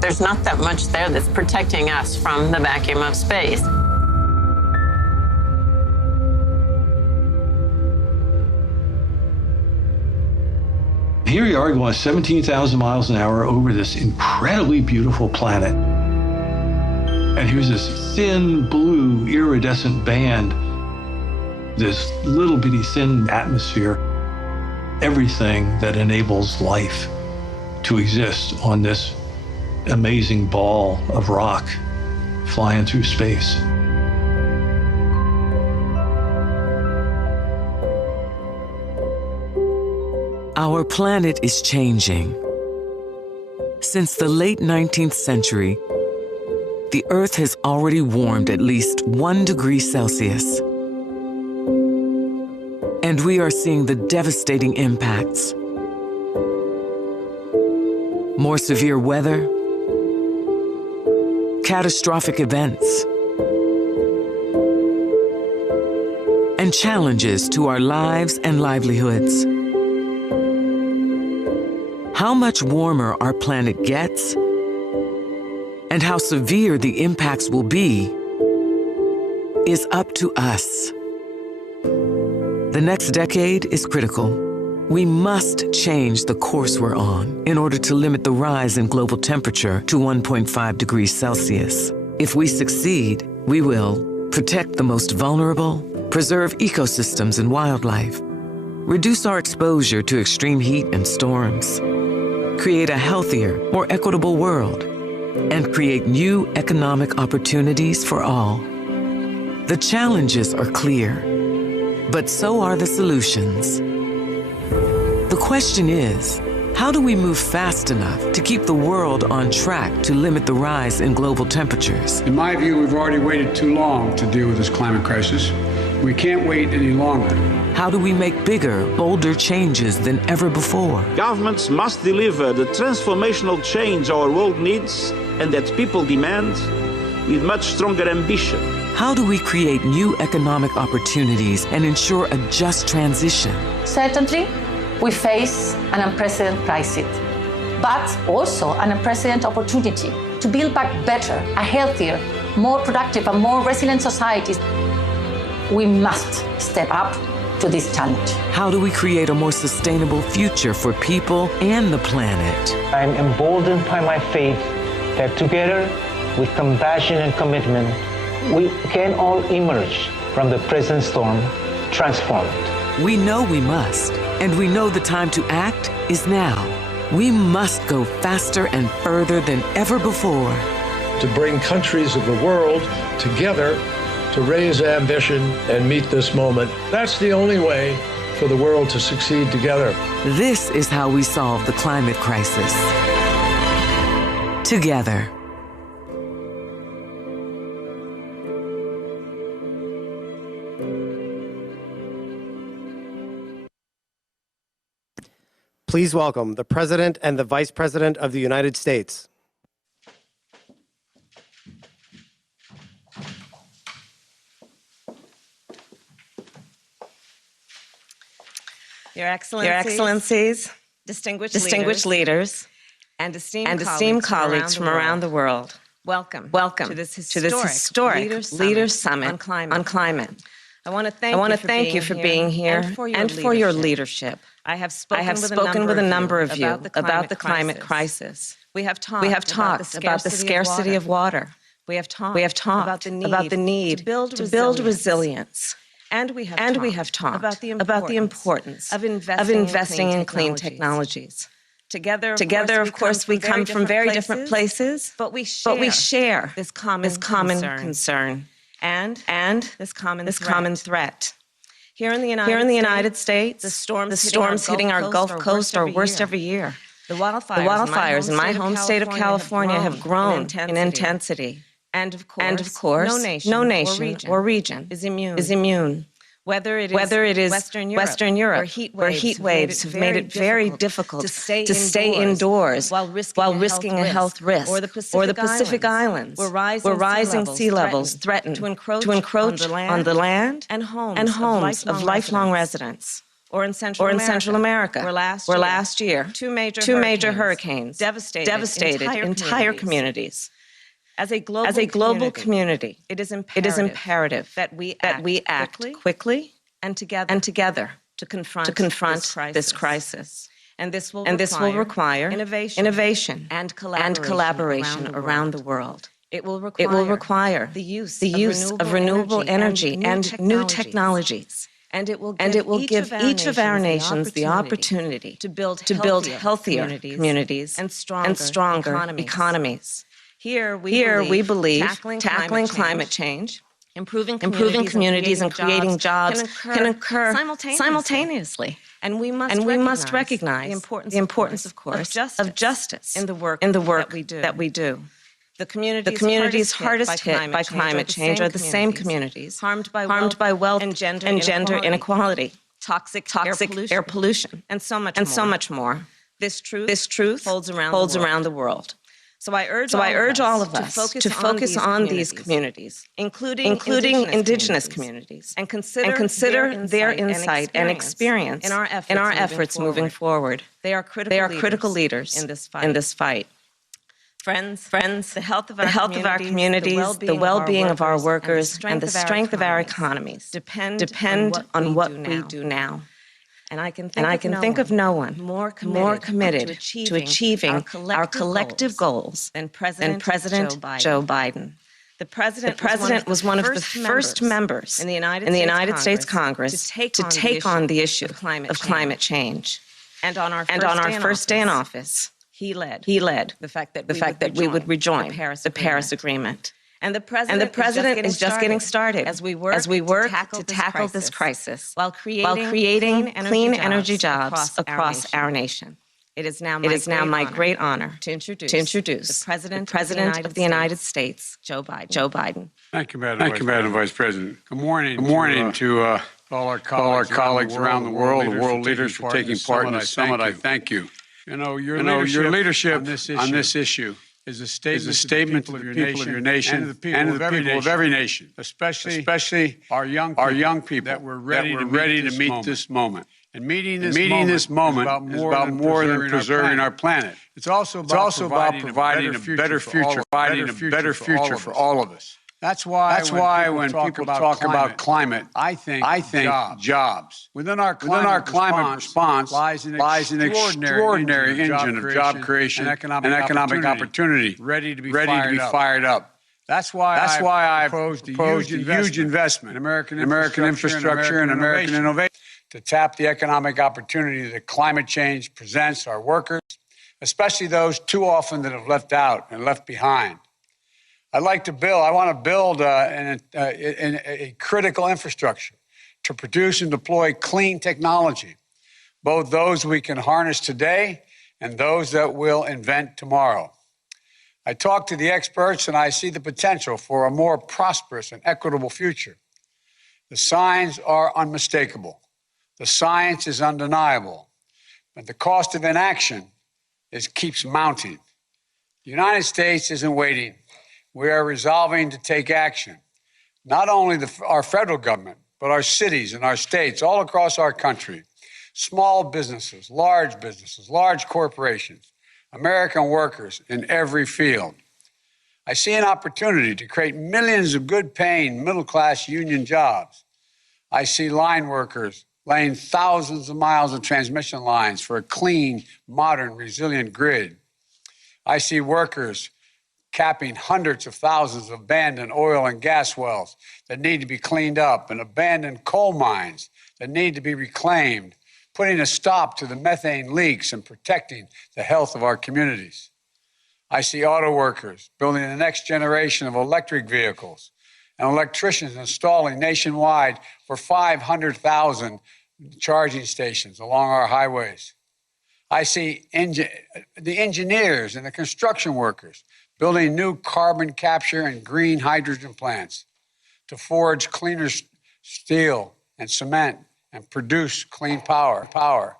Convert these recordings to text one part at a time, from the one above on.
There's not that much there that's protecting us from the vacuum of space. Here you are going 17,000 miles an hour over this incredibly beautiful planet. And here's this thin blue iridescent band, this little bitty thin atmosphere, everything that enables life to exist on this amazing ball of rock flying through space. Our planet is changing. Since the late 19th century, the Earth has already warmed at least 1 degree Celsius. And we are seeing the devastating impacts. More severe weather, catastrophic events, and challenges to our lives and livelihoods. How much warmer our planet gets and how severe the impacts will be is up to us. The next decade is critical. We must change the course we're on in order to limit the rise in global temperature to 1.5 degrees Celsius. If we succeed, we will protect the most vulnerable, preserve ecosystems and wildlife, reduce our exposure to extreme heat and storms, create a healthier, more equitable world, and create new economic opportunities for all. The challenges are clear, but so are the solutions. The question is, how do we move fast enough to keep the world on track to limit the rise in global temperatures? In my view, we've already waited too long to deal with this climate crisis. We can't wait any longer. How do we make bigger, bolder changes than ever before? Governments must deliver the transformational change our world needs and that people demand with much stronger ambition. How do we create new economic opportunities and ensure a just transition? Certainly, we face an unprecedented crisis, but also an unprecedented opportunity to build back better, a healthier, more productive, and more resilient societies. We must step up to this challenge. How do we create a more sustainable future for people and the planet? I'm emboldened by my faith that together, with compassion and commitment, we can all emerge from the present storm transformed. We know we must, and we know the time to act is now. We must go faster and further than ever before. To bring countries of the world together to raise ambition and meet this moment. That's the only way for the world to succeed together. This is how we solve the climate crisis. Together. Please welcome the President and the Vice President of the United States. Your Excellencies, distinguished leaders, and esteemed colleagues from around the world. Welcome to this historic Leaders Summit on Climate. I want to thank you for being here and for your leadership. I have spoken with a number of you about the climate crisis. We have talked about the scarcity of water. We have talked about the need to build resilience. And we have talked about the importance of investing in clean technologies. Together, of course, we come from very different places, but we share this common concern and this common threat. Here in the United States, the storms hitting our Gulf Coast are worst every year. The wildfires in my home state of California have grown in intensity. And of course, no nation or region is immune. Whether it is Western Europe, where heat waves have made it very difficult to stay indoors while risking a health risk, or the Pacific Islands, where rising sea levels threaten to encroach on the land and homes of lifelong residents. or in Central America, where last year two major hurricanes devastated entire communities. As a global community, it is imperative that we act quickly and together to confront this crisis. And this will require innovation and collaboration around the world. It will require the use of renewable energy and new technologies. And it will give each of our nations the opportunity to build healthier communities and stronger economies. Here we believe tackling climate change, improving communities and creating jobs can occur simultaneously. And we must recognize the importance, of course, of justice in the work that we do. The communities hardest hit by climate change are the same communities harmed by wealth and gender inequality, toxic air pollution, and so much more. This truth holds around the world. So I urge all of us to focus on these communities, including indigenous communities, and consider their insight and experience in our efforts moving forward. They are critical leaders in this fight. Friends, the health of our communities, the well-being of our workers, and the strength of our economies depend on what we do now. And I can think of no one more committed to achieving our collective goals than President Joe Biden. The president was one of the first members in the United States Congress to take on the issue of climate change. And on our first day in office, he led the fact that we would rejoin the Paris Agreement. And the president is just getting started as we work to tackle this crisis while creating clean energy jobs across our nation. It is now my great honor to introduce the President of the United States, Joe Biden. Thank you, Madam Vice President. Good morning to all our colleagues around the world leaders for taking part in this summit. I thank you. Your leadership on this issue is a statement to the people of your nation and to the people of every nation, especially our young people that were ready to meet this moment. And meeting this moment is about more than preserving our planet. It's also about providing a better future for all of us. That's why when people talk about climate, I think jobs. Within our climate response lies an extraordinary engine of job creation and economic opportunity ready to be fired up. That's why I proposed a huge investment in American infrastructure and American innovation to tap the economic opportunity that climate change presents our workers, especially those too often that have left out and left behind. I want to build a critical infrastructure to produce and deploy clean technology, both those we can harness today and those that we'll invent tomorrow. I talk to the experts and I see the potential for a more prosperous and equitable future. The signs are unmistakable. The science is undeniable, but the cost of inaction keeps mounting. The United States isn't waiting. We are resolving to take action. Not only our federal government, but our cities and our states all across our country, small businesses, large corporations, American workers in every field. I see an opportunity to create millions of good-paying, middle-class union jobs. I see line workers laying thousands of miles of transmission lines for a clean, modern, resilient grid. I see workers capping hundreds of thousands of abandoned oil and gas wells that need to be cleaned up and abandoned coal mines that need to be reclaimed, putting a stop to the methane leaks and protecting the health of our communities. I see auto workers building the next generation of electric vehicles and electricians installing nationwide for 500,000 charging stations along our highways. I see the engineers and the construction workers building new carbon capture and green hydrogen plants to forge cleaner steel and cement and produce clean power.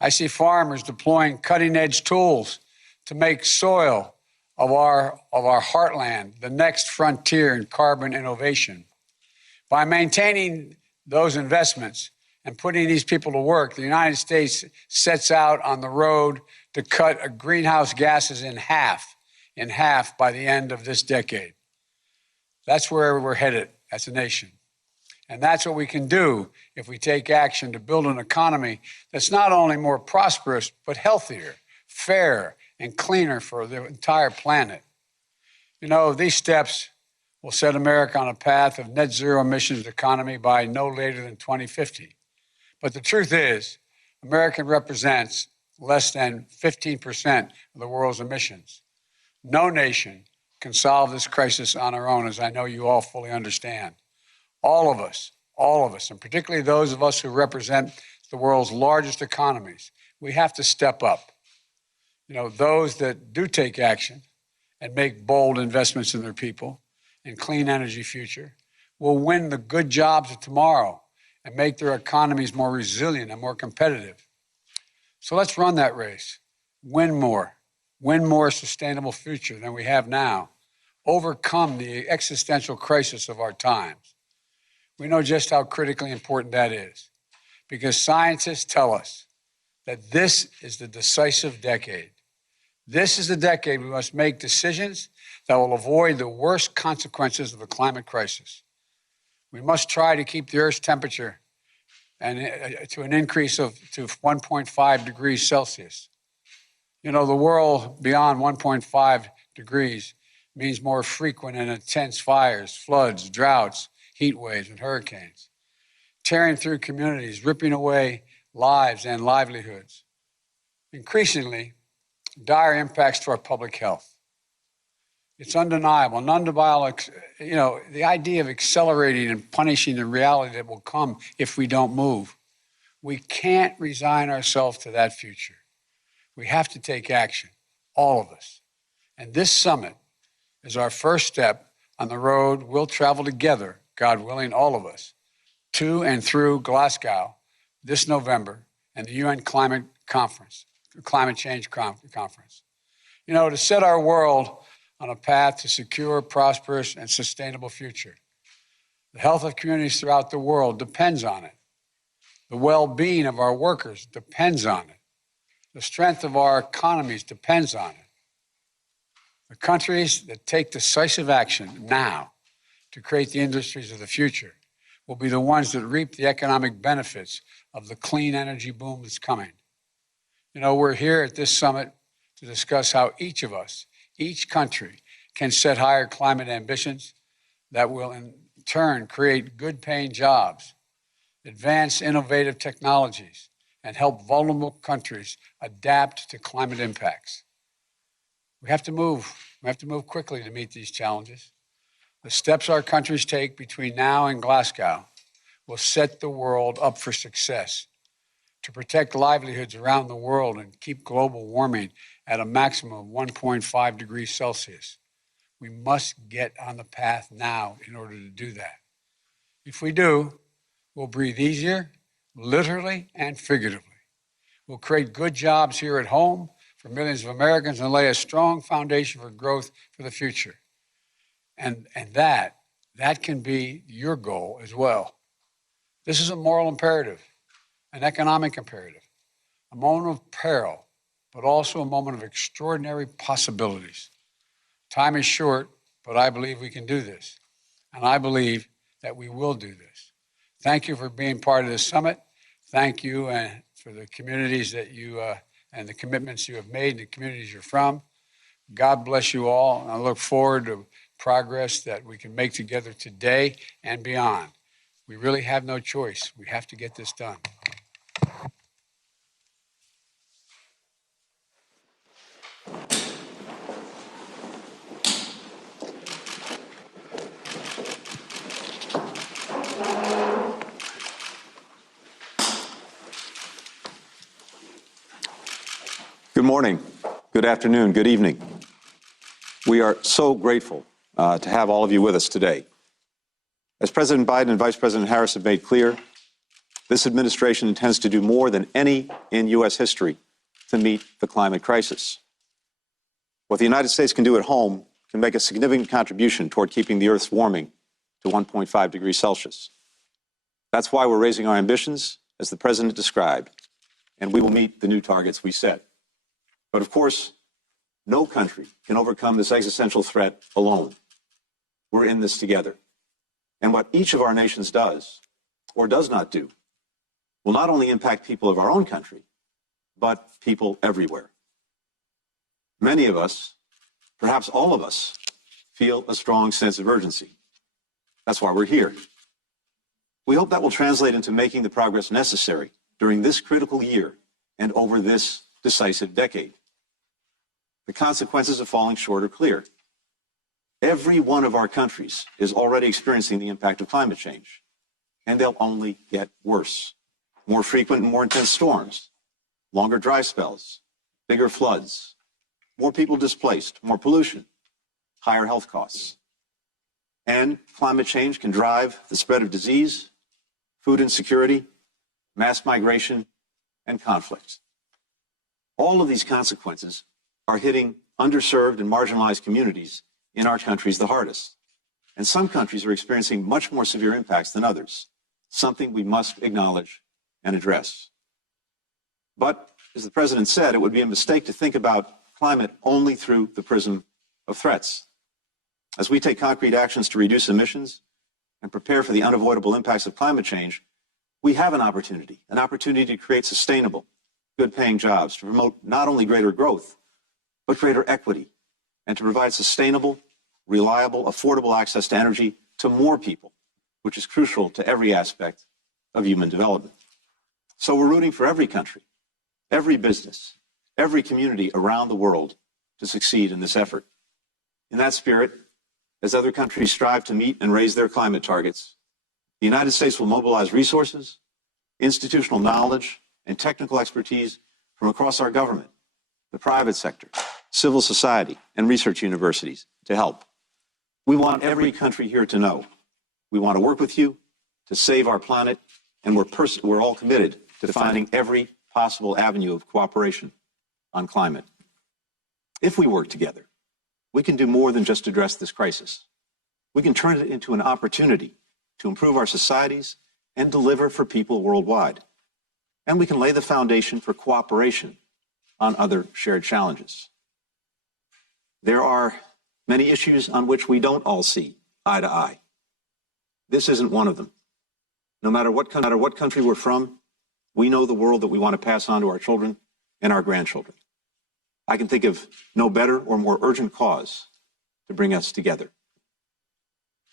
I see farmers deploying cutting-edge tools to make soil of our heartland the next frontier in carbon innovation. By maintaining those investments and putting these people to work, the United States sets out on the road to cut greenhouse gases in half by the end of this decade. That's where we're headed as a nation. And that's what we can do if we take action to build an economy that's not only more prosperous, but healthier, fair, and cleaner for the entire planet. You know, these steps will set America on a path of net zero emissions economy by no later than 2050. But the truth is, America represents less than 15% of the world's emissions. No nation can solve this crisis on our own, as I know you all fully understand. All of us, and particularly those of us who represent the world's largest economies, we have to step up. You know, those that do take action and make bold investments in their people and clean energy future will win the good jobs of tomorrow and make their economies more resilient and more competitive. So let's run that race. Win more sustainable future than we have now. Overcome the existential crisis of our times. We know just how critically important that is, because scientists tell us that this is the decisive decade. This is the decade we must make decisions that will avoid the worst consequences of the climate crisis. We must try to keep the Earth's temperature to an increase to 1.5 degrees Celsius. You know, the world beyond 1.5 degrees means more frequent and intense fires, floods, droughts, heat waves, and hurricanes, tearing through communities, ripping away lives and livelihoods. Increasingly, dire impacts to our public health. It's undeniable, you know, the idea of accelerating and punishing the reality that will come if we don't move. We can't resign ourselves to that future. We have to take action, all of us. And this summit is our first step on the road we'll travel together, God willing, all of us, to and through Glasgow this November and the UN Climate Change Conference. You know, to set our world on a path to secure, prosperous, and sustainable future. The health of communities throughout the world depends on it. The well-being of our workers depends on it. The strength of our economies depends on it. The countries that take decisive action now to create the industries of the future will be the ones that reap the economic benefits of the clean energy boom that's coming. You know, we're here at this summit to discuss how each of us, each country, can set higher climate ambitions that will in turn create good-paying jobs, advance innovative technologies, and help vulnerable countries adapt to climate impacts. We have to move. We have to move quickly to meet these challenges. The steps our countries take between now and Glasgow will set the world up for success. To protect livelihoods around the world and keep global warming at a maximum of 1.5 degrees Celsius. We must get on the path now in order to do that. If we do, we'll breathe easier, literally and figuratively. We'll create good jobs here at home for millions of Americans and lay a strong foundation for growth for the future. And that can be your goal as well. This is a moral imperative, an economic imperative, a moment of peril, but also a moment of extraordinary possibilities. Time is short, but I believe we can do this. And I believe that we will do this. Thank you for being part of this summit. Thank you for the communities that you and the commitments you have made, the communities you're from. God bless you all. And I look forward to progress that we can make together today and beyond. We really have no choice. We have to get this done. Good morning, good afternoon, good evening. We are so grateful to have all of you with us today. As President Biden and Vice President Harris have made clear, this administration intends to do more than any in U.S. history to meet the climate crisis. What the United States can do at home can make a significant contribution toward keeping the Earth's warming to 1.5 degrees Celsius. That's why we're raising our ambitions as the President described, and we will meet the new targets we set. But of course, no country can overcome this existential threat alone. We're in this together. And what each of our nations does or does not do will not only impact people of our own country, but people everywhere. Many of us, perhaps all of us, feel a strong sense of urgency. That's why we're here. We hope that will translate into making the progress necessary during this critical year and over this decisive decade. The consequences of falling short are clear. Every one of our countries is already experiencing the impact of climate change, and they'll only get worse. More frequent and more intense storms, longer dry spells, bigger floods, more people displaced, more pollution, higher health costs. And climate change can drive the spread of disease, food insecurity, mass migration, and conflict. All of these consequences are hitting underserved and marginalized communities in our countries the hardest. And some countries are experiencing much more severe impacts than others, something we must acknowledge and address. But, as the President said, it would be a mistake to think about climate only through the prism of threats. As we take concrete actions to reduce emissions and prepare for the unavoidable impacts of climate change, we have an opportunity to create sustainable, good-paying jobs, to promote not only greater growth, but greater equity, and to provide sustainable, reliable, affordable access to energy to more people, which is crucial to every aspect of human development. So we're rooting for every country, every business, every community around the world to succeed in this effort. In that spirit, as other countries strive to meet and raise their climate targets, the United States will mobilize resources, institutional knowledge, and technical expertise from across our government, the private sector, civil society, and research universities to help. We want every country here to know we want to work with you to save our planet, and we're all committed to finding every possible avenue of cooperation on climate. If we work together, we can do more than just address this crisis. We can turn it into an opportunity to improve our societies and deliver for people worldwide. And we can lay the foundation for cooperation on other shared challenges. There are many issues on which we don't all see eye to eye. This isn't one of them. No matter what country we're from, we know the world that we want to pass on to our children and our grandchildren. I can think of no better or more urgent cause to bring us together.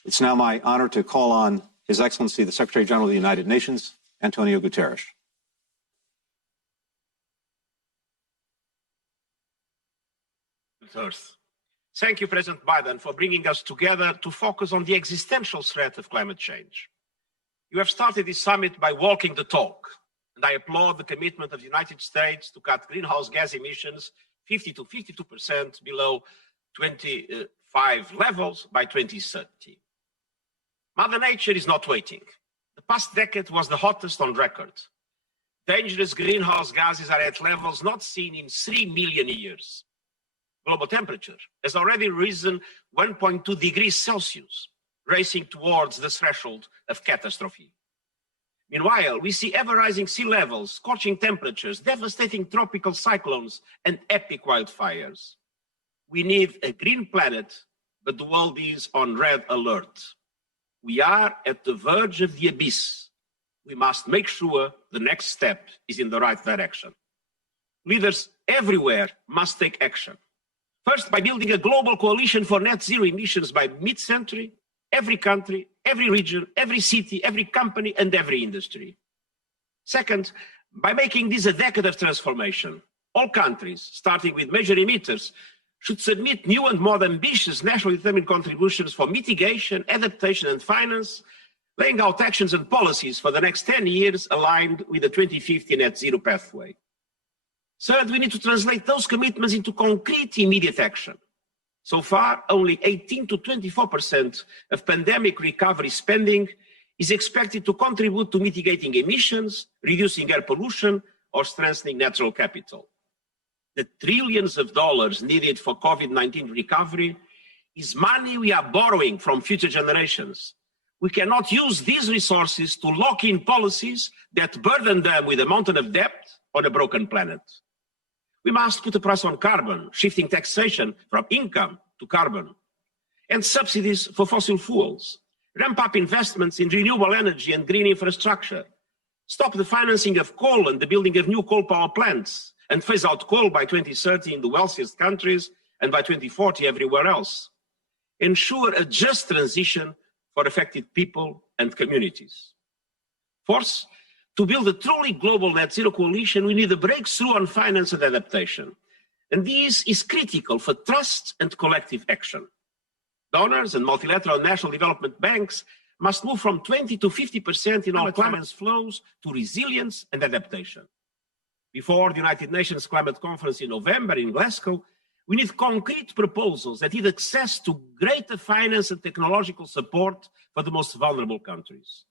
It's now my honor to call on His Excellency, the Secretary General of the United Nations, Antonio Guterres. Earth. Thank you, President Biden, for bringing us together to focus on the existential threat of climate change. You have started this summit by walking the talk, and I applaud the commitment of the United States to cut greenhouse gas emissions 50 to 52% below 25 levels by 2030. Mother Nature is not waiting. The past decade was the hottest on record. Dangerous greenhouse gases are at levels not seen in 3 million years. Global temperature has already risen 1.2 degrees Celsius, racing towards the threshold of catastrophe. Meanwhile, we see ever-rising sea levels, scorching temperatures, devastating tropical cyclones, and epic wildfires. We need a green planet, but the world is on red alert. We are at the verge of the abyss. We must make sure the next step is in the right direction. Leaders everywhere must take action. First, by building a global coalition for net zero emissions by mid-century, every country, every region, every city, every company, and every industry. Second, by making this a decade of transformation. All countries, starting with major emitters, should submit new and more ambitious nationally determined contributions for mitigation, adaptation, and finance, laying out actions and policies for the next 10 years aligned with the 2050 net zero pathway. Third, we need to translate those commitments into concrete immediate action. So far, only 18 to 24% of pandemic recovery spending is expected to contribute to mitigating emissions, reducing air pollution, or strengthening natural capital. The trillions of dollars needed for COVID-19 recovery is money we are borrowing from future generations. We cannot use these resources to lock in policies that burden them with a mountain of debt on a broken planet. We must put a price on carbon, shifting taxation from income to carbon, and subsidies for fossil fuels, ramp up investments in renewable energy and green infrastructure, stop the financing of coal and the building of new coal power plants, and phase out coal by 2030 in the wealthiest countries and by 2040 everywhere else. Ensure a just transition for affected people and communities. Fourth, to build a truly global net zero coalition, we need a breakthrough on finance and adaptation. And this is critical for trust and collective action. Donors and multilateral national development banks must move from 20 to 50% in all climate flows to resilience and adaptation. Before the United Nations Climate Conference in November in Glasgow, we need concrete proposals that need access to greater finance and technological support for the most vulnerable countries.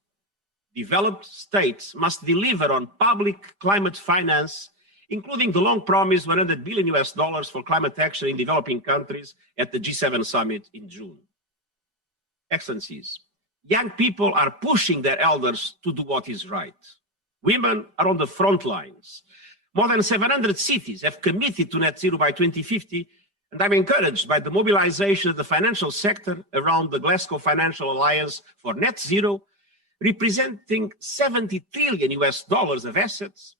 Developed states must deliver on public climate finance, including the long-promised $100 billion for climate action in developing countries at the G7 summit in June. Excellencies, young people are pushing their elders to do what is right. Women are on the front lines. More than 700 cities have committed to net zero by 2050, and I'm encouraged by the mobilization of the financial sector around the Glasgow Financial Alliance for Net Zero, representing $70 trillion of assets.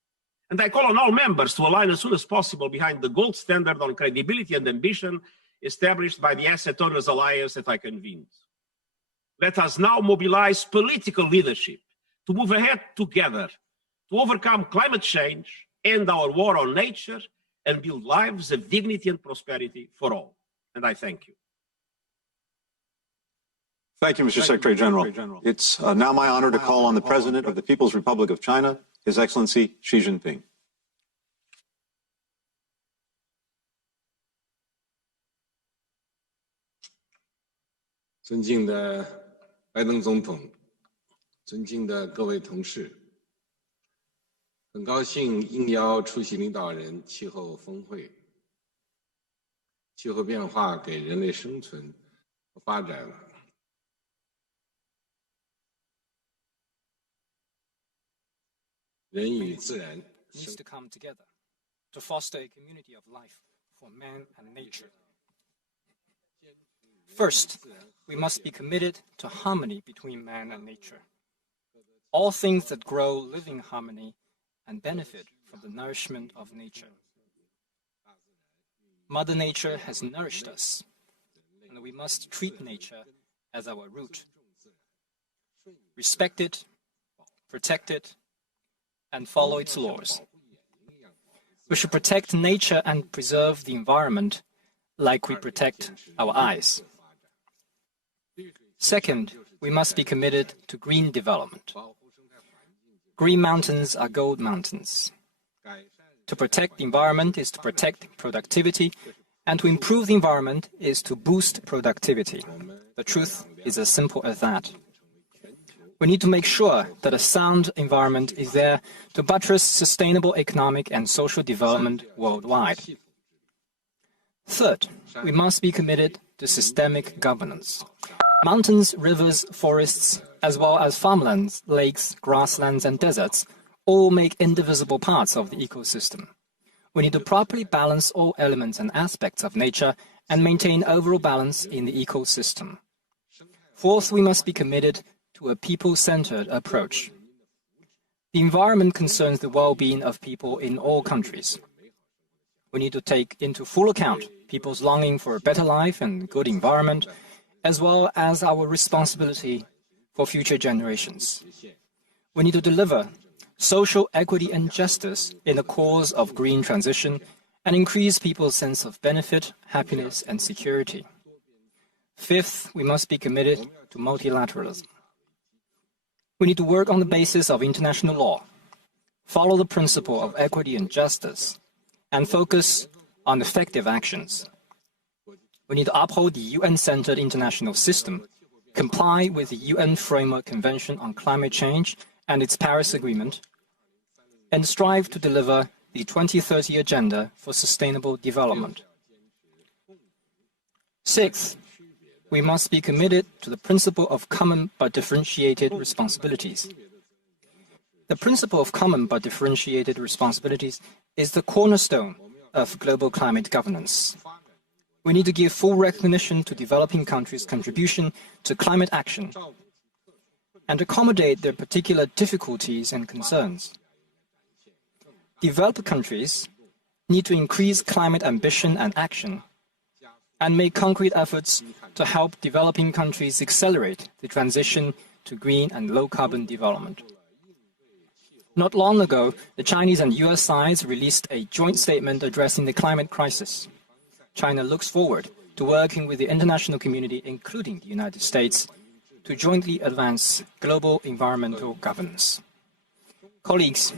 And I call on all members to align as soon as possible behind the gold standard on credibility and ambition established by the Asset Owners Alliance that I convened. Let us now mobilize political leadership to move ahead together to overcome climate change, end our war on nature, and build lives of dignity and prosperity for all. And I thank you. Thank you, Mr. Secretary General. It's now my honor to call on the President of the People's Republic of China, His Excellency Xi Jinping. 尊敬的拜登总统，尊敬的各位同事，很高兴应邀出席领导人气候峰会。气候变化给人类生存和发展人与自然 needs to come together to foster a community of life for man and nature. First, we must be committed to harmony between man and nature. All things that grow live in harmony and benefit from the nourishment of nature. Mother Nature has nourished us, and we must treat nature as our root. Respect it, protect it, and follow its laws. We should protect nature and preserve the environment like we protect our eyes. Second, we must be committed to green development. Green mountains are gold mountains. To protect the environment is to protect productivity, and to improve the environment is to boost productivity. The truth is as simple as that. We need to make sure that a sound environment is there to buttress sustainable economic and social development worldwide. Third, we must be committed to systemic governance. Mountains, rivers, forests, as well as farmlands, lakes, grasslands, and deserts all make indivisible parts of the ecosystem. We need to properly balance all elements and aspects of nature and maintain overall balance in the ecosystem. Fourth, we must be committed to a people-centered approach. The environment concerns the well-being of people in all countries. We need to take into full account people's longing for a better life and good environment, as well as our responsibility for future generations. We need to deliver social equity and justice in the cause of green transition and increase people's sense of benefit, happiness, and security. Fifth, we must be committed to multilateralism. We need to work on the basis of international law, follow the principle of equity and justice, and focus on effective actions. We need to uphold the UN-centered international system, comply with the UN Framework Convention on Climate Change and its Paris Agreement, and strive to deliver the 2030 Agenda for Sustainable Development. Sixth, we must be committed to the principle of common but differentiated responsibilities. The principle of common but differentiated responsibilities is the cornerstone of global climate governance. We need to give full recognition to developing countries' contribution to climate action and accommodate their particular difficulties and concerns. Developed countries need to increase climate ambition and action and make concrete efforts to help developing countries accelerate the transition to green and low-carbon development. Not long ago, the Chinese and US sides released a joint statement addressing the climate crisis. China looks forward to working with the international community, including the United States, to jointly advance global environmental governance. Colleagues,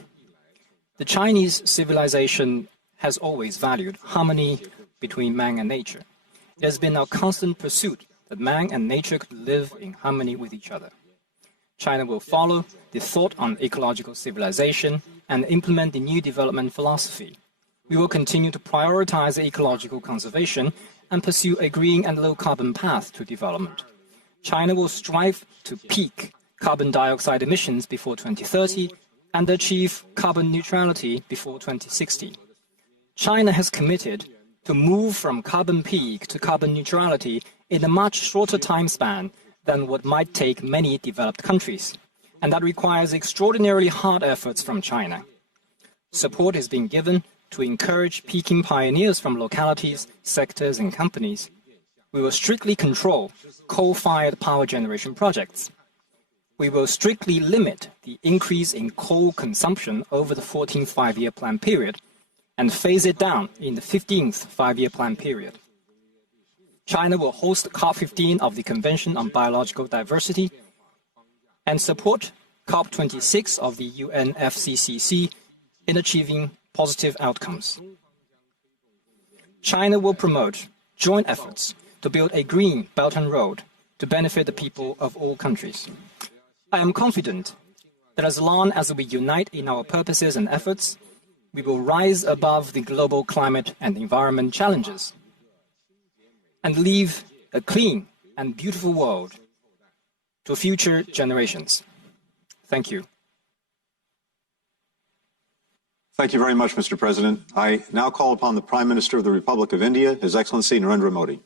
the Chinese civilization has always valued harmony between man and nature. It has been our constant pursuit that man and nature could live in harmony with each other. China will follow the thought on ecological civilization and implement the new development philosophy. We will continue to prioritize ecological conservation and pursue a green and low-carbon path to development. China will strive to peak carbon dioxide emissions before 2030 and achieve carbon neutrality before 2060. China has committed to move from carbon peak to carbon neutrality in a much shorter time span than what might take many developed countries, and that requires extraordinarily hard efforts from China. Support is being given to encourage peaking pioneers from localities, sectors, and companies. We will strictly control coal-fired power generation projects. We will strictly limit the increase in coal consumption over the 14th five-year plan period and phase it down in the 15th five-year plan period. China will host COP15 of the Convention on Biological Diversity and support COP26 of the UNFCCC in achieving positive outcomes. China will promote joint efforts to build a green Belt and Road to benefit the people of all countries. I am confident that as long as we unite in our purposes and efforts, we will rise above the global climate and environment challenges and leave a clean and beautiful world to future generations. Thank you. Thank you very much, Mr. President. I now call upon the Prime Minister of the Republic of India, His Excellency Narendra Modi.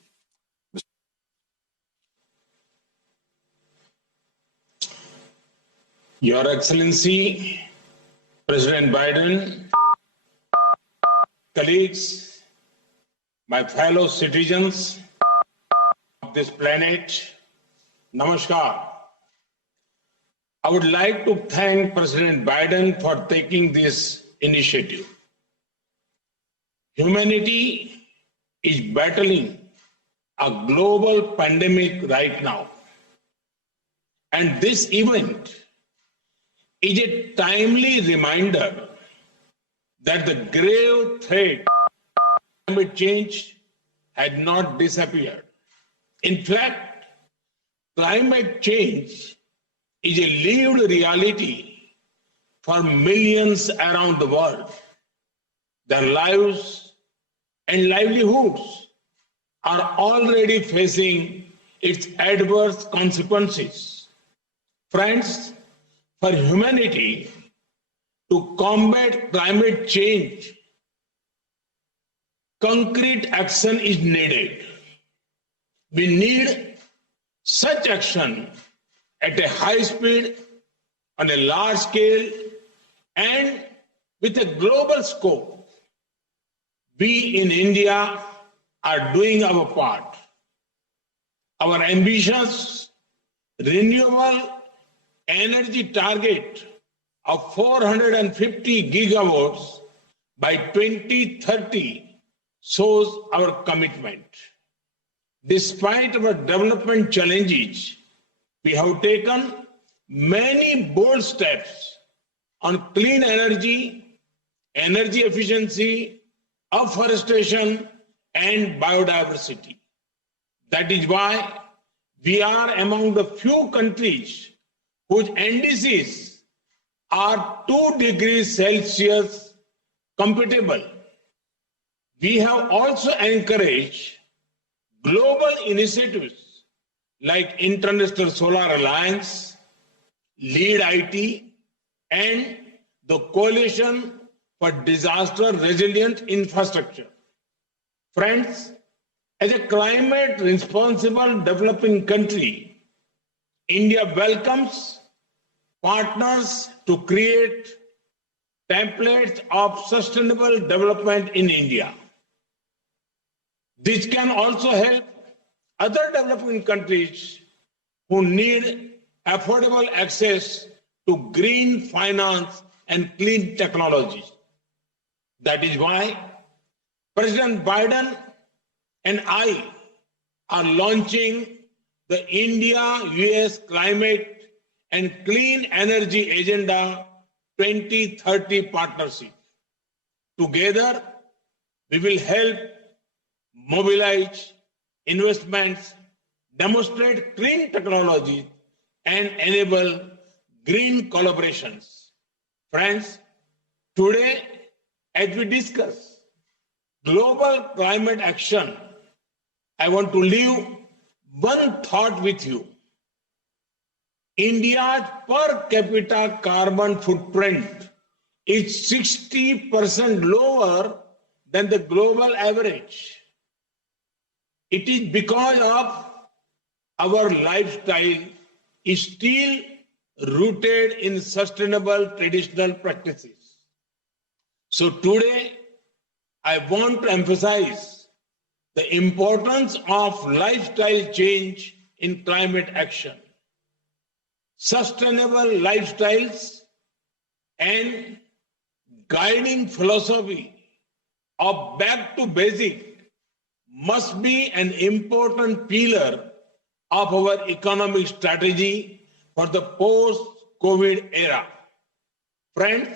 Your Excellency, President Biden, colleagues, my fellow citizens of this planet, Namaskar. I would like to thank President Biden for taking this initiative. Humanity is battling a global pandemic right now. And this event is a timely reminder that the grave threat of climate change had not disappeared. In fact, climate change is a lived reality for millions around the world. Their lives and livelihoods are already facing its adverse consequences. Friends, for humanity to combat climate change, concrete action is needed. We need such action at a high speed, on a large scale, and with a global scope. We in India are doing our part. Our ambitious renewable energy target of 450 gigawatts by 2030 shows our commitment. Despite our development challenges, we have taken many bold steps on clean energy, energy efficiency, afforestation, and biodiversity. That is why we are among the few countries whose indices are 2 degrees Celsius compatible. We have also encouraged global initiatives like International Solar Alliance, Lead IT, and the Coalition for Disaster Resilient Infrastructure. Friends, as a climate responsible developing country, India welcomes partners to create templates of sustainable development in India. This can also help other developing countries who need affordable access to green finance and clean technologies. That is why President Biden and I are launching the India-US Climate and Clean Energy Agenda 2030 partnership. Together, we will help mobilize investments, demonstrate clean technology, and enable green collaborations. Friends, today, as we discuss global climate action, I want to leave one thought with you. India's per capita carbon footprint is 60% lower than the global average. It is because of our lifestyle is still rooted in sustainable traditional practices. So today, I want to emphasize the importance of lifestyle change in climate action. Sustainable lifestyles and guiding philosophy of back to basic must be an important pillar of our economic strategy for the post-COVID era. Friends,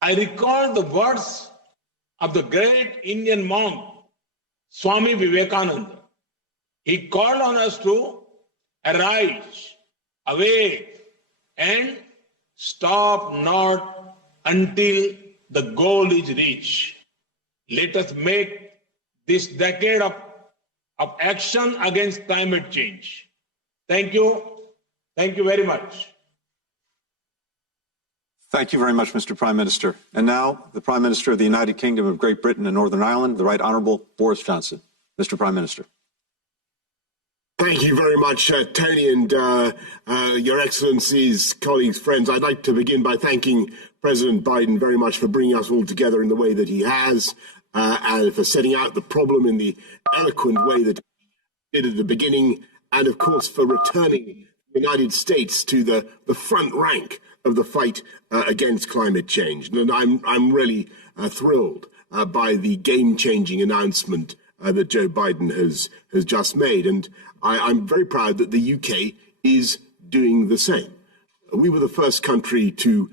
I recall the words of the great Indian monk, Swami Vivekananda. He called on us to arise, awake, and stop not until the goal is reached. Let us make this decade of action against climate change. Thank you. Thank you very much. Thank you very much, Mr. Prime Minister. And now, the Prime Minister of the United Kingdom of Great Britain and Northern Ireland, the Right Honourable Boris Johnson. Mr. Prime Minister. Thank you very much, Tony, and Your Excellencies, colleagues, friends. I'd like to begin by thanking President Biden very much for bringing us all together in the way that he has, and for setting out the problem in the eloquent way that he did at the beginning, and of course for returning the United States to the front rank of the fight against climate change. And I'm really thrilled by the game-changing announcement that Joe Biden has just made. And I'm very proud that the UK is doing the same. We were the first country to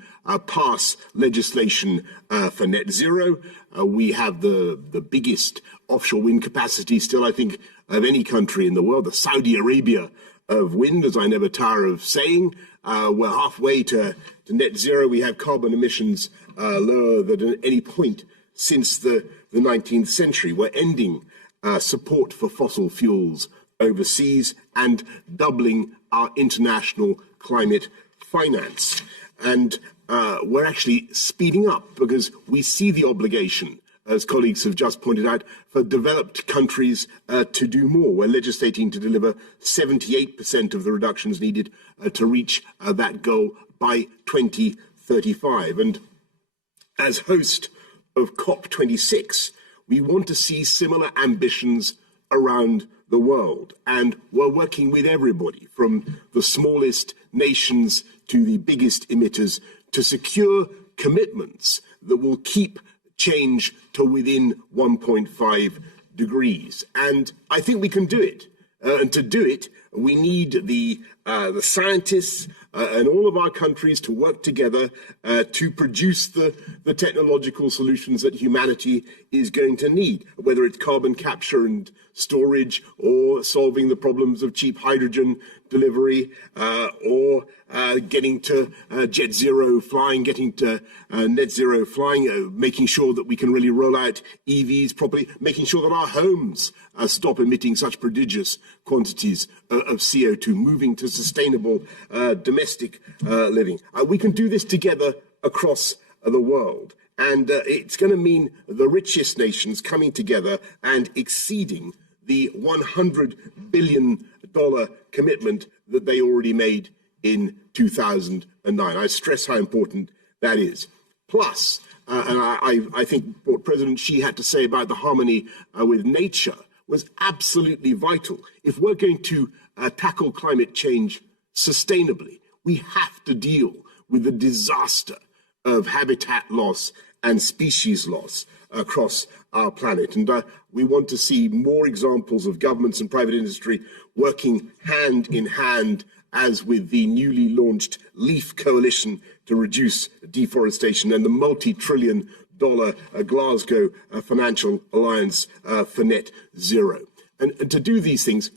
pass legislation for net zero. We have the biggest offshore wind capacity still, I think, of any country in the world, the Saudi Arabia of wind, as I never tire of saying. We're halfway to net zero. We have carbon emissions lower than at any point since the 19th century. We're ending support for fossil fuels overseas and doubling our international climate finance. And we're actually speeding up because we see the obligation, as colleagues have just pointed out, for developed countries to do more. We're legislating to deliver 78% of the reductions needed to reach that goal by 2035. And as host of COP26, we want to see similar ambitions around the world. And we're working with everybody, from the smallest nations to the biggest emitters, to secure commitments that will keep change to within 1.5 degrees. And I think we can do it. And to do it, we need the scientists and all of our countries to work together to produce the technological solutions that humanity is going to need, whether it's carbon capture and storage, or solving the problems of cheap hydrogen delivery, or getting to jet zero flying, getting to net zero flying, making sure that we can really roll out EVs properly, making sure that our homes stop emitting such prodigious quantities of CO2, moving to sustainable domestic living. We can do this together across the world. And it's going to mean the richest nations coming together and exceeding the $100 billion commitment that they already made in 2009. I stress how important that is. Plus, and I think what President Xi had to say about the harmony with nature was absolutely vital. If we're going to tackle climate change sustainably, we have to deal with the disaster of habitat loss and species loss across our planet. And we want to see more examples of governments and private industry working hand in hand, as with the newly launched LEAF Coalition to reduce deforestation and the multi-trillion-dollar Glasgow Financial Alliance for Net Zero. And to do these things,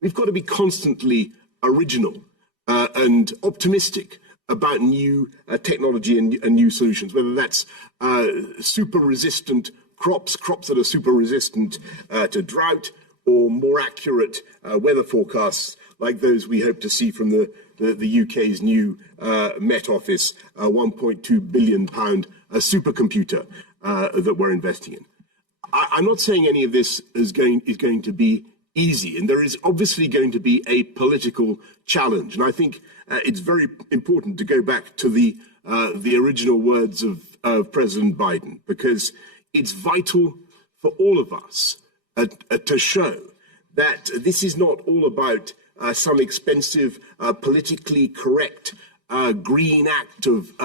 we've got to be constantly original and optimistic about new technology and new solutions, whether that's super resistant crops that are super resistant to drought, or more accurate weather forecasts like those we hope to see from the UK's new Met Office £1.2 billion supercomputer that we're investing in. I'm not saying any of this is going to be easy, and there is obviously going to be a political challenge. And I think it's very important to go back to the original words of President Biden, because it's vital for all of us to show that this is not all about some expensive, politically correct green act of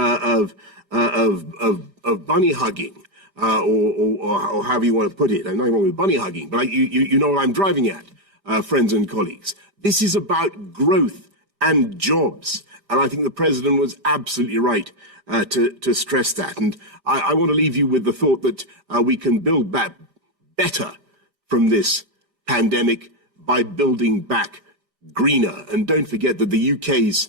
bunny hugging, or however you want to put it. I'm not wrong with bunny hugging, but you know what I'm driving at, friends and colleagues. This is about growth and jobs, and I think the president was absolutely right to stress that. And I want to leave you with the thought that we can build back better from this pandemic by building back greener. And don't forget that the UK has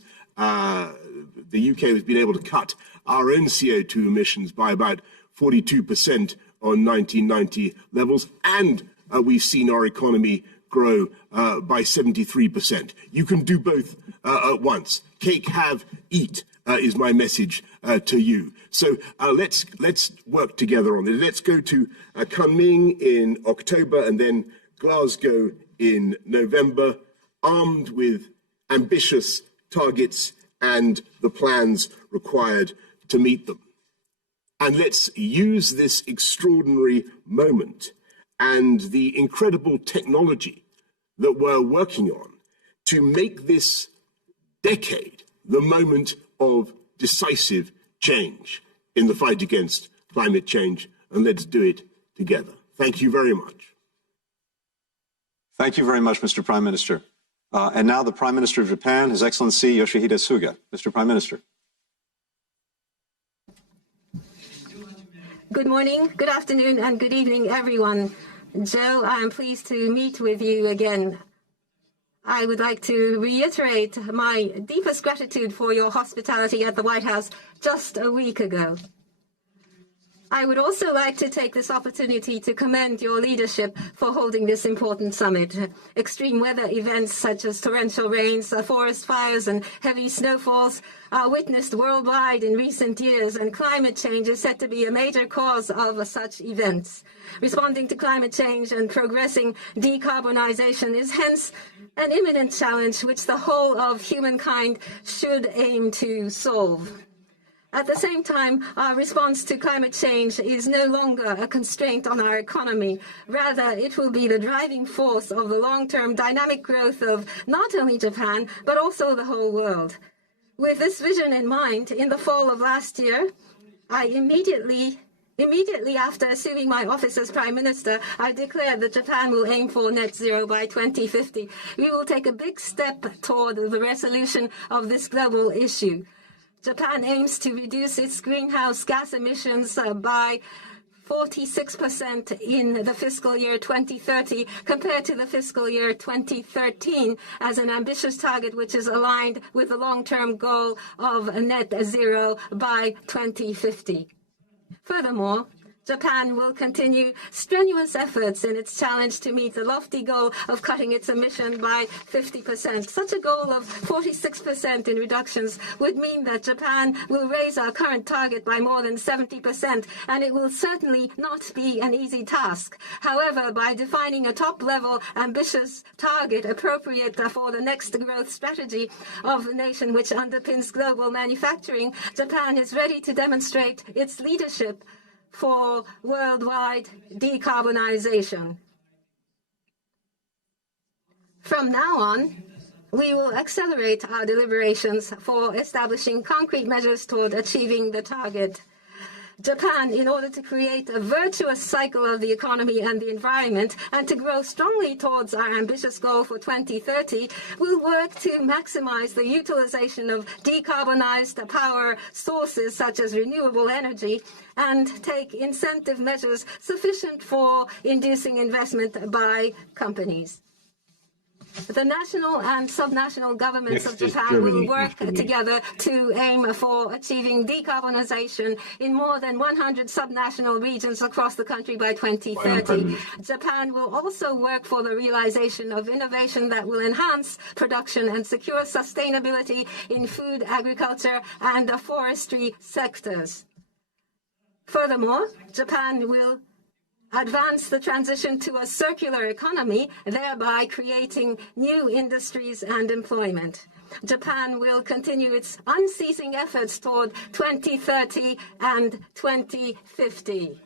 been able to cut our own CO2 emissions by about 42% on 1990 levels, and we've seen our economy grow by 73%. You can do both at once. Cake, have, eat is my message to you. So let's work together on this. Let's go to Kunming in October and then Glasgow in November, armed with ambitious targets and the plans required to meet them. And let's use this extraordinary moment and the incredible technology that we're working on to make this decade the moment of decisive change in the fight against climate change, and let's do it together. Thank you very much. Thank you very much, Mr. Prime Minister. And now the Prime Minister of Japan, His Excellency Yoshihide Suga. Mr. Prime Minister. Good morning, good afternoon, and good evening, everyone. Joe, I am pleased to meet with you again. I would like to reiterate my deepest gratitude for your hospitality at the White House just a week ago. I would also like to take this opportunity to commend your leadership for holding this important summit. Extreme weather events such as torrential rains, forest fires, and heavy snowfalls are witnessed worldwide in recent years, and climate change is said to be a major cause of such events. Responding to climate change and progressing decarbonization is hence an imminent challenge which the whole of humankind should aim to solve. At the same time, our response to climate change is no longer a constraint on our economy. Rather, it will be the driving force of the long-term dynamic growth of not only Japan, but also the whole world. With this vision in mind, in the fall of last year, I immediately after assuming my office as Prime Minister, I declared that Japan will aim for net zero by 2050. We will take a big step toward the resolution of this global issue. Japan aims to reduce its greenhouse gas emissions by 46% in the fiscal year 2030 compared to the fiscal year 2013 as an ambitious target which is aligned with the long-term goal of net zero by 2050. Furthermore, Japan will continue strenuous efforts in its challenge to meet the lofty goal of cutting its emission by 50%. Such a goal of 46% in reductions would mean that Japan will raise our current target by more than 70%, and it will certainly not be an easy task. However, by defining a top-level ambitious target appropriate for the next growth strategy of the nation which underpins global manufacturing, Japan is ready to demonstrate its leadership for worldwide decarbonization. From now on, we will accelerate our deliberations for establishing concrete measures toward achieving the target. Japan, in order to create a virtuous cycle of the economy and the environment and to grow strongly towards our ambitious goal for 2030, will work to maximize the utilization of decarbonized power sources such as renewable energy and take incentive measures sufficient for inducing investment by companies. The national and subnational governments of Japan will work together to aim for achieving decarbonization in more than 100 subnational regions across the country by 2030. Japan will also work for the realization of innovation that will enhance production and secure sustainability in food, agriculture, and the forestry sectors. Furthermore, Japan will advance the transition to a circular economy, thereby creating new industries and employment. Japan will continue its unceasing efforts toward 2030 and 2050.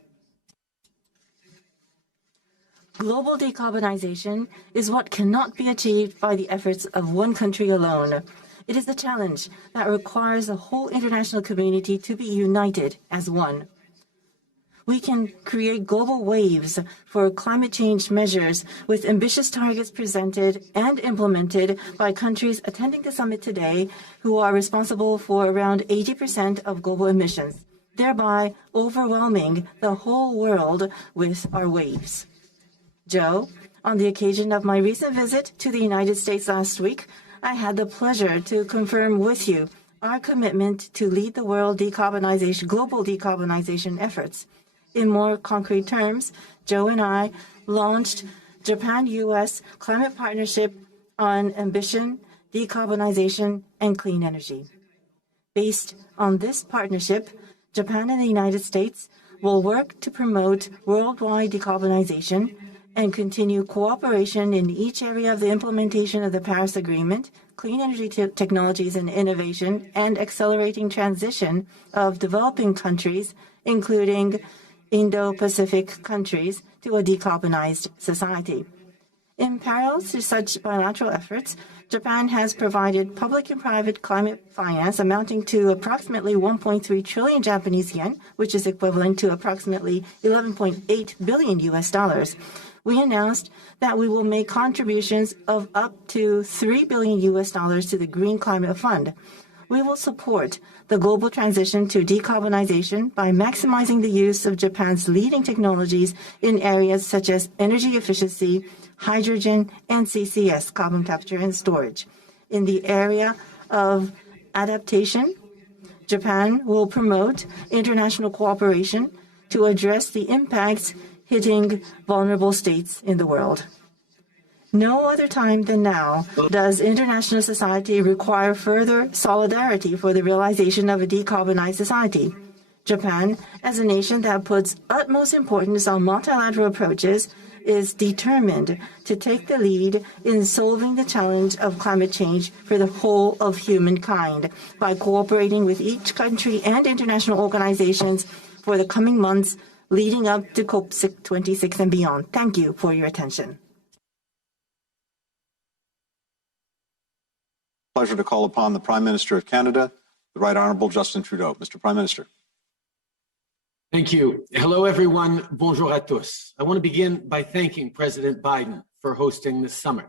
Global decarbonization is what cannot be achieved by the efforts of one country alone. It is a challenge that requires the whole international community to be united as one. We can create global waves for climate change measures with ambitious targets presented and implemented by countries attending the summit today who are responsible for around 80% of global emissions, thereby overwhelming the whole world with our waves. Joe, on the occasion of my recent visit to the United States last week, I had the pleasure to confirm with you our commitment to lead the world global decarbonization efforts. In more concrete terms, Joe and I launched Japan-U.S. Climate Partnership on Ambition, Decarbonization, and Clean Energy. Based on this partnership, Japan and the United States will work to promote worldwide decarbonization and continue cooperation in each area of the implementation of the Paris Agreement, clean energy technologies and innovation, and accelerating transition of developing countries, including Indo-Pacific countries, to a decarbonized society. In parallel to such bilateral efforts, Japan has provided public and private climate finance amounting to approximately 1.3 trillion Japanese yen, which is equivalent to approximately $11.8 billion US. We announced that we will make contributions of up to $3 billion US to the Green Climate Fund. We will support the global transition to decarbonization by maximizing the use of Japan's leading technologies in areas such as energy efficiency, hydrogen, and CCS, carbon capture and storage. In the area of adaptation, Japan will promote international cooperation to address the impacts hitting vulnerable states in the world. No other time than now does international society require further solidarity for the realization of a decarbonized society. Japan, as a nation that puts utmost importance on multilateral approaches, is determined to take the lead in solving the challenge of climate change for the whole of humankind by cooperating with each country and international organizations for the coming months leading up to COP26 and beyond. Thank you for your attention. Pleasure to call upon the Prime Minister of Canada, the Right Honourable Justin Trudeau. Mr. Prime Minister. Thank you. Hello, everyone. Bonjour à tous. I want to begin by thanking President Biden for hosting this summit.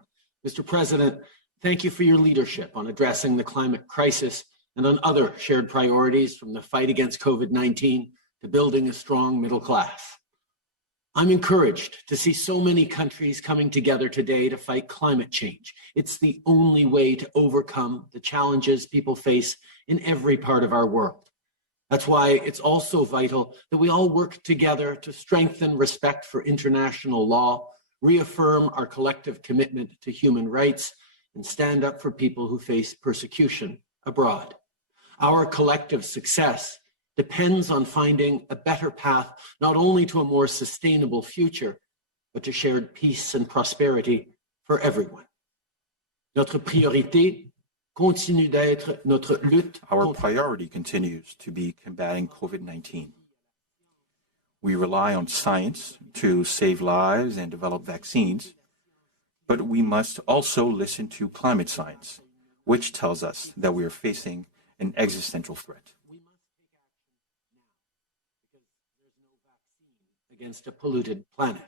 Mr. President, thank you for your leadership on addressing the climate crisis and on other shared priorities, from the fight against COVID-19 to building a strong middle class. I'm encouraged to see so many countries coming together today to fight climate change. It's the only way to overcome the challenges people face in every part of our world. That's why it's also vital that we all work together to strengthen respect for international law, reaffirm our collective commitment to human rights, and stand up for people who face persecution abroad. Our collective success depends on finding a better path, not only to a more sustainable future, but to shared peace and prosperity for everyone. Notre priorité continue d'être notre lutte. Our priority continues to be combating COVID-19. We rely on science to save lives and develop vaccines, but we must also listen to climate science, which tells us that we are facing an existential threat. Against a polluted planet.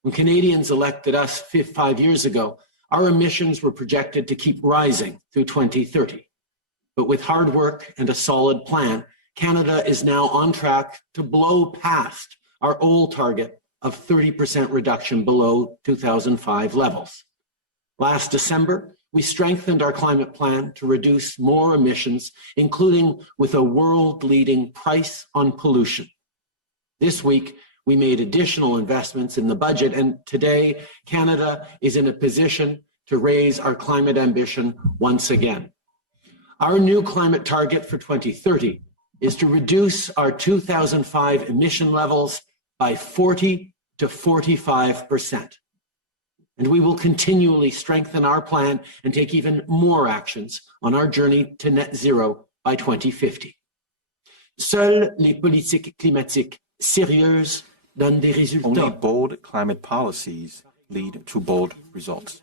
When Canadians elected us 5 years ago, our emissions were projected to keep rising through 2030. But with hard work and a solid plan, Canada is now on track to blow past our old target of 30% reduction below 2005 levels. Last December, we strengthened our climate plan to reduce more emissions, including with a world-leading price on pollution. This week, we made additional investments in the budget, and today, Canada is in a position to raise our climate ambition once again. Our new climate target for 2030 is to reduce our 2005 emission levels by 40 to 45%. And we will continually strengthen our plan and take even more actions on our journey to net zero by 2050. Seules les politiques climatiques sérieuses donnent des résultats. Only bold climate policies lead to bold results.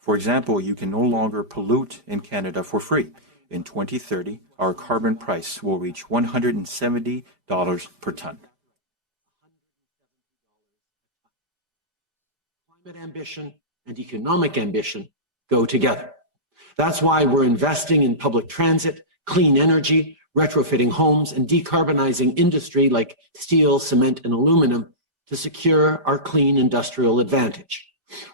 For example, you can no longer pollute in Canada for free. In 2030, our carbon price will reach $170 per ton. Climate ambition and economic ambition go together. That's why we're investing in public transit, clean energy, retrofitting homes, and decarbonizing industry like steel, cement, and aluminum to secure our clean industrial advantage.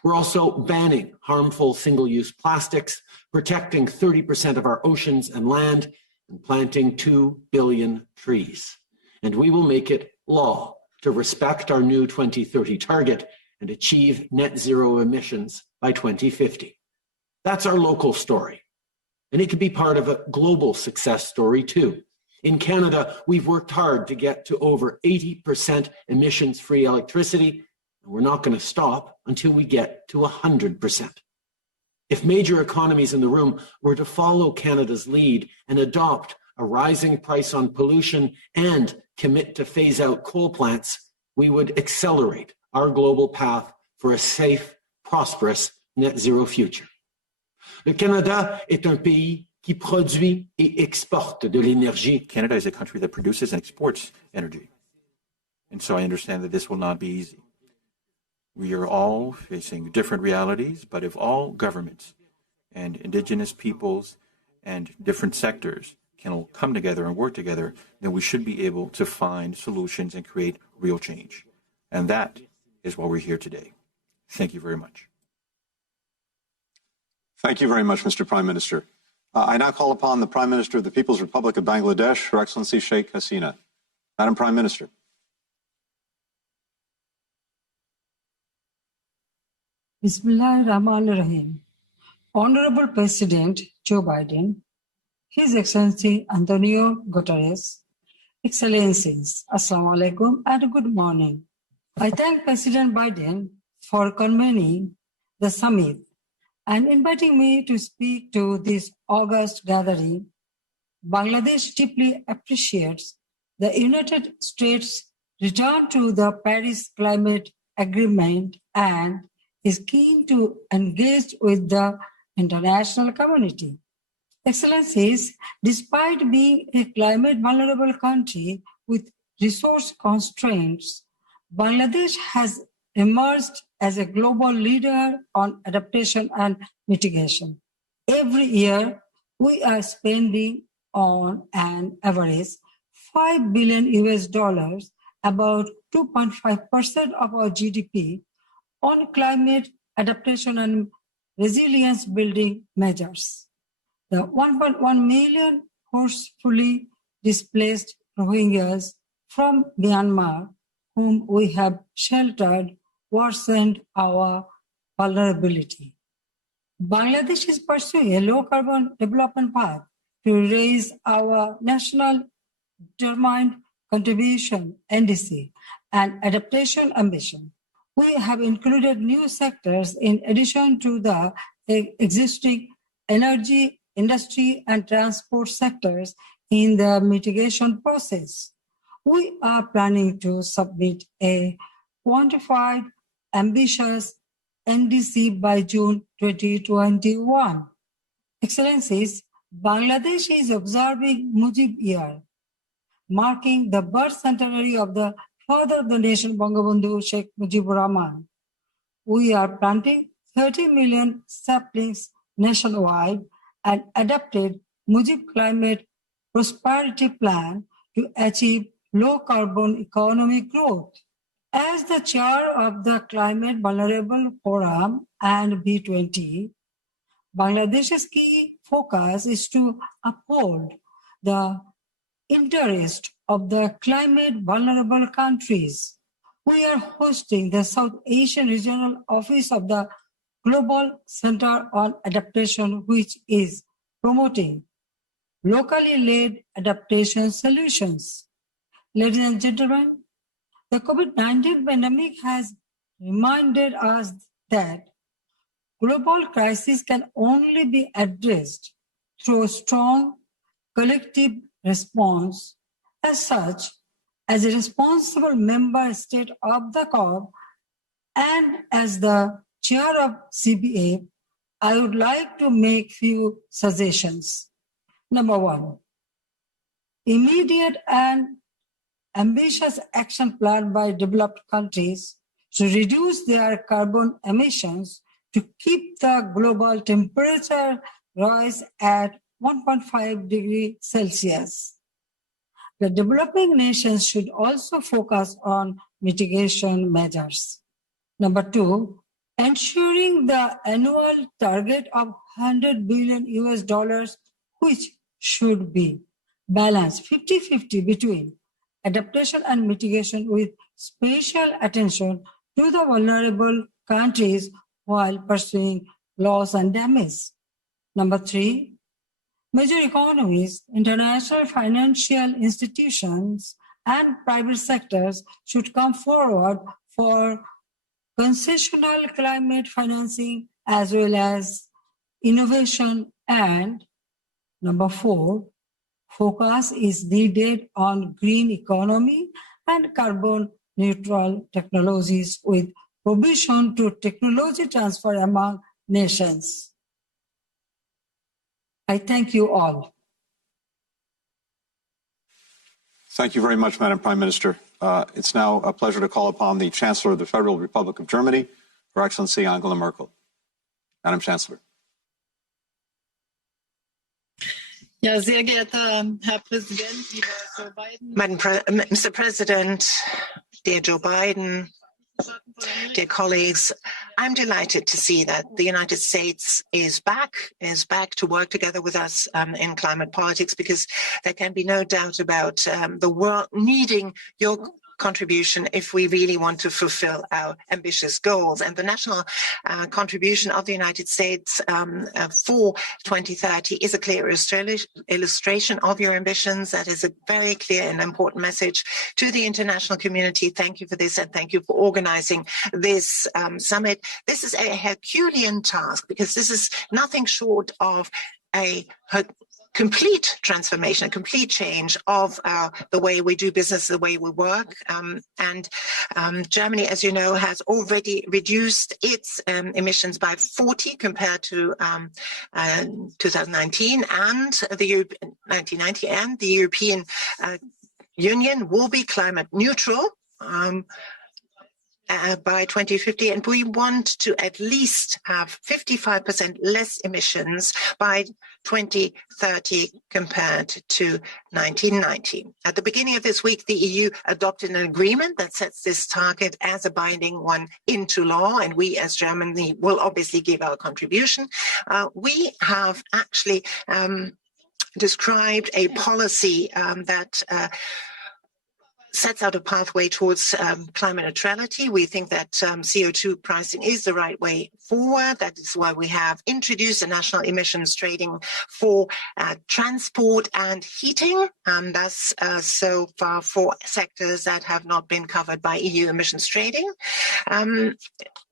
We're also banning harmful single-use plastics, protecting 30% of our oceans and land, and planting 2 billion trees. And we will make it law to respect our new 2030 target and achieve net zero emissions by 2050. That's our local story. And it could be part of a global success story too. In Canada, we've worked hard to get to over 80% emissions-free electricity, and we're not going to stop until we get to 100%. If major economies in the room were to follow Canada's lead and adopt a rising price on pollution and commit to phase out coal plants, we would accelerate our global path for a safe, prosperous net zero future. Le Canada est un pays qui produit et exporte de l'énergie. Canada is a country that produces and exports energy. And so I understand that this will not be easy. We are all facing different realities, but if all governments and Indigenous peoples and different sectors can all come together and work together, then we should be able to find solutions and create real change. And that is why we're here today. Thank you very much. Thank you very much, Mr. Prime Minister. I now call upon the Prime Minister of the People's Republic of Bangladesh, Her Excellency Sheikh Hasina. Madam Prime Minister. Bismillah Rahman Rahim. Honorable President Joe Biden, His Excellency Antonio Guterres, Excellencies, Assalamu alaikum and good morning. I thank President Biden for convening the summit and inviting me to speak to this August gathering. Bangladesh deeply appreciates the United States' return to the Paris Climate Agreement and is keen to engage with the international community. Excellencies, despite being a climate vulnerable country with resource constraints, Bangladesh has emerged as a global leader on adaptation and mitigation. Every year, we are spending on an average $5 billion, about 2.5% of our GDP, on climate adaptation and resilience building measures. The 1.1 million forcefully displaced Rohingyas from Myanmar, whom we have sheltered, worsened our vulnerability. Bangladesh is pursuing a low-carbon development path to raise our national determined contribution, NDC, and adaptation ambition. We have included new sectors in addition to the existing energy, industry, and transport sectors in the mitigation process. We are planning to submit a quantified, ambitious NDC by June 2021. Excellencies, Bangladesh is observing Mujib Year, marking the birth centenary of the father of the nation, Bangabandhu Sheikh Mujibur Rahman. We are planting 30 million saplings nationwide and adopted Mujib Climate Prosperity Plan to achieve low-carbon economic growth. As the chair of the Climate Vulnerable Forum and B20, Bangladesh's key focus is to uphold the interest of the climate vulnerable countries. We are hosting the South Asian Regional Office of the Global Center on Adaptation, which is promoting locally led adaptation solutions. Ladies and gentlemen, the COVID-19 pandemic has reminded us that global crisis can only be addressed through a strong collective response. As such, as a responsible member state of the COP and as the chair of CBA, I would like to make few suggestions. Number one, immediate and ambitious action plan by developed countries to reduce their carbon emissions to keep the global temperature rise at 1.5 degrees Celsius. The developing nations should also focus on mitigation measures. Number two, ensuring the annual target of $100 billion US, which should be balanced 50-50 between adaptation and mitigation with special attention to the vulnerable countries while pursuing loss and damage. Number three, major economies, international financial institutions, and private sectors should come forward for concessional climate financing as well as innovation. And number four, focus is needed on green economy and carbon neutral technologies with provision to technology transfer among nations. I thank you all. Thank you very much, Madam Prime Minister. It's now a pleasure to call upon the Chancellor of the Federal Republic of Germany, Her Excellency Angela Merkel. Madam Chancellor. Ja, sehr geehrter Herr Präsident, lieber Joe Biden. Mr. President, dear Joe Biden, dear colleagues, I'm delighted to see that the United States is back to work together with us in climate politics, because there can be no doubt about the world needing your contribution if we really want to fulfill our ambitious goals. And the national contribution of the United States for 2030 is a clear illustration of your ambitions. That is a very clear and important message to the international community. Thank you for this, and thank you for organizing this summit. This is a Herculean task, because this is nothing short of a complete transformation, a complete change of the way we do business, the way we work. Germany, as you know, has already reduced its emissions by 40 compared to 2019 and the 1990, and the European Union will be climate neutral by 2050, and we want to at least have 55% less emissions by 2030 compared to 1990. At the beginning of this week, the EU adopted an agreement that sets this target as a binding one into law, and we as Germany will obviously give our contribution. We have actually described a policy that sets out a pathway towards climate neutrality. We think that CO2 pricing is the right way forward. That is why we have introduced a national emissions trading for transport and heating. That's so far for sectors that have not been covered by EU emissions trading.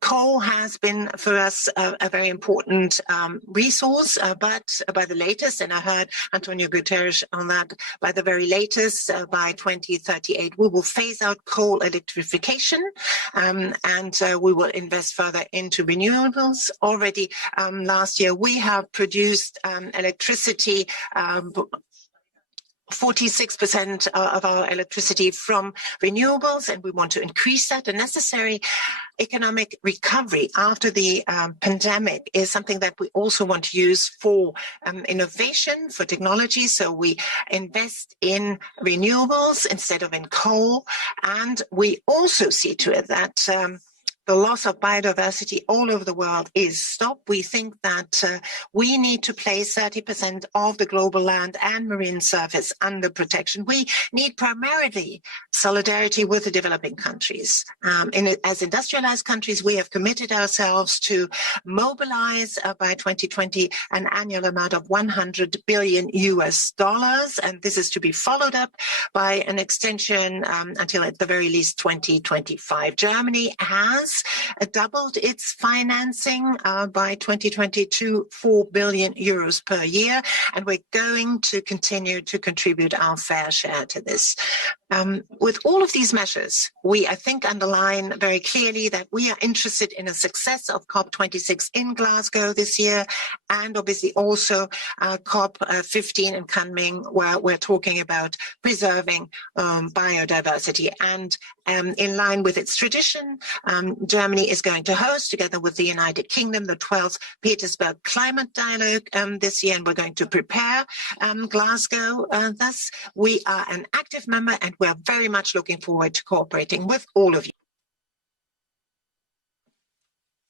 Coal has been for us a very important resource, but by the latest, and I heard Antonio Guterres on that, by the very latest, by 2038, we will phase out coal electrification and we will invest further into renewables. Already last year, we have produced electricity 46% of our electricity from renewables, and we want to increase that. The necessary economic recovery after the pandemic is something that we also want to use for innovation, for technology. So we invest in renewables instead of in coal. And we also see to it that the loss of biodiversity all over the world is stopped. We think that we need to place 30% of the global land and marine surface under protection. We need primarily solidarity with the developing countries. As industrialized countries, we have committed ourselves to mobilize by 2020 an annual amount of $100 billion US, and this is to be followed up by an extension until at the very least 2025. Germany has doubled its financing by 2022, 4 billion euros per year, and we're going to continue to contribute our fair share to this. With all of these measures, we, I think, underline very clearly that we are interested in a success of COP26 in Glasgow this year, and obviously also COP15 in Kunming, where we're talking about preserving biodiversity. And in line with its tradition, Germany is going to host, together with the United Kingdom, the 12th Petersburg Climate Dialogue this year, and we're going to prepare Glasgow. Thus, we are an active member, and we're very much looking forward to cooperating with all of you.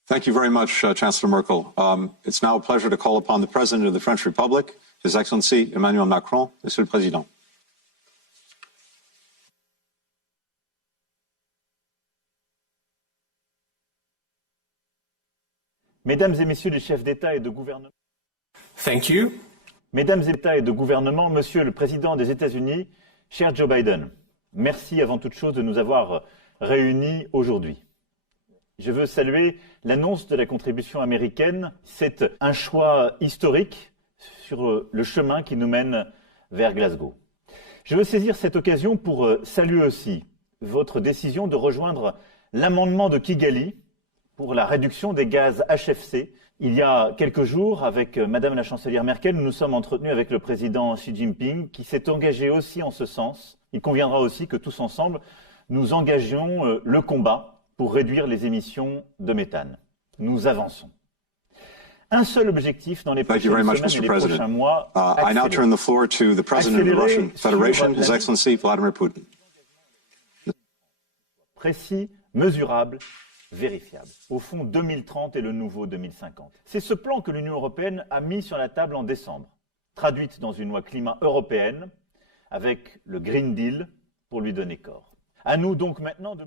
Thank you very much, Chancellor Merkel. It's now a pleasure to call upon the President of the French Republic, His Excellency Emmanuel Macron. Monsieur le Président. Mesdames et Messieurs les chefs d'État et de gouvernement. Thank you. Mesdames et États et de gouvernement, Monsieur le Président des États-Unis, cher Joe Biden, merci avant toute chose de nous avoir réunis aujourd'hui. Je veux saluer l'annonce de la contribution américaine. C'est un choix historique sur le chemin qui nous mène vers Glasgow. Je veux saisir cette occasion pour saluer aussi votre décision de rejoindre l'amendement de Kigali pour la réduction des gaz HFC. Il y a quelques jours, avec Madame la chancelière Merkel, nous nous sommes entretenus avec le président Xi Jinping, qui s'est engagé aussi en ce sens. Il conviendra aussi que tous ensemble, nous engagions le combat pour réduire les émissions de méthane. Nous avançons. Un seul objectif dans les prochaines semaines et les prochains mois, I now turn the floor to the President of the Russian Federation, His Excellency Vladimir Putin. Précis, mesurable, vérifiable. Au fond, 2030 est le nouveau 2050. C'est ce plan que l'Union européenne a mis sur la table en décembre, traduite dans une loi climat européenne, avec le Green Deal pour lui donner corps. À nous donc maintenant de...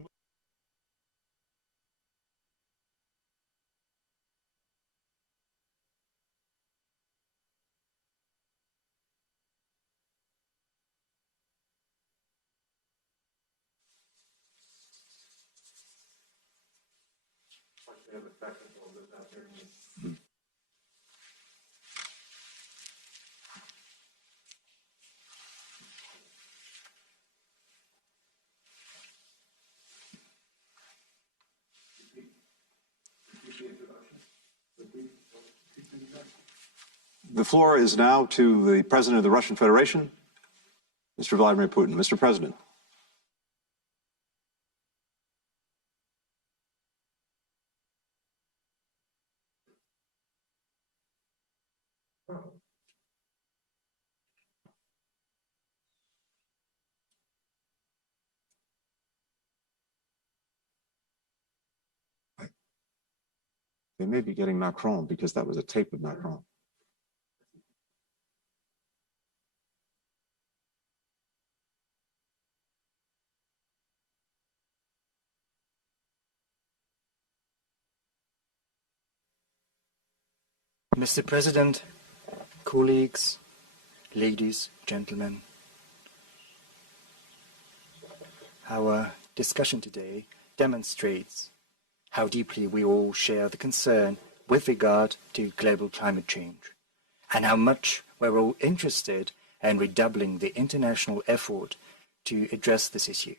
The floor is now to the President of the Russian Federation, Mr. Vladimir Putin. Mr. President. They may be getting Macron because that was a tape of Macron. Mr. President, colleagues, ladies, gentlemen, our discussion today demonstrates how deeply we all share the concern with regard to global climate change, and how much we're all interested in redoubling the international effort to address this issue.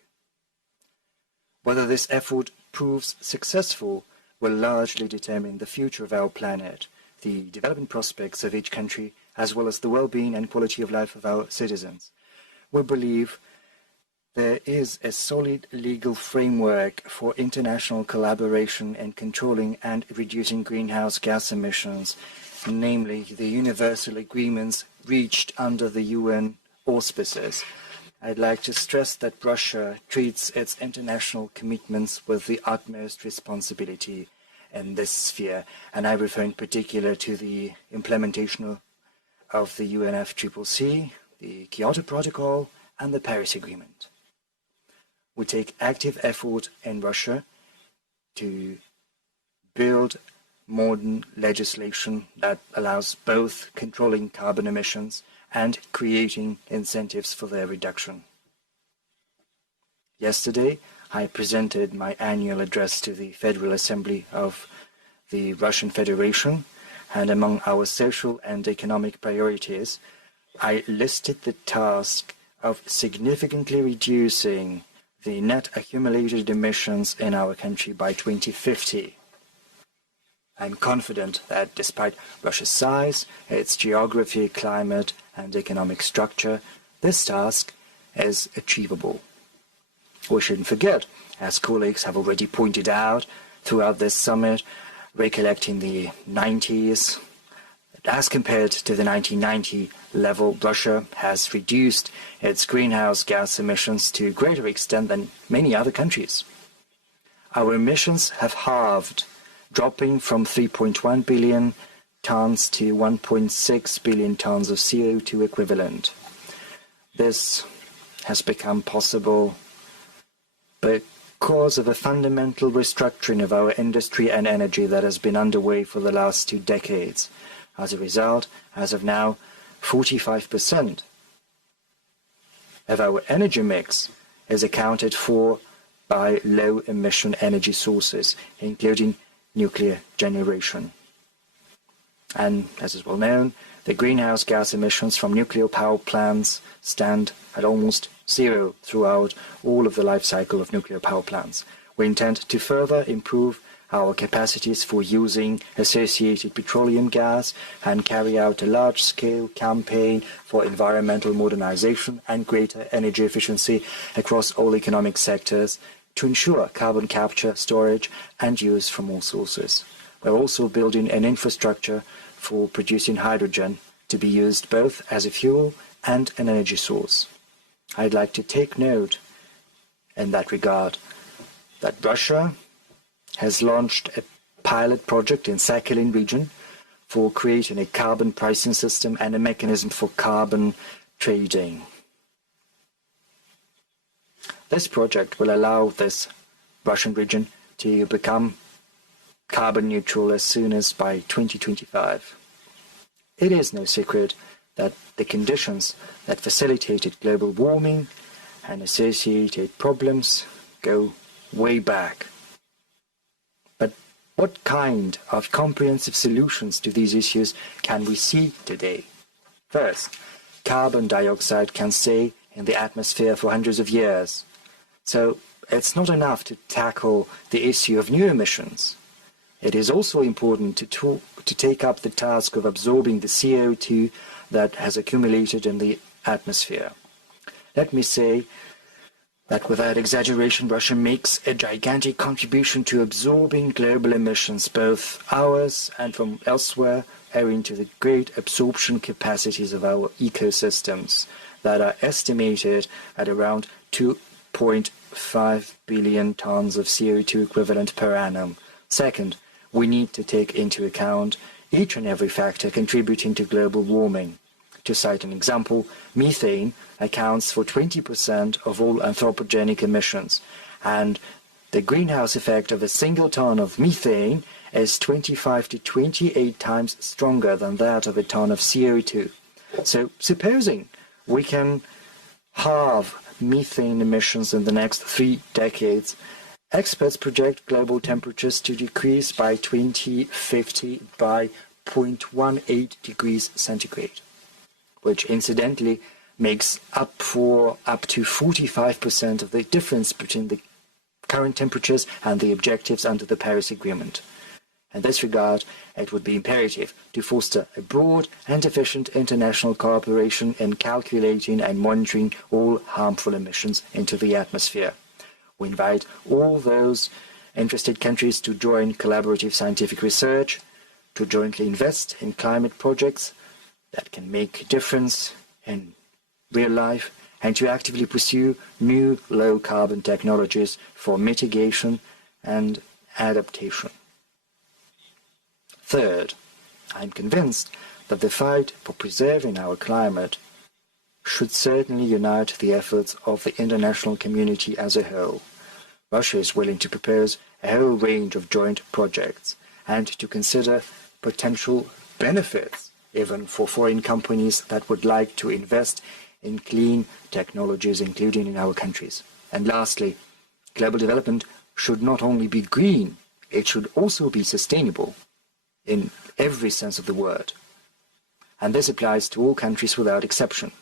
Whether this effort proves successful will largely determine the future of our planet, the development prospects of each country, as well as the well-being and quality of life of our citizens. We believe there is a solid legal framework for international collaboration in controlling and reducing greenhouse gas emissions, namely the universal agreements reached under the UN auspices. I'd like to stress that Russia treats its international commitments with the utmost responsibility in this sphere, and I refer in particular to the implementation of the UNFCCC, the Kyoto Protocol, and the Paris Agreement. We take active effort in Russia to build modern legislation that allows both controlling carbon emissions and creating incentives for their reduction. Yesterday, I presented my annual address to the Federal Assembly of the Russian Federation, and among our social and economic priorities, I listed the task of significantly reducing the net accumulated emissions in our country by 2050. I'm confident that despite Russia's size, its geography, climate, and economic structure, this task is achievable. We shouldn't forget, as colleagues have already pointed out throughout this summit, recollecting the 90s, as compared to the 1990 level, Russia has reduced its greenhouse gas emissions to a greater extent than many other countries. Our emissions have halved, dropping from 3.1 billion tons to 1.6 billion tons of CO2 equivalent. This has become possible because of a fundamental restructuring of our industry and energy that has been underway for the last 2 decades. As a result, as of now, 45% of our energy mix is accounted for by low-emission energy sources, including nuclear generation. And, as is well known, the greenhouse gas emissions from nuclear power plants stand at almost zero throughout all of the life cycle of nuclear power plants. We intend to further improve our capacities for using associated petroleum gas and carry out a large-scale campaign for environmental modernization and greater energy efficiency across all economic sectors to ensure carbon capture, storage, and use from all sources. We're also building an infrastructure for producing hydrogen to be used both as a fuel and an energy source. I'd like to take note in that regard that Russia has launched a pilot project in Sakhalin region for creating a carbon pricing system and a mechanism for carbon trading. This project will allow this Russian region to become carbon neutral as soon as by 2025. It is no secret that the conditions that facilitated global warming and associated problems go way back. But what kind of comprehensive solutions to these issues can we see today? First, carbon dioxide can stay in the atmosphere for hundreds of years. So it's not enough to tackle the issue of new emissions. It is also important to take up the task of absorbing the CO2 that has accumulated in the atmosphere. Let me say that without exaggeration, Russia makes a gigantic contribution to absorbing global emissions, both ours and from elsewhere, owing to the great absorption capacities of our ecosystems that are estimated at around 2.5 billion tons of CO2 equivalent per annum. Second, we need to take into account each and every factor contributing to global warming. To cite an example, methane accounts for 20% of all anthropogenic emissions, and the greenhouse effect of a single ton of methane is 25 to 28 times stronger than that of a ton of CO2. So supposing we can halve methane emissions in the next 3 decades, experts project global temperatures to decrease by 2050 by 0.18 degrees centigrade, which incidentally makes up to 45% of the difference between the current temperatures and the objectives under the Paris Agreement. In this regard, it would be imperative to foster a broad and efficient international cooperation in calculating and monitoring all harmful emissions into the atmosphere. We invite all those interested countries to join collaborative scientific research, to jointly invest in climate projects that can make a difference in real life, and to actively pursue new low-carbon technologies for mitigation and adaptation. Third, I'm convinced that the fight for preserving our climate should certainly unite the efforts of the international community as a whole. Russia is willing to propose a whole range of joint projects and to consider potential benefits even for foreign companies that would like to invest in clean technologies, including in our countries. And lastly, global development should not only be green, it should also be sustainable in every sense of the word. And this applies to all countries without exception.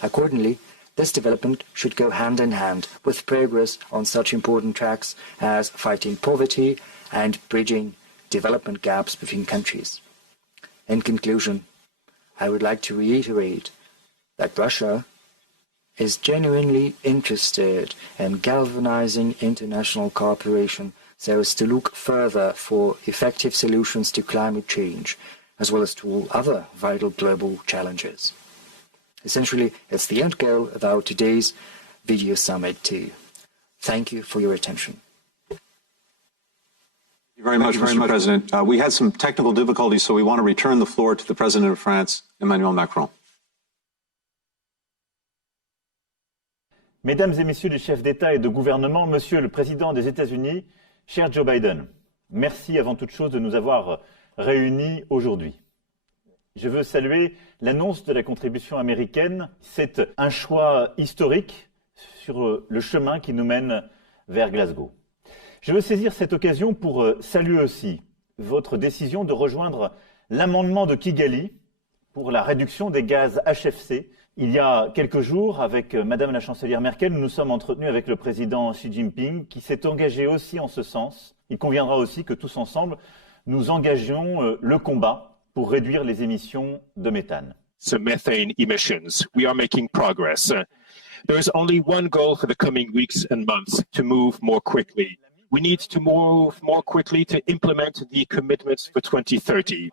Accordingly, this development should go hand in hand with progress on such important tracks as fighting poverty and bridging development gaps between countries. In conclusion, I would like to reiterate that Russia is genuinely interested in galvanizing international cooperation so as to look further for effective solutions to climate change, as well as to all other vital global challenges. Essentially, it's the end goal of our today's video summit too. Thank you for your attention. Thank you very much, Mr. President. We had some technical difficulties, so we want to return the floor to the President of France, Emmanuel Macron. Mesdames et messieurs les chefs d'État et de gouvernement, Monsieur le Président des États-Unis, cher Joe Biden, merci avant toute chose de nous avoir réunis aujourd'hui. Je veux saluer l'annonce de la contribution américaine. C'est un choix historique sur le chemin qui nous mène vers Glasgow. Je veux saisir cette occasion pour saluer aussi votre décision de rejoindre l'amendement de Kigali pour la réduction des gaz HFC. Il y a quelques jours, avec Madame la chancelière Merkel, nous nous sommes entretenus avec le président Xi Jinping qui s'est engagé aussi en ce sens. Il conviendra aussi que tous ensemble, nous engagions le combat pour réduire les émissions de méthane. So methane emissions. We are making progress. There is only one goal for the coming weeks and months: to move more quickly. We need to move more quickly to implement the commitments for 2030.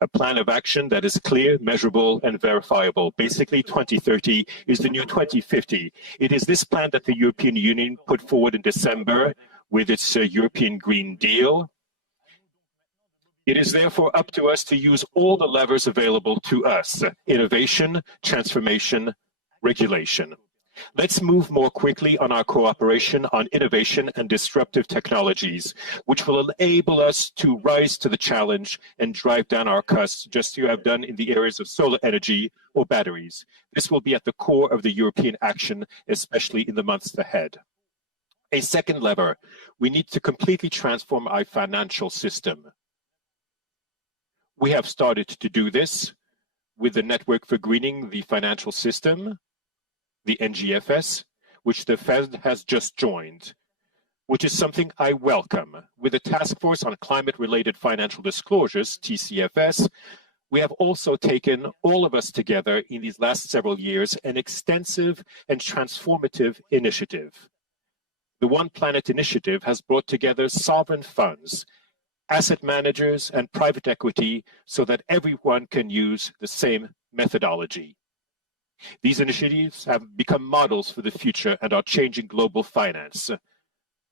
A plan of action that is clear, measurable, and verifiable. Basically, 2030 is the new 2050. It is this plan that the European Union put forward in December with its European Green Deal. It is therefore up to us to use all the levers available to us: innovation, transformation, regulation. Let's move more quickly on our cooperation on innovation and disruptive technologies, which will enable us to rise to the challenge and drive down our costs, just as you have done in the areas of solar energy or batteries. This will be at the core of the European action, especially in the months ahead. A second lever: we need to completely transform our financial system. We have started to do this with the Network for Greening the Financial System, the NGFS, which the Fed has just joined, which is something I welcome. With the Task Force on Climate-Related Financial Disclosures, TCFS, we have also taken, all of us together in these last several years, an extensive and transformative initiative. The One Planet Initiative has brought together sovereign funds, asset managers, and private equity so that everyone can use the same methodology. These initiatives have become models for the future and are changing global finance.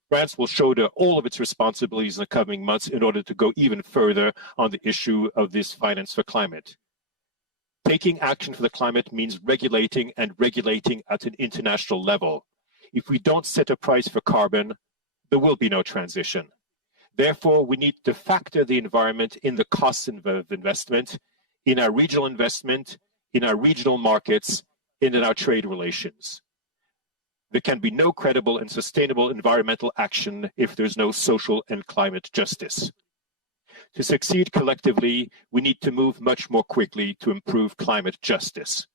France will shoulder all of its responsibilities in the coming months in order to go even further on the issue of this finance for climate. Taking action for the climate means regulating and regulating at an international level. If we don't set a price for carbon, there will be no transition. Therefore, we need to factor the environment in the costs of investment, in our regional investment, in our regional markets, and in our trade relations. There can be no credible and sustainable environmental action if there's no social and climate justice. To succeed collectively, we need to move much more quickly to improve climate justice.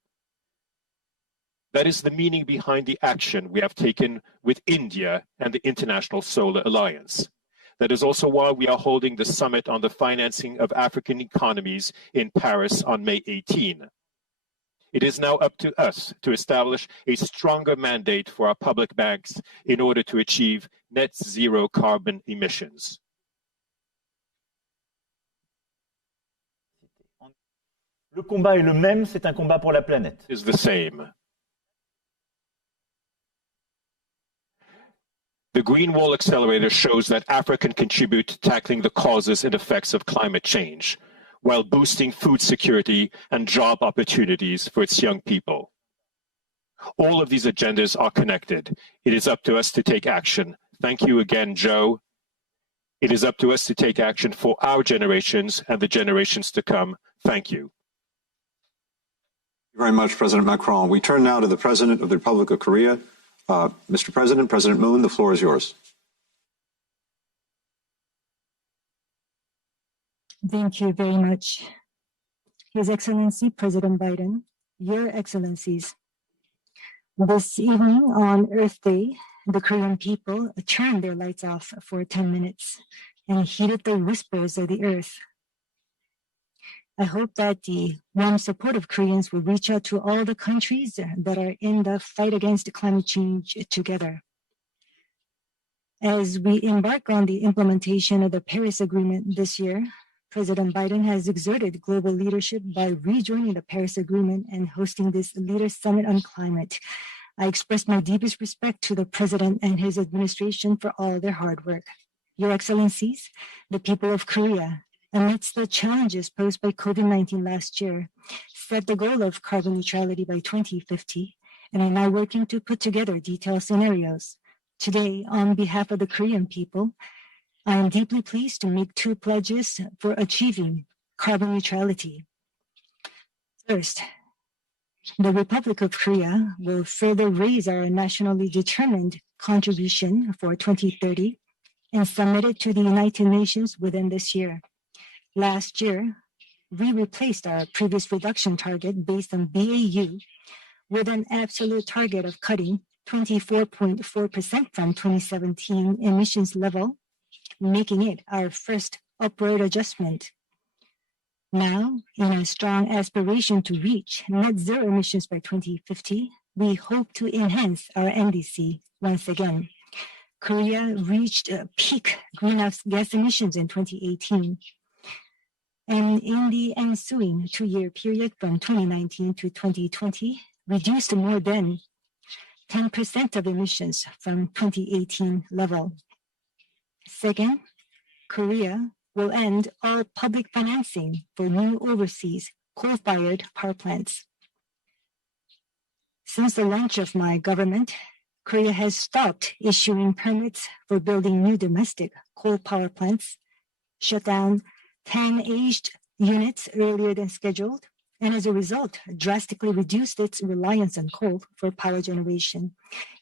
That is the meaning behind the action we have taken with India and the International Solar Alliance. That is also why we are holding the Summit on the Financing of African Economies in Paris on May 18. It is now up to us to establish a stronger mandate for our public banks in order to achieve net zero carbon emissions. Le combat est le même, c'est un combat pour la planète. Is the same. The Green Wall Accelerator shows that Africa can contribute to tackling the causes and effects of climate change, while boosting food security and job opportunities for its young people. All of these agendas are connected. It is up to us to take action. Thank you again, Joe. It is up to us to take action for our generations and the generations to come. Thank you. Thank you very much, President Macron. We turn now to the President of the Republic of Korea. Mr. President, President Moon, the floor is yours. Thank you very much. His Excellency President Biden, Your Excellencies. This evening on Earth Day, the Korean people turned their lights off for 10 minutes and heeded the whispers of the earth. I hope that the warm support of Koreans will reach out to all the countries that are in the fight against climate change together. As we embark on the implementation of the Paris Agreement this year, President Biden has exerted global leadership by rejoining the Paris Agreement and hosting this Leaders' Summit on Climate. I express my deepest respect to the President and his administration for all their hard work. Your Excellencies, the people of Korea, amidst the challenges posed by COVID-19 last year, set the goal of carbon neutrality by 2050 and are now working to put together detailed scenarios. Today, on behalf of the Korean people, I am deeply pleased to make two pledges for achieving carbon neutrality. First, the Republic of Korea will further raise our nationally determined contribution for 2030 and submit it to the United Nations within this year. Last year, we replaced our previous reduction target based on BAU with an absolute target of cutting 24.4% from 2017 emissions level, making it our first upward adjustment. Now, in a strong aspiration to reach net zero emissions by 2050, we hope to enhance our NDC once again. Korea reached peak greenhouse gas emissions in 2018. And in the ensuing two-year period from 2019 to 2020, reduced more than 10% of emissions from 2018 level. Second, Korea will end all public financing for new overseas coal-fired power plants. Since the launch of my government, Korea has stopped issuing permits for building new domestic coal power plants, shut down 10 aged units earlier than scheduled, and as a result, drastically reduced its reliance on coal for power generation.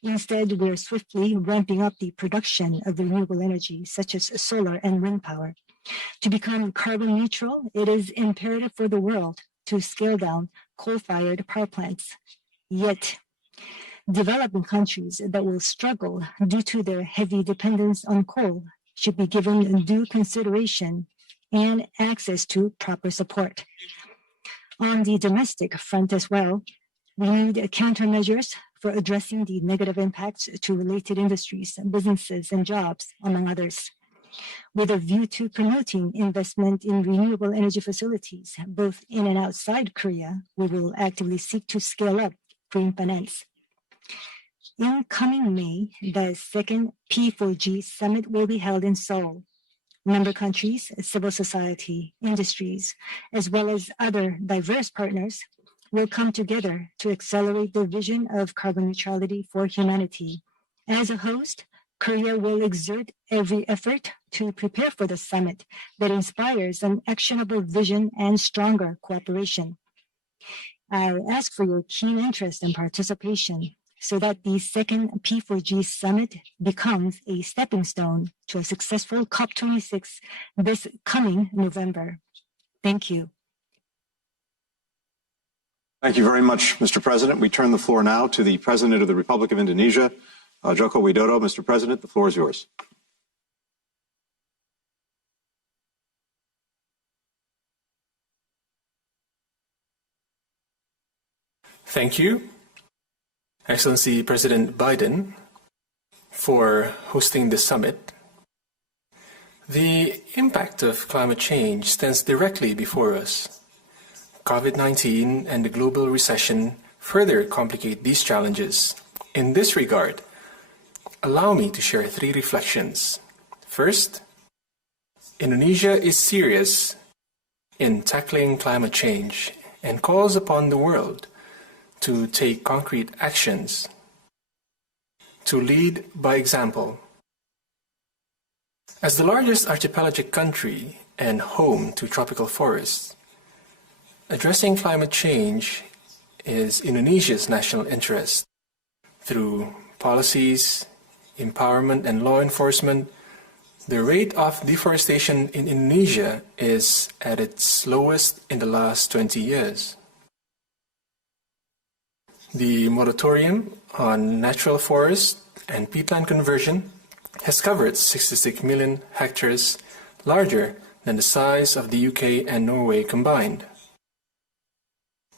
Instead, we are swiftly ramping up the production of renewable energy, such as solar and wind power. To become carbon neutral, it is imperative for the world to scale down coal-fired power plants. Yet, developing countries that will struggle due to their heavy dependence on coal should be given due consideration and access to proper support. On the domestic front as well, we need countermeasures for addressing the negative impacts to related industries, businesses, and jobs, among others. With a view to promoting investment in renewable energy facilities, both in and outside Korea, we will actively seek to scale up green finance. In coming May, the second P4G summit will be held in Seoul. Member countries, civil society, industries, as well as other diverse partners will come together to accelerate the vision of carbon neutrality for humanity. As a host, Korea will exert every effort to prepare for the summit that inspires an actionable vision and stronger cooperation. I ask for your keen interest and participation so that the second P4G summit becomes a stepping stone to a successful COP26 this coming November. Thank you. Thank you very much, Mr. President. We turn the floor now to the President of the Republic of Indonesia, Joko Widodo. Mr. President, the floor is yours. Thank you, Excellency President Biden, for hosting the summit. The impact of climate change stands directly before us. COVID-19 and the global recession further complicate these challenges. In this regard, allow me to share 3 reflections. First, Indonesia is serious in tackling climate change and calls upon the world to take concrete actions, to lead by example. As the largest archipelagic country and home to tropical forests, addressing climate change is Indonesia's national interest. Through policies, empowerment, and law enforcement, the rate of deforestation in Indonesia is at its lowest in the last 20 years. The moratorium on natural forest and peatland conversion has covered 66 million hectares, larger than the size of the UK and Norway combined.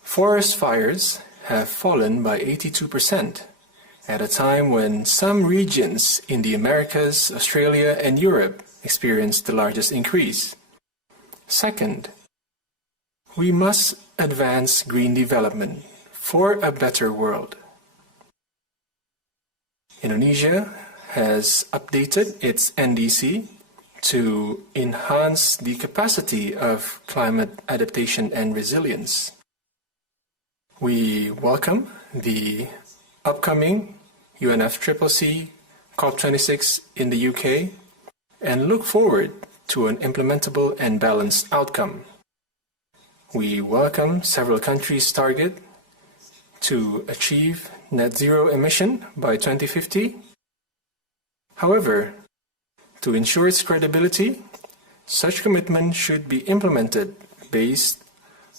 Forest fires have fallen by 82%, at a time when some regions in the Americas, Australia, and Europe experienced the largest increase. Second, we must advance green development for a better world. Indonesia has updated its NDC to enhance the capacity of climate adaptation and resilience. We welcome the upcoming UNFCCC COP26 in the UK and look forward to an implementable and balanced outcome. We welcome several countries' target to achieve net zero emission by 2050. However, to ensure its credibility, such commitment should be implemented based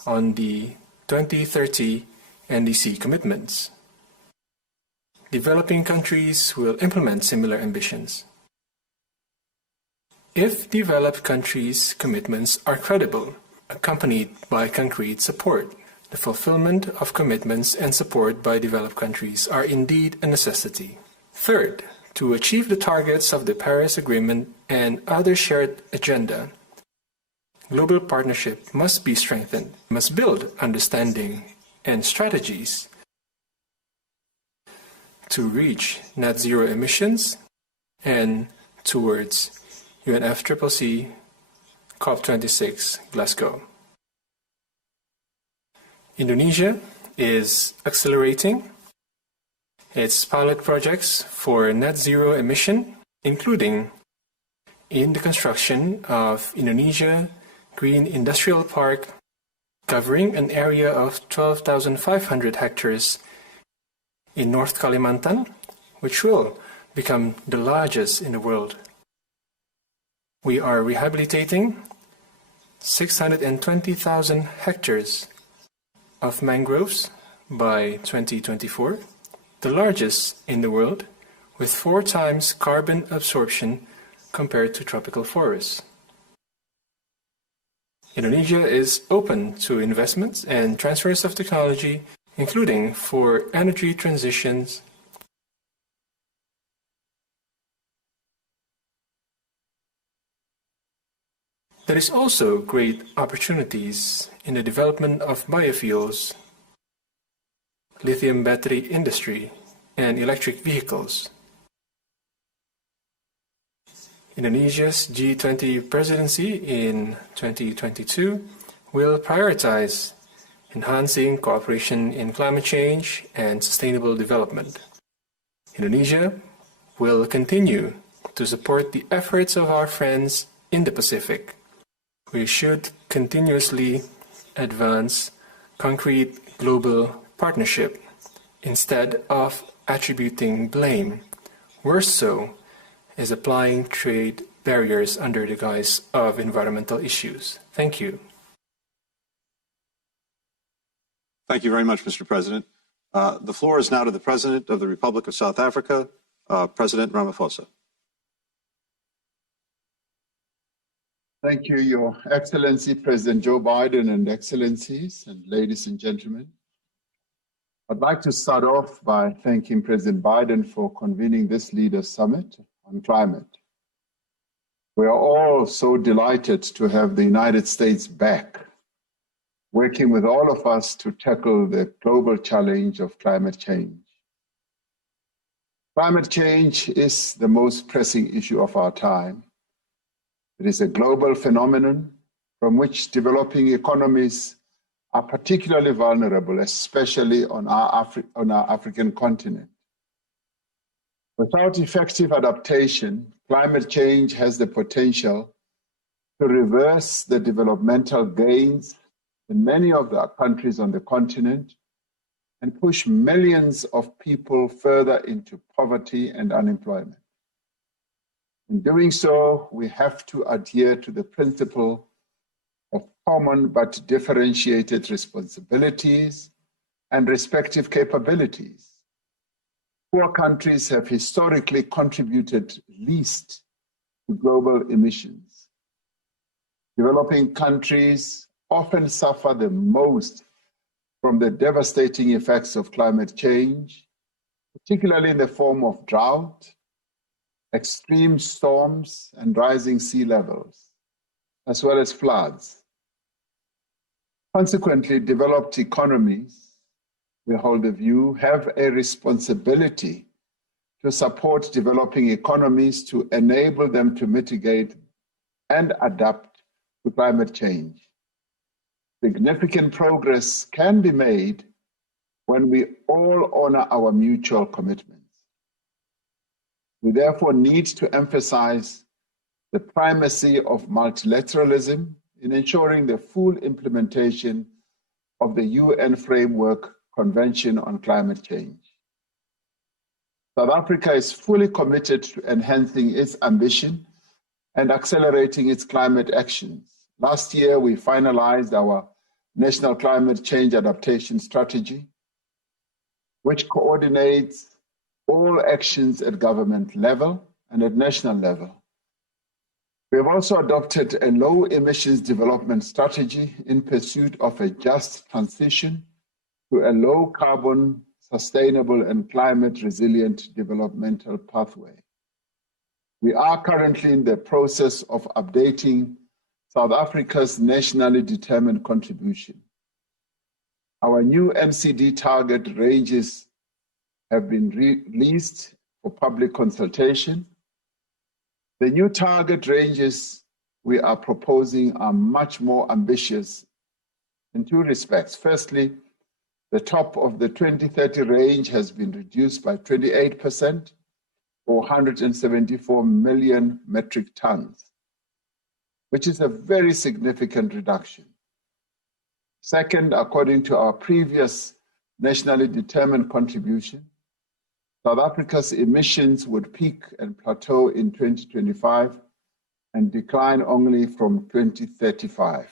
on the 2030 NDC commitments. Developing countries will implement similar ambitions. If developed countries' commitments are credible, accompanied by concrete support, the fulfillment of commitments and support by developed countries are indeed a necessity. Third, to achieve the targets of the Paris Agreement and other shared agenda, global partnership must be strengthened, must build understanding and strategies to reach net zero emissions and towards UNFCCC COP26 Glasgow. Indonesia is accelerating its pilot projects for net zero emission, including in the construction of Indonesia Green Industrial Park, covering an area of 12,500 hectares in North Kalimantan, which will become the largest in the world. We are rehabilitating 620,000 hectares of mangroves by 2024, the largest in the world, with 4 times carbon absorption compared to tropical forests. Indonesia is open to investments and transfers of technology, including for energy transitions. There is also great opportunities in the development of biofuels, lithium battery industry, and electric vehicles. Indonesia's G20 presidency in 2022 will prioritize enhancing cooperation in climate change and sustainable development. Indonesia will continue to support the efforts of our friends in the Pacific. We should continuously advance concrete global partnership instead of attributing blame. Worse so is applying trade barriers under the guise of environmental issues. Thank you. Thank you very much, Mr. President. The floor is now to the President of the Republic of South Africa, President Ramaphosa. Thank you, Your Excellency, President Joe Biden, and Excellencies, and ladies and gentlemen. I'd like to start off by thanking President Biden for convening this Leaders' Summit on climate. We are all so delighted to have the United States back, working with all of us to tackle the global challenge of climate change. Climate change is the most pressing issue of our time. It is a global phenomenon from which developing economies are particularly vulnerable, especially on our African continent. Without effective adaptation, climate change has the potential to reverse the developmental gains in many of the countries on the continent and push millions of people further into poverty and unemployment. In doing so, we have to adhere to the principle of common but differentiated responsibilities and respective capabilities. Poor countries have historically contributed least to global emissions. Developing countries often suffer the most from the devastating effects of climate change, particularly in the form of drought, extreme storms, and rising sea levels, as well as floods. Consequently, developed economies, we hold the view, have a responsibility to support developing economies to enable them to mitigate and adapt to climate change. Significant progress can be made when we all honor our mutual commitments. We therefore need to emphasize the primacy of multilateralism in ensuring the full implementation of the UN Framework Convention on Climate Change. South Africa is fully committed to enhancing its ambition and accelerating its climate actions. Last year, we finalized our National Climate Change Adaptation Strategy, which coordinates all actions at government level and at national level. We have also adopted a low emissions development strategy in pursuit of a just transition to a low carbon, sustainable and climate resilient developmental pathway. We are currently in the process of updating South Africa's nationally determined contribution. Our new NCD target ranges have been released for public consultation. The new target ranges we are proposing are much more ambitious in two respects. Firstly, the top of the 2030 range has been reduced by 28%, or 174 million metric tons, which is a very significant reduction. Second, according to our previous nationally determined contribution, South Africa's emissions would peak and plateau in 2025 and decline only from 2035.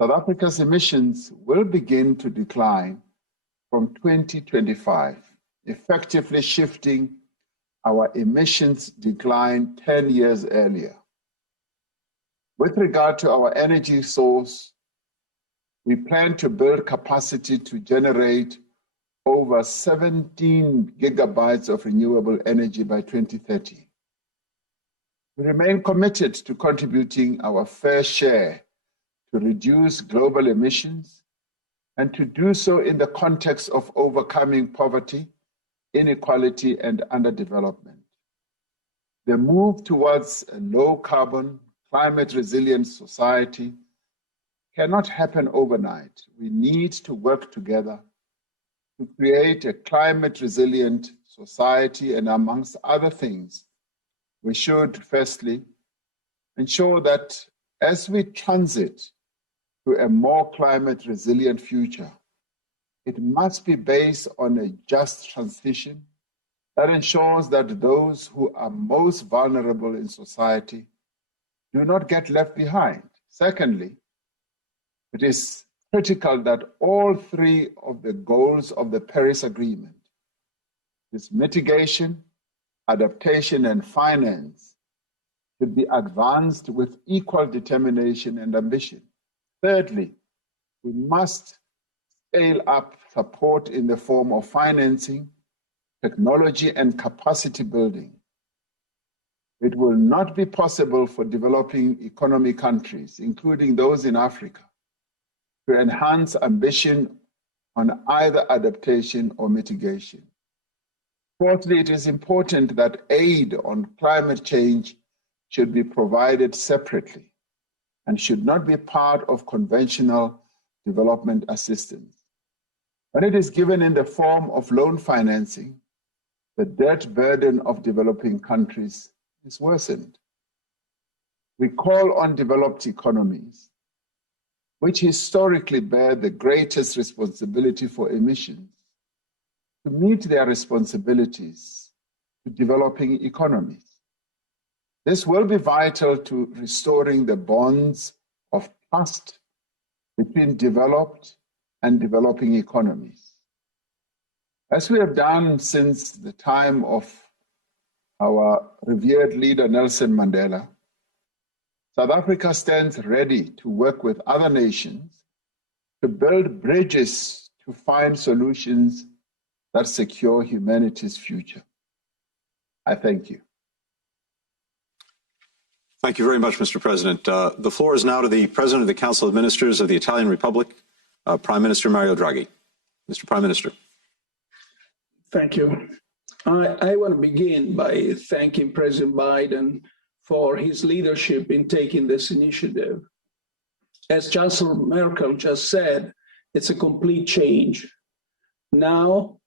South Africa's emissions will begin to decline from 2025, effectively shifting our emissions decline 10 years earlier. With regard to our energy source, we plan to build capacity to generate over 17 gigabytes of renewable energy by 2030. We remain committed to contributing our fair share to reduce global emissions and to do so in the context of overcoming poverty, inequality, and underdevelopment. The move towards a low-carbon, climate-resilient society cannot happen overnight. We need to work together to create a climate-resilient society, and amongst other things, we should firstly ensure that as we transit to a more climate resilient future, it must be based on a just transition that ensures that those who are most vulnerable in society do not get left behind. Secondly, it is critical that all three of the goals of the Paris Agreement, this mitigation, adaptation, and finance, should be advanced with equal determination and ambition. Thirdly, we must scale up support in the form of financing, technology, and capacity building. It will not be possible for developing economy countries, including those in Africa, to enhance ambition on either adaptation or mitigation. Fourthly, it is important that aid on climate change should be provided separately and should not be part of conventional development assistance. When it is given in the form of loan financing, the debt burden of developing countries is worsened. We call on developed economies, which historically bear the greatest responsibility for emissions, to meet their responsibilities to developing economies. This will be vital to restoring the bonds of trust between developed and developing economies. As we have done since the time of our revered leader Nelson Mandela, South Africa stands ready to work with other nations to build bridges to find solutions that secure humanity's future. I thank you. Thank you very much, Mr. President. The floor is now to the President of the Council of Ministers of the Italian Republic, Prime Minister Mario Draghi. Mr. Prime Minister. Thank you. I want to begin by thanking President Biden for his leadership in taking this initiative. As Chancellor Merkel just said, it's a complete change. Now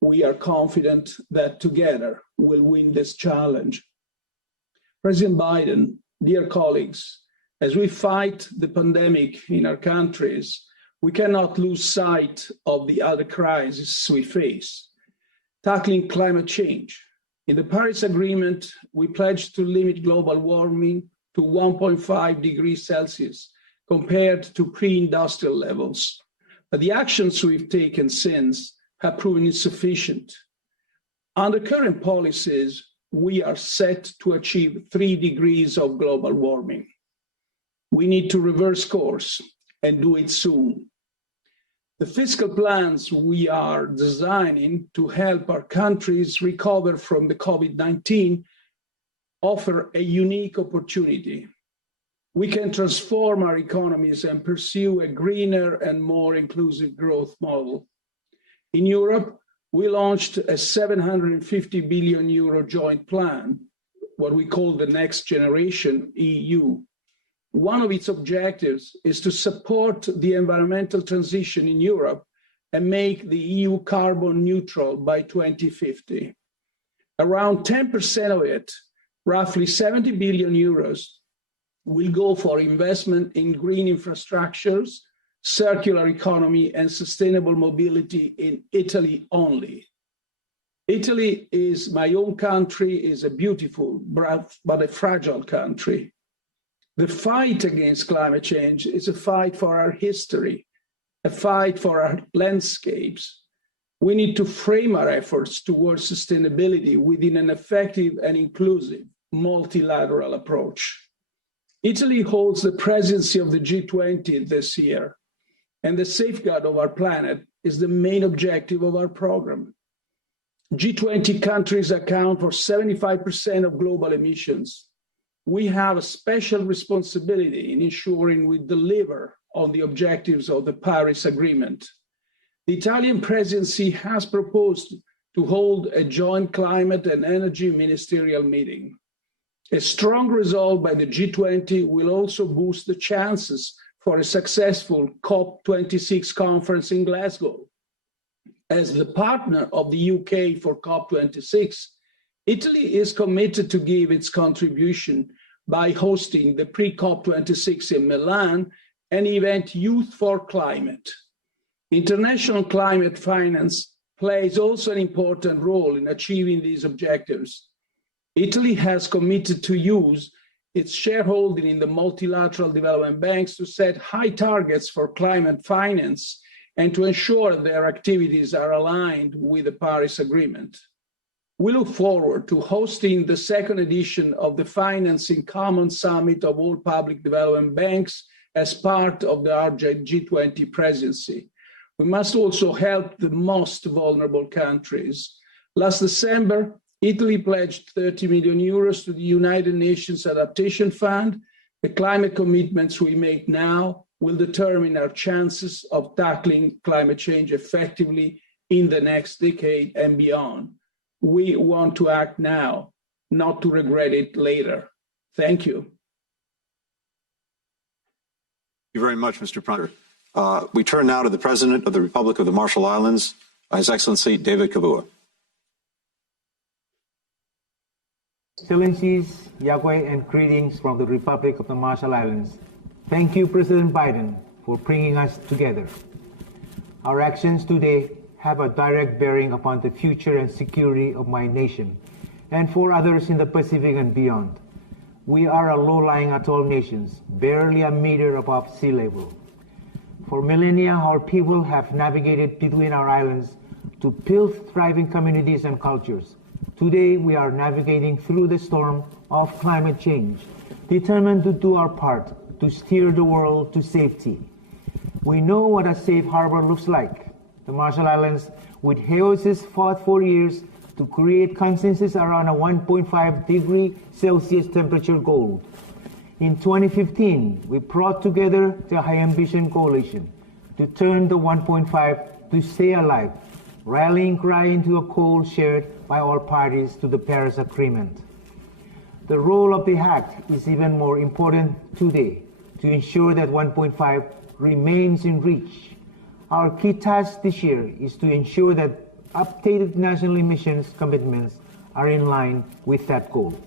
we are confident that together we'll win this challenge. President Biden, dear colleagues, as we fight the pandemic in our countries, we cannot lose sight of the other crises we face. Tackling climate change. In the Paris Agreement, we pledged to limit global warming to 1.5 degrees Celsius compared to pre-industrial levels. But the actions we've taken since have proven insufficient. Under current policies, we are set to achieve 3 degrees of global warming. We need to reverse course and do it soon. The fiscal plans we are designing to help our countries recover from the COVID-19 offer a unique opportunity. We can transform our economies and pursue a greener and more inclusive growth model. In Europe, we launched a 750 billion euro joint plan, what we call the Next Generation EU. One of its objectives is to support the environmental transition in Europe and make the EU carbon neutral by 2050. Around 10% of it, roughly 70 billion euros, will go for investment in green infrastructures, circular economy, and sustainable mobility in Italy only. Italy is my own country, is a beautiful but a fragile country. The fight against climate change is a fight for our history, a fight for our landscapes. We need to frame our efforts towards sustainability within an effective and inclusive multilateral approach. Italy holds the presidency of the G20 this year, and the safeguard of our planet is the main objective of our program. G20 countries account for 75% of global emissions. We have a special responsibility in ensuring we deliver on the objectives of the Paris Agreement. The Italian presidency has proposed to hold a joint climate and energy ministerial meeting. A strong resolve by the G20 will also boost the chances for a successful COP26 conference in Glasgow. As the partner of the UK for COP26, Italy is committed to give its contribution by hosting the pre-COP26 in Milan, an event Youth for Climate. International climate finance plays also an important role in achieving these objectives. Italy has committed to use its shareholding in the multilateral development banks to set high targets for climate finance and to ensure their activities are aligned with the Paris Agreement. We look forward to hosting the second edition of the Financing Common Summit of all public development banks as part of our G20 presidency. We must also help the most vulnerable countries. Last December, Italy pledged 30 million euros to the United Nations Adaptation Fund. The climate commitments we make now will determine our chances of tackling climate change effectively in the next decade and beyond. We want to act now, not to regret it later. Thank you. Thank you very much, Mr. Prime Minister. We turn now to the President of the Republic of the Marshall Islands, His Excellency David Kavua. Excellencies, Yagway, and greetings from the Republic of the Marshall Islands. Thank you, President Biden, for bringing us together. Our actions today have a direct bearing upon the future and security of my nation and for others in the Pacific and beyond. We are a low-lying atoll nation, barely a meter above sea level. For millennia, our people have navigated between our islands to build thriving communities and cultures. Today, we are navigating through the storm of climate change, determined to do our part to steer the world to safety. We know what a safe harbor looks like. The Marshall Islands, with Haoses, fought for years to create consensus around a 1.5 degree Celsius temperature goal. In 2015, we brought together the High Ambition Coalition to turn the 1.5 to stay alive, rallying cry into a call shared by all parties to the Paris Agreement. The role of the Act is even more important today to ensure that 1.5 remains in reach. Our key task this year is to ensure that updated national emissions commitments are in line with that goal.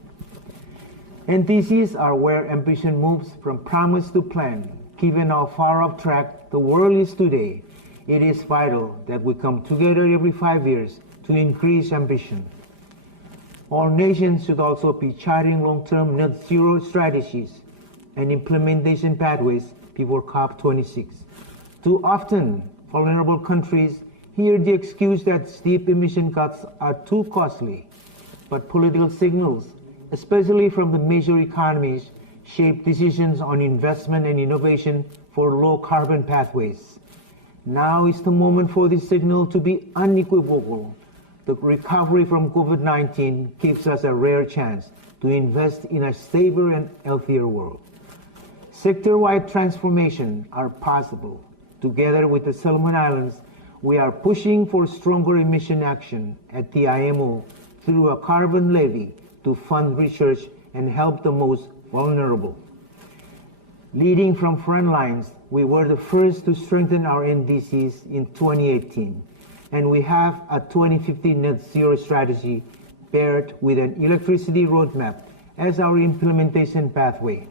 NDCs are where ambition moves from promise to plan. Given how far off track the world is today, it is vital that we come together every 5 years to increase ambition. All nations should also be charting long-term net zero strategies and implementation pathways before COP26. Too often, vulnerable countries hear the excuse that steep emission cuts are too costly, but political signals, especially from the major economies, shape decisions on investment and innovation for low-carbon pathways. Now is the moment for this signal to be unequivocal. The recovery from COVID-19 gives us a rare chance to invest in a safer and healthier world. Sector-wide transformation are possible. Together with the Solomon Islands, we are pushing for stronger emission action at the IMO through a carbon levy to fund research and help the most vulnerable. Leading from front lines, we were the first to strengthen our NDCs in 2018, and we have a 2050 net zero strategy paired with an electricity roadmap as our implementation pathway.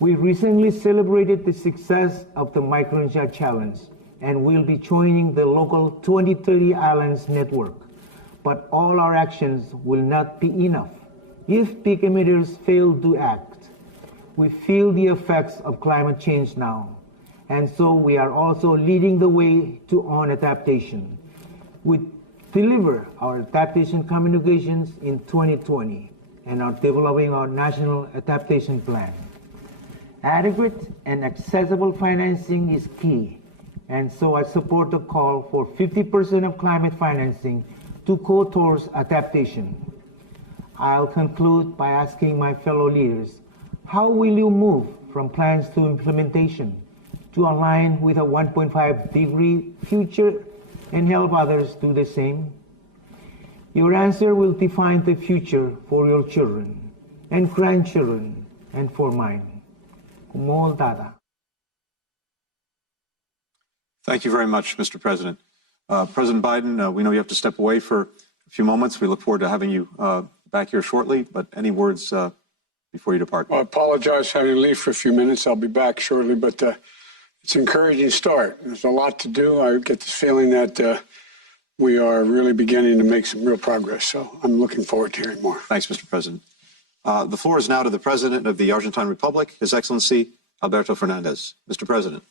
We recently celebrated the success of the Micronesia Challenge, and we'll be joining the local 2030 Islands Network. But all our actions will not be enough if big emitters fail to act. We feel the effects of climate change now, and so we are also leading the way to on adaptation. We deliver our adaptation communications in 2020 and are developing our national adaptation plan. Adequate and accessible financing is key, and so I support the call for 50% of climate financing to go towards adaptation. I'll conclude by asking my fellow leaders, how will you move from plans to implementation to align with a 1.5 degree future and help others do the same? Your answer will define the future for your children and grandchildren and for mine. Thank you very much, Mr. President. President Biden, we know you have to step away for a few moments. We look forward to having you back here shortly, but any words before you depart? Well, I apologize for having to leave for a few minutes. I'll be back shortly, but it's an encouraging start. There's a lot to do. I get this feeling that we are really beginning to make some real progress. So I'm looking forward to hearing more. Thanks, Mr. President. The floor is now to the President of the Argentine Republic, His Excellency Alberto Fernandez. Mr. President.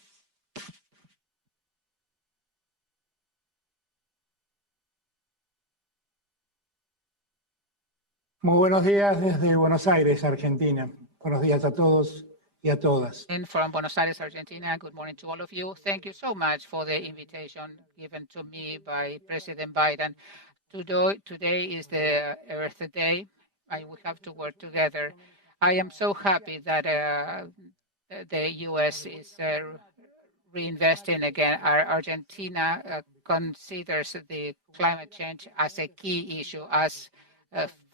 Muy buenos días desde Buenos Aires, Argentina. Buenos días a todos y a todas. From Buenos Aires, Argentina. Good morning to all of you. Thank you so much for the invitation given to me by President Biden. Today is the Earth Day, and we have to work together. I am so happy that the U.S. is reinvesting again. Argentina considers the climate change as a key issue, as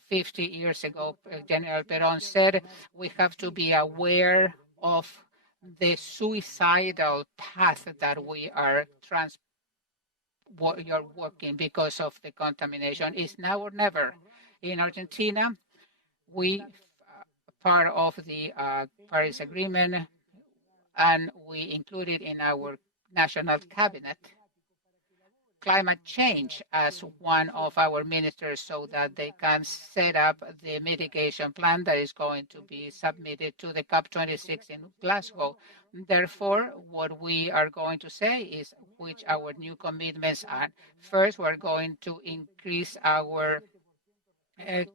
50 years ago, General Perón said, we have to be aware of the suicidal path that we are working because of the contamination. It's now or never. In Argentina, we part of the Paris Agreement, and we included in our national cabinet climate change as one of our ministers so that they can set up the mitigation plan that is going to be submitted to the COP26 in Glasgow. Therefore, what we are going to say is which our new commitments are. First, we're going to increase our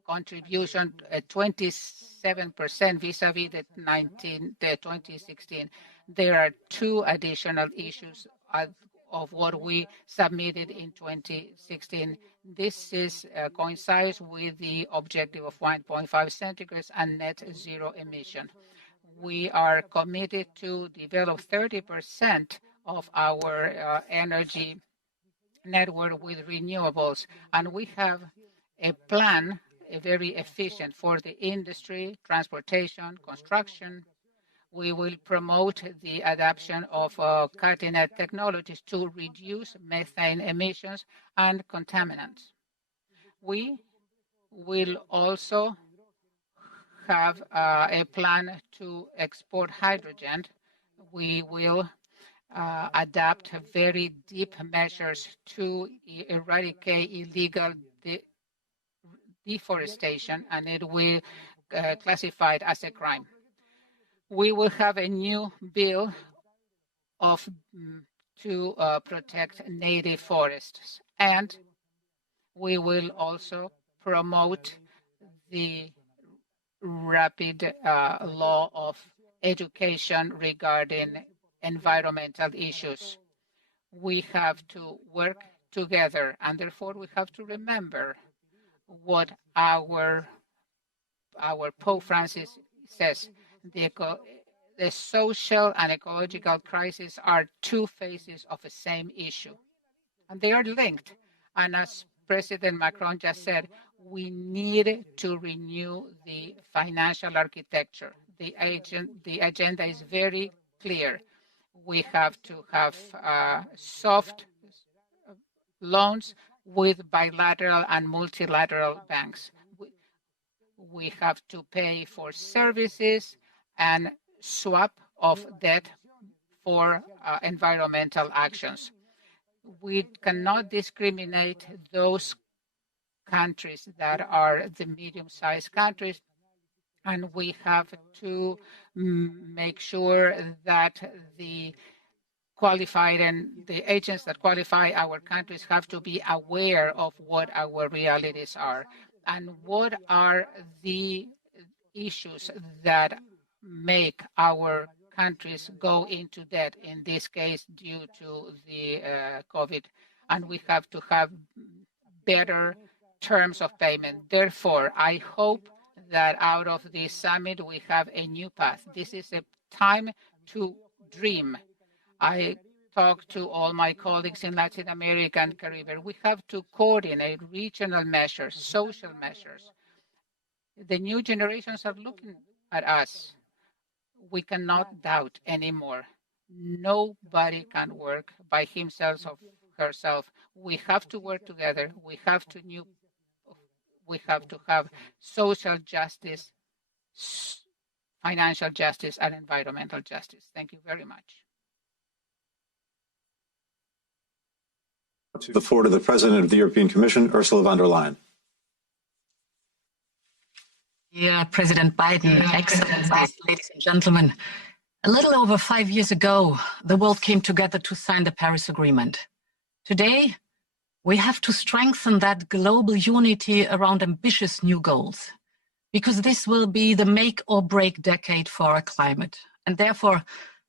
contribution 27% vis-a-vis the 2016. There are two additional issues of what we submitted in 2016. This is coincides with the objective of 1.5 centigrades and net zero emission. We are committed to develop 30% of our energy network with renewables, and we have a plan, very efficient for the industry, transportation, construction. We will promote the adoption of cutting-edge technologies to reduce methane emissions and contaminants. We will also have a plan to export hydrogen. We will adopt very deep measures to eradicate illegal deforestation, and it will classify it as a crime. We will have a new bill to protect native forests, and we will also promote the rapid law of education regarding environmental issues. We have to work together, and therefore we have to remember what our Pope Francis says. The social and ecological crisis are two faces of the same issue, and they are linked. And as President Macron just said, we need to renew the financial architecture. The agenda is very clear. We have to have soft loans with bilateral and multilateral banks. We have to pay for services and swap of debt for environmental actions. We cannot discriminate those countries that are the medium-sized countries, and we have to make sure that the qualified and the agents that qualify our countries have to be aware of what our realities are and what are the issues that make our countries go into debt, in this case due to the COVID, and we have to have better terms of payment. Therefore, I hope that out of this summit we have a new path. This is a time to dream. I talk to all my colleagues in Latin America and Caribbean. We have to coordinate regional measures, social measures. The new generations are looking at us. We cannot doubt anymore. Nobody can work by himself or herself. We have to work together. We have to have social justice, financial justice, and environmental justice. Thank you very much. The floor to the President of the European Commission, Ursula von der Leyen. Dear President Biden, Excellencies, ladies and gentlemen, a little over 5 years ago, the world came together to sign the Paris Agreement. Today, we have to strengthen that global unity around ambitious new goals, because this will be the make or break decade for our climate. And therefore,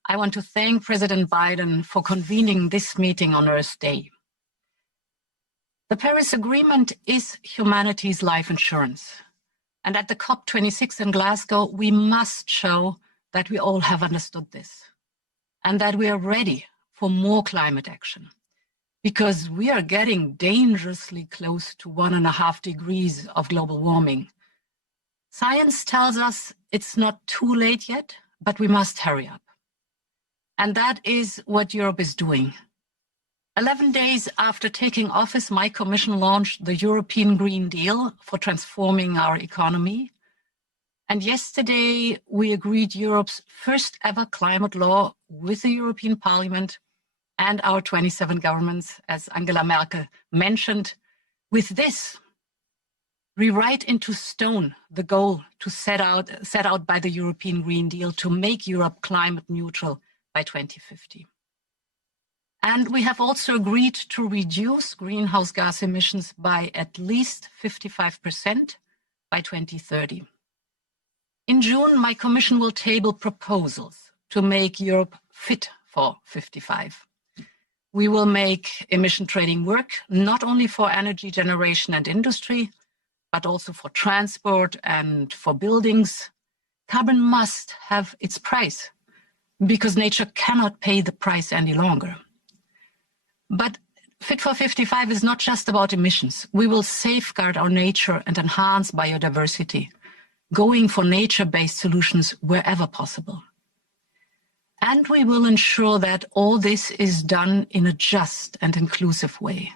I want to thank President Biden for convening this meeting on Earth Day. The Paris Agreement is humanity's life insurance. And at the COP26 in Glasgow, we must show that we all have understood this and that we are ready for more climate action, because we are getting dangerously close to 1.5 degrees of global warming. Science tells us it's not too late yet, but we must hurry up. And that is what Europe is doing. 11 days after taking office, my Commission launched the European Green Deal for transforming our economy. And yesterday, we agreed Europe's first ever climate law with the European Parliament and our 27 governments, as Angela Merkel mentioned. With this, we write into stone the goal to set out by the European Green Deal to make Europe climate neutral by 2050. And we have also agreed to reduce greenhouse gas emissions by at least 55% by 2030. In June, my Commission will table proposals to make Europe fit for 55. We will make emission trading work, not only for energy generation and industry, but also for transport and for buildings. Carbon must have its price, because nature cannot pay the price any longer. But Fit for 55 is not just about emissions. We will safeguard our nature and enhance biodiversity, going for nature-based solutions wherever possible. And we will ensure that all this is done in a just and inclusive way.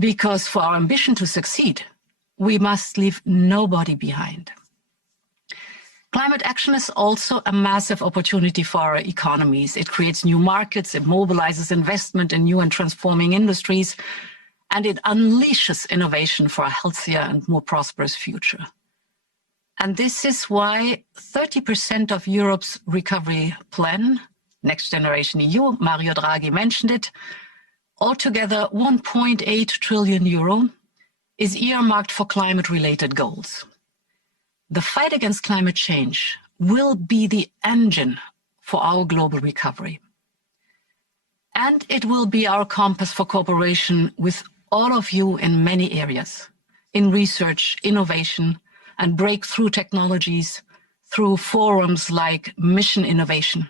Because for our ambition to succeed, we must leave nobody behind. Climate action is also a massive opportunity for our economies. It creates new markets, it mobilizes investment in new and transforming industries, and it unleashes innovation for a healthier and more prosperous future. And this is why 30% of Europe's recovery plan, Next Generation EU, Mario Draghi mentioned it, altogether 1.8 trillion euro, is earmarked for climate-related goals. The fight against climate change will be the engine for our global recovery. And it will be our compass for cooperation with all of you in many areas, in research, innovation, and breakthrough technologies through forums like Mission Innovation,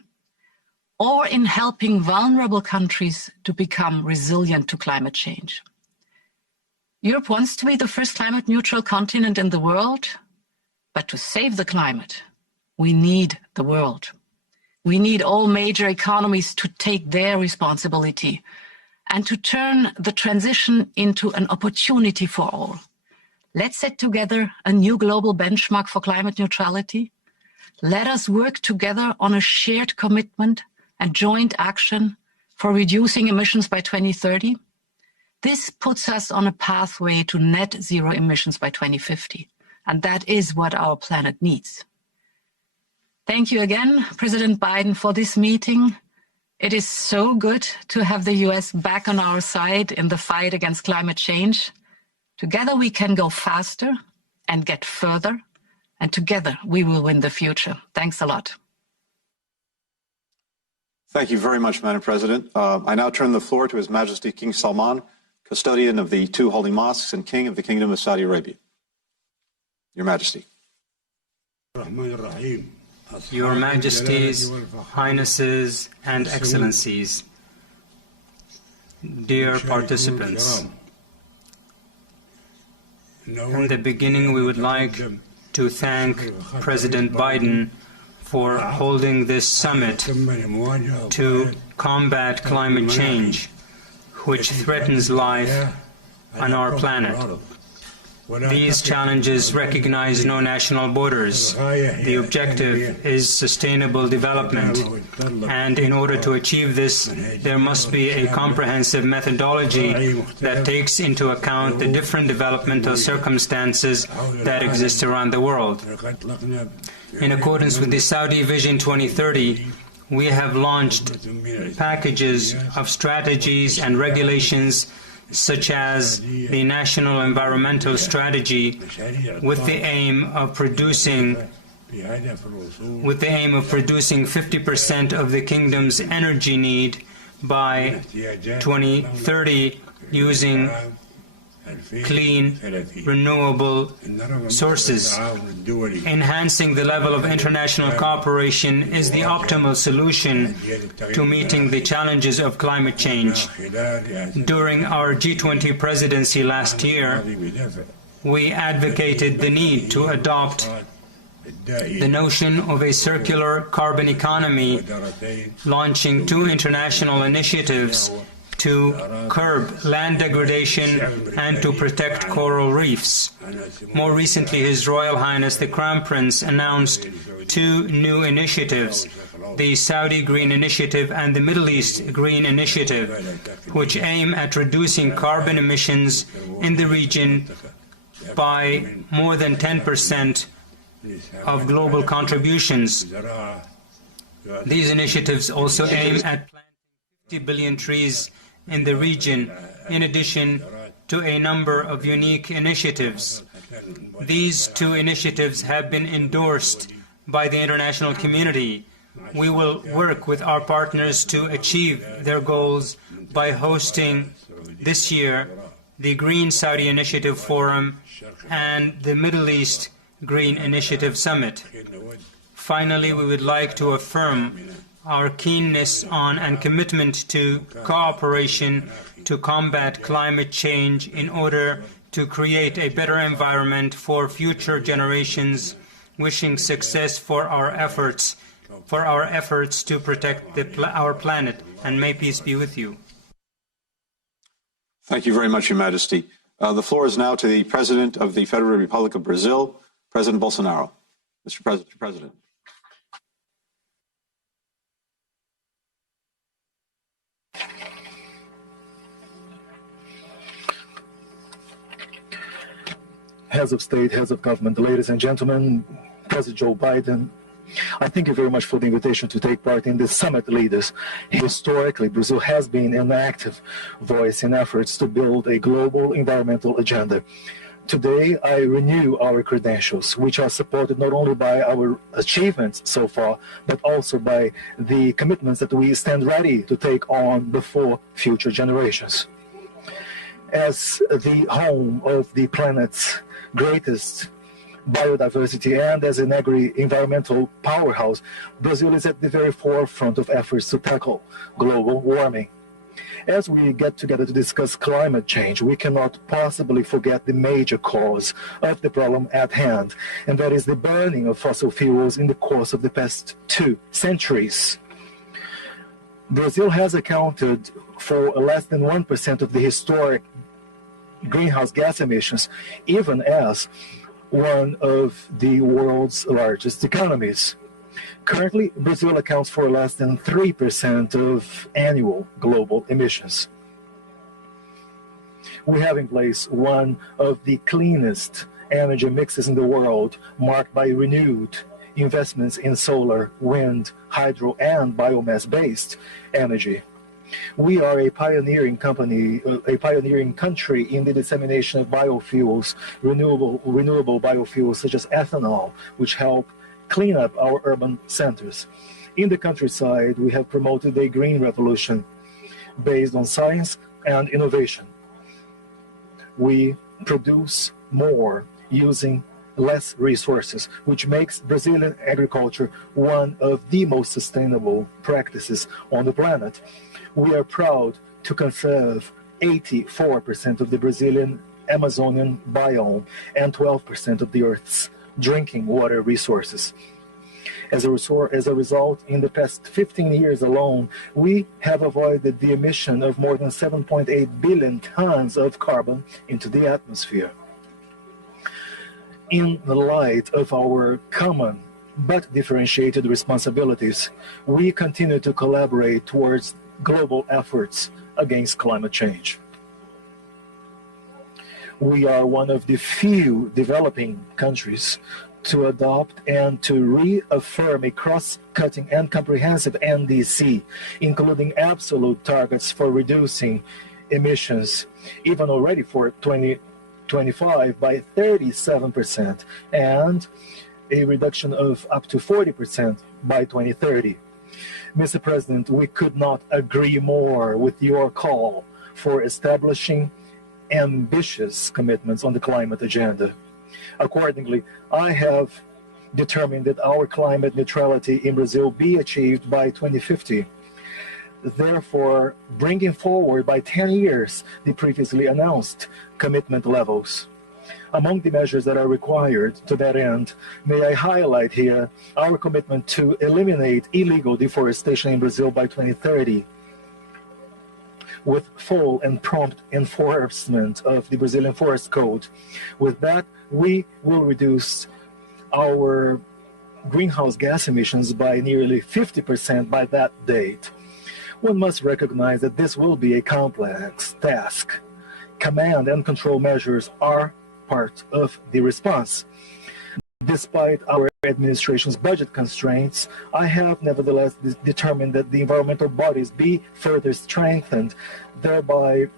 or in helping vulnerable countries to become resilient to climate change. Europe wants to be the first climate neutral continent in the world, but to save the climate, we need the world. We need all major economies to take their responsibility and to turn the transition into an opportunity for all. Let's set together a new global benchmark for climate neutrality. Let us work together on a shared commitment and joint action for reducing emissions by 2030. This puts us on a pathway to net zero emissions by 2050. And that is what our planet needs. Thank you again, President Biden, for this meeting. It is so good to have the US back on our side in the fight against climate change. Together we can go faster and get further, and together we will win the future. Thanks a lot. Thank you very much, Madam President. I now turn the floor to His Majesty King Salman, custodian of the two holy mosques and king of the Kingdom of Saudi Arabia. Your Majesty. Your Majesties, Highnesses, and Excellencies, dear participants, in the beginning we would like to thank President Biden for holding this summit to combat climate change, which threatens life on our planet. These challenges recognize no national borders. The objective is sustainable development, and in order to achieve this, there must be a comprehensive methodology that takes into account the different developmental circumstances that exist around the world. In accordance with the Saudi Vision 2030, we have launched packages of strategies and regulations such as the National Environmental Strategy with the aim of producing 50% of the kingdom's energy need by 2030 using clean, renewable sources. Enhancing the level of international cooperation is the optimal solution to meeting the challenges of climate change. During our G20 presidency last year, we advocated the need to adopt the notion of a circular carbon economy, launching 2 international initiatives to curb land degradation and to protect coral reefs. More recently, His Royal Highness the Crown Prince announced 2 new initiatives, the Saudi Green Initiative and the Middle East Green Initiative, which aim at reducing carbon emissions in the region by more than 10% of global contributions. These initiatives also aim at planting 50 billion trees in the region, in addition to a number of unique initiatives. These 2 initiatives have been endorsed by the international community. We will work with our partners to achieve their goals by hosting this year the Green Saudi Initiative Forum and the Middle East Green Initiative Summit. Finally, we would like to affirm our keenness on and commitment to cooperation to combat climate change in order to create a better environment for future generations, wishing success for our efforts to protect our planet, and may peace be with you. Thank you very much, Your Majesty. The floor is now to the President of the Federal Republic of Brazil, President Bolsonaro. Mr. President. Heads of state, heads of government, ladies and gentlemen, President Joe Biden, I thank you very much for the invitation to take part in this summit, leaders. Historically, Brazil has been an active voice in efforts to build a global environmental agenda. Today, I renew our credentials, which are supported not only by our achievements so far, but also by the commitments that we stand ready to take on before future generations. As the home of the planet's greatest biodiversity and as an agri-environmental powerhouse, Brazil is at the very forefront of efforts to tackle global warming. As we get together to discuss climate change, we cannot possibly forget the major cause of the problem at hand, and that is the burning of fossil fuels in the course of the past 2 centuries. Brazil has accounted for less than 1% of the historic greenhouse gas emissions, even as one of the world's largest economies. Currently, Brazil accounts for less than 3% of annual global emissions. We have in place one of the cleanest energy mixes in the world, marked by renewed investments in solar, wind, hydro, and biomass-based energy. We are a pioneering country in the dissemination of biofuels, renewable biofuels such as ethanol, which help clean up our urban centers. In the countryside, we have promoted a green revolution based on science and innovation. We produce more using less resources, which makes Brazilian agriculture one of the most sustainable practices on the planet. We are proud to conserve 84% of the Brazilian Amazonian biome and 12% of the Earth's drinking water resources. As a result, in the past 15 years alone, we have avoided the emission of more than 7.8 billion tons of carbon into the atmosphere. In the light of our common but differentiated responsibilities, we continue to collaborate towards global efforts against climate change. We are one of the few developing countries to adopt and to reaffirm a cross-cutting and comprehensive NDC, including absolute targets for reducing emissions, even already for 2025 by 37%, and a reduction of up to 40% by 2030. Mr. President, we could not agree more with your call for establishing ambitious commitments on the climate agenda. Accordingly, I have determined that our climate neutrality in Brazil be achieved by 2050, therefore bringing forward by 10 years the previously announced commitment levels. Among the measures that are required to that end, may I highlight here our commitment to eliminate illegal deforestation in Brazil by 2030, with full and prompt enforcement of the Brazilian Forest Code. With that, we will reduce our greenhouse gas emissions by nearly 50% by that date. One must recognize that this will be a complex task. Command and control measures are part of the response. Despite our administration's budget constraints, I have nevertheless determined that the environmental bodies be further strengthened, thereby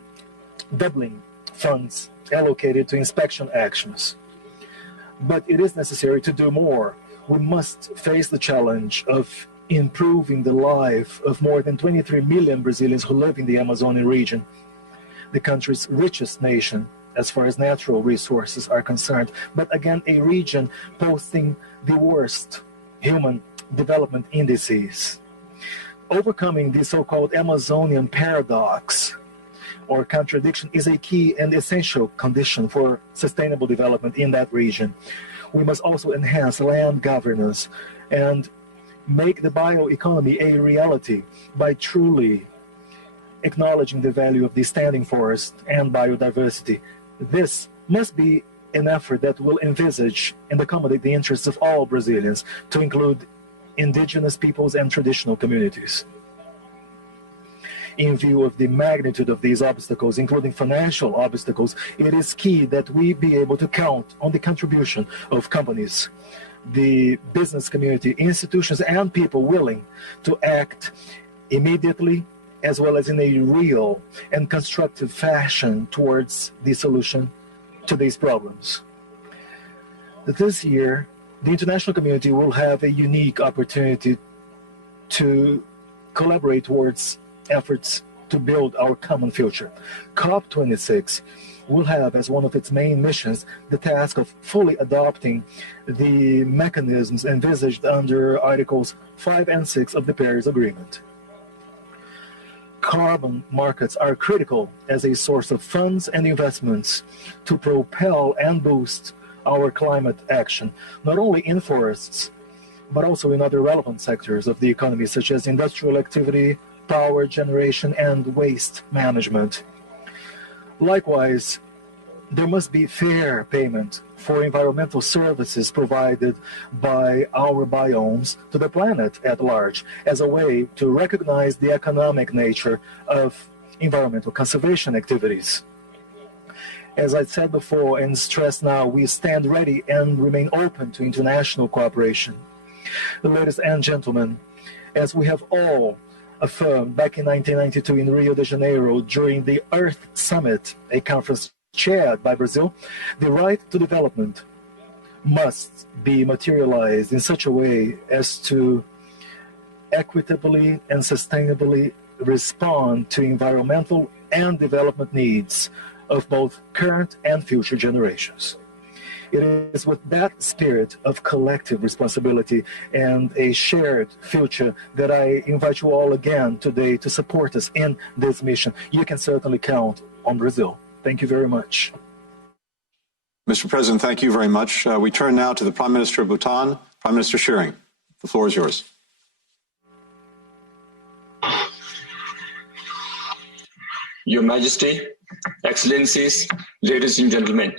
doubling funds allocated to inspection actions. But it is necessary to do more. We must face the challenge of improving the life of more than 23 million Brazilians who live in the Amazonian region, the country's richest nation as far as natural resources are concerned, but again, a region posting the worst human development indices. Overcoming the so-called Amazonian paradox or contradiction is a key and essential condition for sustainable development in that region. We must also enhance land governance and make the bioeconomy a reality by truly acknowledging the value of the standing forest and biodiversity. This must be an effort that will envisage and accommodate the interests of all Brazilians, to include indigenous peoples and traditional communities. In view of the magnitude of these obstacles, including financial obstacles, it is key that we be able to count on the contribution of companies, the business community, institutions, and people willing to act immediately, as well as in a real and constructive fashion towards the solution to these problems. This year, the international community will have a unique opportunity to collaborate towards efforts to build our common future. COP26 will have as one of its main missions the task of fully adopting the mechanisms envisaged under Articles 5 and 6 of the Paris Agreement. Carbon markets are critical as a source of funds and investments to propel and boost our climate action, not only in forests, but also in other relevant sectors of the economy, such as industrial activity, power generation, and waste management. Likewise, there must be fair payment for environmental services provided by our biomes to the planet at large, as a way to recognize the economic nature of environmental conservation activities. As I said before and stress now, we stand ready and remain open to international cooperation. Ladies and gentlemen, as we have all affirmed back in 1992 in Rio de Janeiro during the Earth Summit, a conference chaired by Brazil, the right to development must be materialized in such a way as to equitably and sustainably respond to environmental and development needs of both current and future generations. It is with that spirit of collective responsibility and a shared future that I invite you all again today to support us in this mission. You can certainly count on Brazil. Thank you very much. Mr. President, thank you very much. We turn now to the Prime Minister of Bhutan, Prime Minister Tshering. The floor is yours. Your Majesty, Excellencies, ladies and gentlemen,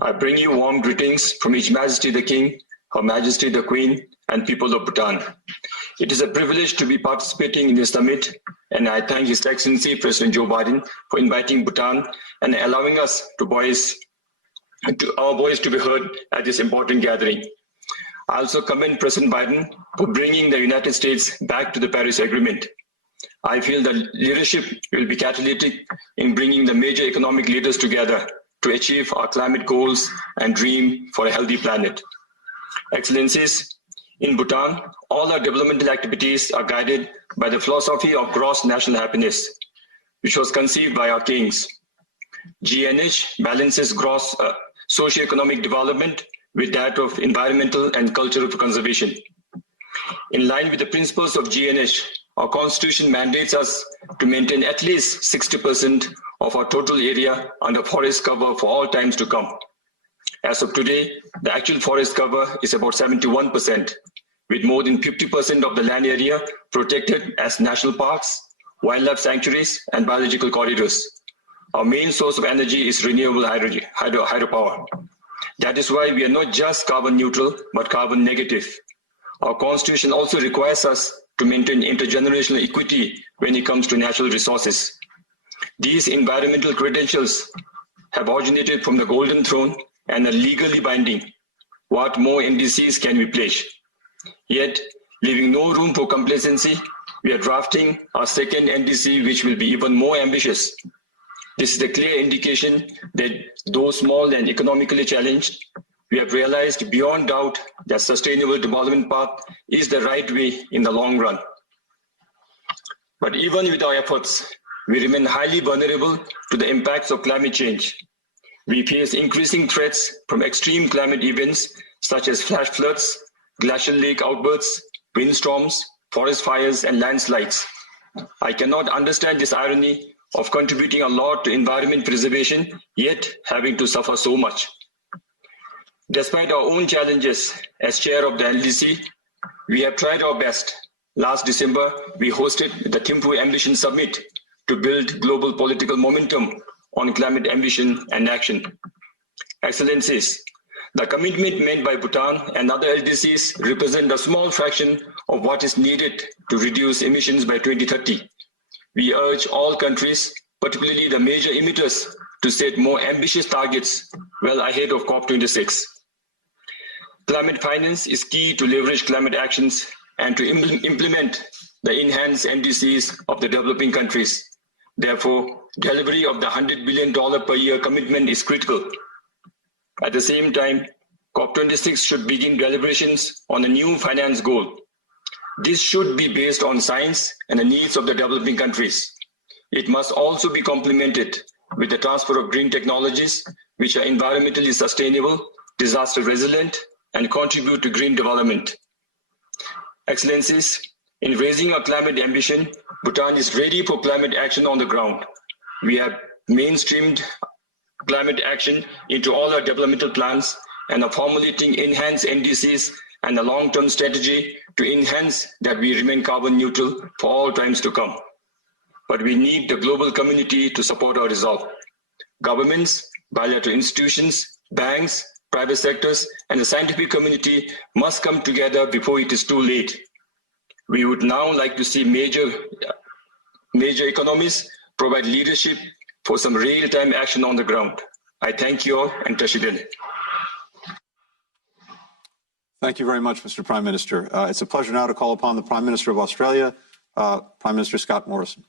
I bring you warm greetings from His Majesty the King, Her Majesty the Queen, and people of Bhutan. It is a privilege to be participating in this summit, and I thank His Excellency President Joe Biden for inviting Bhutan and allowing us our voice to be heard at this important gathering. I also commend President Biden for bringing the United States back to the Paris Agreement. I feel that leadership will be catalytic in bringing the major economic leaders together to achieve our climate goals and dream for a healthy planet. Excellencies, in Bhutan, all our developmental activities are guided by the philosophy of gross national happiness, which was conceived by our kings. GNH balances gross socio-economic development with that of environmental and cultural conservation. In line with the principles of GNH, our constitution mandates us to maintain at least 60% of our total area under forest cover for all times to come. As of today, the actual forest cover is about 71%, with more than 50% of the land area protected as national parks, wildlife sanctuaries, and biological corridors. Our main source of energy is renewable hydropower. That is why we are not just carbon neutral, but carbon negative. Our constitution also requires us to maintain intergenerational equity when it comes to natural resources. These environmental credentials have originated from the Golden Throne and are legally binding. What more NDCs can we pledge? Yet, leaving no room for complacency, we are drafting our second NDC, which will be even more ambitious. This is a clear indication that though small and economically challenged, we have realized beyond doubt that sustainable development path is the right way in the long run. But even with our efforts, we remain highly vulnerable to the impacts of climate change. We face increasing threats from extreme climate events such as flash floods, glacial lake outbursts, windstorms, forest fires, and landslides. I cannot understand this irony of contributing a lot to environment preservation, yet having to suffer so much. Despite our own challenges as chair of the LDC, we have tried our best. Last December, we hosted the Thimphu Ambition Summit to build global political momentum on climate ambition and action. Excellencies, the commitment made by Bhutan and other LDCs represent a small fraction of what is needed to reduce emissions by 2030. We urge all countries, particularly the major emitters, to set more ambitious targets well ahead of COP26. Climate finance is key to leverage climate actions and to implement the enhanced NDCs of the developing countries. Therefore, delivery of the $100 billion per year commitment is critical. At the same time, COP26 should begin deliberations on a new finance goal. This should be based on science and the needs of the developing countries. It must also be complemented with the transfer of green technologies, which are environmentally sustainable, disaster resilient, and contribute to green development. Excellencies, in raising our climate ambition, Bhutan is ready for climate action on the ground. We have mainstreamed climate action into all our developmental plans and are formulating enhanced NDCs and a long-term strategy to enhance that we remain carbon neutral for all times to come. But we need the global community to support our resolve. Governments, bilateral institutions, banks, private sectors, and the scientific community must come together before it is too late. We would now like to see major economies provide leadership for some real-time action on the ground. I thank you all and Tashidene. Thank you very much, Mr. Prime Minister. It's a pleasure now to call upon the Prime Minister of Australia, Prime Minister Scott Morrison.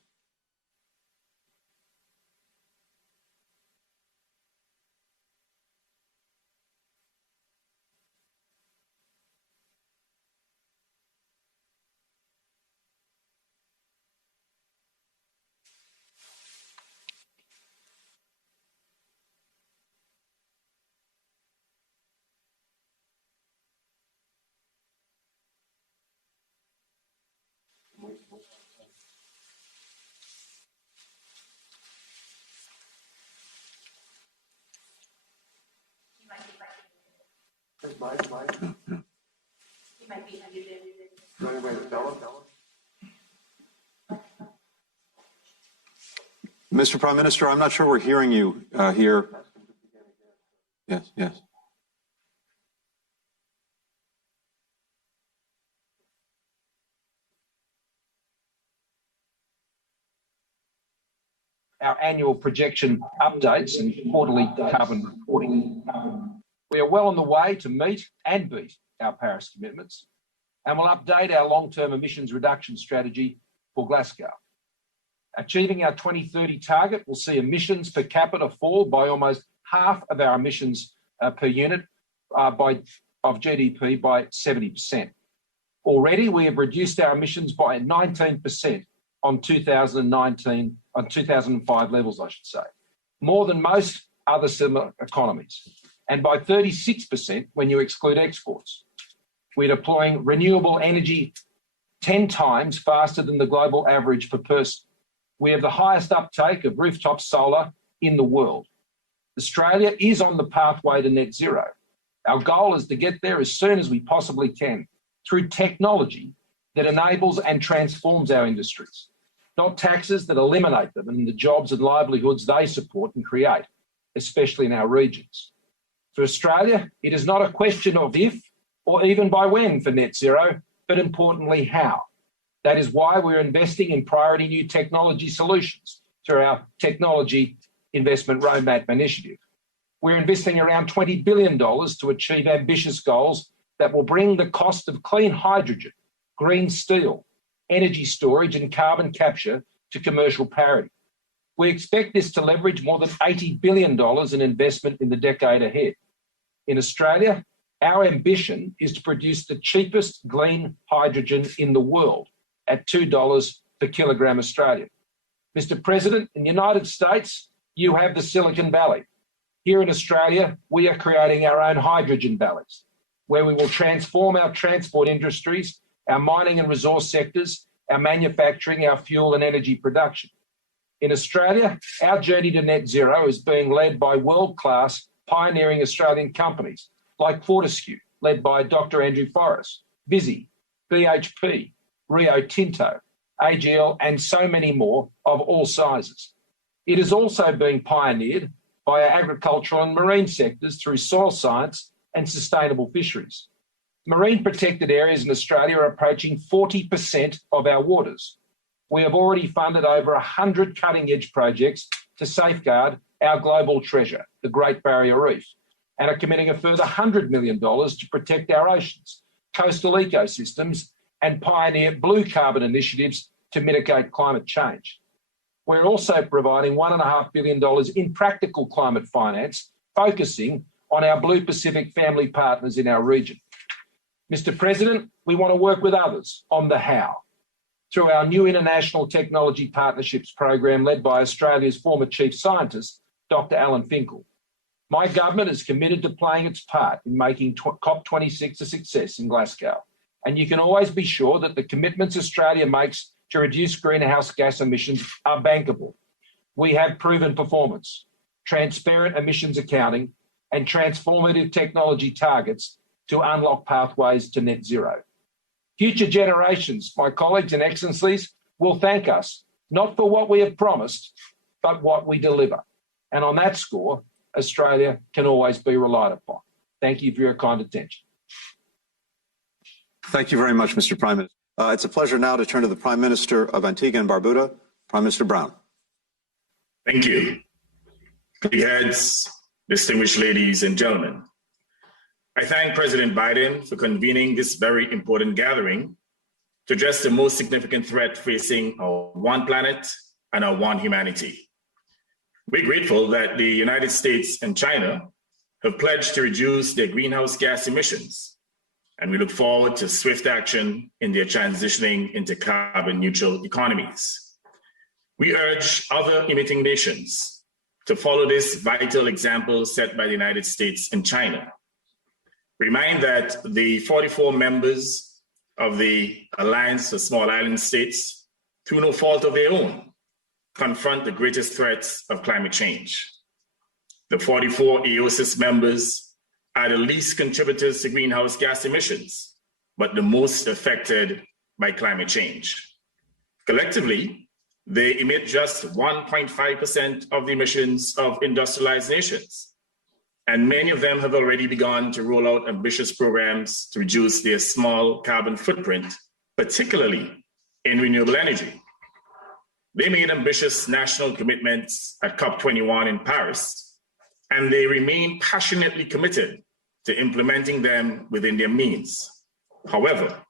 Mr. Prime Minister, I'm not sure we're hearing you here. Yes, yes. Our annual projection updates and quarterly carbon reporting. We are well on the way to meet and beat our Paris commitments, and will update our long-term emissions reduction strategy for Glasgow. Achieving our 2030 target will see emissions per capita fall by almost half of our emissions per unit of GDP by 70%. Already, we have reduced our emissions by 19% on 2005 levels, I should say, more than most other similar economies, and by 36% when you exclude exports. We're deploying renewable energy 10 times faster than the global average per person. We have the highest uptake of rooftop solar in the world. Australia is on the pathway to net zero. Our goal is to get there as soon as we possibly can through technology that enables and transforms our industries, not taxes that eliminate them and the jobs and livelihoods they support and create, especially in our regions. For Australia, it is not a question of if or even by when for net zero, but importantly, how. That is why we're investing in priority new technology solutions through our Technology Investment Roadmap initiative. We're investing around $20 billion to achieve ambitious goals that will bring the cost of clean hydrogen, green steel, energy storage and carbon capture to commercial parity. We expect this to leverage more than $80 billion in investment in the decade ahead. In Australia, our ambition is to produce the cheapest green hydrogen in the world at $2 per kilogram Australian. Mr. President, in the United States, you have the Silicon Valley. Here in Australia, we are creating our own hydrogen valleys, where we will transform our transport industries, our mining and resource sectors, our manufacturing, our fuel and energy production. In Australia, our journey to net zero is being led by world-class pioneering Australian companies like Fortescue, led by Dr. Andrew Forrest, Visy, BHP, Rio Tinto, AGL, and so many more of all sizes. It is also being pioneered by our agricultural and marine sectors through soil science and sustainable fisheries. Marine protected areas in Australia are approaching 40% of our waters. We have already funded over 100 cutting-edge projects to safeguard our global treasure, the Great Barrier Reef, and are committing a further $100 million to protect our oceans, coastal ecosystems, and pioneer blue carbon initiatives to mitigate climate change. We're also providing $1.5 billion in practical climate finance, focusing on our Blue Pacific family partners in our region. Mr. President, we want to work with others on the how, through our new International Technology Partnerships program led by Australia's former Chief Scientist, Dr. Alan Finkel. My government is committed to playing its part in making COP26 a success in Glasgow, and you can always be sure that the commitments Australia makes to reduce greenhouse gas emissions are bankable. We have proven performance, transparent emissions accounting, and transformative technology targets to unlock pathways to net zero. Future generations, my colleagues and excellencies, will thank us, not for what we have promised, but what we deliver. And on that score, Australia can always be relied upon. Thank you for your kind attention. Thank you very much, Mr. Prime Minister. It's a pleasure now to turn to the Prime Minister of Antigua and Barbuda, Prime Minister Brown. Thank you. Big heads, distinguished ladies and gentlemen. I thank President Biden for convening this very important gathering to address the most significant threat facing our one planet and our one humanity. We're grateful that the United States and China have pledged to reduce their greenhouse gas emissions, and we look forward to swift action in their transitioning into carbon neutral economies. We urge other emitting nations to follow this vital example set by the United States and China. Remind that the 44 members of the Alliance of Small Island States, through no fault of their own, confront the greatest threats of climate change. The 44 AOSIS members are the least contributors to greenhouse gas emissions, but the most affected by climate change. Collectively, they emit just 1.5% of the emissions of industrialized nations. And many of them have already begun to roll out ambitious programs to reduce their small carbon footprint, particularly in renewable energy. They made ambitious national commitments at COP21 in Paris, and they remain passionately committed to implementing them within their means. However,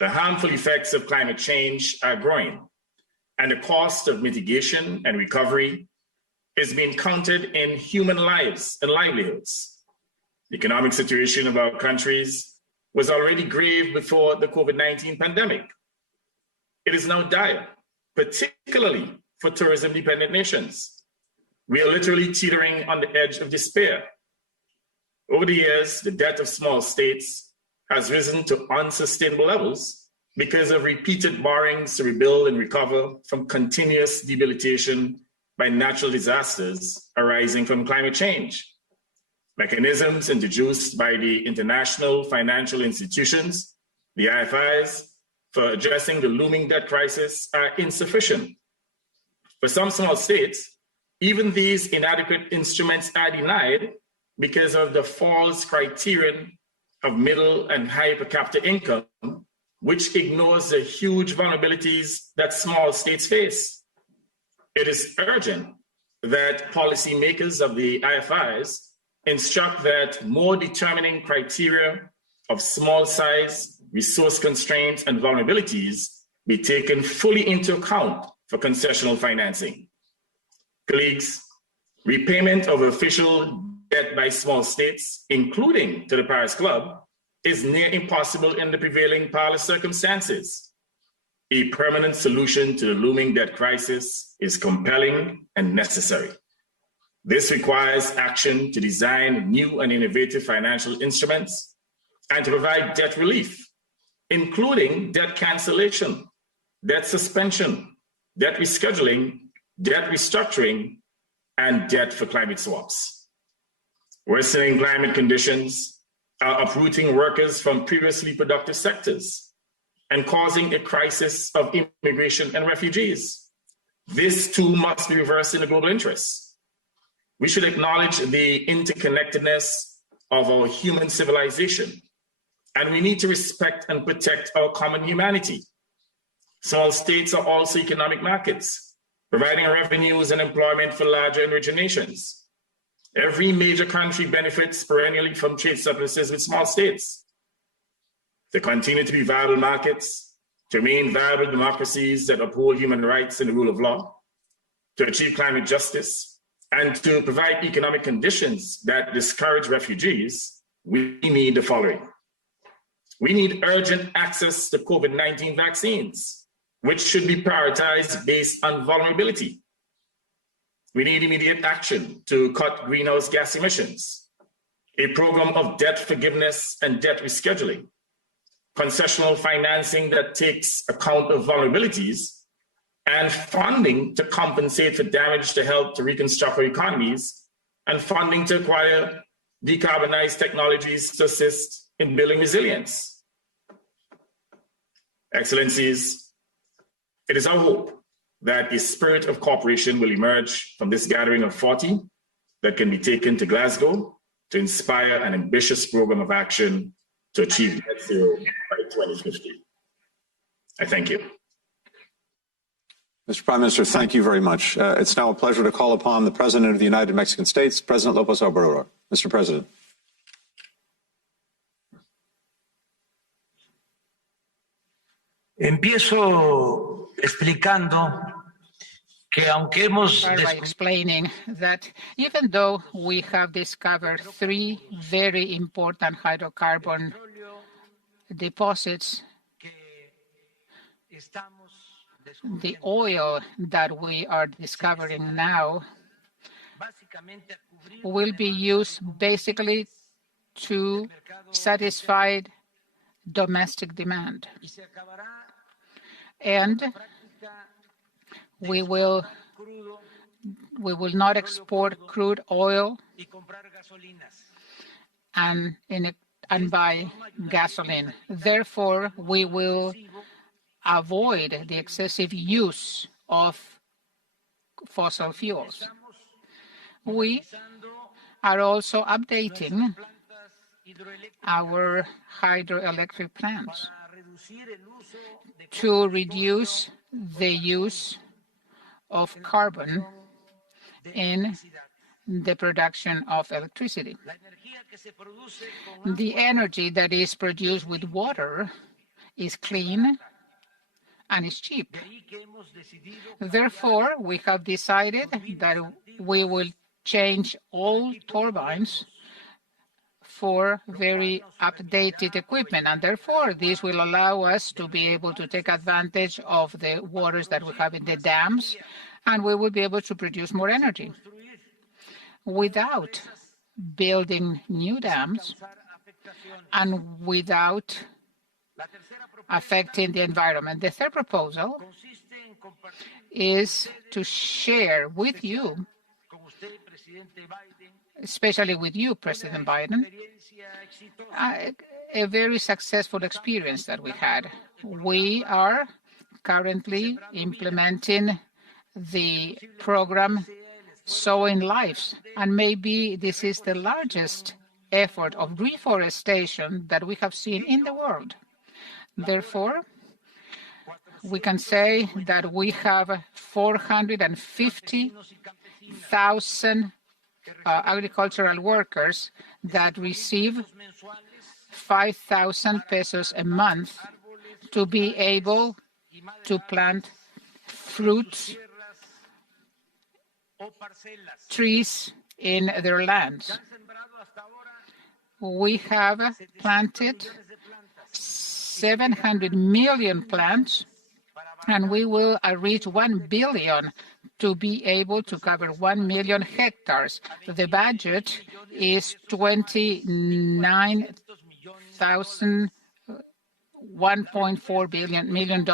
the harmful effects of climate change are growing, and the cost of mitigation and recovery is being counted in human lives and livelihoods. The economic situation of our countries was already grave before the COVID-19 pandemic. It is now dire, particularly for tourism-dependent nations. We are literally teetering on the edge of despair. Over the years, the debt of small states has risen to unsustainable levels because of repeated borrowings to rebuild and recover from continuous debilitation by natural disasters arising from climate change. Mechanisms introduced by the international financial institutions, the IFIs, for addressing the looming debt crisis are insufficient. For some small states, even these inadequate instruments are denied because of the false criterion of middle and high per capita income, which ignores the huge vulnerabilities that small states face. It is urgent that policymakers of the IFIs instruct that more determining criteria of small size, resource constraints, and vulnerabilities be taken fully into account for concessional financing. Colleagues, repayment of official debt by small states, including to the Paris Club, is near impossible in the prevailing parlous circumstances. A permanent solution to the looming debt crisis is compelling and necessary. This requires action to design new and innovative financial instruments and to provide debt relief, including debt cancellation, debt suspension, debt rescheduling, debt restructuring, and debt for climate swaps. Worsening climate conditions are uprooting workers from previously productive sectors and causing a crisis of immigration and refugees. This too must be reversed in the global interest. We should acknowledge the interconnectedness of our human civilization, and we need to respect and protect our common humanity. Small states are also economic markets, providing revenues and employment for larger enriched nations. Every major country benefits perennially from trade surpluses with small states. To continue to be viable markets, to remain viable democracies that uphold human rights and the rule of law, to achieve climate justice, and to provide economic conditions that discourage refugees, we need the following. We need urgent access to COVID-19 vaccines, which should be prioritized based on vulnerability. We need immediate action to cut greenhouse gas emissions, a program of debt forgiveness and debt rescheduling, concessional financing that takes account of vulnerabilities, and funding to compensate for damage to help to reconstruct our economies, and funding to acquire decarbonized technologies to assist in building resilience. Excellencies, it is our hope that a spirit of cooperation will emerge from this gathering of 40 that can be taken to Glasgow to inspire an ambitious program of action to achieve net zero by 2050. I thank you. Mr. Prime Minister, thank you very much. It's now a pleasure to call upon the President of the United Mexican States, President López Obrador. Mr. President. Empiezo explicando que aunque hemos by explaining that even though we have discovered 3 very important hydrocarbon deposits, the oil that we are discovering now will be used basically to satisfy domestic demand. And we will not export crude oil and buy gasoline. Therefore, we will avoid the excessive use of fossil fuels. We are also updating our hydroelectric plants to reduce the use of carbon in the production of electricity. The energy that is produced with water is clean and is cheap. Therefore, we have decided that we will change all turbines for very updated equipment, and therefore this will allow us to be able to take advantage of the waters that we have in the dams, and we will be able to produce more energy without building new dams and without affecting the environment. The third proposal is to share with you, especially with you, President Biden, a very successful experience that we had. We are currently implementing the program Sowing Lives, and maybe this is the largest effort of reforestation that we have seen in the world. Therefore, we can say that we have 450,000 agricultural workers that receive 5,000 pesos a month to be able to plant fruits, trees in their lands. We have planted 700 million plants, and we will reach 1 billion to be able to cover 1 million hectares. The budget is $1.4 million.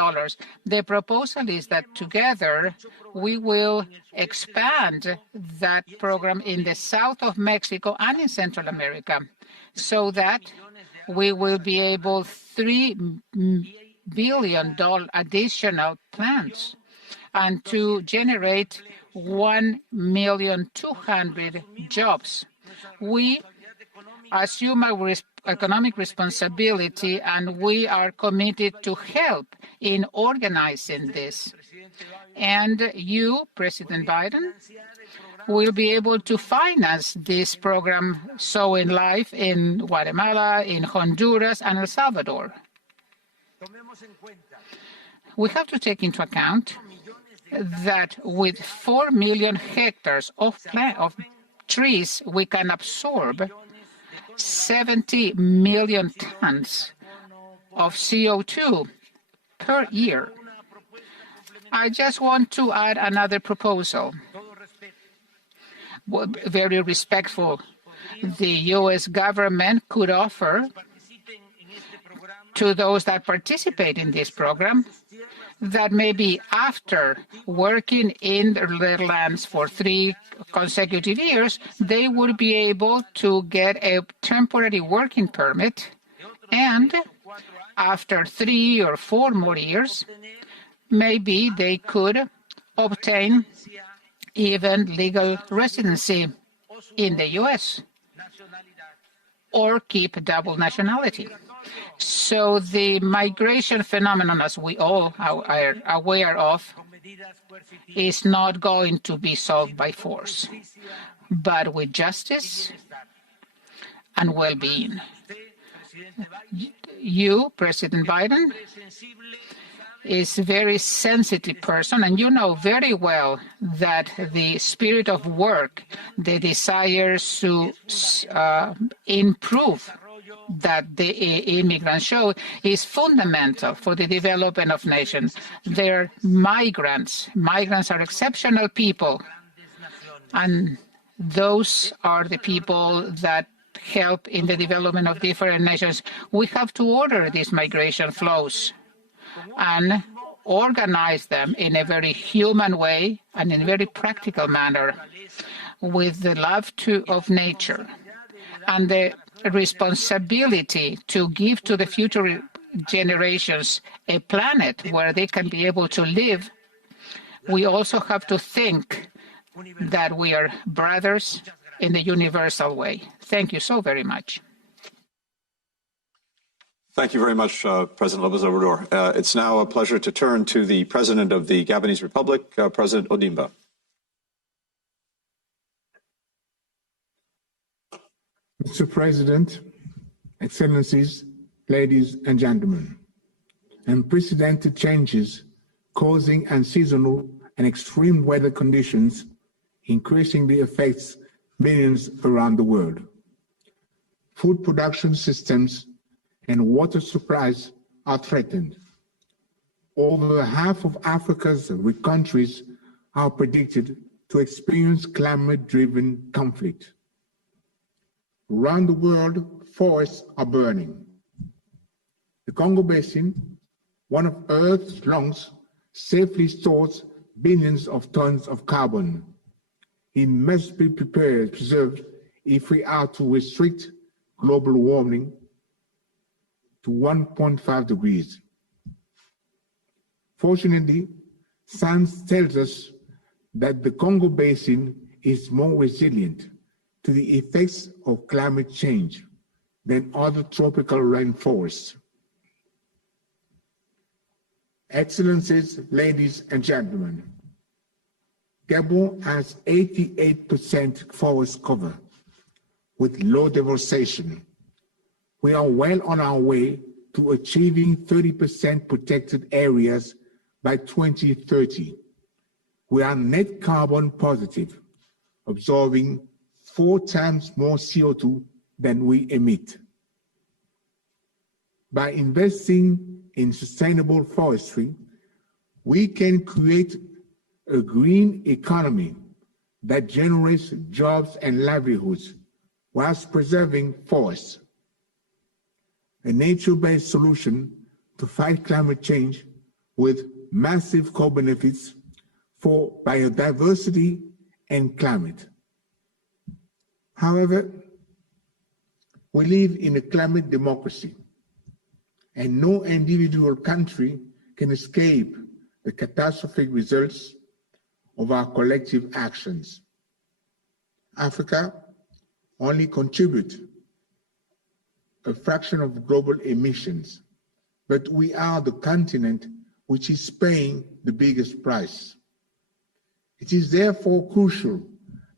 The proposal is that together we will expand that program in the south of Mexico and in Central America, so that we will be able $3 billion additional plants and to generate 1,200,000 jobs. We assume our economic responsibility, and we are committed to help in organizing this. And you, President Biden, will be able to finance this program Sowing Life in Guatemala, in Honduras, and El Salvador. We have to take into account that with 4 million hectares of trees, we can absorb 70 million tons of CO2 per year. I just want to add another proposal. Very respectful. The U.S. government could offer to those that participate in this program that maybe after working in their lands for 3 consecutive years, they would be able to get a temporary working permit, and after 3 or 4 more years, maybe they could obtain even legal residency in the U.S. or keep double nationality. So the migration phenomenon, as we all are aware of, is not going to be solved by force, but with justice and well-being. You, President Biden, is a very sensitive person, and you know very well that the spirit of work, the desire to improve that the immigrants show is fundamental for the development of nations. They're migrants. Migrants are exceptional people, and those are the people that help in the development of different nations. We have to order these migration flows and organize them in a very human way and in a very practical manner, with the love of nature and the responsibility to give to the future generations a planet where they can be able to live, we also have to think that we are brothers in the universal way. Thank you so very much. Thank you very much, President López Obrador. It's now a pleasure to turn to the President of the Gabonese Republic, President Ondimba. Mr. President, Excellencies, ladies and gentlemen, unprecedented changes causing unseasonal and extreme weather conditions increasingly affects millions around the world. Food production systems and water supplies are threatened. Over half of Africa's countries are predicted to experience climate-driven conflict. Around the world, forests are burning. The Congo Basin, one of Earth's lungs, safely stores billions of tons of carbon. It must be preserved if we are to restrict global warming to 1.5 degrees. Fortunately, science tells us that the Congo Basin is more resilient to the effects of climate change than other tropical rainforests. Excellencies, ladies and gentlemen, Gabon has 88% forest cover with low deforestation. We are well on our way to achieving 30% protected areas by 2030. We are net carbon positive, absorbing 4 times more CO2 than we emit. By investing in sustainable forestry, we can create a green economy that generates jobs and livelihoods whilst preserving forests. A nature-based solution to fight climate change with massive co-benefits for biodiversity and climate. However, we live in a climate democracy, and no individual country can escape the catastrophic results of our collective actions. Africa only contributes a fraction of global emissions, but we are the continent which is paying the biggest price. It is therefore crucial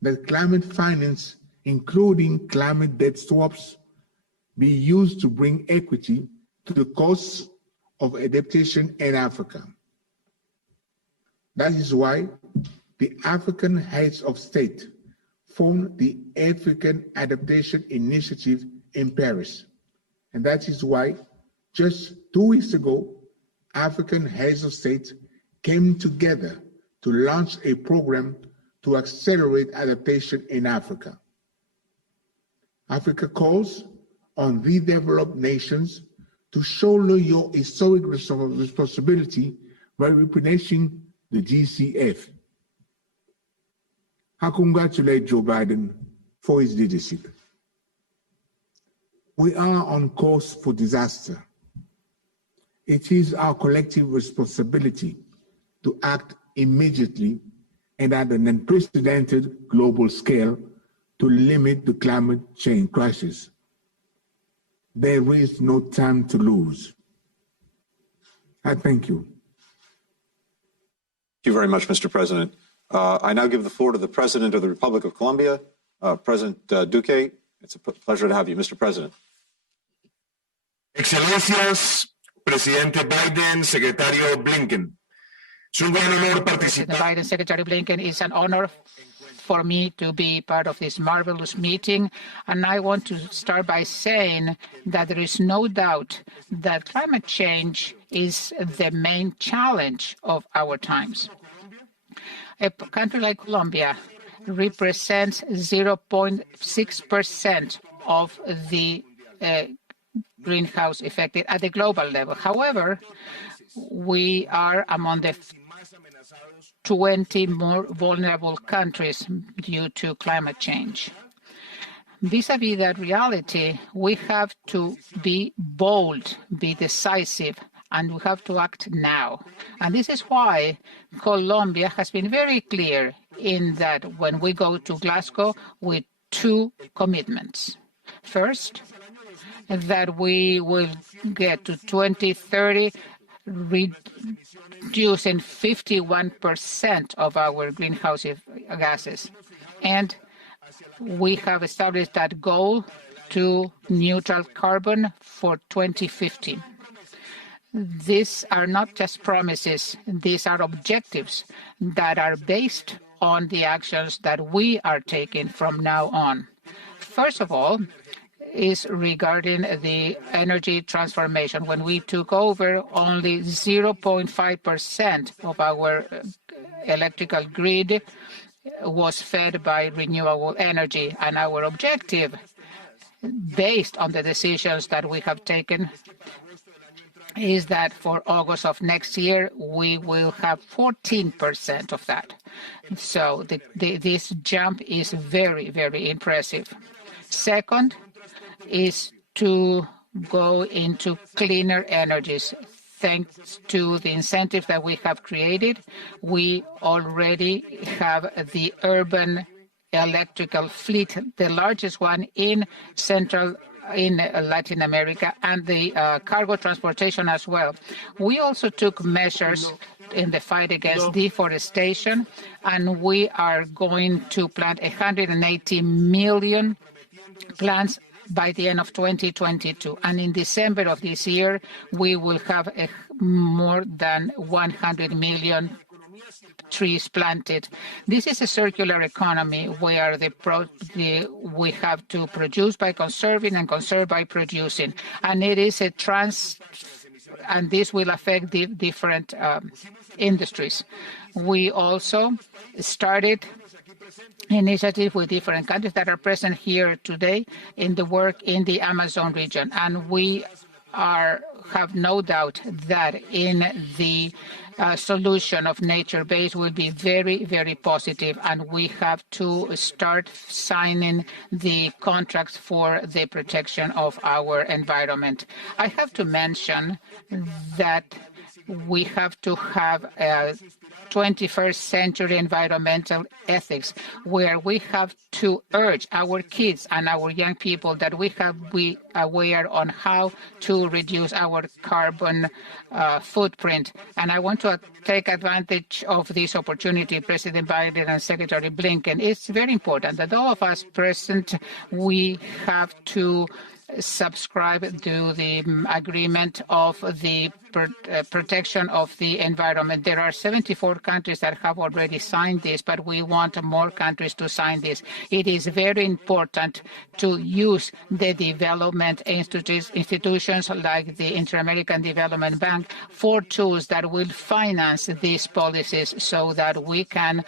that climate finance, including climate debt swaps, be used to bring equity to the costs of adaptation in Africa. That is why the African heads of state formed the African Adaptation Initiative in Paris. And that is why just 2 weeks ago, African heads of state came together to launch a program to accelerate adaptation in Africa. Africa calls on the developed nations to shoulder your historic responsibility by replenishing the GCF. I congratulate Joe Biden for his leadership. We are on course for disaster. It is our collective responsibility to act immediately and at an unprecedented global scale to limit the climate change crisis. There is no time to lose. I thank you. Thank you very much, Mr. President. I now give the floor to the President of the Republic of Colombia, President Duque. It's a pleasure to have you, Mr. President. Excelencias, Presidente Biden, Secretario Blinken. President Biden, Secretary Blinken, it's an honor for me to be part of this marvelous meeting. And I want to start by saying that there is no doubt that climate change is the main challenge of our times. A country like Colombia represents 0.6% of the greenhouse effect at the global level. However, we are among the 20 more vulnerable countries due to climate change. vis-a-vis that reality, we have to be bold, be decisive, and we have to act now. And this is why Colombia has been very clear in that when we go to Glasgow with two commitments. First, that we will get to 2030 reducing 51% of our greenhouse gases. And we have established that goal to neutral carbon for 2050. These are not just promises, these are objectives that are based on the actions that we are taking from now on. First of all, is regarding the energy transformation. When we took over, only 0.5% of our electrical grid was fed by renewable energy, and our objective, based on the decisions that we have taken, is that for August of next year, we will have 14% of that. So this jump is very, very impressive. Second is to go into cleaner energies. Thanks to the incentive that we have created, we already have the urban electrical fleet, the largest one in Latin America, and the cargo transportation as well. We also took measures in the fight against deforestation, and we are going to plant 180 million plants by the end of 2022. And in December of this year, we will have more than 100 million trees planted. This is a circular economy where we have to produce by conserving and conserve by producing. And it is a and this will affect the different industries. We also started initiative with different countries that are present here today in the work in the Amazon region. And we have no doubt that in the solution of nature base will be very, very positive, and we have to start signing the contracts for the protection of our environment. I have to mention that we have to have a 21st century environmental ethics, where we have to urge our kids and our young people that we have to be aware on how to reduce our carbon footprint. And I want to take advantage of this opportunity, President Biden and Secretary Blinken. It's very important that all of us present, we have to subscribe to the agreement of the protection of the environment. There are 74 countries that have already signed this, but we want more countries to sign this. It is very important to use the development institutions like the Inter-American Development Bank for tools that will finance these policies so that we can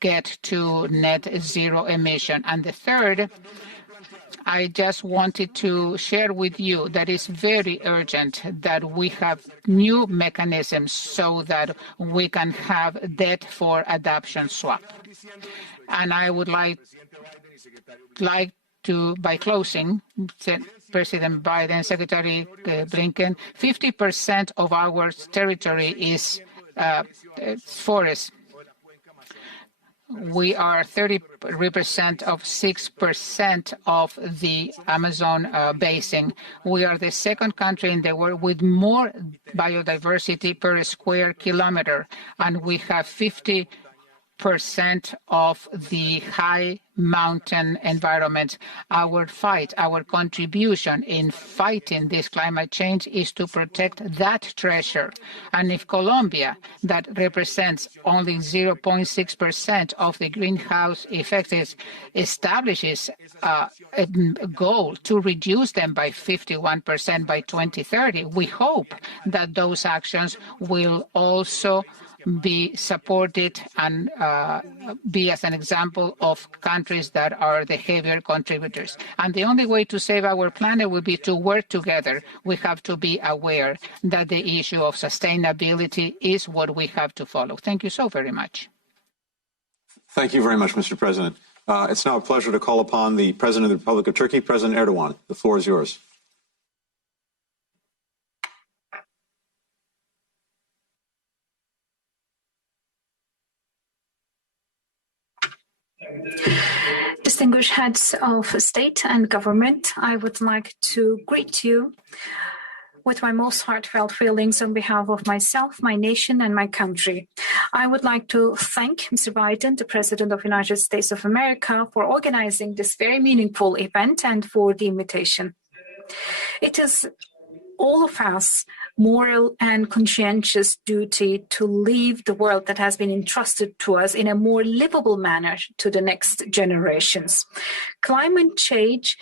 get to net zero emission. And the third, I just wanted to share with you that it's very urgent that we have new mechanisms so that we can have debt for adoption swap. And I would like to, by closing, President Biden, Secretary Blinken, 50% of our territory is forest. We are 30% of 6% of the Amazon basin. We are the second country in the world with more biodiversity per square kilometer, and we have 50% of the high mountain environment. Our fight, our contribution in fighting this climate change is to protect that treasure. And if Colombia, that represents only 0.6% of the greenhouse effects, establishes a goal to reduce them by 51% by 2030, we hope that those actions will also be supported and be as an example of countries that are the heavier contributors. And the only way to save our planet will be to work together. We have to be aware that the issue of sustainability is what we have to follow. Thank you so very much. Thank you very much, Mr. President. It's now a pleasure to call upon the President of the Republic of Turkey, President Erdogan. The floor is yours. Distinguished heads of state and government, I would like to greet you with my most heartfelt feelings on behalf of myself, my nation, and my country. I would like to thank Mr. Biden, the President of the United States of America, for organizing this very meaningful event and for the invitation. It is all of us moral and conscientious duty to leave the world that has been entrusted to us in a more livable manner to the next generations. Climate change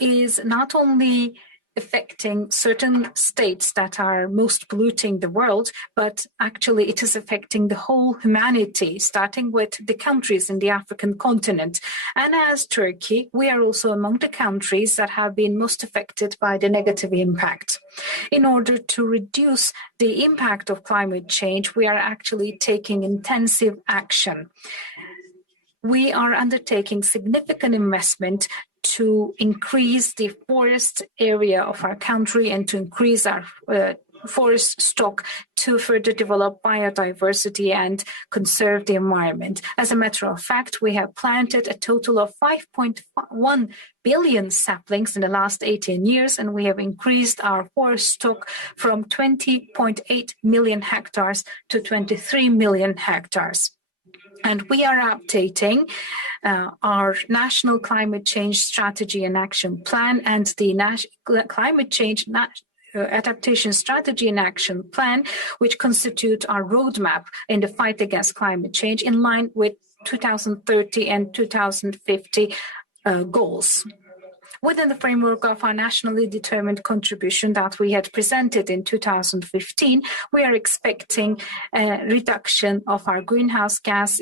is not only affecting certain states that are most polluting the world, but actually it is affecting the whole humanity, starting with the countries in the African continent. And as Turkey, we are also among the countries that have been most affected by the negative impact. In order to reduce the impact of climate change, we are actually taking intensive action. We are undertaking significant investment to increase the forest area of our country and to increase our forest stock to further develop biodiversity and conserve the environment. As a matter of fact, we have planted a total of 5.1 billion saplings in the last 18 years, and we have increased our forest stock from 20.8 million hectares to 23 million hectares. And we are updating our National Climate Change Strategy and Action Plan and the Climate Change Adaptation Strategy and Action Plan, which constitute our roadmap in the fight against climate change in line with 2030 and 2050 goals. Within the framework of our nationally determined contribution that we had presented in 2015, we are expecting a reduction of our greenhouse gas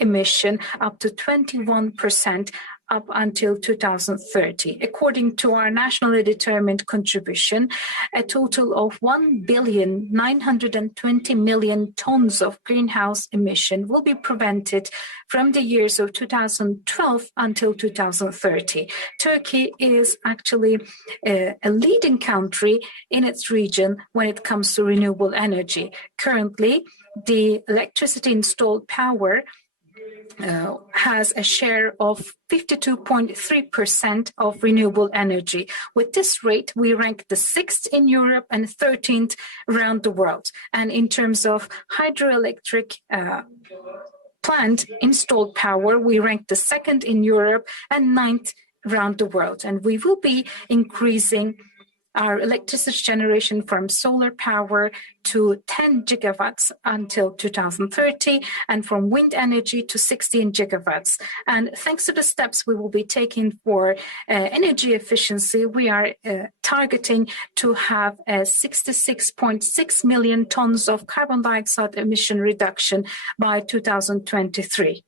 emission up to 21% up until 2030. According to our nationally determined contribution, a total of 1,920,000,000 tons of greenhouse emission will be prevented from the years of 2012 until 2030. Turkey is actually a leading country in its region when it comes to renewable energy. Currently, the electricity installed power has a share of 52.3% of renewable energy. With this rate, we rank the 6th in Europe and 13th around the world. And in terms of hydroelectric plant installed power, we rank the 2nd in Europe and 9th around the world. And we will be increasing our electricity generation from solar power to 10 gigawatts until 2030, and from wind energy to 16 gigawatts. And thanks to the steps we will be taking for energy efficiency, we are targeting to have 66.6 million tons of carbon dioxide emission reduction by 2023.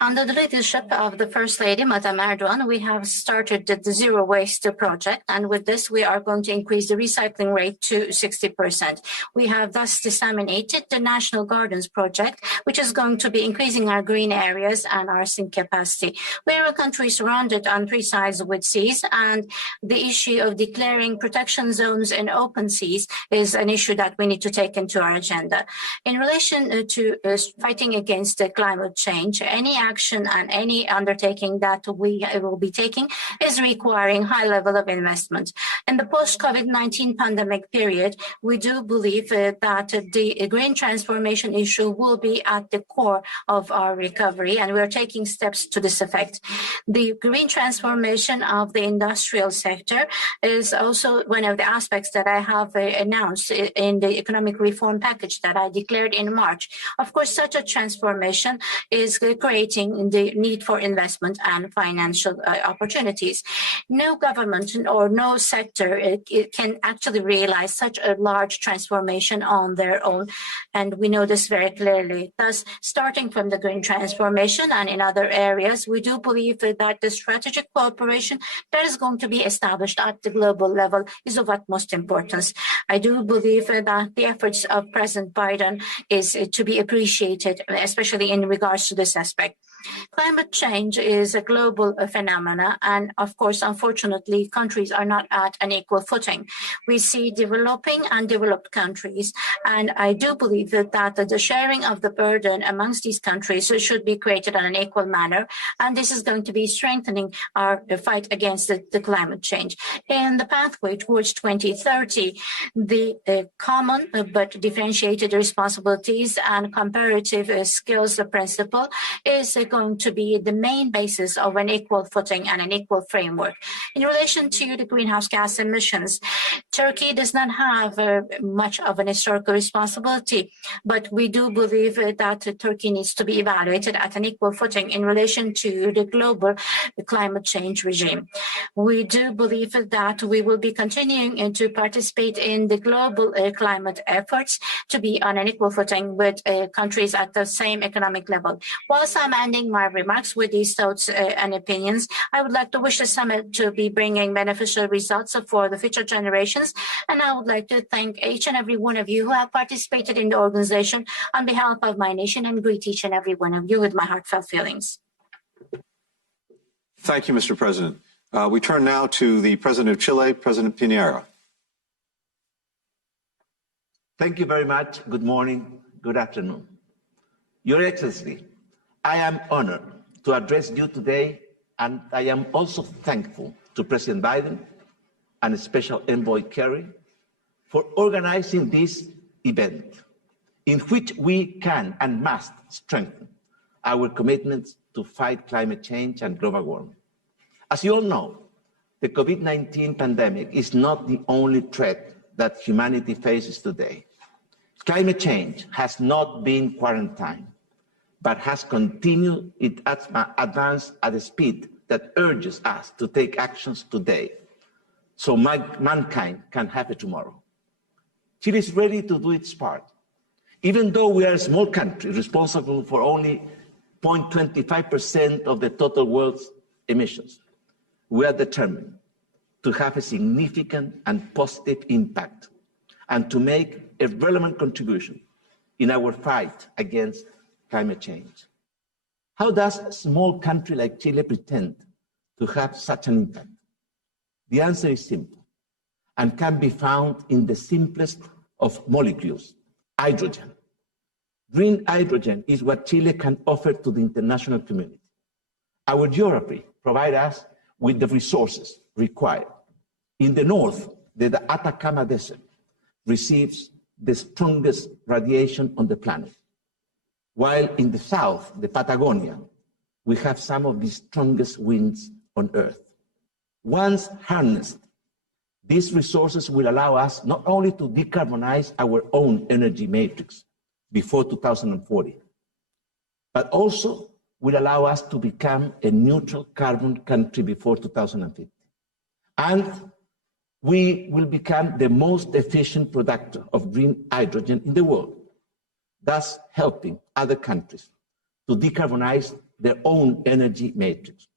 Under the leadership of the First Lady, Madam Erdogan, we have started the Zero Waste project, and with this, we are going to increase the recycling rate to 60%. We have thus disseminated the National Gardens project, which is going to be increasing our green areas and our sink capacity. We are a country surrounded on three sides with seas, and the issue of declaring protection zones in open seas is an issue that we need to take into our agenda. In relation to fighting against climate change, any action and any undertaking that we will be taking is requiring high level of investment. In the post-COVID-19 pandemic period, we do believe that the green transformation issue will be at the core of our recovery, and we're taking steps to this effect. The green transformation of the industrial sector is also one of the aspects that I have announced in the economic reform package that I declared in March. Of course, such a transformation is creating the need for investment and financial opportunities. No government or no sector it can actually realize such a large transformation on their own, and we know this very clearly. Thus, starting from the green transformation and in other areas, we do believe that the strategic cooperation that is going to be established at the global level is of utmost importance. I do believe that the efforts of President Biden is to be appreciated, especially in regards to this aspect. Climate change is a global phenomenon, and of course, unfortunately, countries are not at an equal footing. We see developing and developed countries, and I do believe that the sharing of the burden amongst these countries should be created on an equal manner, and this is going to be strengthening our fight against the climate change. In the pathway towards 2030, the common but differentiated responsibilities and comparative skills principle is going to be the main basis of an equal footing and an equal framework. In relation to the greenhouse gas emissions, Turkey does not have much of an historical responsibility, but we do believe that Turkey needs to be evaluated at an equal footing in relation to the global climate change regime. We do believe that we will be continuing to participate in the global climate efforts to be on an equal footing with countries at the same economic level. Whilst I'm ending my remarks with these thoughts and opinions, I would like to wish the summit to be bringing beneficial results for the future generations, and I would like to thank each and every one of you who have participated in the organization on behalf of my nation, and greet each and every one of you with my heartfelt feelings. Thank you, Mr. President. We turn now to the President of Chile, President Piñera. Thank you very much. Good morning. Good afternoon. Your Excellency, I am honored to address you today, and I am also thankful to President Biden and Special Envoy Kerry for organizing this event, in which we can and must strengthen our commitments to fight climate change and global warming. As you all know, the COVID-19 pandemic is not the only threat that humanity faces today. Climate change has not been quarantined, but has continued its advance at a speed that urges us to take actions today so mankind can have a tomorrow. Chile is ready to do its part. Even though we are a small country responsible for only 0.25% of the total world's emissions, we are determined to have a significant and positive impact and to make a relevant contribution in our fight against climate change. How does a small country like Chile pretend to have such an impact? The answer is simple and can be found in the simplest of molecules, hydrogen. Green hydrogen is what Chile can offer to the international community. Our geography provides us with the resources required. In the north, the Atacama Desert receives the strongest radiation on the planet, while in the south, the Patagonia, we have some of the strongest winds on Earth. Once harnessed, these resources will allow us not only to decarbonize our own energy matrix before 2040, but also will allow us to become a neutral carbon country before 2050. And we will become the most efficient producer of green hydrogen in the world, thus helping other countries to decarbonize their own energy matrix.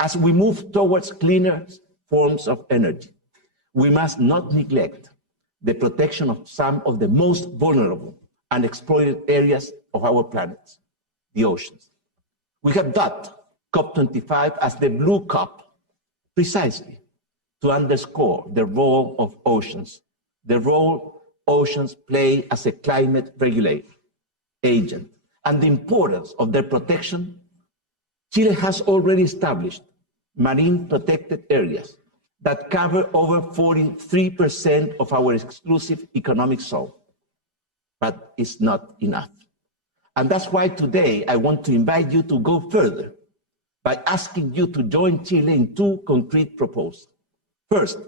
As we move towards cleaner forms of energy, we must not neglect the protection of some of the most vulnerable and exploited areas of our planet, the oceans. We have dubbed COP25 as the Blue COP, precisely to underscore the role of oceans, the role oceans play as a climate regulator, agent, and the importance of their protection. Chile has already established marine protected areas that cover over 43% of our exclusive economic zone, but it's not enough. And that's why today I want to invite you to go further by asking you to join Chile in two concrete proposals. First,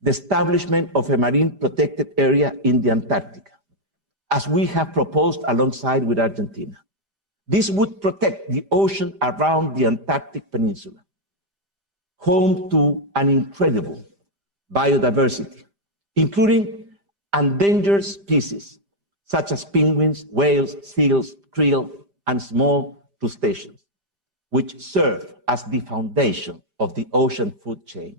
the establishment of a marine protected area in the Antarctica, as we have proposed alongside with Argentina. This would protect the ocean around the Antarctic Peninsula, home to an incredible biodiversity, including endangered species such as penguins, whales, seals, krill, and small crustaceans, which serve as the foundation of the ocean food chain.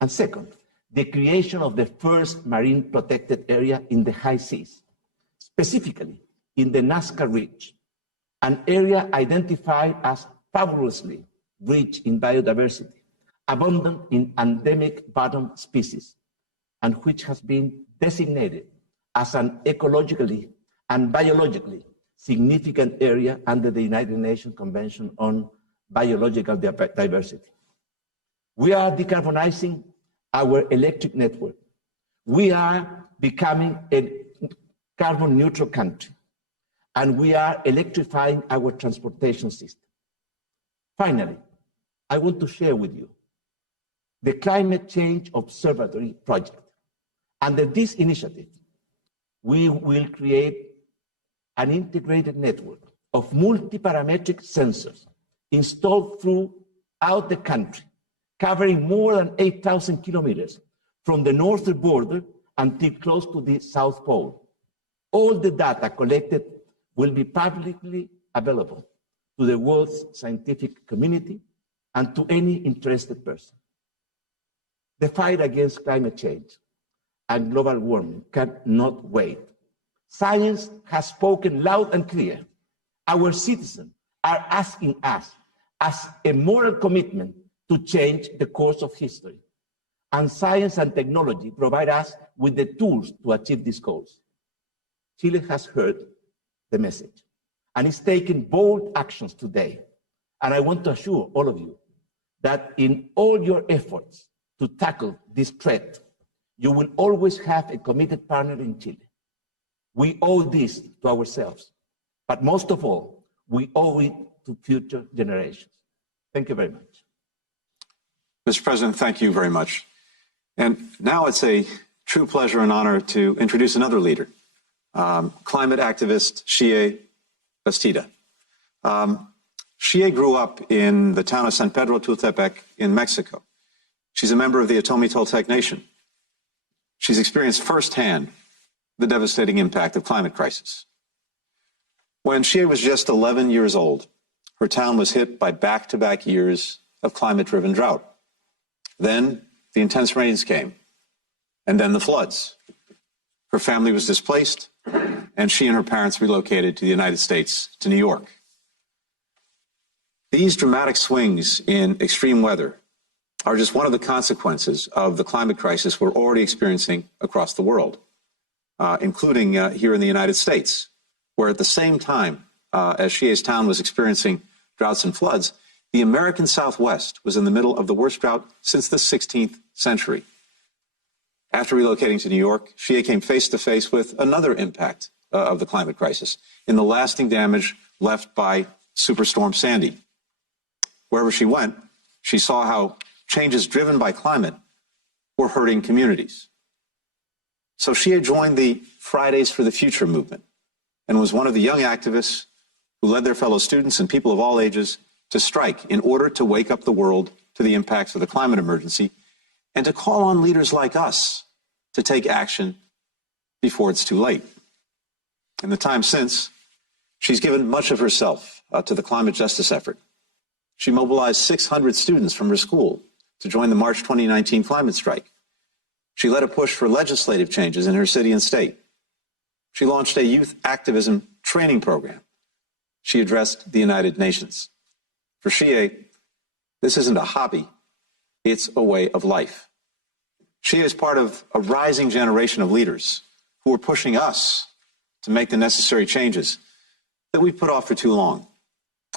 And second, the creation of the first marine protected area in the high seas, specifically in the Nazca Ridge, an area identified as fabulously rich in biodiversity, abundant in endemic bottom species, and which has been designated as an ecologically and biologically significant area under the United Nations Convention on Biological Diversity. We are decarbonizing our electric network. We are becoming a carbon neutral country, and we are electrifying our transportation system. Finally, I want to share with you the Climate Change Observatory project. Under this initiative, we will create an integrated network of multi-parametric sensors installed throughout the country, covering more than 8,000 kilometers from the northern border until close to the South Pole. All the data collected will be publicly available to the world's scientific community and to any interested person. The fight against climate change and global warming cannot wait. Science has spoken loud and clear. Our citizens are asking us as a moral commitment to change the course of history. And science and technology provide us with the tools to achieve these goals. Chile has heard the message and is taking bold actions today. And I want to assure all of you that in all your efforts to tackle this threat, you will always have a committed partner in Chile. We owe this to ourselves, but most of all, we owe it to future generations. Thank you very much. Mr. President, thank you very much. And now it's a true pleasure and honor to introduce another leader, climate activist Xiye Bastida. Xiye grew up in the town of San Pedro Tultepec in Mexico. She's a member of the Otomi Toltec Nation. She's experienced firsthand the devastating impact of climate crisis. When Xiye was just 11 years old, her town was hit by back-to-back years of climate-driven drought. Then the intense rains came, and then the floods. Her family was displaced, and she and her parents relocated to the United States, to New York. These dramatic swings in extreme weather are just one of the consequences of the climate crisis we're already experiencing across the world, including here in the United States, where at the same time as Xiye's town was experiencing droughts and floods, the American Southwest was in the middle of the worst drought since the 16th century. After relocating to New York, Xiye came face to face with another impact of the climate crisis in the lasting damage left by Superstorm Sandy. Wherever she went, she saw how changes driven by climate were hurting communities. So Xiye joined the Fridays for the Future movement and was one of the young activists who led their fellow students and people of all ages to strike in order to wake up the world to the impacts of the climate emergency and to call on leaders like us to take action before it's too late. In the time since, she's given much of herself to the climate justice effort. She mobilized 600 students from her school to join the March 2019 climate strike. She led a push for legislative changes in her city and state. She launched a youth activism training program. She addressed the United Nations. For Xiye, this isn't a hobby, it's a way of life. Xiye is part of a rising generation of leaders who are pushing us to make the necessary changes that we've put off for too long.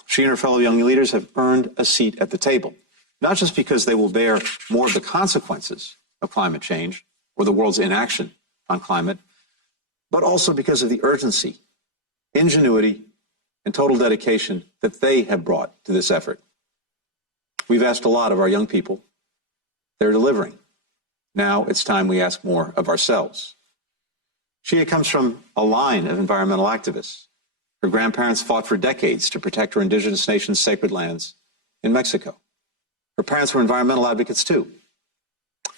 She and her fellow young leaders have earned a seat at the table, not just because they will bear more of the consequences of climate change or the world's inaction on climate, but also because of the urgency, ingenuity, and total dedication that they have brought to this effort. We've asked a lot of our young people. They're delivering. Now it's time we ask more of ourselves. Xiye comes from a line of environmental activists. Her grandparents fought for decades to protect her indigenous nation's sacred lands in Mexico. Her parents were environmental advocates too.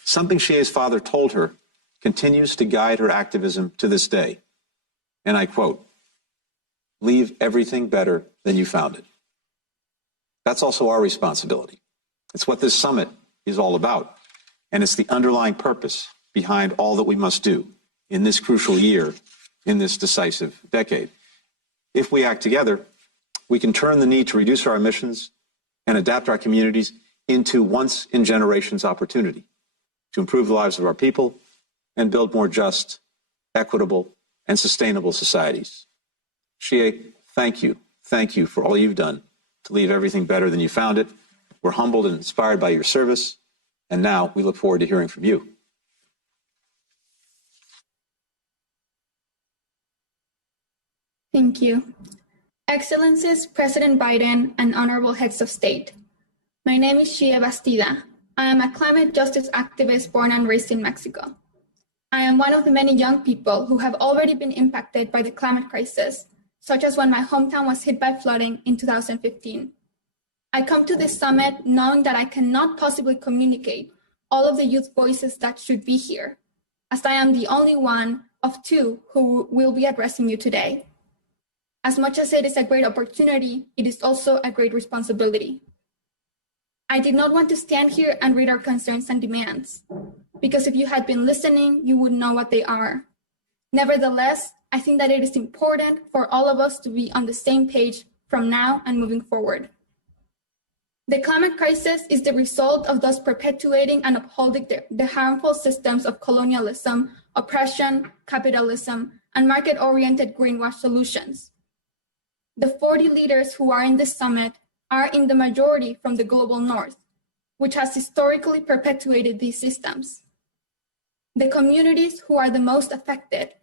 Something Xiye's father told her continues to guide her activism to this day. And I quote, "Leave everything better than you found it." That's also our responsibility. It's what this summit is all about. And it's the underlying purpose behind all that we must do in this crucial year, in this decisive decade. If we act together, we can turn the need to reduce our emissions and adapt our communities into once-in-generations opportunity to improve the lives of our people and build more just, equitable, and sustainable societies. Xie, thank you. Thank you for all you've done to leave everything better than you found it. We're humbled and inspired by your service, and now we look forward to hearing from you. Thank you. Excellencies, President Biden, and honorable heads of state. My name is Xie Bastida. I am a climate justice activist born and raised in Mexico. I am one of the many young people who have already been impacted by the climate crisis, such as when my hometown was hit by flooding in 2015. I come to this summit knowing that I cannot possibly communicate all of the youth voices that should be here, as I am the only one of two who will be addressing you today. As much as it is a great opportunity, it is also a great responsibility. I did not want to stand here and read our concerns and demands, because if you had been listening, you would know what they are. Nevertheless, I think that it is important for all of us to be on the same page from now and moving forward. The climate crisis is the result of thus perpetuating and upholding the harmful systems of colonialism, oppression, capitalism, and market-oriented greenwash solutions. The 40 leaders who are in this summit are in the majority from the global north, which has historically perpetuated these systems. The communities who are the most affected,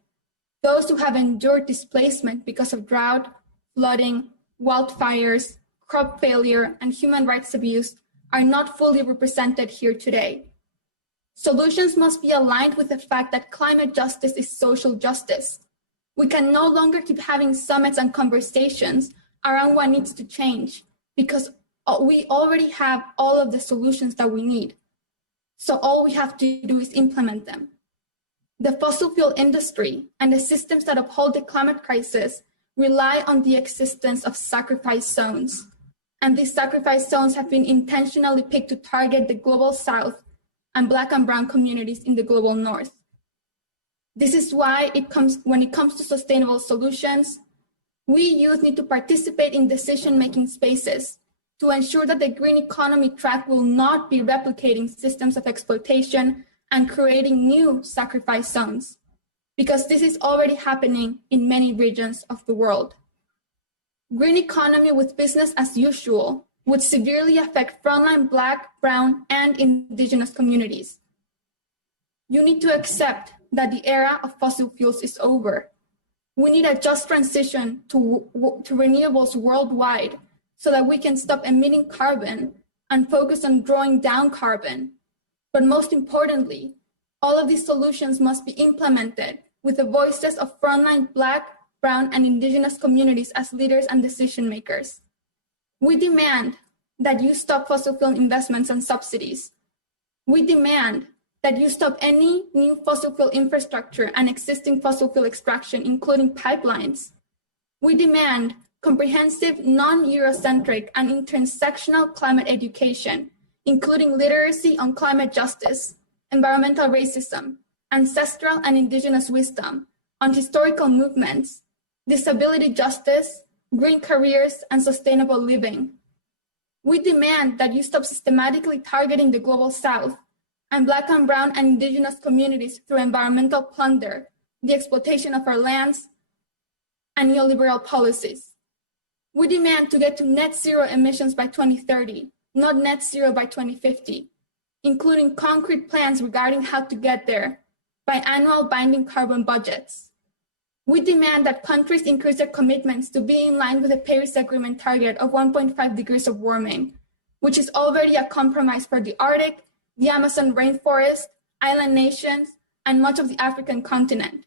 those who have endured displacement because of drought, flooding, wildfires, crop failure, and human rights abuse, are not fully represented here today. Solutions must be aligned with the fact that climate justice is social justice. We can no longer keep having summits and conversations around what needs to change, because we already have all of the solutions that we need. So all we have to do is implement them. The fossil fuel industry and the systems that uphold the climate crisis rely on the existence of sacrifice zones. And these sacrifice zones have been intentionally picked to target the global south and Black and brown communities in the global north. This is why when it comes to sustainable solutions, we youth need to participate in decision-making spaces to ensure that the green economy track will not be replicating systems of exploitation and creating new sacrifice zones, because this is already happening in many regions of the world. Green economy with business as usual would severely affect frontline Black, brown, and indigenous communities. You need to accept that the era of fossil fuels is over. We need a just transition to renewables worldwide so that we can stop emitting carbon and focus on drawing down carbon. But most importantly, all of these solutions must be implemented with the voices of frontline Black, brown, and indigenous communities as leaders and decision makers. We demand that you stop fossil fuel investments and subsidies. We demand that you stop any new fossil fuel infrastructure and existing fossil fuel extraction, including pipelines. We demand comprehensive, non-Eurocentric, and intersectional climate education, including literacy on climate justice, environmental racism, ancestral and indigenous wisdom, on historical movements, disability justice, green careers, and sustainable living. We demand that you stop systematically targeting the global south and Black and brown and indigenous communities through environmental plunder, the exploitation of our lands, and neoliberal policies. We demand to get to net zero emissions by 2030, not net zero by 2050, including concrete plans regarding how to get there by annual binding carbon budgets. We demand that countries increase their commitments to be in line with the Paris Agreement target of 1.5 degrees of warming, which is already a compromise for the Arctic, the Amazon rainforest, island nations, and much of the African continent.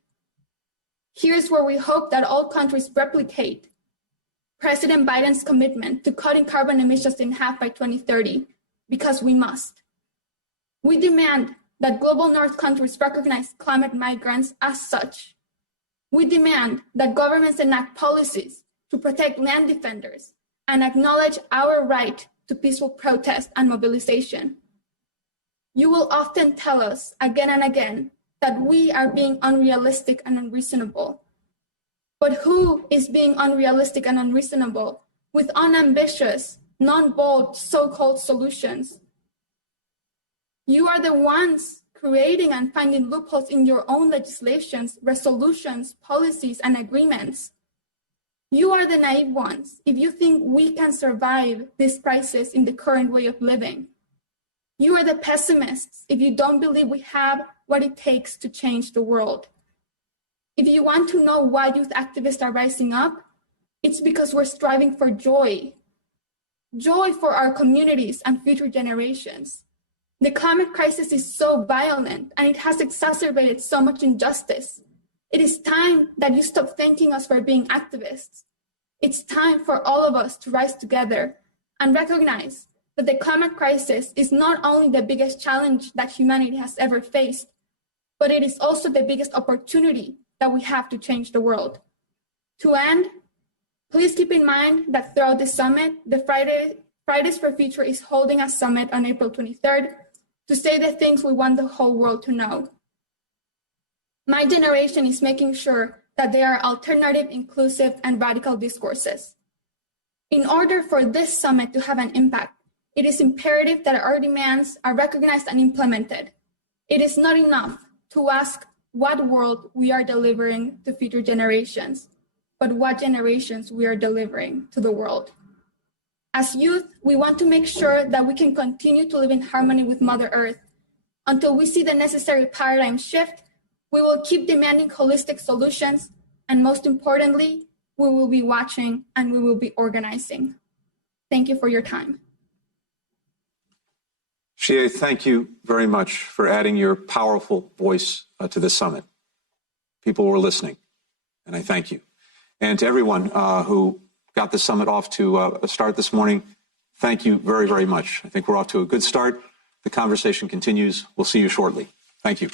Here's where we hope that all countries replicate President Biden's commitment to cutting carbon emissions in half by 2030, because we must. We demand that global north countries recognize climate migrants as such. We demand that governments enact policies to protect land defenders and acknowledge our right to peaceful protest and mobilization. You will often tell us again and again that we are being unrealistic and unreasonable. But who is being unrealistic and unreasonable with unambitious, non-bold, so-called solutions. You are the ones creating and finding loopholes in your own legislations, resolutions, policies, and agreements. You are the naive ones if you think we can survive this crisis in the current way of living. You are the pessimists if you don't believe we have what it takes to change the world. If you want to know why youth activists are rising up, it's because we're striving for joy. Joy for our communities and future generations. The climate crisis is so violent and it has exacerbated so much injustice. It is time that you stop thanking us for being activists. It's time for all of us to rise together and recognize that the climate crisis is not only the biggest challenge that humanity has ever faced, but it is also the biggest opportunity that we have to change the world. To end, please keep in mind that throughout the summit, the Fridays for Future is holding a summit on April 23rd to say the things we want the whole world to know. My generation is making sure that there are alternative, inclusive, and radical discourses. In order for this summit to have an impact, it is imperative that our demands are recognized and implemented. It is not enough to ask what world we are delivering to future generations, but what generations we are delivering to the world. As youth, we want to make sure that we can continue to live in harmony with Mother Earth. Until we see the necessary paradigm shift, we will keep demanding holistic solutions, and most importantly, we will be watching and we will be organizing. Thank you for your time. Xie, thank you very much for adding your powerful voice to this summit. People were listening, and I thank you. And to everyone who got the summit off to a start this morning, thank you very, very much. I think we're off to a good start. The conversation continues. We'll see you shortly. Thank you.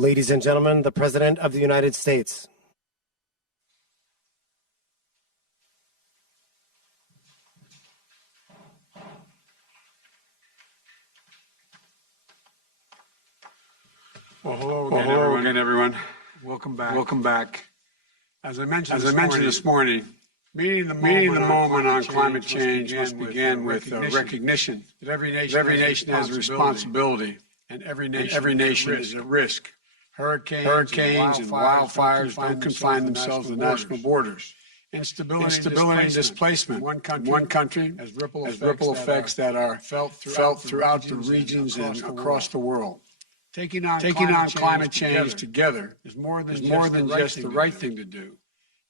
Ladies and gentlemen, the President of the United States. Well, hello again, everyone. Welcome back. As I mentioned this morning, meeting the moment on climate change must begin with recognition that every nation has a responsibility, and every nation is at risk. Hurricanes and wildfires don't confine themselves to national borders. Instability and displacement in one country has ripple effects that are felt throughout the regions and across the world. Taking on climate change together is more than just the right thing to do.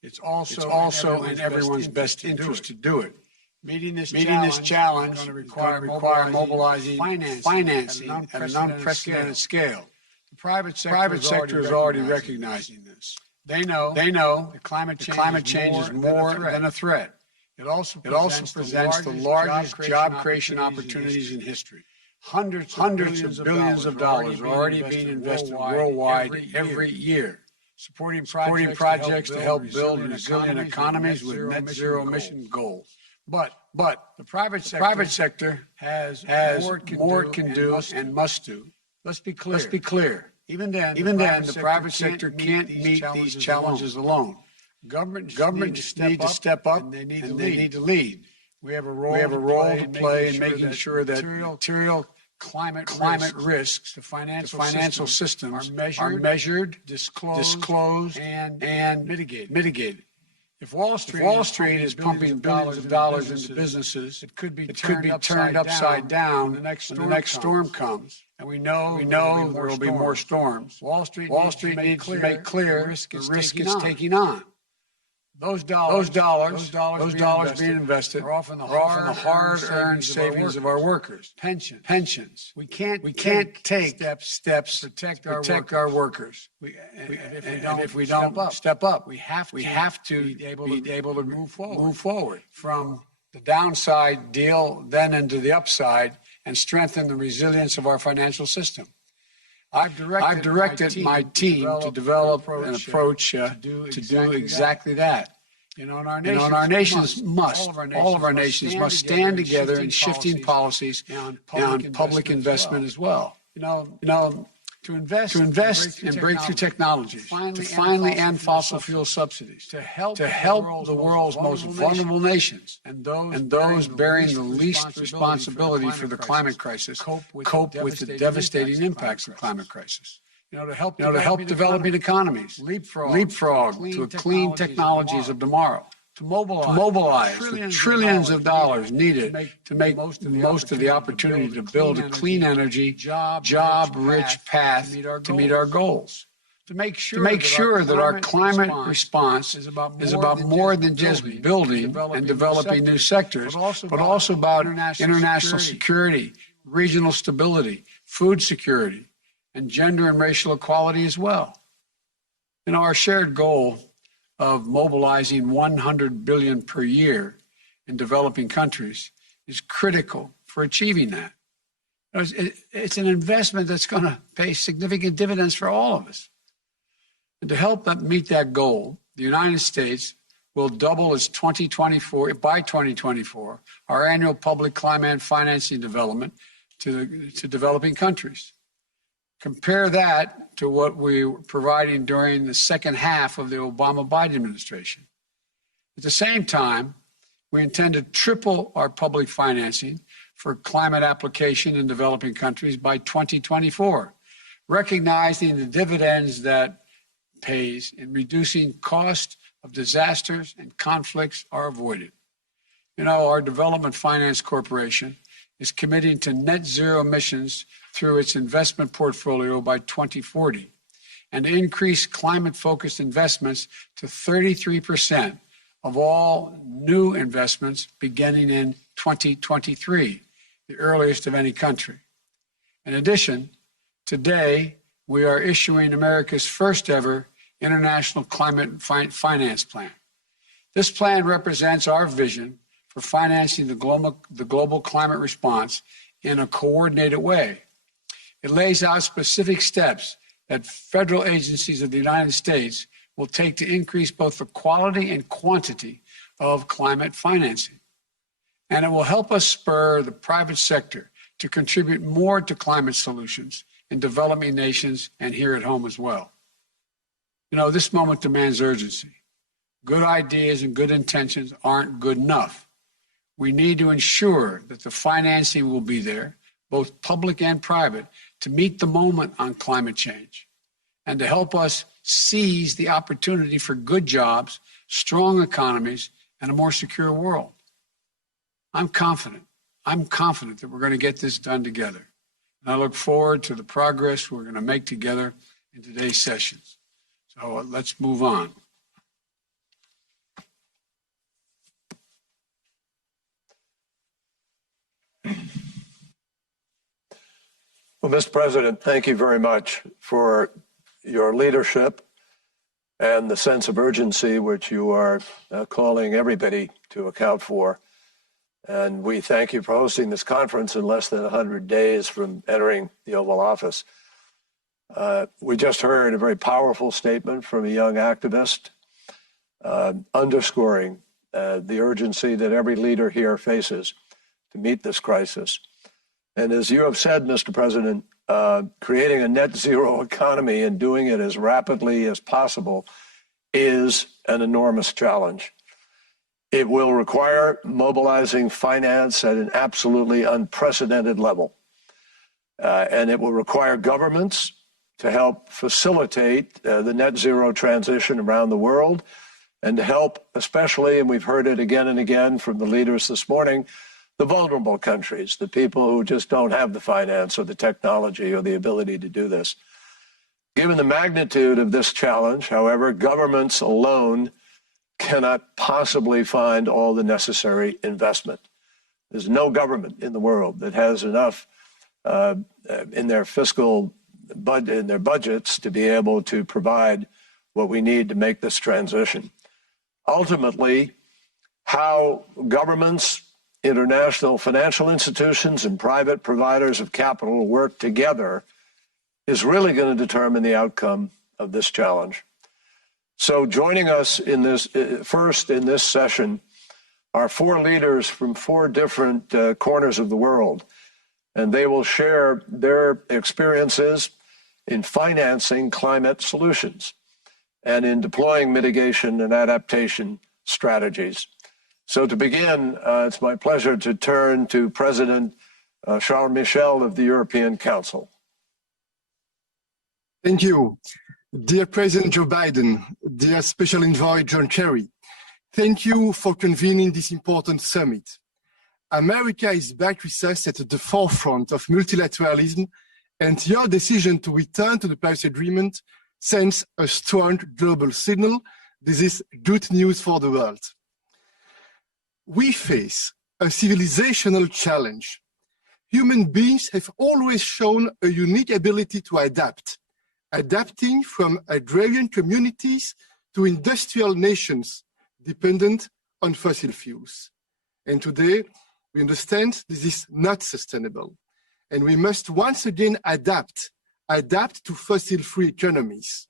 It's also in everyone's best interest to do it. Meeting this challenge is going to require mobilizing financing at an unprecedented scale. The private sector is already recognizing this. They know that climate change is more than a threat. It also presents the largest job creation opportunities in history. Hundreds of billions of dollars are already being invested worldwide every year, supporting projects to help build resilient economies with net zero emission goals. But the private sector has more it can do and must do. Let's be clear. Even then, the private sector can't meet these challenges alone. Governments need to step up, and they need to lead. We have a role to play in making sure that material climate risks to financial systems are measured, disclosed, and mitigated. If Wall Street is pumping billions of dollars into businesses, it could be turned upside down when the next storm comes. And we know there will be more storms. Wall Street needs to make clear the risk it's taking on. Those dollars being invested are often the hard-earned savings of our workers. Pensions. We can't take steps to protect our workers. If we don't step up, we have to be able to move forward from the downside deal then into the upside and strengthen the resilience of our financial system. I've directed my team to develop an approach to do exactly that. All of our nations must stand together in shifting policies on public investment as well. To invest in breakthrough technologies, to finally end fossil fuel subsidies, to help the world's most vulnerable nations and those bearing the least responsibility for the climate crisis cope with the devastating impacts of the climate crisis. To help developing economies leapfrog to clean technologies of tomorrow. To mobilize the trillions of dollars needed to make most of the opportunity to build a clean energy, job-rich path to meet our goals. To make sure that our climate response is about more than just building and developing new sectors, but also about international security, regional stability, food security, and gender and racial equality as well. Our shared goal of mobilizing $100 billion per year in developing countries is critical for achieving that. It's an investment that's going to pay significant dividends for all of us. And to help meet that goal, the United States will double its by 2024, our annual public climate financing development to developing countries. Compare that to what we were providing during the second half of the Obama-Biden administration. At the same time, we intend to triple our public financing for climate application in developing countries by 2024, recognizing the dividends that pays in reducing cost of disasters and conflicts are avoided. Our Development Finance Corporation is committing to net zero emissions through its investment portfolio by 2040 and to increase climate-focused investments to 33% of all new investments beginning in 2023, the earliest of any country. In addition, today we are issuing America's first ever International Climate Finance Plan. This plan represents our vision for financing the global climate response in a coordinated way. It lays out specific steps that federal agencies of the United States will take to increase both the quality and quantity of climate financing. And it will help us spur the private sector to contribute more to climate solutions in developing nations and here at home as well. You know, this moment demands urgency. Good ideas and good intentions aren't good enough. We need to ensure that the financing will be there, both public and private, to meet the moment on climate change and to help us seize the opportunity for good jobs, strong economies, and a more secure world. I'm confident that we're going to get this done together. And I look forward to the progress we're going to make together in today's sessions. So let's move on. Well, Mr. President, thank you very much for your leadership and the sense of urgency which you are calling everybody to account for. And we thank you for hosting this conference in less than 100 days from entering the Oval Office. We just heard a very powerful statement from a young activist underscoring the urgency that every leader here faces to meet this crisis. And as you have said, Mr. President, creating a net zero economy and doing it as rapidly as possible is an enormous challenge. It will require mobilizing finance at an absolutely unprecedented level. And it will require governments to help facilitate the net zero transition around the world and to help, especially, and we've heard it again and again from the leaders this morning, the vulnerable countries, the people who just don't have the finance or the technology or the ability to do this. Given the magnitude of this challenge, however, governments alone cannot possibly find all the necessary investment. There's no government in the world that has enough in their fiscal in their budgets to be able to provide what we need to make this transition. Ultimately, how governments, international financial institutions, and private providers of capital work together is really going to determine the outcome of this challenge. So joining us in this first in this session are four leaders from four different corners of the world, and they will share their experiences in financing climate solutions and in deploying mitigation and adaptation strategies. So to begin, it's my pleasure to turn to President Charles Michel of the European Council. Thank you. Dear President Joe Biden, dear Special Envoy John Kerry, thank you for convening this important summit. America is back with us at the forefront of multilateralism, and your decision to return to the Paris Agreement sends a strong global signal. This is good news for the world. We face a civilizational challenge. Human beings have always shown a unique ability to adapt, adapting from agrarian communities to industrial nations dependent on fossil fuels. And today, we understand this is not sustainable. And we must once again adapt to fossil-free economies.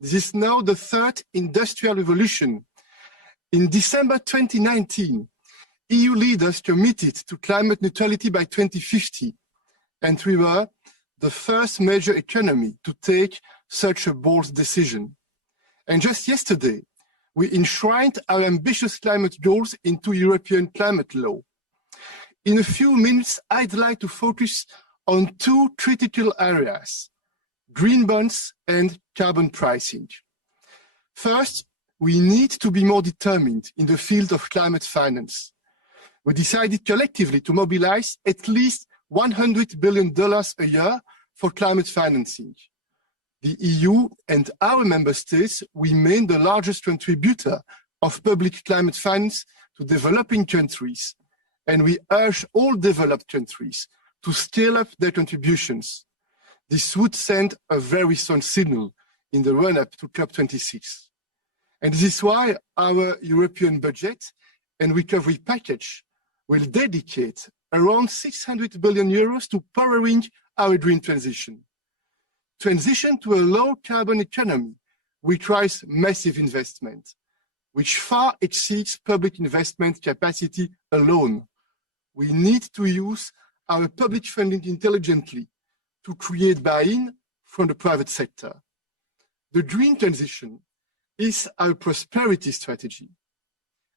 This is now the third industrial revolution. In December 2019, EU leaders committed to climate neutrality by 2050, and we were the first major economy to take such a bold decision. And just yesterday, we enshrined our ambitious climate goals into European climate law. In a few minutes, I'd like to focus on two critical areas: green bonds and carbon pricing. First, we need to be more determined in the field of climate finance. We decided collectively to mobilize at least $100 billion a year for climate financing. The EU and our member states remain the largest contributor of public climate finance to developing countries, and we urge all developed countries to scale up their contributions. This would send a very strong signal in the run-up to COP26. And this is why our European budget and recovery package will dedicate around 600 billion euros to powering our green transition. Transition to a low-carbon economy requires massive investment, which far exceeds public investment capacity alone. We need to use our public funding intelligently to create buy-in from the private sector. The green transition is our prosperity strategy,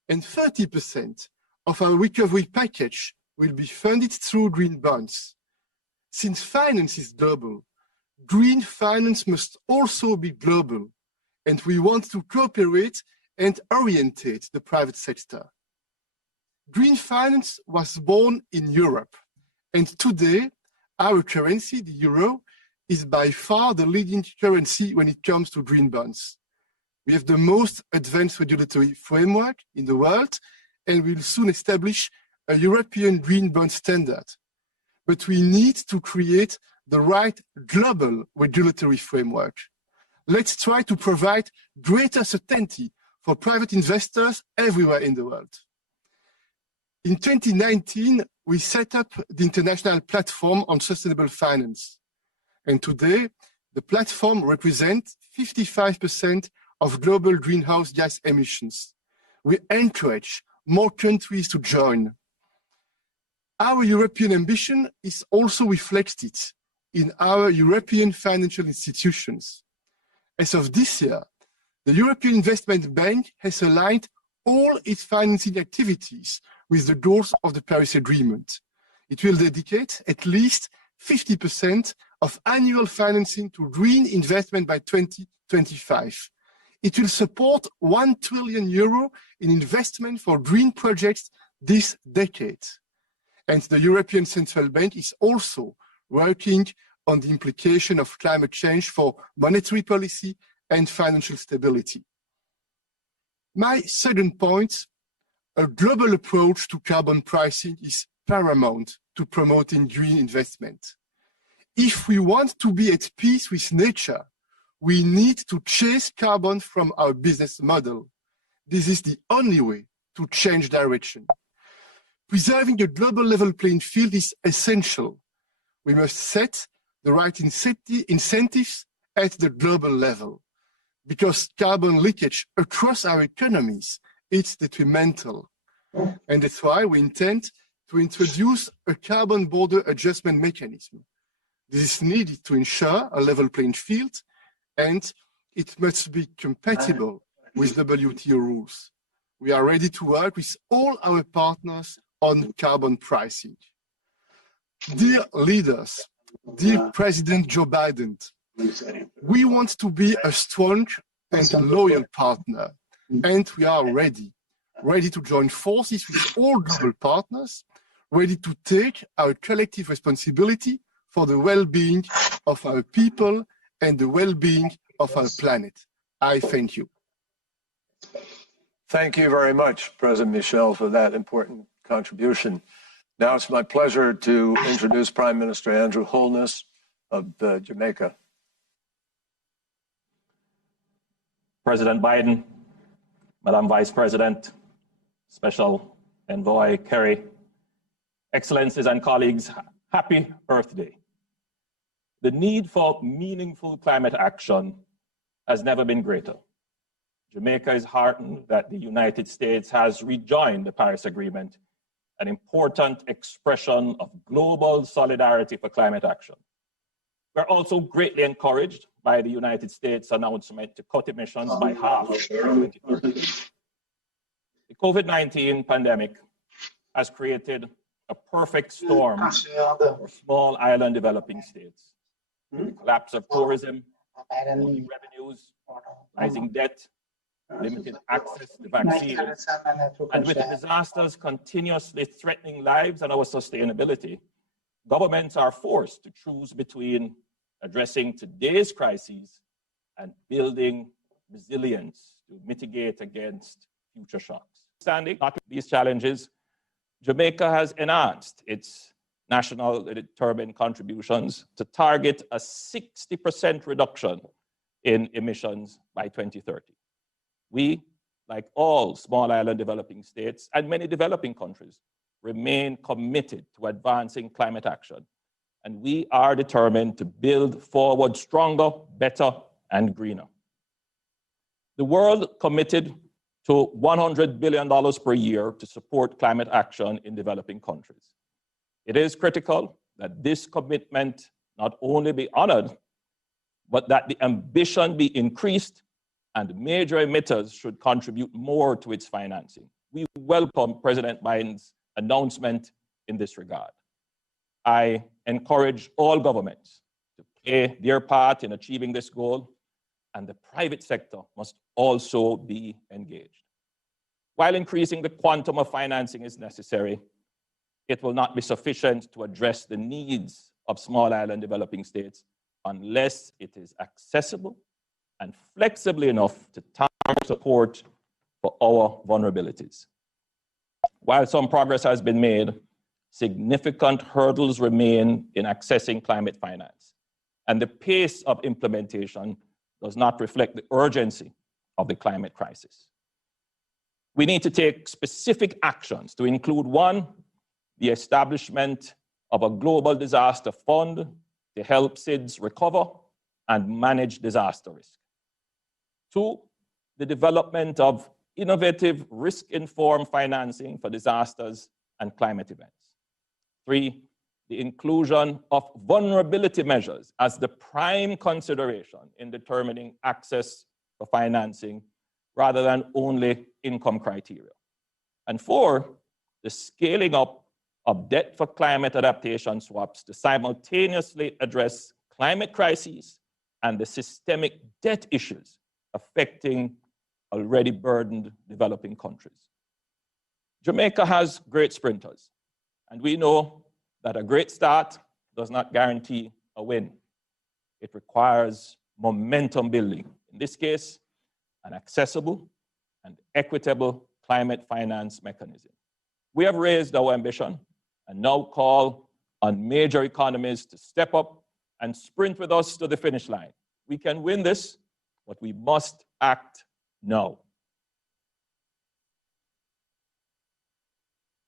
and 30% of our recovery package will be funded through green bonds. Since finance is global, green finance must also be global, and we want to cooperate and orientate the private sector. Green finance was born in Europe, and today our currency, the euro, is by far the leading currency when it comes to green bonds. We have the most advanced regulatory framework in the world, and we'll soon establish a European green bond standard. But we need to create the right global regulatory framework. Let's try to provide greater certainty for private investors everywhere in the world. In 2019, we set up the International Platform on Sustainable Finance. And today, the platform represents 55% of global greenhouse gas emissions. We encourage more countries to join. Our European ambition is also reflected in our European financial institutions. As of this year, the European Investment Bank has aligned all its financing activities with the goals of the Paris Agreement. It will dedicate at least 50% of annual financing to green investment by 2025. It will support €1 trillion in investment for green projects this decade. And the European Central Bank is also working on the implication of climate change for monetary policy and financial stability. My second point, a global approach to carbon pricing is paramount to promoting green investment. If we want to be at peace with nature, we need to chase carbon from our business model. This is the only way to change direction. Preserving a global level playing field is essential. We must set the right incentives at the global level, because carbon leakage across our economies is detrimental. And that's why we intend to introduce a carbon border adjustment mechanism. This is needed to ensure a level playing field, and it must be compatible with WTO rules. We are ready to work with all our partners on carbon pricing. Dear leaders, dear President Joe Biden, we want to be a strong and loyal partner, and we are ready to join forces with all global partners, ready to take our collective responsibility for the well-being of our people and the well-being of our planet. I thank you. Thank you very much, President Michel, for that important contribution. Now it's my pleasure to introduce Prime Minister Andrew Holness of Jamaica. President Biden, Madam Vice President, Special Envoy Kerry, Excellencies and colleagues, happy Earth Day. The need for meaningful climate action has never been greater. Jamaica is heartened that the United States has rejoined the Paris Agreement, an important expression of global solidarity for climate action. We're also greatly encouraged by the United States' announcement to cut emissions by half by 2030. The COVID-19 pandemic has created a perfect storm for small island developing states. The collapse of tourism, falling revenues, rising debt, limited access to vaccines, and with the disasters continuously threatening lives and our sustainability, governments are forced to choose between addressing today's crises and building resilience to mitigate against future shocks. Standing up to these challenges, Jamaica has enhanced its national determined contributions to target a 60% reduction in emissions by 2030. We, like all small island developing states and many developing countries, remain committed to advancing climate action and we are determined to build forward stronger, better, and greener. The world committed to $100 billion per year to support climate action in developing countries. It is critical that this commitment not only be honored, but that the ambition be increased and major emitters should contribute more to its financing. We welcome President Biden's announcement in this regard. I encourage all governments to play their part in achieving this goal, and the private sector must also be engaged. While increasing the quantum of financing is necessary, it will not be sufficient to address the needs of small island developing states unless it is accessible and flexible enough to target support for our vulnerabilities. While some progress has been made, significant hurdles remain in accessing climate finance, and the pace of implementation does not reflect the urgency of the climate crisis. We need to take specific actions to include: one, the establishment of a global disaster fund to help SIDS recover and manage disaster risk. Two, the development of innovative risk-informed financing for disasters and climate events. Three, the inclusion of vulnerability measures as the prime consideration in determining access for financing rather than only income criteria. And four, the scaling up of debt for climate adaptation swaps to simultaneously address climate crises and the systemic debt issues affecting already burdened developing countries. Jamaica has great sprinters, and we know that a great start does not guarantee a win. It requires momentum building. In this case, an accessible and equitable climate finance mechanism. We have raised our ambition and now call on major economies to step up and sprint with us to the finish line. We can win this, but we must act now.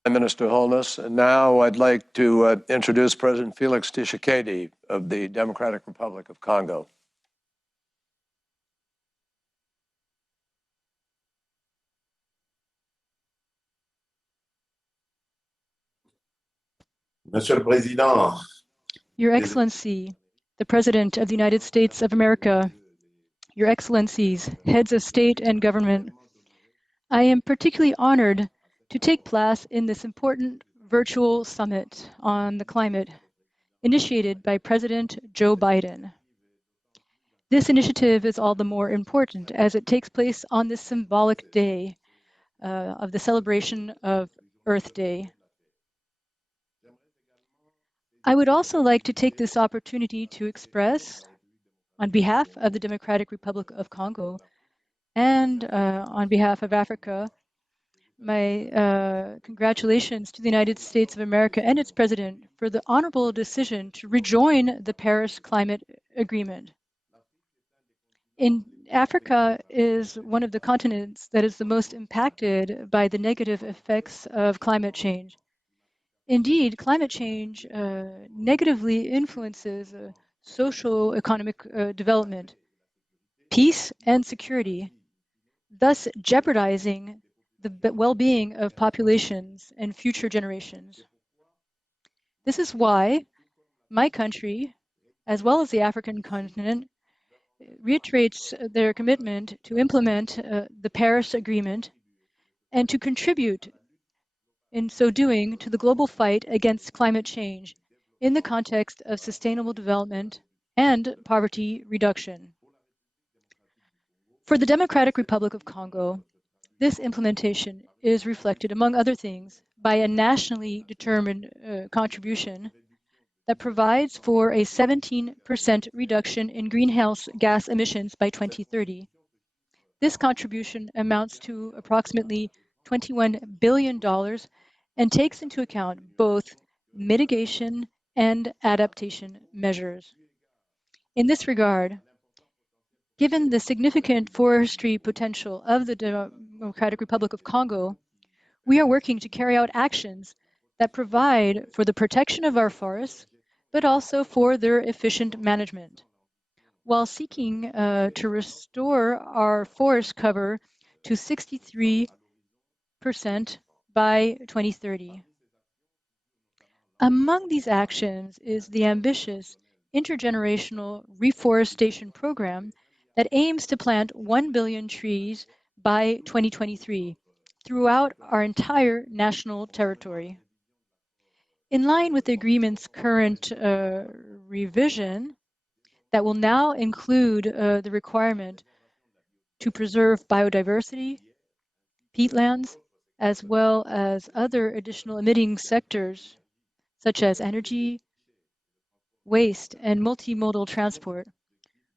Minister Holness. And now I'd like to introduce President Felix Tshisekedi of the Democratic Republic of Congo. Monsieur le Président. Your Excellency, the President of the United States of America, Your Excellencies, heads of state and government, I am particularly honored to take place in this important virtual summit on the climate initiated by President Joe Biden. This initiative is all the more important as it takes place on this symbolic day of the celebration of Earth Day. I would also like to take this opportunity to express, on behalf of the Democratic Republic of Congo and on behalf of Africa, my congratulations to the United States of America and its president for the honorable decision to rejoin the Paris Climate Agreement. Africa is one of the continents that is the most impacted by the negative effects of climate change. Indeed, climate change negatively influences socio-economic development, peace, and security, thus jeopardizing the well-being of populations and future generations. This is why my country, as well as the African continent, reiterates their commitment to implement the Paris Agreement and to contribute in so doing to the global fight against climate change in the context of sustainable development and poverty reduction. For the Democratic Republic of Congo, this implementation is reflected, among other things, by a nationally determined contribution that provides for a 17% reduction in greenhouse gas emissions by 2030. This contribution amounts to approximately $21 billion and takes into account both mitigation and adaptation measures. In this regard, given the significant forestry potential of the Democratic Republic of Congo, we are working to carry out actions that provide for the protection of our forests, but also for their efficient management, while seeking to restore our forest cover to 63% by 2030. Among these actions is the ambitious intergenerational reforestation program that aims to plant 1 billion trees by 2023 throughout our entire national territory. In line with the agreement's current revision, that will now include the requirement to preserve biodiversity, peatlands, as well as other additional emitting sectors such as energy, waste, and multimodal transport.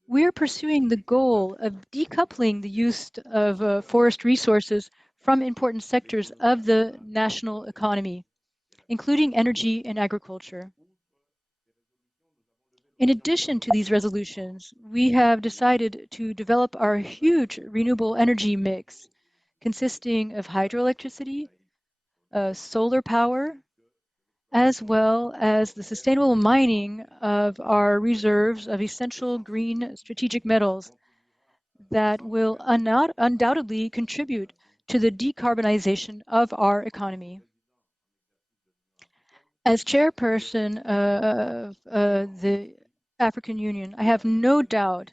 We're pursuing the goal of decoupling the use of forest resources from important sectors of the national economy, including energy and agriculture. In addition to these resolutions, we have decided to develop our huge renewable energy mix, consisting of hydroelectricity, solar power, as well as the sustainable mining of our reserves of essential green strategic metals that will undoubtedly contribute to the decarbonization of our economy. As chairperson of the African Union, I have no doubt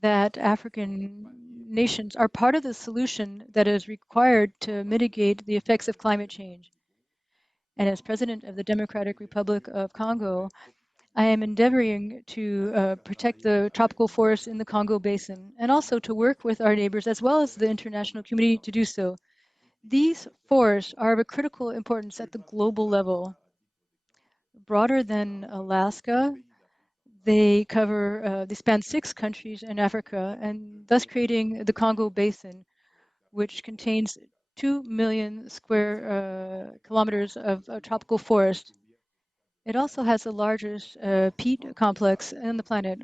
that African nations are part of the solution that is required to mitigate the effects of climate change. And as President of the Democratic Republic of Congo, I am endeavoring to protect the tropical forests in the Congo Basin and also to work with our neighbors as well as the international community to do so. These forests are of a critical importance at the global level. Broader than Alaska, they span 6 countries in Africa, and thus creating the Congo Basin, which contains 2 million square kilometers of tropical forest. It also has the largest peat complex on the planet,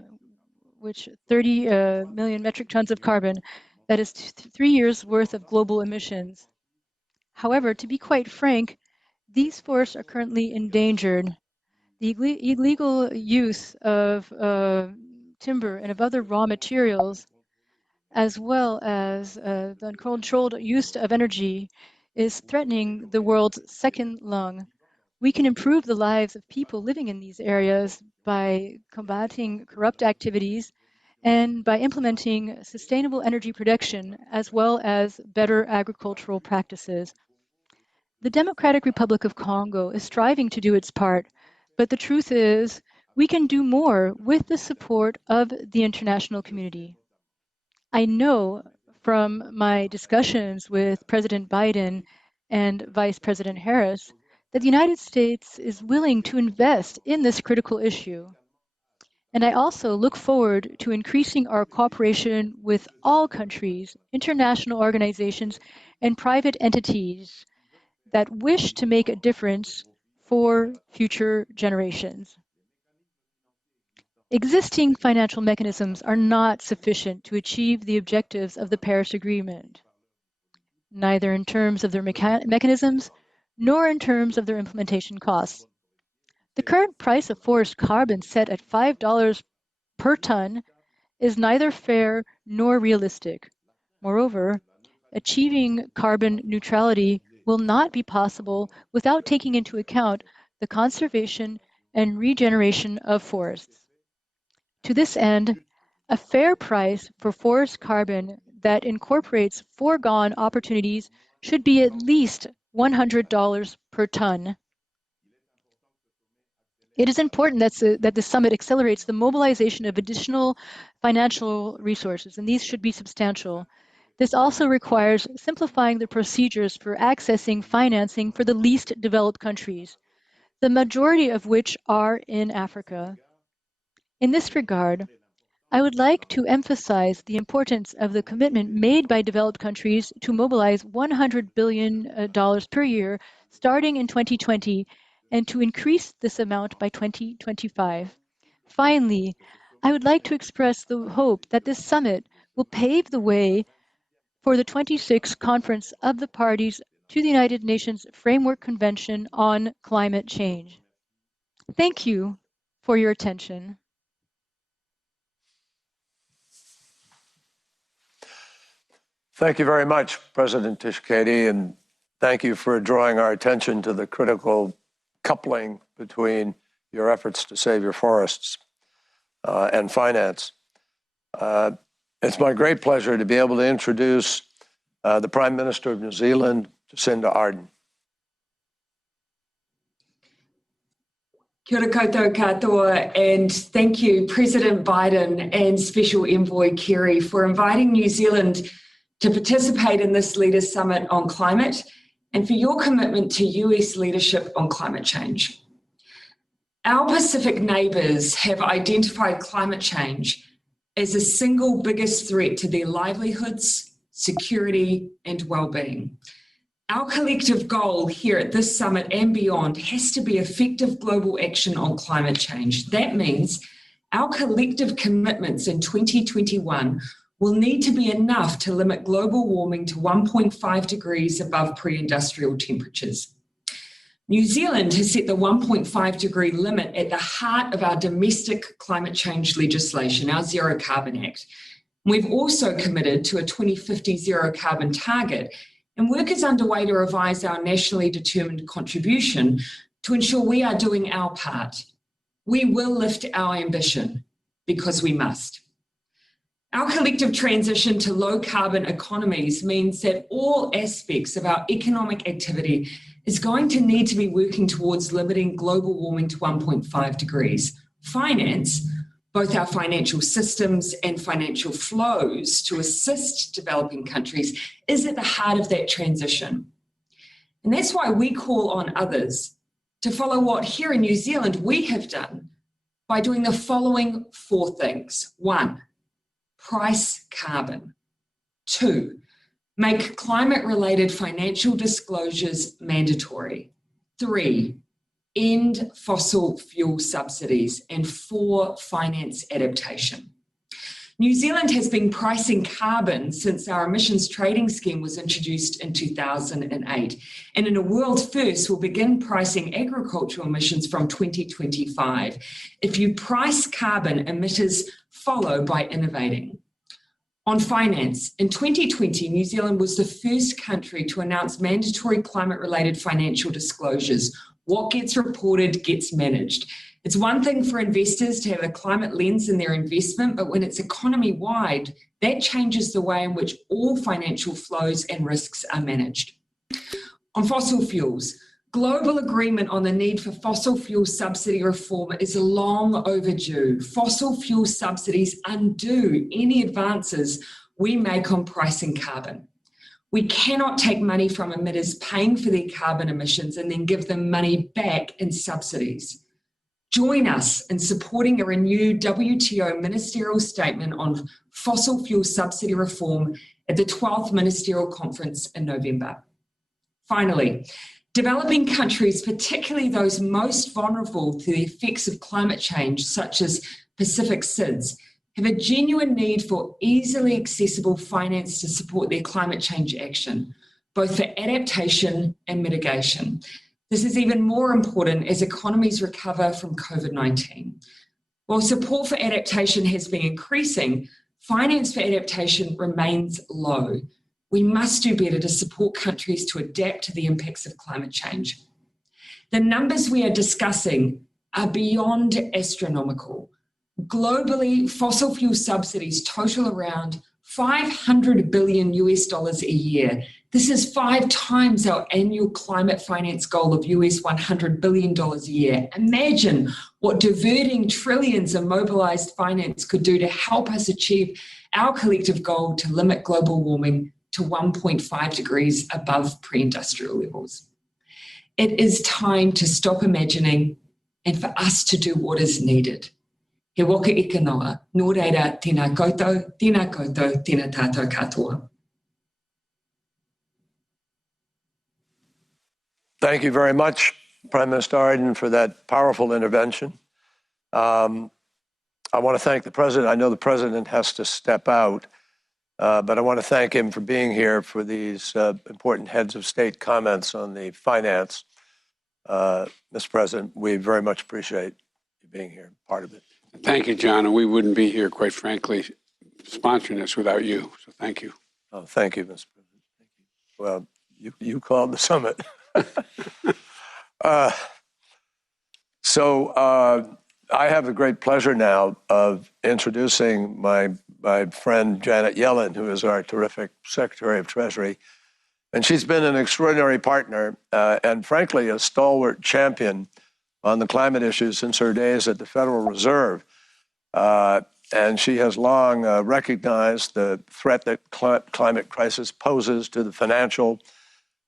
which 30 million metric tons of carbon. That is 3 years worth of global emissions. However, to be quite frank, these forests are currently endangered. The illegal use of timber and of other raw materials, as well as the uncontrolled use of energy, is threatening the world's second lung. We can improve the lives of people living in these areas by combating corrupt activities and by implementing sustainable energy production, as well as better agricultural practices. The Democratic Republic of Congo is striving to do its part, but the truth is, we can do more with the support of the international community. I know from my discussions with President Biden and Vice President Harris that the United States is willing to invest in this critical issue. And I also look forward to increasing our cooperation with all countries, international organizations, and private entities that wish to make a difference for future generations. Existing financial mechanisms are not sufficient to achieve the objectives of the Paris Agreement, neither in terms of their mechanisms nor in terms of their implementation costs. The current price of forest carbon set at $5 per ton is neither fair nor realistic. Moreover, achieving carbon neutrality will not be possible without taking into account the conservation and regeneration of forests. To this end, a fair price for forest carbon that incorporates foregone opportunities should be at least $100 per ton. It is important that the summit accelerates the mobilization of additional financial resources, and these should be substantial. This also requires simplifying the procedures for accessing financing for the least developed countries, the majority of which are in Africa. In this regard, I would like to emphasize the importance of the commitment made by developed countries to mobilize $100 billion per year starting in 2020 and to increase this amount by 2025. Finally, I would like to express the hope that this summit will pave the way for the 26th Conference of the Parties to the United Nations Framework Convention on Climate Change. Thank you for your attention. Thank you very much, President Tshisekedi, and thank you for drawing our attention to the critical coupling between your efforts to save your forests and finance. It's my great pleasure to be able to introduce the Prime Minister of New Zealand, Jacinda Ardern. Kia ora koutou katoa, and thank you, President Biden and Special Envoy Kerry, for inviting New Zealand to participate in this Leaders Summit on climate and for your commitment to US leadership on climate change. Our Pacific neighbours have identified climate change as the single biggest threat to their livelihoods, security, and well-being. Our collective goal here at this summit and beyond has to be effective global action on climate change. That means our collective commitments in 2021 will need to be enough to limit global warming to 1.5 degrees above pre-industrial temperatures. New Zealand has set the 1.5 degree limit at the heart of our domestic climate change legislation, our Zero Carbon Act. We've also committed to a 2050 zero carbon target, and work is underway to revise our nationally determined contribution to ensure we are doing our part. We will lift our ambition because we must. Our collective transition to low carbon economies means that all aspects of our economic activity is going to need to be working towards limiting global warming to 1.5 degrees. Finance, both our financial systems and financial flows to assist developing countries, is at the heart of that transition. And that's why we call on others to follow what here in New Zealand we have done by doing the following 4 things. 1, price carbon. 2, make climate-related financial disclosures mandatory. 3, end fossil fuel subsidies. And 4, finance adaptation. New Zealand has been pricing carbon since our emissions trading scheme was introduced in 2008. And in a world first, we'll begin pricing agricultural emissions from 2025. If you price carbon, emitters follow by innovating. On finance, in 2020, New Zealand was the first country to announce mandatory climate-related financial disclosures. What gets reported gets managed. It's one thing for investors to have a climate lens in their investment, but when it's economy-wide, that changes the way in which all financial flows and risks are managed. On fossil fuels, global agreement on the need for fossil fuel subsidy reform is long overdue. Fossil fuel subsidies undo any advances we make on pricing carbon. We cannot take money from emitters paying for their carbon emissions and then give them money back in subsidies. Join us in supporting a renewed WTO ministerial statement on fossil fuel subsidy reform at the 12th Ministerial Conference in November. Finally, developing countries, particularly those most vulnerable to the effects of climate change, such as Pacific SIDS, have a genuine need for easily accessible finance to support their climate change action, both for adaptation and mitigation. This is even more important as economies recover from COVID-19. While support for adaptation has been increasing, finance for adaptation remains low. We must do better to support countries to adapt to the impacts of climate change. The numbers we are discussing are beyond astronomical. Globally, fossil fuel subsidies total around $500 billion a year. This is 5 times our annual climate finance goal of $100 billion a year. Imagine what diverting trillions of mobilized finance could do to help us achieve our collective goal to limit global warming to 1.5 degrees above pre-industrial levels. It is time to stop imagining and for us to do what is needed. He waka ika noa, nō reira tēnā koutou, tēnā tātou katoa. Thank you very much, Prime Minister Ardern, for that powerful intervention. I want to thank the President. I know the President has to step out, but I want to thank him for being here for these important heads of state comments on the finance. Mr. President, we very much appreciate you being here, part of it. Thank you, John. And we wouldn't be here, quite frankly, sponsoring this without you. So thank you. Oh, thank you, Mr. President. Thank you. Well, you called the summit. I have the great pleasure now of introducing my friend Janet Yellen, who is our terrific Secretary of Treasury. And she's been an extraordinary partner and, frankly, a stalwart champion on the climate issues since her days at the Federal Reserve. And she has long recognized the threat that climate crisis poses to the financial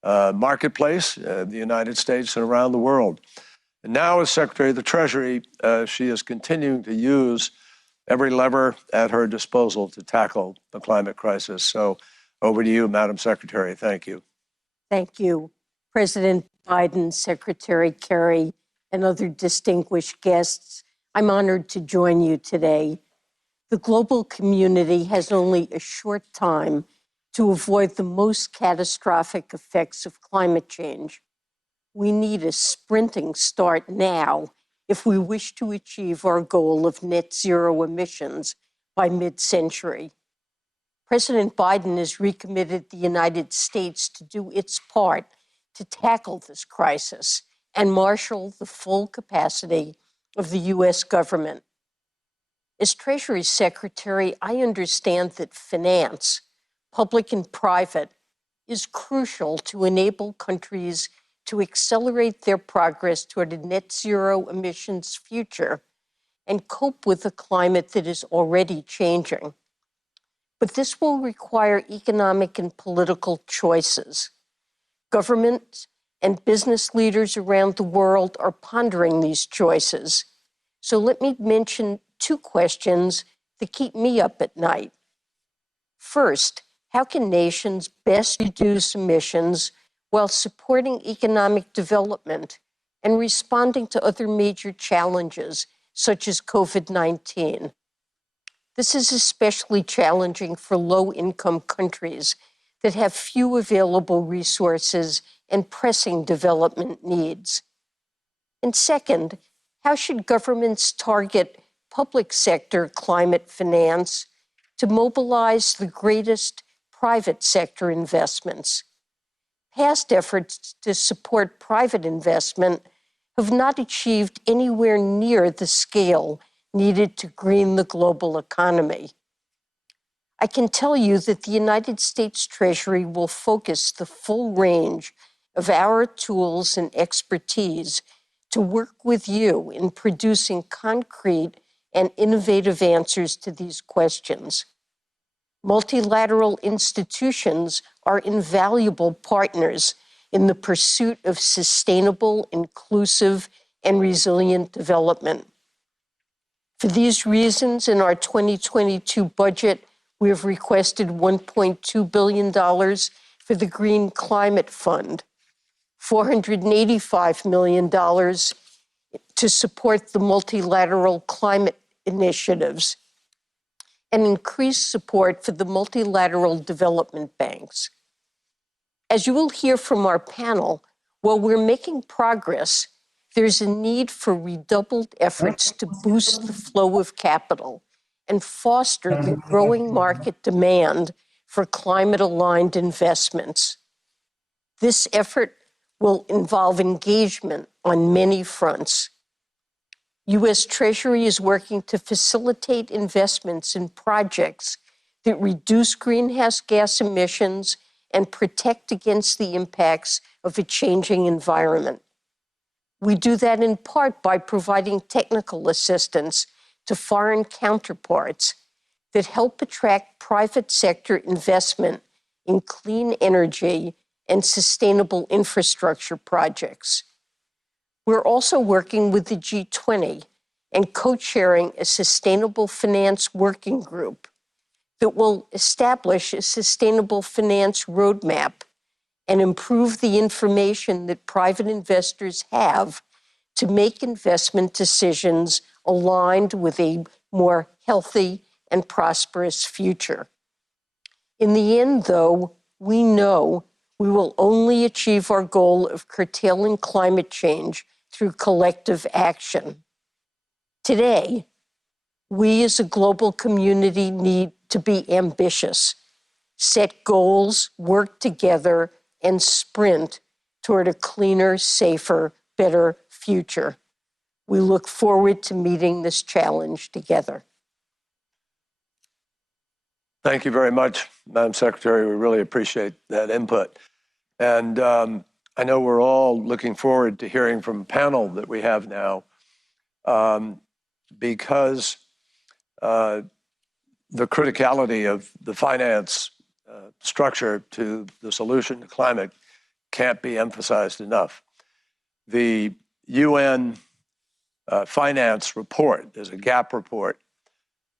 marketplace, the United States and around the world. And now, as Secretary of the Treasury, she is continuing to use every lever at her disposal to tackle the climate crisis. So over to you, Madam Secretary. Thank you. Thank you, President Biden, Secretary Kerry, and other distinguished guests. I'm honored to join you today. The global community has only a short time to avoid the most catastrophic effects of climate change. We need a sprinting start now if we wish to achieve our goal of net zero emissions by mid-century. President Biden has recommitted the United States to do its part to tackle this crisis and marshal the full capacity of the U.S. government. As Treasury Secretary, I understand that finance, public and private, is crucial to enable countries to accelerate their progress toward a net zero emissions future and cope with a climate that is already changing. But this will require economic and political choices. Governments and business leaders around the world are pondering these choices. So let me mention two questions that keep me up at night. First, how can nations best reduce emissions while supporting economic development and responding to other major challenges, such as COVID-19? This is especially challenging for low-income countries that have few available resources and pressing development needs. And second, how should governments target public sector climate finance to mobilize the greatest private sector investments? Past efforts to support private investment have not achieved anywhere near the scale needed to green the global economy. I can tell you that the United States Treasury will focus the full range of our tools and expertise to work with you in producing concrete and innovative answers to these questions. Multilateral institutions are invaluable partners in the pursuit of sustainable, inclusive, and resilient development. For these reasons, in our 2022 budget, we have requested $1.2 billion for the Green Climate Fund, $485 million to support the multilateral climate initiatives, and increased support for the multilateral development banks. As you will hear from our panel, while we're making progress, there's a need for redoubled efforts to boost the flow of capital and foster the growing market demand for climate-aligned investments. This effort will involve engagement on many fronts. U.S. Treasury is working to facilitate investments in projects that reduce greenhouse gas emissions and protect against the impacts of a changing environment. We do that in part by providing technical assistance to foreign counterparts that help attract private sector investment in clean energy and sustainable infrastructure projects. We're also working with the G20 and co-chairing a sustainable finance working group that will establish a sustainable finance roadmap and improve the information that private investors have to make investment decisions aligned with a more healthy and prosperous future. In the end, though, we know We will only achieve our goal of curtailing climate change through collective action. Today, we as a global community need to be ambitious, set goals, work together, and sprint toward a cleaner, safer, better future. We look forward to meeting this challenge together. Thank you very much, Madam Secretary. We really appreciate that input. And I know we're all looking forward to hearing from a panel that we have now, because the criticality of the finance structure to the solution to climate can't be emphasized enough. The UN finance report is a gap report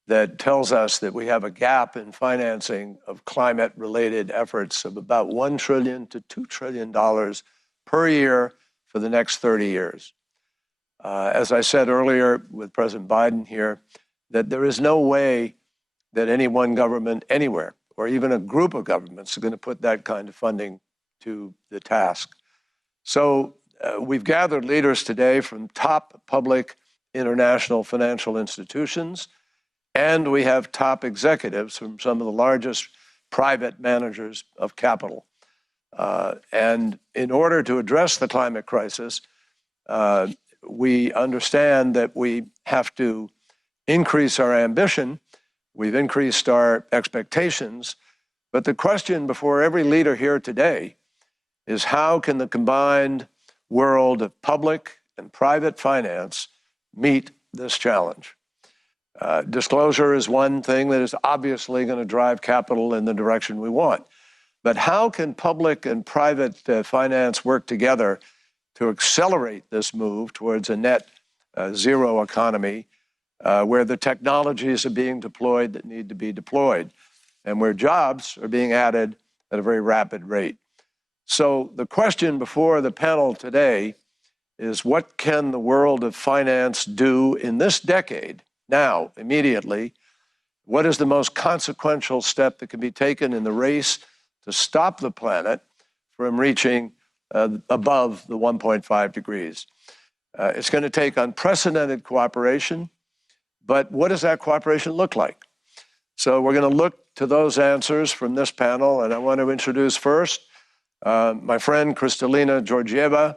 that tells us that we have a gap in financing of climate-related efforts of about $1 trillion to $2 trillion per year for the next 30 years. As I said earlier with President Biden here, that there is no way that any one government anywhere, or even a group of governments, are going to put that kind of funding to the task. So we've gathered leaders today from top public international financial institutions, and we have top executives from some of the largest private managers of capital. And in order to address the climate crisis, we understand that we have to increase our ambition. We've increased our expectations. But the question before every leader here today is, how can the combined world of public and private finance meet this challenge? Disclosure is one thing that is obviously going to drive capital in the direction we want. But how can public and private finance work together to accelerate this move towards a net zero economy where the technologies are being deployed that need to be deployed and where jobs are being added at a very rapid rate? So the question before the panel today is, what can the world of finance do in this decade, now, immediately? What is the most consequential step that can be taken in the race to stop the planet from reaching above the 1.5 degrees? It's going to take unprecedented cooperation, but what does that cooperation look like? So we're going to look to those answers from this panel, and I want to introduce first my friend Kristalina Georgieva,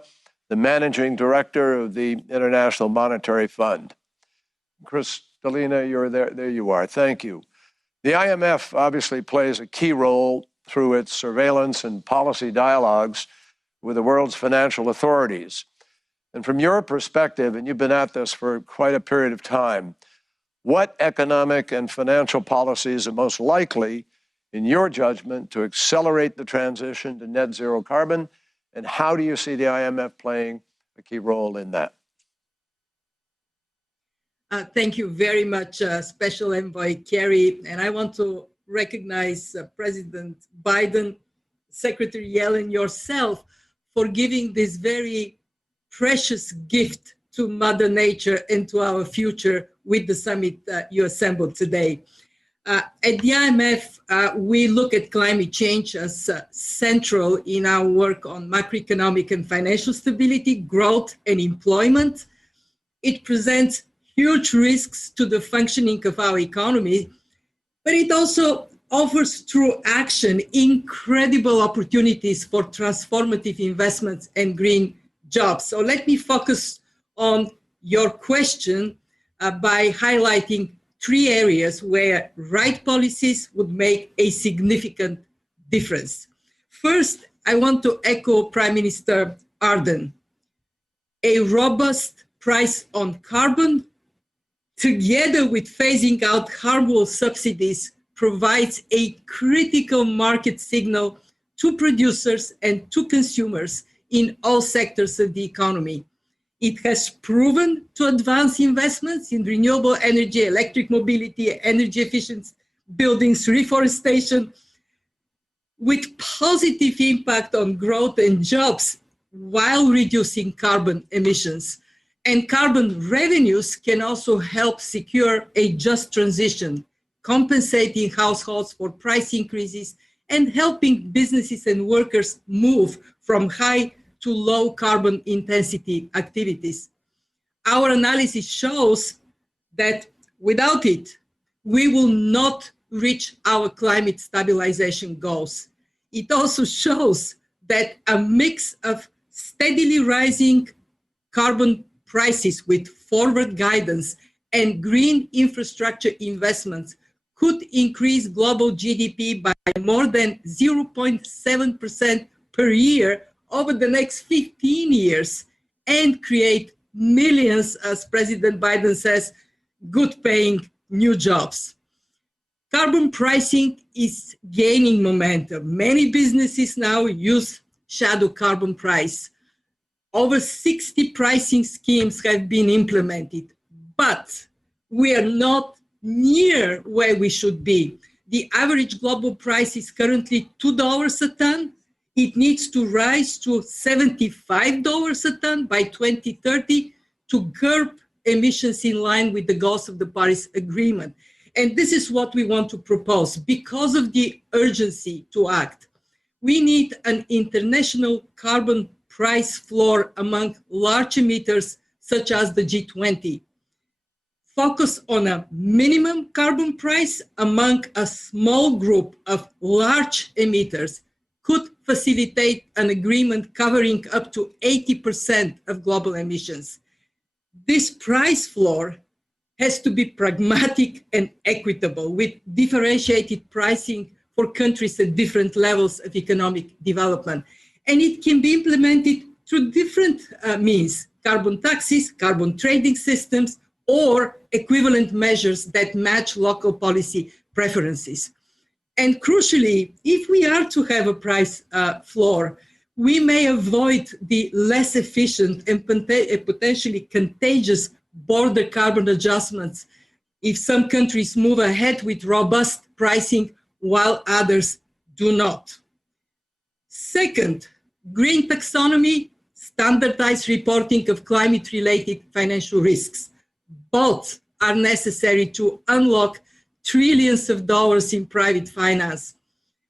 the Managing Director of the International Monetary Fund. Kristalina, you're there. There you are. Thank you. The IMF obviously plays a key role through its surveillance and policy dialogues with the world's financial authorities. And from your perspective, and you've been at this for quite a period of time, what economic and financial policies are most likely, in your judgment, to accelerate the transition to net zero carbon? And how do you see the IMF playing a key role in that? Thank you very much, Special Envoy Kerry. And I want to recognize President Biden, Secretary Yellen, yourself, for giving this very precious gift to Mother Nature and to our future with the summit you assembled today. At the IMF, we look at climate change as central in our work on macroeconomic and financial stability, growth, and employment. It presents huge risks to the functioning of our economy, but it also offers, through action, incredible opportunities for transformative investments and green jobs. So let me focus on your question by highlighting three areas where right policies would make a significant difference. First, I want to echo Prime Minister Ardern. A robust price on carbon, together with phasing out harmful subsidies, provides a critical market signal to producers and to consumers in all sectors of the economy. It has proven to advance investments in renewable energy, electric mobility, energy efficient buildings, reforestation, with positive impact on growth and jobs while reducing carbon emissions. And carbon revenues can also help secure a just transition, compensating households for price increases and helping businesses and workers move from high to low carbon intensity activities. Our analysis shows that without it, we will not reach our climate stabilization goals. It also shows that a mix of steadily rising carbon prices with forward guidance and green infrastructure investments could increase global GDP by more than 0.7% per year over the next 15 years and create millions, as President Biden says, good-paying new jobs. Carbon pricing is gaining momentum. Many businesses now use shadow carbon price. Over 60 pricing schemes have been implemented, but we are not near where we should be. The average global price is currently $2 a ton. It needs to rise to $75 a ton by 2030 to curb emissions in line with the goals of the Paris Agreement. And this is what we want to propose. Because of the urgency to act, we need an international carbon price floor among large emitters such as the G20. Focus on a minimum carbon price among a small group of large emitters could facilitate an agreement covering up to 80% of global emissions. This price floor has to be pragmatic and equitable, with differentiated pricing for countries at different levels of economic development. And it can be implemented through different means: carbon taxes, carbon trading systems, or equivalent measures that match local policy preferences. And crucially, if we are to have a price floor, we may avoid the less efficient and potentially contagious border carbon adjustments if some countries move ahead with robust pricing while others do not. Second, green taxonomy, standardized reporting of climate-related financial risks. Both are necessary to unlock trillions of dollars in private finance.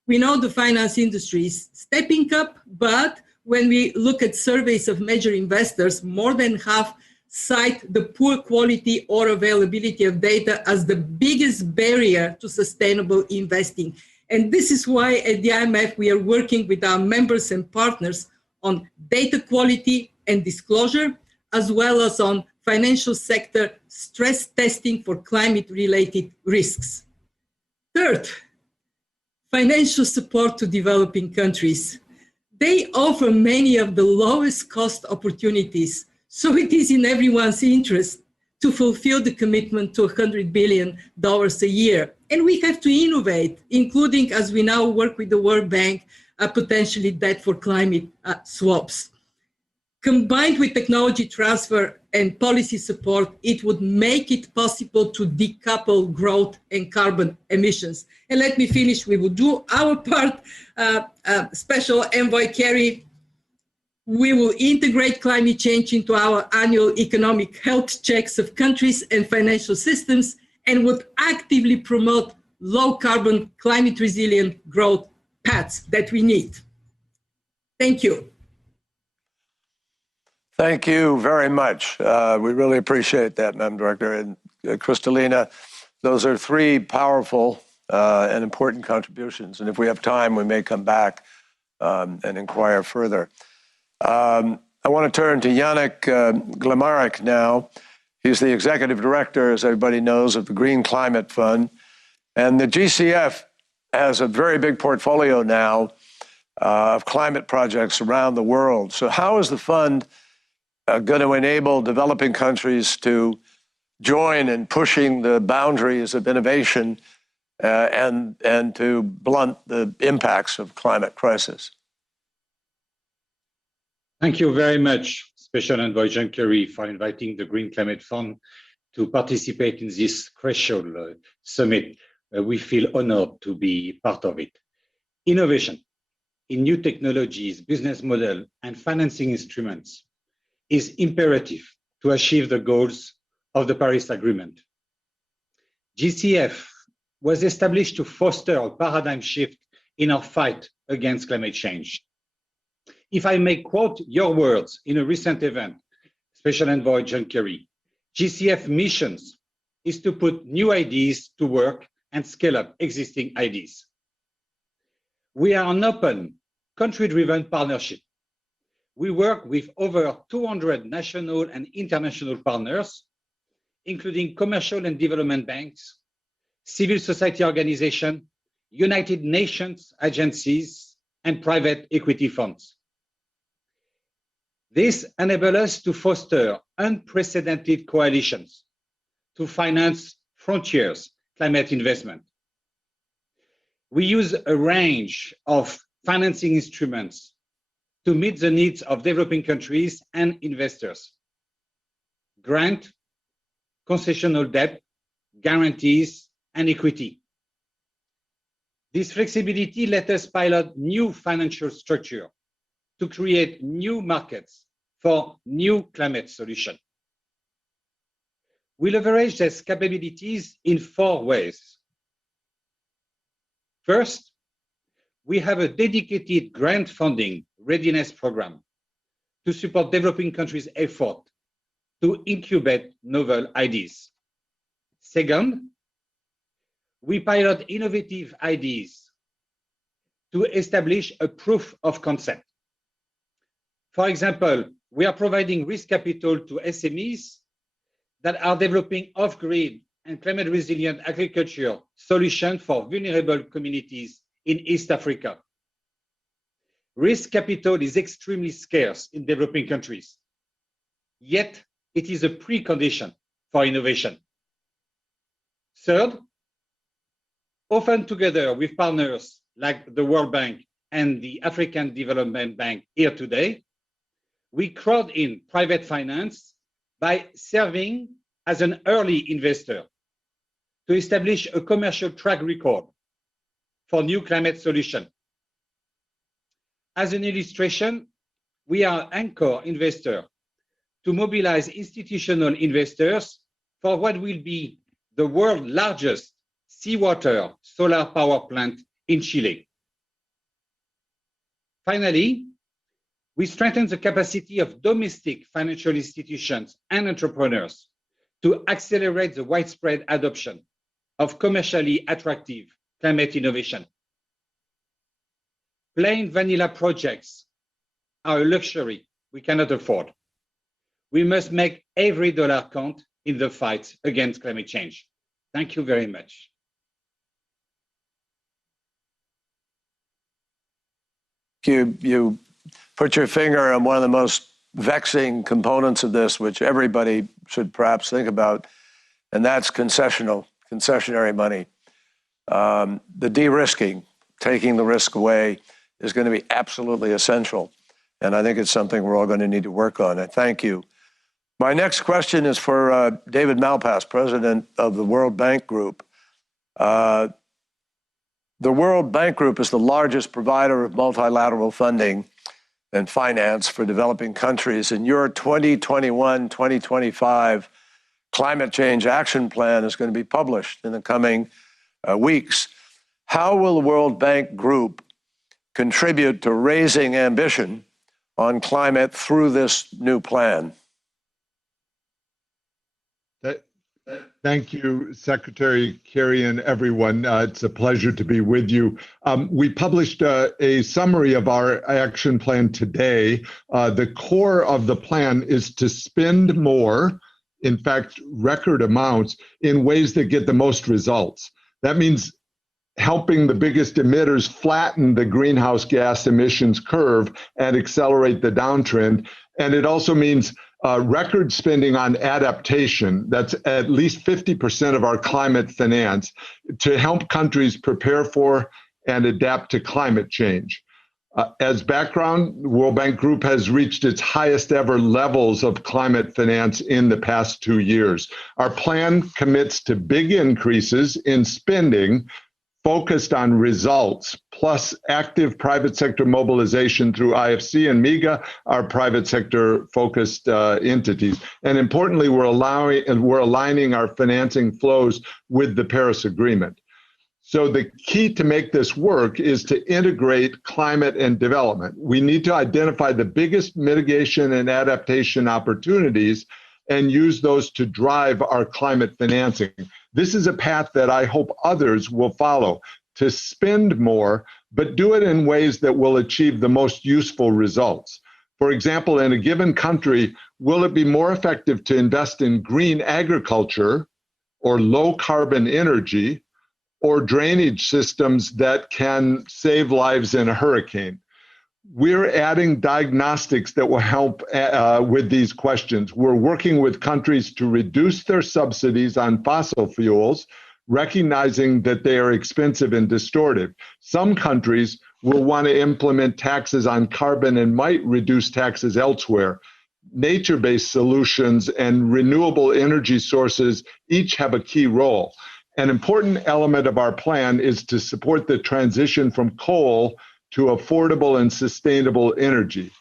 We know the finance industry is stepping up, but when we look at surveys of major investors, more than half cite the poor quality or availability of data as the biggest barrier to sustainable investing. And this is why at the IMF we are working with our members and partners on data quality and disclosure, as well as on financial sector stress testing for climate-related risks. Third, financial support to developing countries. They offer many of the lowest cost opportunities, so it is in everyone's interest to fulfill the commitment to $100 billion a year. And we have to innovate, including, as we now work with the World Bank, potentially debt for climate swaps. Combined with technology transfer and policy support, it would make it possible to decouple growth and carbon emissions. And let me finish. We will do our part. Special Envoy Kerry, we will integrate climate change into our annual economic health checks of countries and financial systems, and would actively promote low carbon, climate resilient growth paths that we need. Thank you. Thank you very much. We really appreciate that, Madam Director. And Kristalina, those are three powerful and important contributions. And if we have time, we may come back and inquire further. I want to turn to Yannick Glamarek now. He's the Executive Director, as everybody knows, of the Green Climate Fund. And the GCF has a very big portfolio now of climate projects around the world. So how is the fund going to enable developing countries to join in pushing the boundaries of innovation and to blunt the impacts of climate crisis? Thank you very much, Special Envoy John Kerry, for inviting the Green Climate Fund to participate in this crucial summit. We feel honored to be part of it. Innovation in new technologies, business model, and financing instruments is imperative to achieve the goals of the Paris Agreement. GCF was established to foster a paradigm shift in our fight against climate change. If I may quote your words in a recent event, Special Envoy John Kerry, GCF missions is to put new ideas to work and scale up existing ideas. We are an open, country-driven partnership. We work with over 200 national and international partners, including commercial and development banks, civil society organizations, United Nations agencies, and private equity funds. This enables us to foster unprecedented coalitions to finance frontiers climate investment. We use a range of financing instruments to meet the needs of developing countries and investors. Grant, concessional debt, guarantees, and equity. This flexibility let us pilot new financial structure to create new markets for new climate solutions. We leverage these capabilities in 4 ways. First, we have a dedicated grant funding readiness program to support developing countries' effort to incubate novel ideas. Second, we pilot innovative ideas to establish a proof of concept. For example, we are providing risk capital to SMEs that are developing off-grid and climate-resilient agriculture solutions for vulnerable communities in East Africa. Risk capital is extremely scarce in developing countries, yet it is a precondition for innovation. Third, often together with partners like the World Bank and the African Development Bank here today, we crowd in private finance by serving as an early investor to establish a commercial track record for new climate solutions. As an illustration, we are anchor investor to mobilize institutional investors for what will be the world's largest seawater solar power plant in Chile. Finally, we strengthen the capacity of domestic financial institutions and entrepreneurs to accelerate the widespread adoption of commercially attractive climate innovation. Plain vanilla projects are a luxury we cannot afford. We must make every dollar count in the fight against climate change. Thank you very much. You put your finger on one of the most vexing components of this, which everybody should perhaps think about, and that's concessionary money. The de-risking, taking the risk away, is going to be absolutely essential. And I think it's something we're all going to need to work on. And thank you. My next question is for David Malpass, president of the World Bank Group. The World Bank Group is the largest provider of multilateral funding and finance for developing countries. And your 2021-2025 Climate Change Action Plan is going to be published in the coming weeks. How will the World Bank Group contribute to raising ambition on climate through this new plan? Thank you, Secretary Kerry and everyone. It's a pleasure to be with you. We published a summary of our action plan today. The core of the plan is to spend more, in fact, record amounts, in ways that get the most results. That means helping the biggest emitters flatten the greenhouse gas emissions curve and accelerate the downtrend. And it also means record spending on adaptation. That's at least 50% of our climate finance to help countries prepare for and adapt to climate change. As background, World Bank Group has reached its highest ever levels of climate finance in the past 2 years. Our plan commits to big increases in spending focused on results, plus active private sector mobilization through IFC and MIGA, our private sector focused entities. And importantly, we're aligning our financing flows with the Paris Agreement. So the key to make this work is to integrate climate and development. We need to identify the biggest mitigation and adaptation opportunities and use those to drive our climate financing. This is a path that I hope others will follow, to spend more, but do it in ways that will achieve the most useful results. For example, in a given country, will it be more effective to invest in green agriculture or low carbon energy or drainage systems that can save lives in a hurricane? We're adding diagnostics that will help with these questions. We're working with countries to reduce their subsidies on fossil fuels, recognizing that they are expensive and distortive. Some countries will want to implement taxes on carbon and might reduce taxes elsewhere. Nature-based solutions and renewable energy sources each have a key role. An important element of our plan is to support the transition from coal to affordable and sustainable energy.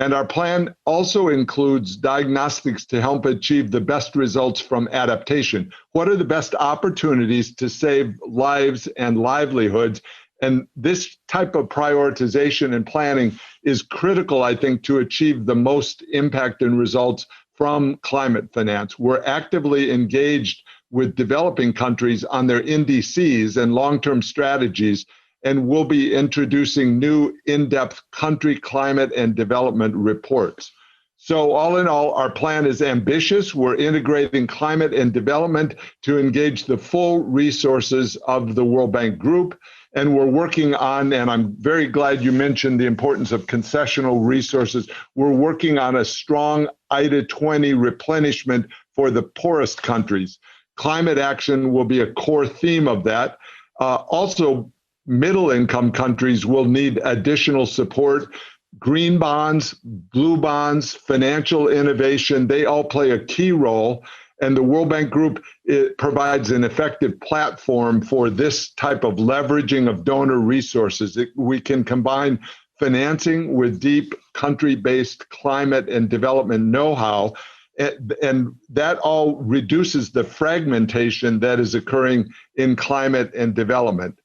And our plan also includes diagnostics to help achieve the best results from adaptation. What are the best opportunities to save lives and livelihoods? And this type of prioritization and planning is critical, I think, to achieve the most impact and results from climate finance. We're actively engaged with developing countries on their NDCs and long-term strategies, and we'll be introducing new in-depth country climate and development reports. So all in all, our plan is ambitious. We're integrating climate and development to engage the full resources of the World Bank Group. And we're working on, and I'm very glad you mentioned the importance of concessional resources, we're working on a strong IDA 20 replenishment for the poorest countries. Climate action will be a core theme of that. Also, middle-income countries will need additional support. Green bonds, blue bonds, financial innovation, they all play a key role. And the World Bank Group, it provides an effective platform for this type of leveraging of donor resources. We can combine financing with deep country-based climate and development know-how, and that all reduces the fragmentation that is occurring in climate and development.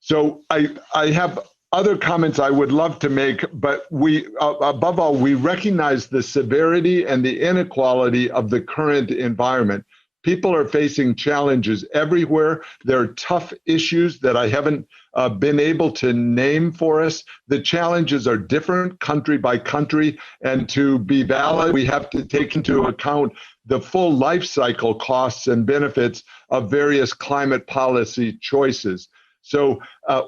So I have other comments I would love to make, but we, above all, we recognize the severity and the inequality of the current environment. People are facing challenges everywhere. There are tough issues that I haven't been able to name for us. The challenges are different country by country, and to be valid, we have to take into account the full life cycle costs and benefits of various climate policy choices. So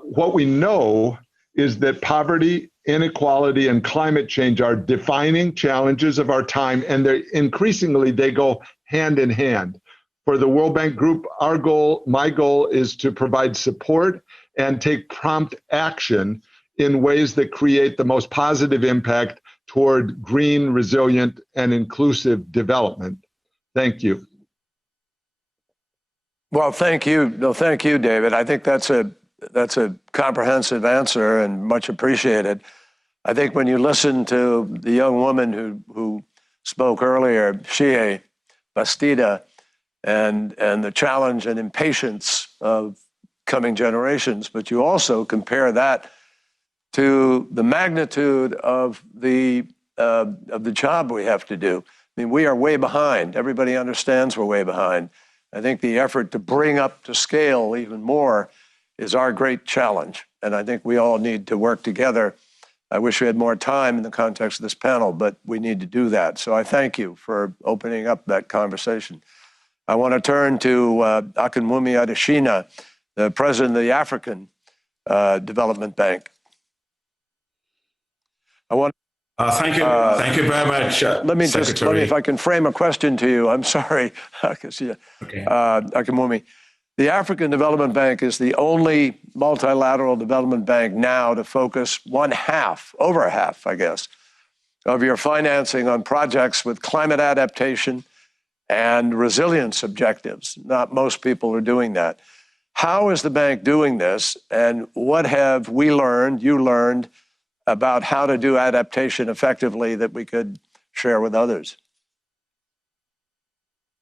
what we know is that poverty, inequality, and climate change are defining challenges of our time, and increasingly they go hand in hand. For the World Bank Group, our goal, my goal, is to provide support and take prompt action in ways that create the most positive impact toward green, resilient, and inclusive development. Thank you. Well, thank you. No, thank you, David. I think that's a comprehensive answer and much appreciated. I think when you listen to the young woman who spoke earlier, Shea Bastida, and the challenge and impatience of coming generations, but you also compare that to the magnitude of the job we have to do. I mean, we are way behind. Everybody understands we're way behind. I think the effort to bring up to scale even more is our great challenge. And I think we all need to work together. I wish we had more time in the context of this panel, but we need to do that. So I thank you for opening up that conversation. I want to turn to Akinwumi Adesina, the president of the African Development Bank. I want. Thank you very much, let me Secretary. If I can frame a question to you. I'm sorry, Akinwumi. The African Development Bank is the only multilateral development bank now to focus over half, I guess, of your financing on projects with climate adaptation and resilience objectives. Not most people are doing that. How is the bank doing this, and what have we learned, you learned, about how to do adaptation effectively that we could share with others?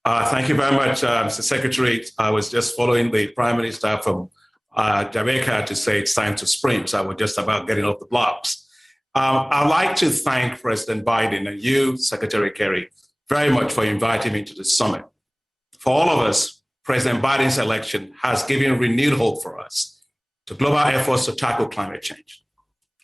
Thank you very much, Mr. Secretary. I was just following the Prime Minister from Jamaica to say it's time to sprint. So I was just about getting off the blocks. I'd like to thank President Biden and you, Secretary Kerry, very much for inviting me to the summit. For all of us, President Biden's election has given renewed hope for us to global efforts to tackle climate change.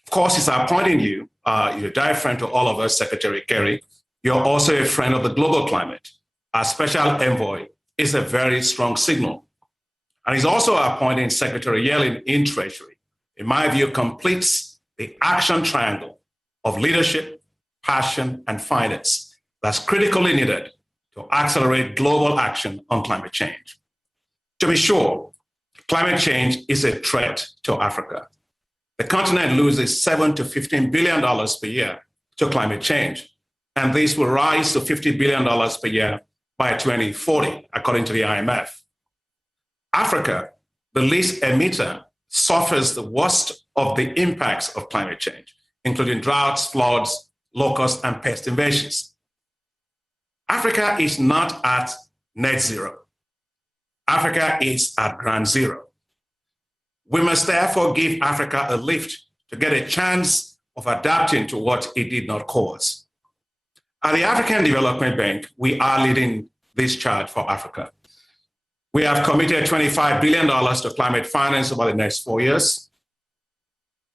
Of course, it's appointing you. You're a dear friend to all of us, Secretary Kerry. You're also a friend of the global climate. Our special envoy is a very strong signal. And he's also appointing Secretary Yellen in Treasury. In my view, completes the action triangle of leadership, passion, and finance that's critically needed to accelerate global action on climate change. To be sure, climate change is a threat to Africa. The continent loses $7 to $15 billion per year to climate change, and this will rise to $50 billion per year by 2040, according to the IMF. Africa, the least emitter, suffers the worst of the impacts of climate change, including droughts, floods, locusts, and pest invasions. Africa is not at net zero. Africa is at ground zero. We must therefore give Africa a lift to get a chance of adapting to what it did not cause. At the African Development Bank, we are leading this charge for Africa. We have committed $25 billion to climate finance over the next 4 years.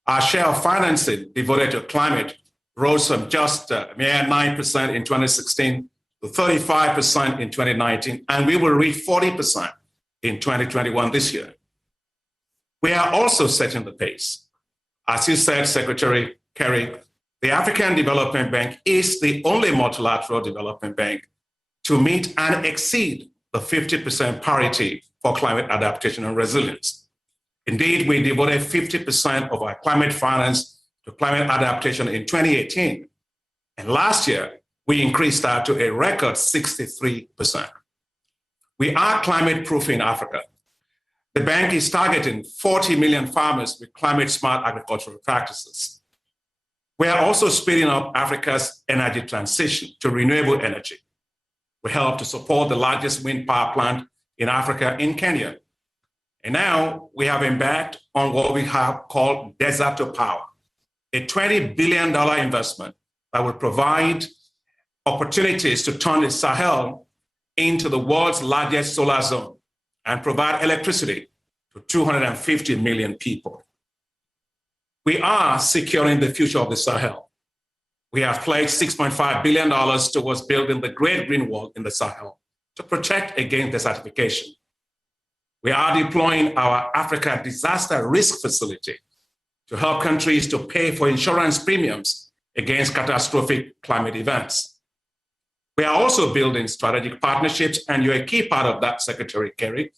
Our share of financing devoted to climate rose from just mere 9% in 2016 to 35% in 2019, and we will reach 40% in 2021 this year. We are also setting the pace. As you said, Secretary Kerry, the African Development Bank is the only multilateral development bank to meet and exceed the 50% parity for climate adaptation and resilience. Indeed, we devoted 50% of our climate finance to climate adaptation in 2018. And last year, we increased that to a record 63%. We are climate-proofing Africa. The bank is targeting 40 million farmers with climate-smart agricultural practices. We are also speeding up Africa's energy transition to renewable energy. We help to support the largest wind power plant in Africa in Kenya. And now we have embarked on what we have called Desert to Power, a $20 billion investment that will provide opportunities to turn the Sahel into the world's largest solar zone and provide electricity to 250 million people. We are securing the future of the Sahel. We have pledged $6.5 billion towards building the Great Green Wall in the Sahel to protect against desertification. We are deploying our Africa Disaster Risk Facility to help countries to pay for insurance premiums against catastrophic climate events. We are also building strategic partnerships, and you're a key part of that, Secretary Kerry,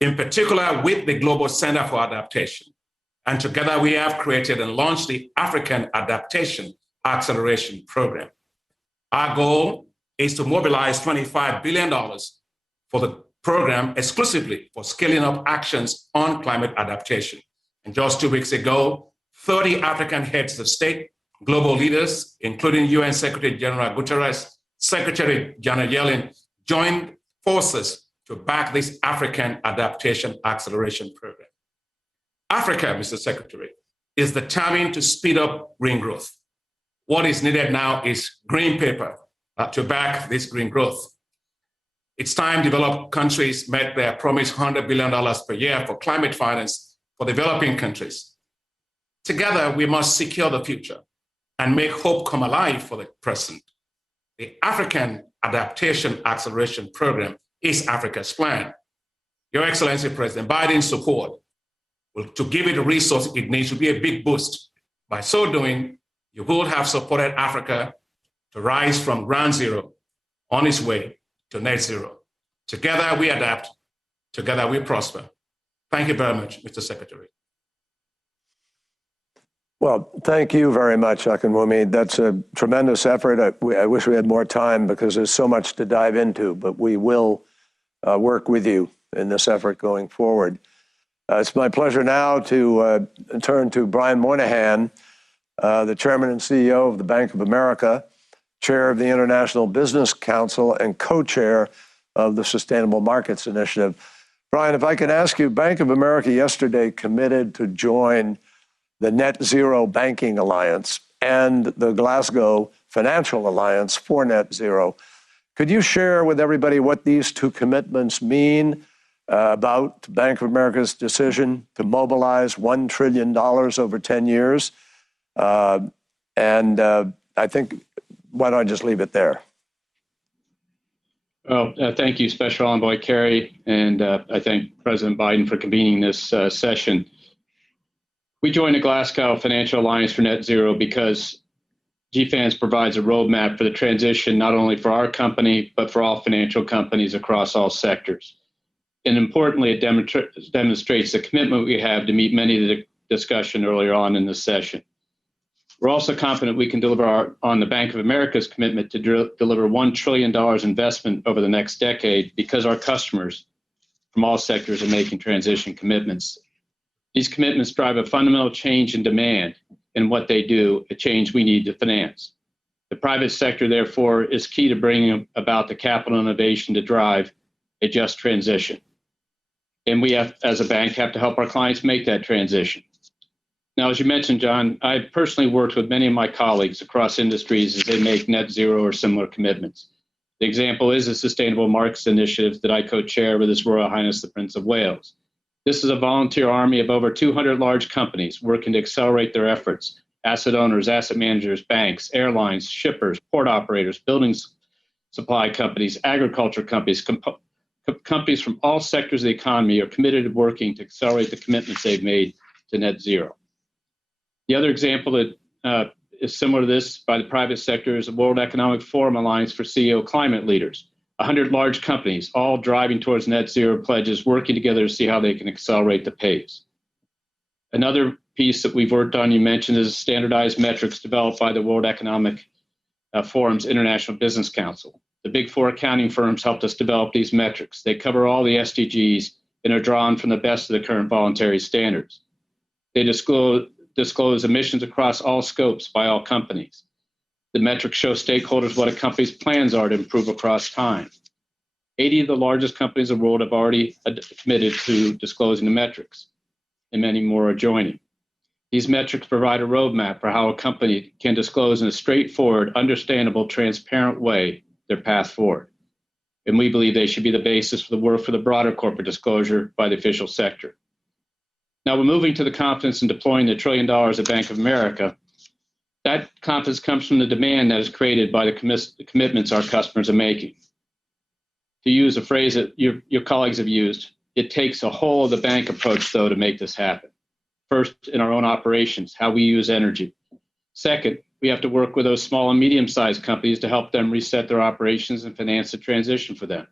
in particular with the Global Center for Adaptation. And together we have created and launched the African Adaptation Acceleration Program. Our goal is to mobilize $25 billion for the program exclusively for scaling up actions on climate adaptation. And just 2 weeks ago, 30 African heads of state, global leaders, including UN Secretary General Guterres, Secretary Janet Yellen, joined forces to back this African Adaptation Acceleration Program. Africa, Mr. Secretary, is determined to speed up green growth. What is needed now is green paper to back this green growth. It's time developed countries met their promised $100 billion per year for climate finance for developing countries. Together, we must secure the future and make hope come alive for the present. The African Adaptation Acceleration Program is Africa's plan. Your Excellency, President Biden's support to give it the resources it needs to be a big boost. By so doing, you will have supported Africa to rise from ground zero on its way to net zero. Together we adapt, together we prosper. Thank you very much, Mr. Secretary. Well, thank you very much, Akinwumi. That's a tremendous effort. I wish we had more time because there's so much to dive into, but we will work with you in this effort going forward. It's my pleasure now to turn to Brian Moynihan, the Chairman and CEO of the Bank of America, Chair of the International Business Council, and Co-Chair of the Sustainable Markets Initiative. Brian, if I can ask you, Bank of America yesterday committed to join the Net Zero Banking Alliance and the Glasgow Financial Alliance for Net Zero. Could you share with everybody what these two commitments mean about Bank of America's decision to mobilize $1 trillion over 10 years? I think, why don't I just leave it there? Well, thank you, Special Envoy Kerry, and I thank President Biden for convening this session. We joined the Glasgow Financial Alliance for Net Zero because GFANZ provides a roadmap for the transition, not only for our company, but for all financial companies across all sectors. And importantly, it demonstrates the commitment we have to meet many of the discussion earlier on in this session. We're also confident we can deliver on the Bank of America's commitment to deliver $1 trillion investment over the next decade because our customers from all sectors are making transition commitments. These commitments drive a fundamental change in demand in what they do, a change we need to finance. The private sector, therefore, is key to bringing about the capital innovation to drive a just transition. And we have, as a bank, have to help our clients make that transition. Now, as you mentioned, John, I've personally worked with many of my colleagues across industries as they make net zero or similar commitments. The example is the Sustainable Markets Initiative that I co-chair with His Royal Highness the Prince of Wales. This is a volunteer army of over 200 large companies working to accelerate their efforts. Asset owners, asset managers, banks, airlines, shippers, port operators, building supply companies, agriculture companies, companies from all sectors of the economy are committed to working to accelerate the commitments they've made to net zero. The other example that is similar to this by the private sector is the World Economic Forum Alliance for CEO Climate Leaders. 100 large companies, all driving towards net zero pledges, working together to see how they can accelerate the pace. Another piece that we've worked on, you mentioned, is standardized metrics developed by the World Economic Forum's International Business Council. The Big Four accounting firms helped us develop these metrics. They cover all the SDGs and are drawn from the best of the current voluntary standards. They disclose emissions across all scopes by all companies. The metrics show stakeholders what a company's plans are to improve across time. 80 of the largest companies in the world have already committed to disclosing the metrics, and many more are joining. These metrics provide a roadmap for how a company can disclose in a straightforward, understandable, transparent way their path forward. And we believe they should be the basis for the work for the broader corporate disclosure by the official sector. Now we're moving to the confidence in deploying the $1 trillion at Bank of America. That confidence comes from the demand that is created by the commitments our customers are making. To use a phrase that your colleagues have used, it takes a whole of the bank approach, though, to make this happen. First, in our own operations, how we use energy. Second, we have to work with those small and medium-sized companies to help them reset their operations and finance the transition for them.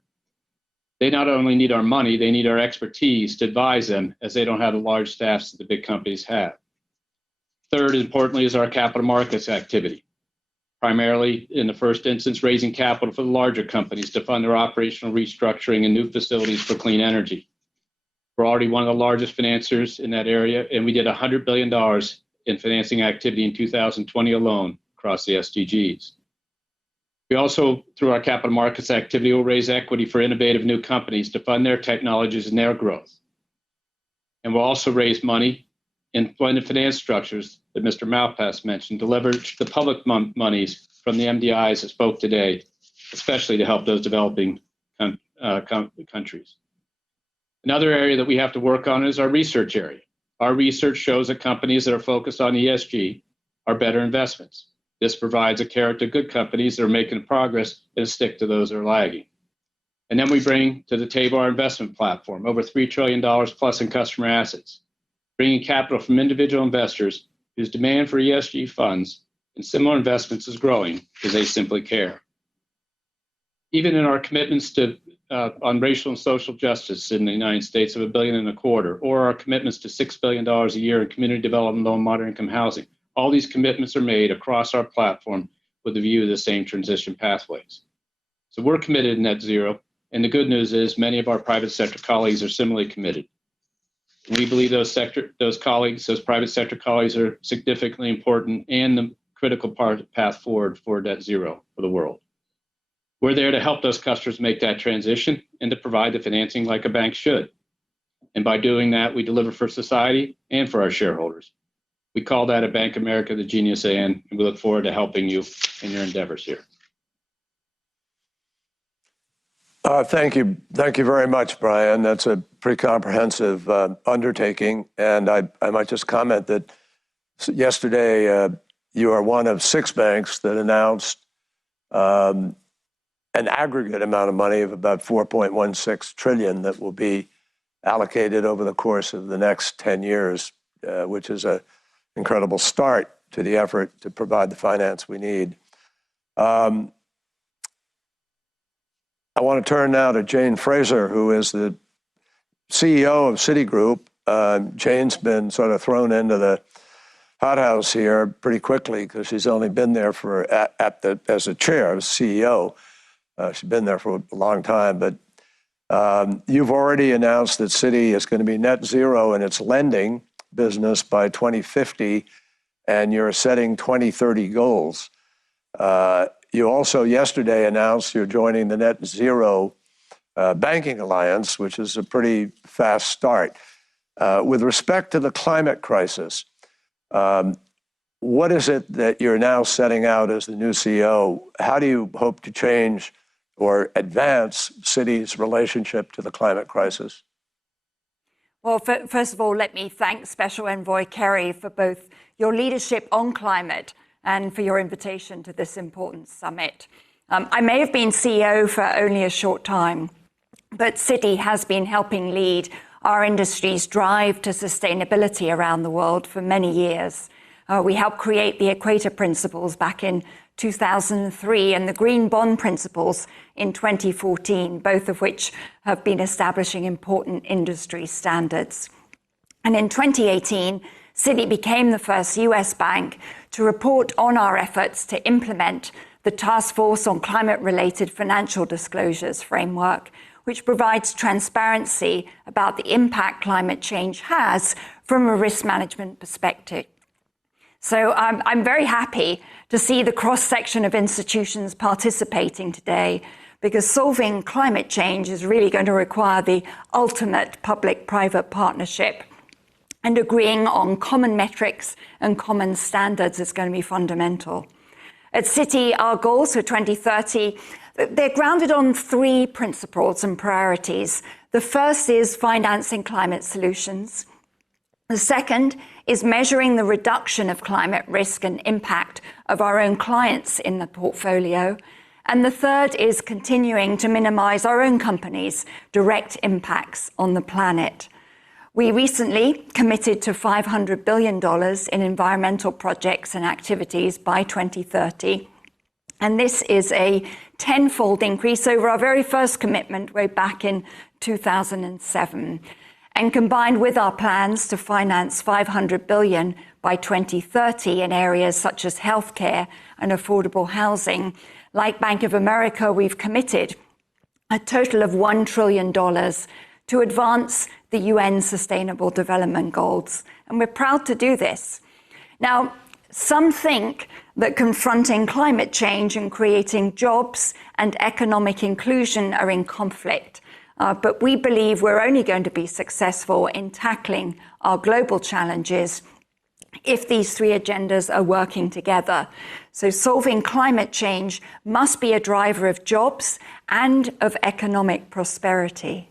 They not only need our money, they need our expertise to advise them, as they don't have the large staffs that the big companies have. Third, importantly, is our capital markets activity, primarily in the first instance, raising capital for the larger companies to fund their operational restructuring and new facilities for clean energy. We're already one of the largest financiers in that area, and we did $100 billion in financing activity in 2020 alone across the SDGs. We also, through our capital markets activity, will raise equity for innovative new companies to fund their technologies and their growth. And we'll also raise money in blended finance structures that Mr. Malpass mentioned to leverage the public monies from the MDIs that spoke today, especially to help those developing countries. Another area that we have to work on is our research area. Our research shows that companies that are focused on ESG are better investments. This provides a carrot to good companies that are making progress and stick to those that are lagging. And then we bring to the table our investment platform, over $3 trillion plus in customer assets, bringing capital from individual investors whose demand for ESG funds and similar investments is growing because they simply care. Even in our commitments to on racial and social justice in the United States of $1.25 billion, or our commitments to $6 billion a year in community development, low and moderate income housing, all these commitments are made across our platform with a view of the same transition pathways. So we're committed to net zero, and the good news is many of our private sector colleagues are similarly committed. We believe those private sector colleagues are significantly important and the critical path forward for net zero for the world. We're there to help those customers make that transition and to provide the financing like a bank should. And by doing that, we deliver for society and for our shareholders. We call that at Bank of America the Genius and we look forward to helping you in your endeavors here. Thank you. Thank you very much, Brian. That's a pretty comprehensive undertaking. And I might just comment that yesterday you are one of 6 banks that announced an aggregate amount of money of about $4.16 trillion that will be allocated over the course of the next 10 years, which is an incredible start to the effort to provide the finance we need. I want to turn now to Jane Fraser, who is the CEO of Citigroup. Jane's been sort of thrown into the hothouse here pretty quickly because she's only been there for as a chair, as CEO. She's been there for a long time, but you've already announced that Citi is going to be net zero in its lending business by 2050, and you're setting 2030 goals. You also yesterday announced you're joining the Net Zero Banking Alliance, which is a pretty fast start. With respect to the climate crisis, what is it that you're now setting out as the new CEO? How do you hope to change or advance Citi's relationship to the climate crisis? Well, first of all, let me thank Special Envoy Kerry for both your leadership on climate and for your invitation to this important summit. I may have been CEO for only a short time, but Citi has been helping lead our industry's drive to sustainability around the world for many years. We helped create the Equator Principles back in 2003 and the Green Bond Principles in 2014, both of which have been establishing important industry standards. And in 2018, Citi became the first US bank to report on our efforts to implement the Task Force on Climate-Related Financial Disclosures framework, which provides transparency about the impact climate change has from a risk management perspective. So I'm very happy to see the cross-section of institutions participating today, because solving climate change is really going to require the ultimate public-private partnership. And agreeing on common metrics and common standards is going to be fundamental. At Citi, our goals for 2030, they're grounded on 3 principles and priorities. The first is financing climate solutions. The second is measuring the reduction of climate risk and impact of our own clients in the portfolio. And the third is continuing to minimize our own company's direct impacts on the planet. We recently committed to $500 billion in environmental projects and activities by 2030. And this is a 10-fold increase over our very first commitment way back in 2007. And combined with our plans to finance $500 billion by 2030 in areas such as healthcare and affordable housing, like Bank of America, we've committed a total of $1 trillion to advance the UN Sustainable Development Goals. And we're proud to do this. Now, some think that confronting climate change and creating jobs and economic inclusion are in conflict. But we believe we're only going to be successful in tackling our global challenges if these 3 agendas are working together. So solving climate change must be a driver of jobs and of economic prosperity.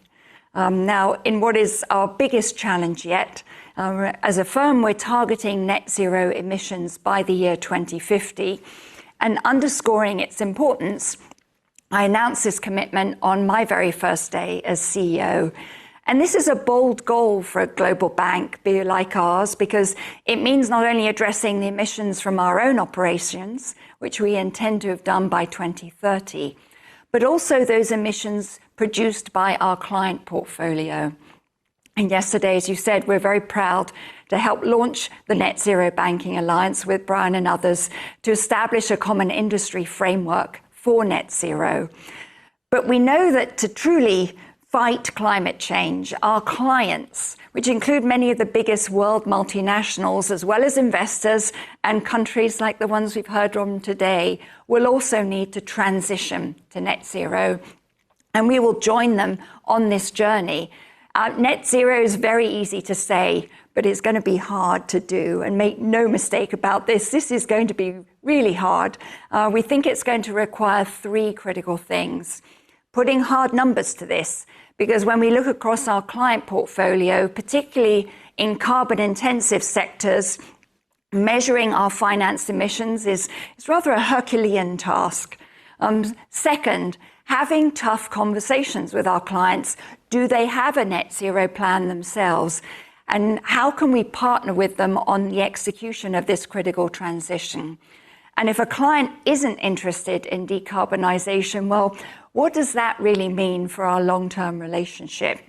Now, in what is our biggest challenge yet, as a firm, we're targeting net zero emissions by the year 2050. And underscoring its importance, I announced this commitment on my very first day as CEO. And this is a bold goal for a global bank like ours, because it means not only addressing the emissions from our own operations, which we intend to have done by 2030, but also those emissions produced by our client portfolio. And yesterday, as you said, we're very proud to help launch the Net Zero Banking Alliance with Brian and others to establish a common industry framework for net zero. But we know that to truly fight climate change, our clients, which include many of the biggest world multinationals, as well as investors and countries like the ones we've heard from today, will also need to transition to net zero. And we will join them on this journey. Net zero is very easy to say, but it's going to be hard to do. And make no mistake about this, this is going to be really hard. We think it's going to require three critical things. Putting hard numbers to this, because when we look across our client portfolio, particularly in carbon-intensive sectors, measuring our finance emissions is rather a Herculean task. Second, having tough conversations with our clients. Do they have a net zero plan themselves? And how can we partner with them on the execution of this critical transition? And if a client isn't interested in decarbonisation, well, what does that really mean for our long-term relationship?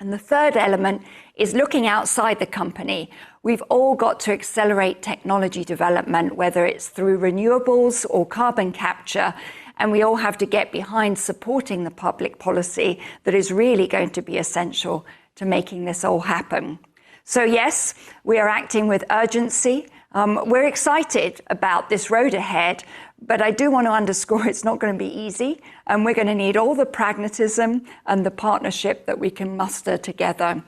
And the third element is looking outside the company. We've all got to accelerate technology development, whether it's through renewables or carbon capture, and we all have to get behind supporting the public policy that is really going to be essential to making this all happen. So yes, we are acting with urgency. We're excited about this road ahead, but I do want to underscore it's not going to be easy, and we're going to need all the pragmatism and the partnership that we can muster together.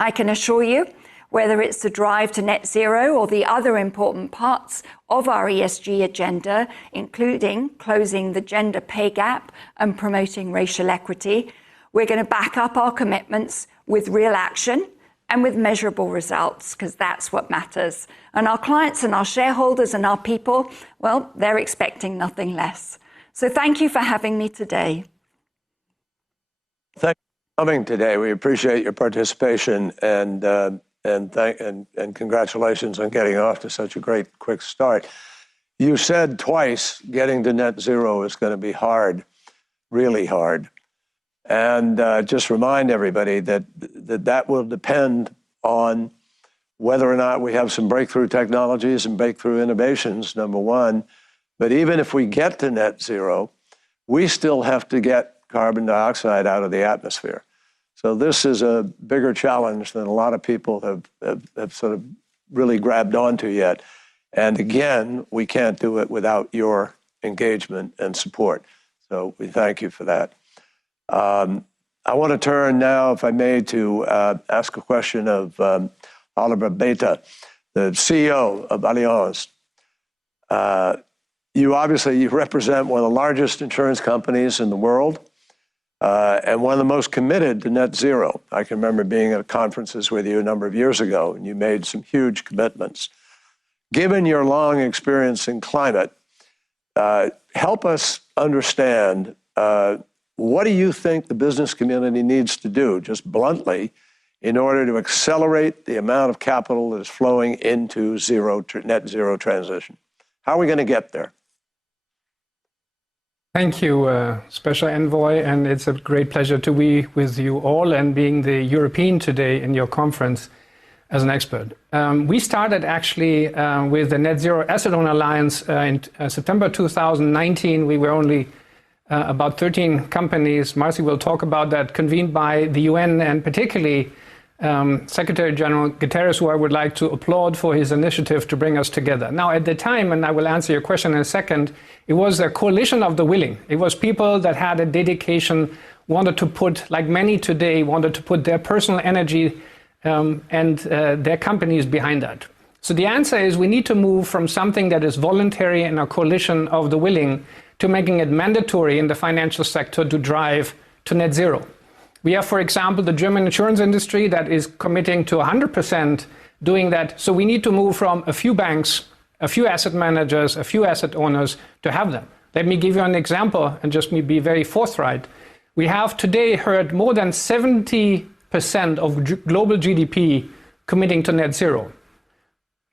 I can assure you, whether it's the drive to net zero or the other important parts of our ESG agenda, including closing the gender pay gap and promoting racial equity, we're going to back up our commitments with real action and with measurable results, because that's what matters. And our clients and our shareholders and our people, well, they're expecting nothing less. So thank you for having me today. Thank you for coming today. We appreciate your participation and congratulations on getting off to such a great quick start. You said twice getting to net zero is going to be hard, really hard. And just remind everybody that will depend on whether or not we have some breakthrough technologies and breakthrough innovations, number one. But even if we get to net zero, we still have to get carbon dioxide out of the atmosphere. So this is a bigger challenge than a lot of people have sort of really grabbed onto yet. And again, we can't do it without your engagement and support. So we thank you for that. I want to turn now, if I may, to ask a question of Oliver Bäte, the CEO of Allianz. You represent one of the largest insurance companies in the world. And one of the most committed to net zero. I can remember being at conferences with you a number of years ago, and you made some huge commitments. Given your long experience in climate, help us understand, what do you think the business community needs to do, just bluntly, in order to accelerate the amount of capital that is flowing into net zero transition? How are we going to get there? Thank you, Special Envoy, and it's a great pleasure to be with you all and being the European today in your conference as an expert. We started actually with the Net Zero Asset Owner Alliance in September 2019. We were only about 13 companies, Marcy will talk about that, convened by the UN and particularly Secretary General Guterres, who I would like to applaud for his initiative to bring us together. Now, at the time, and I will answer your question in a second, it was a coalition of the willing. It was people that had a dedication, wanted to put, like many today, wanted to put their personal energy and their companies behind that. So the answer is we need to move from something that is voluntary in a coalition of the willing to making it mandatory in the financial sector to drive to net zero. We have, for example, the German insurance industry that is committing to 100% doing that. So we need to move from a few banks, a few asset managers, a few asset owners to have them. Let me give you an example and just be very forthright. We have today heard more than 70% of global GDP committing to net zero.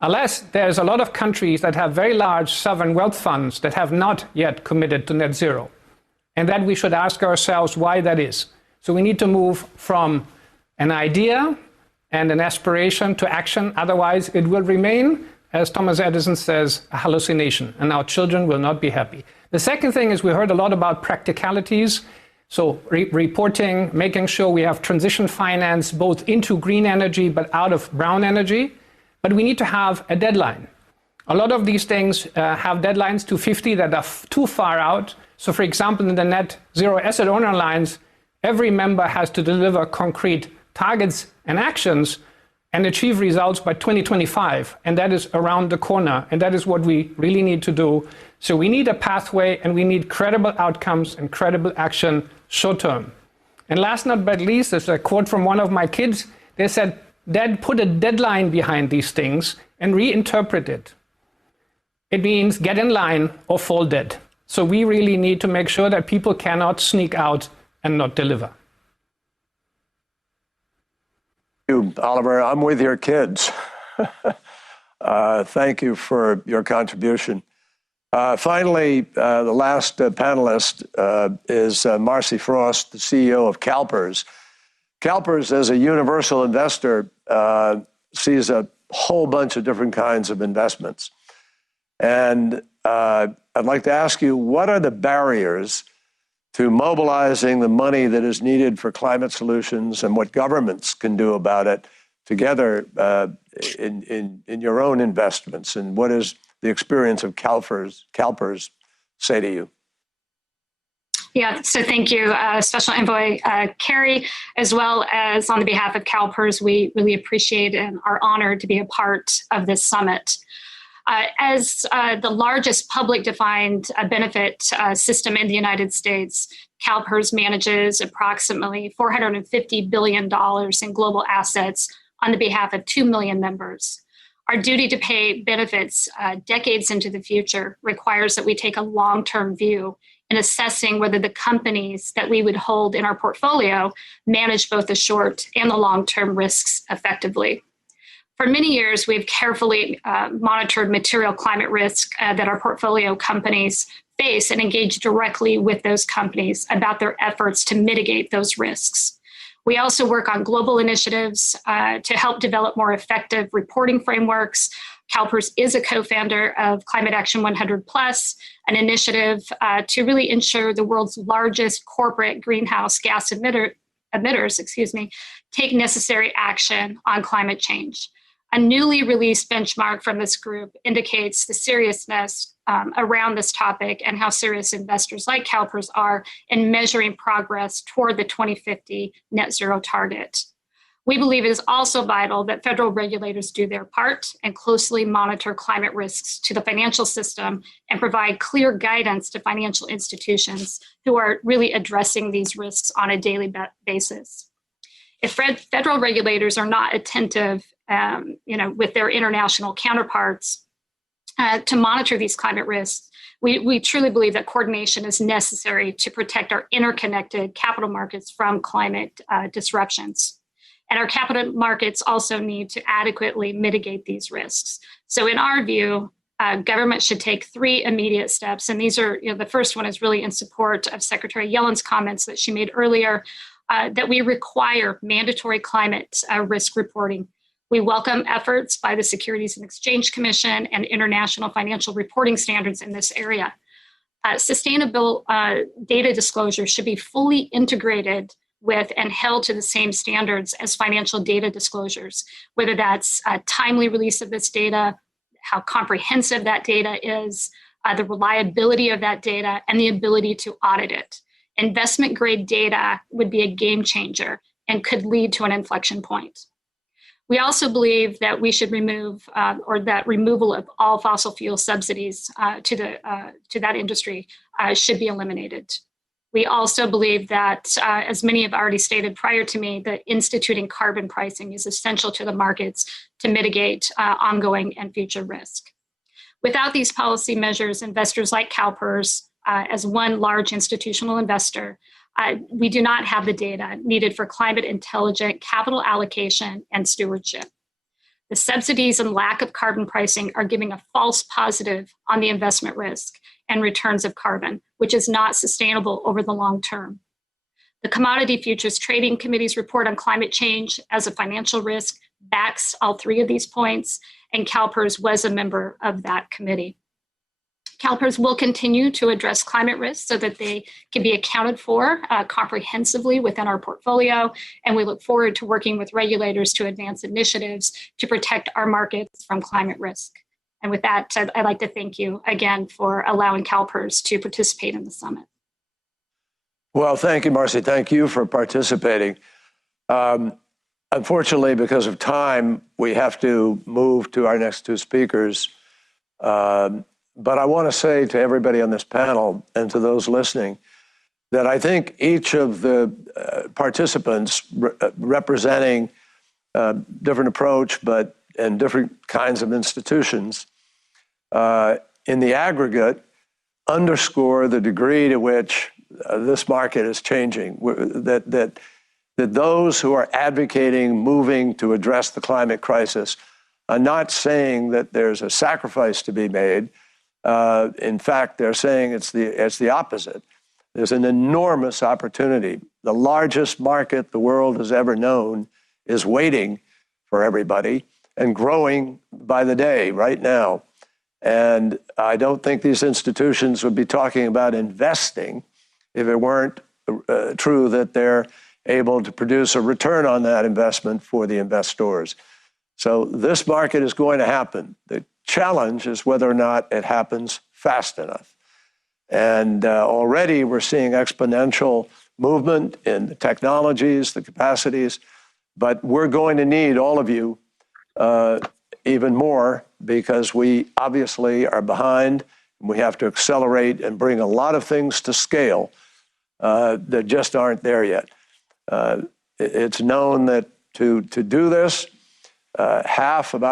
Unless there's a lot of countries that have very large sovereign wealth funds that have not yet committed to net zero. And that we should ask ourselves why that is. So we need to move from an idea and an aspiration to action. Otherwise, it will remain, as Thomas Edison says, a hallucination, and our children will not be happy. The second thing is we heard a lot about practicalities. So reporting, making sure we have transition finance both into green energy but out of brown energy. But we need to have a deadline. A lot of these things have deadlines to 50 that are too far out. So for example, in the Net Zero Asset Owner Alliance, every member has to deliver concrete targets and actions and achieve results by 2025. And that is around the corner. And that is what we really need to do. So we need a pathway and we need credible outcomes and credible action short term. And last but not least, there's a quote from one of my kids. They said, "Dad, put a deadline behind these things and reinterpret it." It means get in line or fall dead. So we really need to make sure that people cannot sneak out and not deliver. You, Oliver, I'm with your kids. Thank you for your contribution. Finally, the last panelist is Marcy Frost, the CEO of CalPERS. CalPERS, as a universal investor, sees a whole bunch of different kinds of investments. And I'd like to ask you, what are the barriers to mobilizing the money that is needed for climate solutions and what governments can do about it together in your own investments? And what does the experience of CalPERS say to you? Yeah, so thank you, Special Envoy Kerry, as well as on the behalf of CalPERS. We really appreciate and are honored to be a part of this summit. As the largest public defined benefit system in the United States, CalPERS manages approximately $450 billion in global assets on the behalf of 2 million members. Our duty to pay benefits decades into the future requires that we take a long-term view in assessing whether the companies that we would hold in our portfolio manage both the short and the long-term risks effectively. For many years, we've carefully monitored material climate risk that our portfolio companies face and engaged directly with those companies about their efforts to mitigate those risks. We also work on global initiatives to help develop more effective reporting frameworks. CalPERS is a co-founder of Climate Action 100+, an initiative to really ensure the world's largest corporate greenhouse gas emitters, take necessary action on climate change. A newly released benchmark from this group indicates the seriousness around this topic and how serious investors like CalPERS are in measuring progress toward the 2050 net zero target. We believe it is also vital that federal regulators do their part and closely monitor climate risks to the financial system and provide clear guidance to financial institutions who are really addressing these risks on a daily basis. If federal regulators are not attentive with their international counterparts to monitor these climate risks, we truly believe that coordination is necessary to protect our interconnected capital markets from climate disruptions. And our capital markets also need to adequately mitigate these risks. So in our view, government should take 3 immediate steps. And these are, the first one is really in support of Secretary Yellen's comments that she made earlier, that we require mandatory climate risk reporting. We welcome efforts by the Securities and Exchange Commission and international financial reporting standards in this area. Sustainable data disclosure should be fully integrated with and held to the same standards as financial data disclosures, whether that's a timely release of this data, how comprehensive that data is, the reliability of that data, and the ability to audit it. Investment grade data would be a game changer and could lead to an inflection point. We also believe that we should remove, or that removal of all fossil fuel subsidies to that industry should be eliminated. We also believe that, as many have already stated prior to me, that instituting carbon pricing is essential to the markets to mitigate ongoing and future risk. Without these policy measures, investors like CalPERS, as one large institutional investor, we do not have the data needed for climate intelligent capital allocation and stewardship. The subsidies and lack of carbon pricing are giving a false positive on the investment risk and returns of carbon, which is not sustainable over the long term. The Commodity Futures Trading Committee's report on climate change as a financial risk backs all 3 of these points, and CalPERS was a member of that committee. CalPERS will continue to address climate risks so that they can be accounted for comprehensively within our portfolio, and we look forward to working with regulators to advance initiatives to protect our markets from climate risk. And with that, I'd like to thank you again for allowing CalPERS to participate in the summit. Well, thank you, Marcy. Thank you for participating. Unfortunately, because of time, we have to move to our next two speakers. But I want to say to everybody on this panel and to those listening that I think each of the participants representing different approach and different kinds of institutions in the aggregate underscore the degree to which this market is changing, that those who are advocating moving to address the climate crisis are not saying that there's a sacrifice to be made. In fact, they're saying it's the opposite. There's an enormous opportunity. The largest market the world has ever known is waiting for everybody and growing by the day right now. And I don't think these institutions would be talking about investing if it weren't true that they're able to produce a return on that investment for the investors. So this market is going to happen. The challenge is whether or not it happens fast enough. And already we're seeing exponential movement in the technologies, the capacities, but we're going to need all of you even more because we obviously are behind. We have to accelerate and bring a lot of things to scale that just aren't there yet. It's known that to do this, about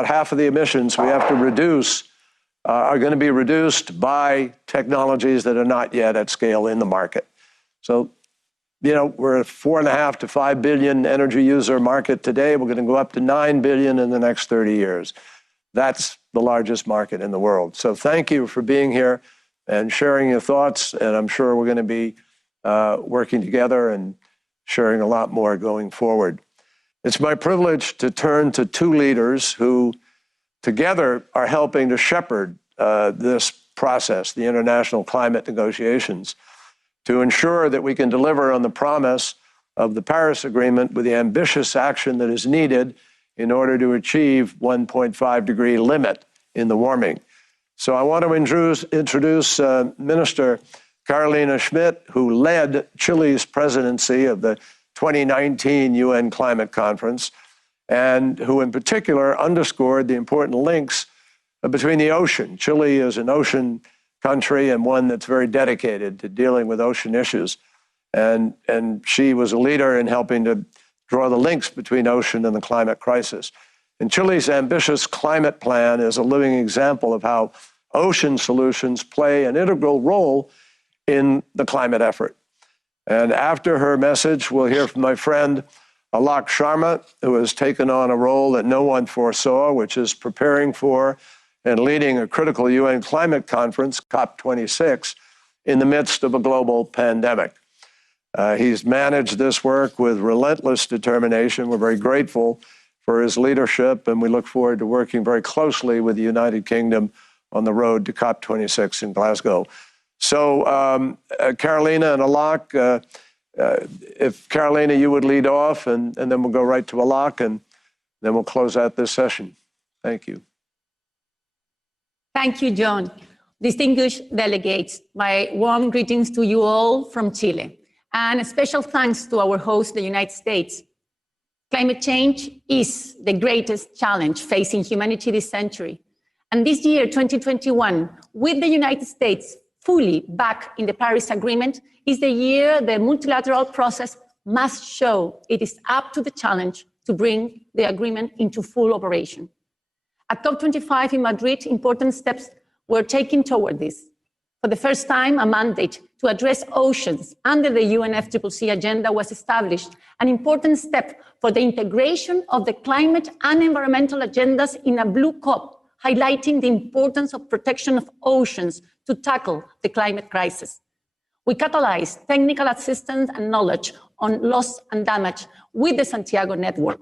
half of the emissions we have to reduce are going to be reduced by technologies that are not yet at scale in the market. So, we're a 4.5 to 5 billion energy user market today. We're going to go up to 9 billion in the next 30 years. That's the largest market in the world. So thank you for being here and sharing your thoughts. And I'm sure we're going to be working together and sharing a lot more going forward. It's my privilege to turn to two leaders who together are helping to shepherd this process, the international climate negotiations, to ensure that we can deliver on the promise of the Paris Agreement with the ambitious action that is needed in order to achieve 1.5 degree limit in the warming. So I want to introduce Minister Carolina Schmidt, who led Chile's presidency of the 2019 UN Climate Conference, and who in particular underscored the important links between the ocean. Chile is an ocean country and one that's very dedicated to dealing with ocean issues. And she was a leader in helping to draw the links between ocean and the climate crisis. And Chile's ambitious climate plan is a living example of how ocean solutions play an integral role in the climate effort. And after her message, we'll hear from my friend Alok Sharma, who has taken on a role that no one foresaw, which is preparing for and leading a critical UN climate conference, COP26, in the midst of a global pandemic. He's managed this work with relentless determination. We're very grateful for his leadership, and we look forward to working very closely with the United Kingdom on the road to COP26 in Glasgow. So, Carolina and Alok, if Carolina, you would lead off, and then we'll go right to Alok, and then we'll close out this session. Thank you. Thank you, John. Distinguished delegates, my warm greetings to you all from Chile, and a special thanks to our host, the United States. Climate change is the greatest challenge facing humanity this century. And this year, 2021, with the United States fully back in the Paris Agreement, is the year the multilateral process must show it is up to the challenge to bring the agreement into full operation. At COP25 in Madrid, important steps were taken toward this. For the first time, a mandate to address oceans under the UNFCCC agenda was established, an important step for the integration of the climate and environmental agendas in a blue COP, highlighting the importance of protection of oceans to tackle the climate crisis. We catalyzed technical assistance and knowledge on loss and damage with the Santiago Network.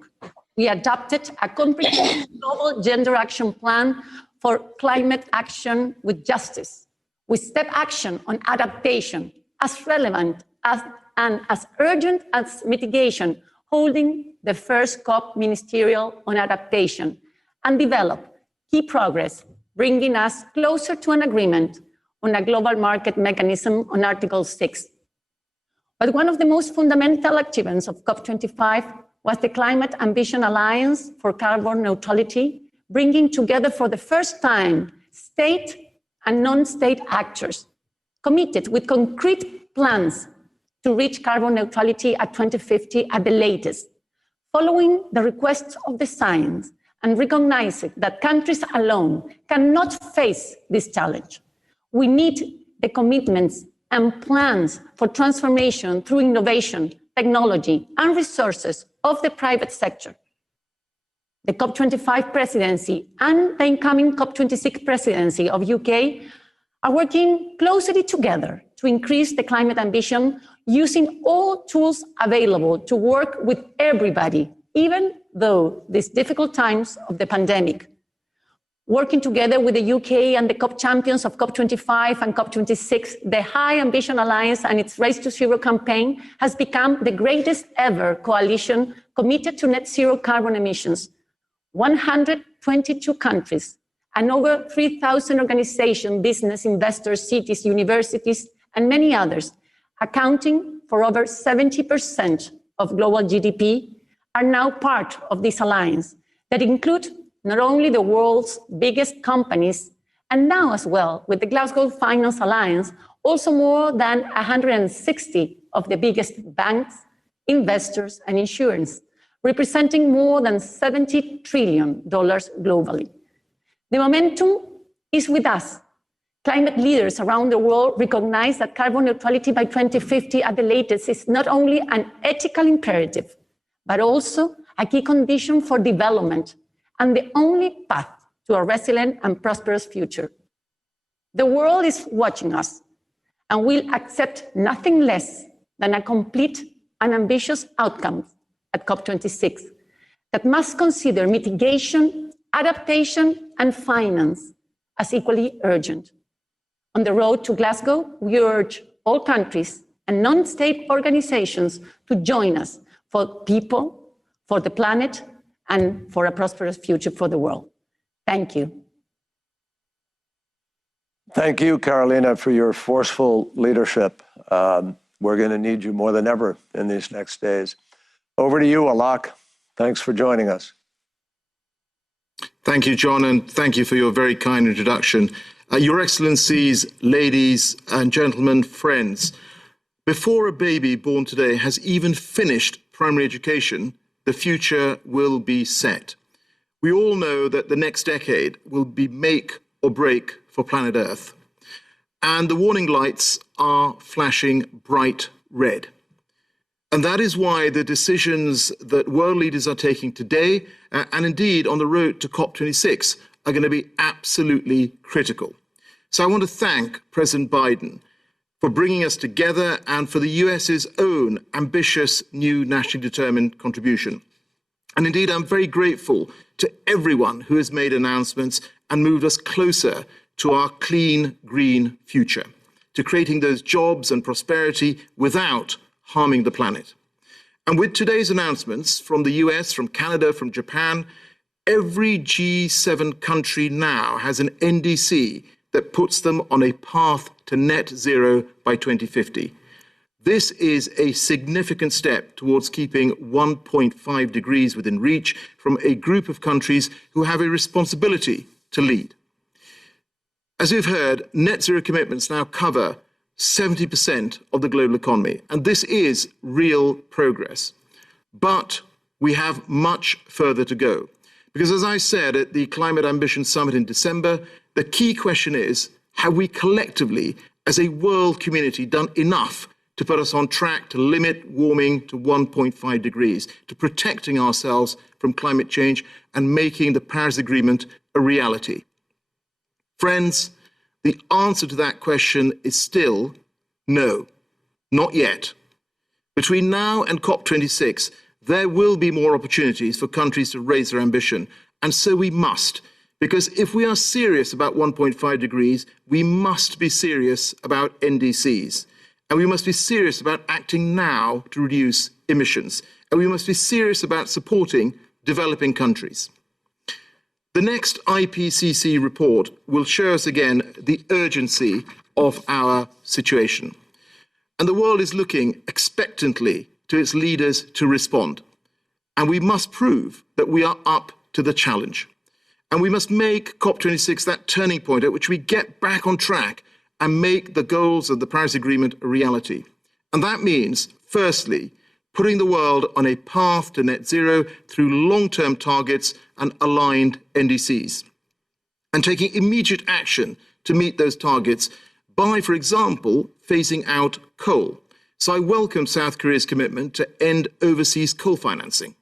We adopted a comprehensive global gender action plan for climate action with justice. We step action on adaptation as relevant and as urgent as mitigation, holding the first COP ministerial on adaptation, and develop key progress, bringing us closer to an agreement on a global market mechanism on Article 6. But one of the most fundamental achievements of COP25 was the Climate Ambition Alliance for Carbon Neutrality, bringing together for the first time state and non-state actors committed with concrete plans to reach carbon neutrality at 2050 at the latest, following the requests of the science and recognizing that countries alone cannot face this challenge. We need the commitments and plans for transformation through innovation, technology, and resources of the private sector. The COP25 presidency and the incoming COP26 presidency of UK are working closely together to increase the climate ambition using all tools available to work with everybody, even though these difficult times of the pandemic. Working together with the UK and the COP champions of COP25 and COP26, the High Ambition Alliance and its Race to Zero campaign has become the greatest ever coalition committed to net zero carbon emissions. 122 countries and over 3,000 organizations, business, investors, cities, universities, and many others, accounting for over 70% of global GDP, are now part of this alliance that include not only the world's biggest companies, and now as well with the Glasgow Finance Alliance, also more than 160 of the biggest banks, investors, and insurance, representing more than $70 trillion globally. The momentum is with us. Climate leaders around the world recognize that carbon neutrality by 2050 at the latest is not only an ethical imperative, but also a key condition for development and the only path to a resilient and prosperous future. The world is watching us and will accept nothing less than a complete and ambitious outcome at COP26 that must consider mitigation, adaptation, and finance as equally urgent. On the road to Glasgow, we urge all countries and non-state organizations to join us for people, for the planet, and for a prosperous future for the world. Thank you. Thank you, Carolina, for your forceful leadership. We're going to need you more than ever in these next days. Over to you, Alok. Thanks for joining us. Thank you, John, and thank you for your very kind introduction. Your Excellencies, ladies and gentlemen, friends, before a baby born today has even finished primary education, the future will be set. We all know that the next decade will be make or break for planet Earth. And the warning lights are flashing bright red. And that is why the decisions that world leaders are taking today, and indeed on the road to COP26, are going to be absolutely critical. So I want to thank President Biden for bringing us together and for the US's own ambitious new nationally determined contribution. And indeed, I'm very grateful to everyone who has made announcements and moved us closer to our clean, green future, to creating those jobs and prosperity without harming the planet. And with today's announcements from the US, from Canada, from Japan, every G7 country now has an NDC that puts them on a path to net zero by 2050. This is a significant step towards keeping 1.5 degrees within reach from a group of countries who have a responsibility to lead. As we've heard, net zero commitments now cover 70% of the global economy, and this is real progress. But we have much further to go. Because as I said at the Climate Ambition Summit in December, the key question is, have we collectively, as a world community, done enough to put us on track to limit warming to 1.5 degrees, to protecting ourselves from climate change and making the Paris Agreement a reality? Friends, the answer to that question is still no, not yet. Between now and COP26, there will be more opportunities for countries to raise their ambition, and so we must, because if we are serious about 1.5 degrees, we must be serious about NDCs, and we must be serious about acting now to reduce emissions, and we must be serious about supporting developing countries. The next IPCC report will show us again the urgency of our situation. And the world is looking expectantly to its leaders to respond. And we must prove that we are up to the challenge. And we must make COP26 that turning point at which we get back on track and make the goals of the Paris Agreement a reality. And that means, firstly, putting the world on a path to net zero through long-term targets and aligned NDCs, and taking immediate action to meet those targets by, for example, phasing out coal. So I welcome South Korea's commitment to end overseas coal financing.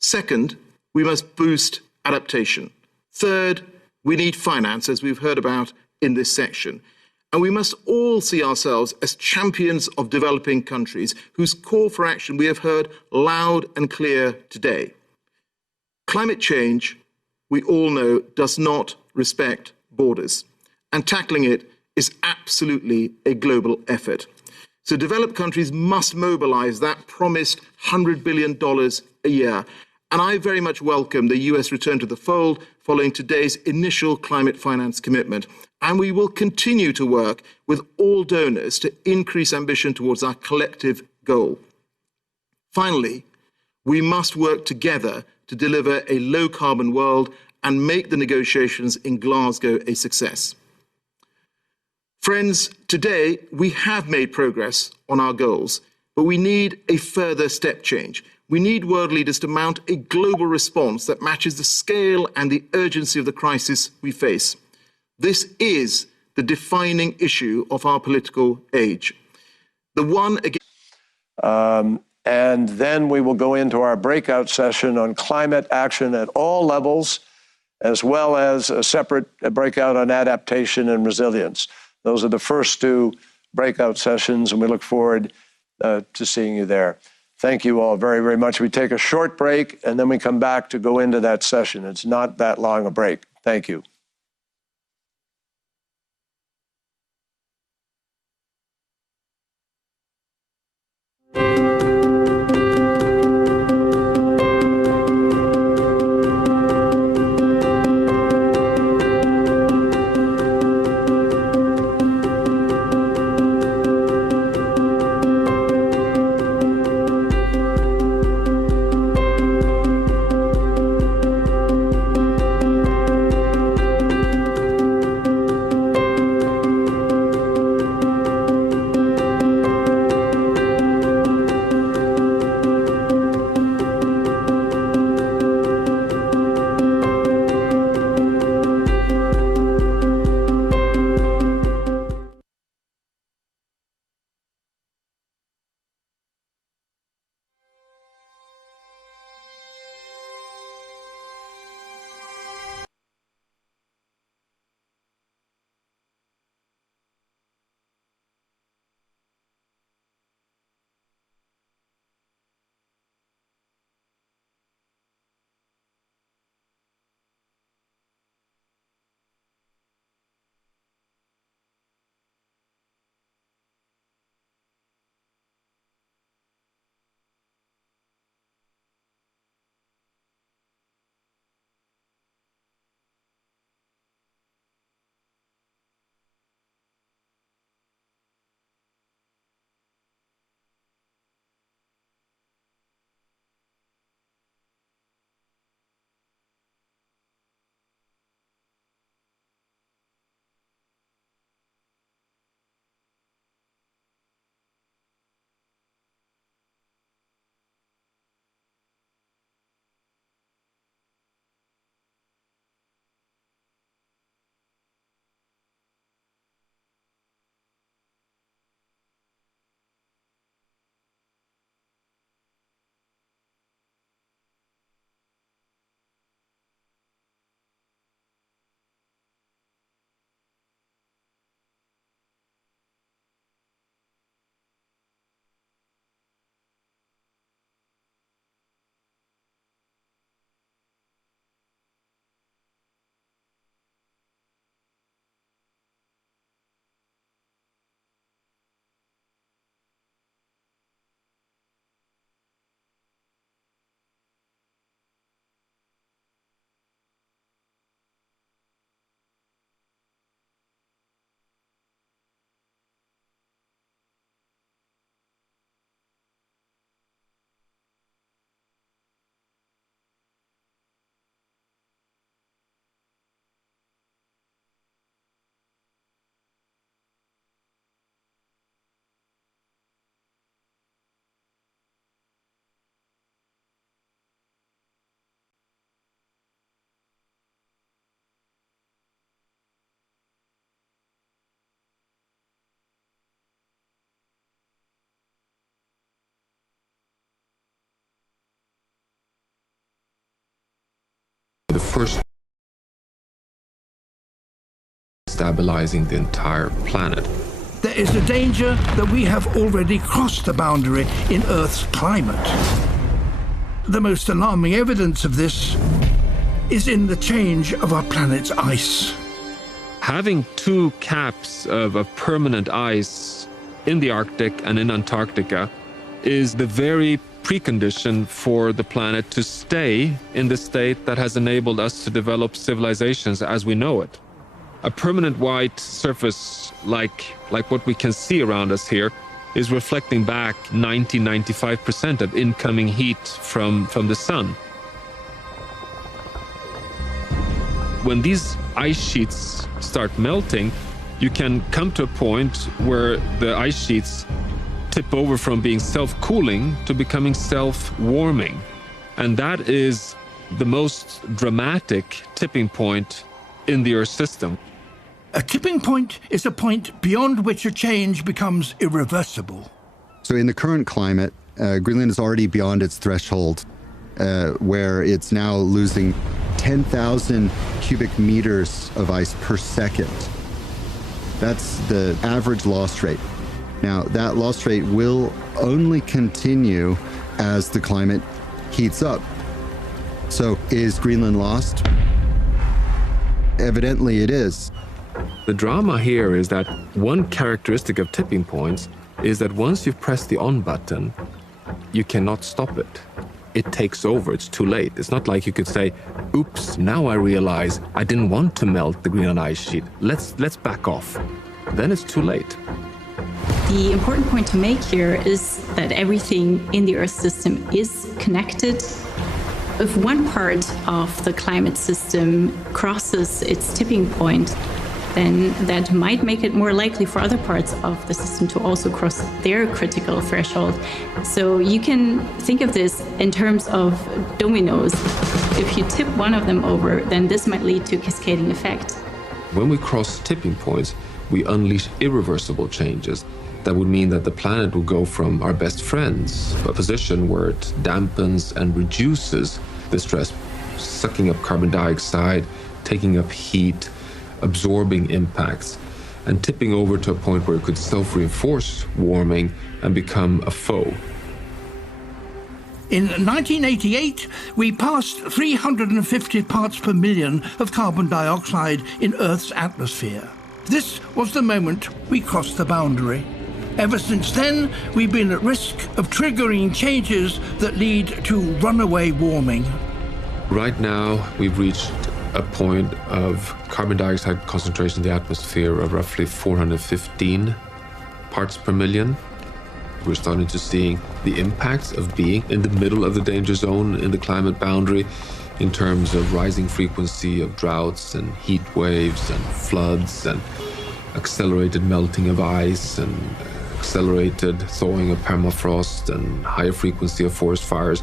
Second, we must boost adaptation. Third, we need finance, as we've heard about in this section. And we must all see ourselves as champions of developing countries whose call for action we have heard loud and clear today. Climate change, we all know, does not respect borders, and tackling it is absolutely a global effort. So developed countries must mobilize that promised $100 billion a year. And I very much welcome the US return to the fold following today's initial climate finance commitment. And we will continue to work with all donors to increase ambition towards our collective goal. Finally, we must work together to deliver a low-carbon world and make the negotiations in Glasgow a success. Friends, today we have made progress on our goals, but we need a further step change. We need world leaders to mount a global response that matches the scale and the urgency of the crisis we face. This is the defining issue of our political age. The one against... And then we will go into our breakout session on climate action at all levels, as well as a separate breakout on adaptation and resilience. Those are the first two breakout sessions, and we look forward to seeing you there. Thank you all very, very much. We take a short break, and then we come back to go into that session. It's not that long a break. Thank you. first stabilizing the entire planet. There is a danger that we have already crossed the boundary in Earth's climate. The most alarming evidence of this is in the change of our planet's ice. Having two caps of permanent ice in the Arctic and in Antarctica is the very precondition for the planet to stay in the state that has enabled us to develop civilizations as we know it. A permanent white surface like what we can see around us here is reflecting back 90-95% of incoming heat from the sun. When these ice sheets start melting, you can come to a point where the ice sheets tip over from being self-cooling to becoming self-warming. And that is the most dramatic tipping point in the Earth system. A tipping point is a point beyond which a change becomes irreversible. So in the current climate, Greenland is already beyond its threshold, where it's now losing 10,000 cubic meters of ice per second. That's the average loss rate. Now, that loss rate will only continue as the climate heats up. So is Greenland lost? Evidently it is. The drama here is that one characteristic of tipping points is that once you've pressed the on button, you cannot stop it. It takes over, it's too late. It's not like you could say, oops, now I realize I didn't want to melt the Greenland ice sheet. Let's back off. Then it's too late. The important point to make here is that everything in the Earth system is connected. If one part of the climate system crosses its tipping point, then that might make it more likely for other parts of the system to also cross their critical threshold. So you can think of this in terms of dominoes. If you tip one of them over, then this might lead to a cascading effect. When we cross tipping points, we unleash irreversible changes. That would mean that the planet will go from our best friends, a position where it dampens and reduces the stress, sucking up carbon dioxide, taking up heat, absorbing impacts, and tipping over to a point where it could self-reinforce warming and become a foe. In 1988, we passed 350 parts per million of carbon dioxide in Earth's atmosphere. This was the moment we crossed the boundary. Ever since then, we've been at risk of triggering changes that lead to runaway warming. Right now, we've reached a point of carbon dioxide concentration in the atmosphere of roughly 415 parts per million. We're starting to see the impacts of being in the middle of the danger zone in the climate boundary in terms of rising frequency of droughts and heat waves and floods and accelerated melting of ice and accelerated thawing of permafrost and higher frequency of forest fires.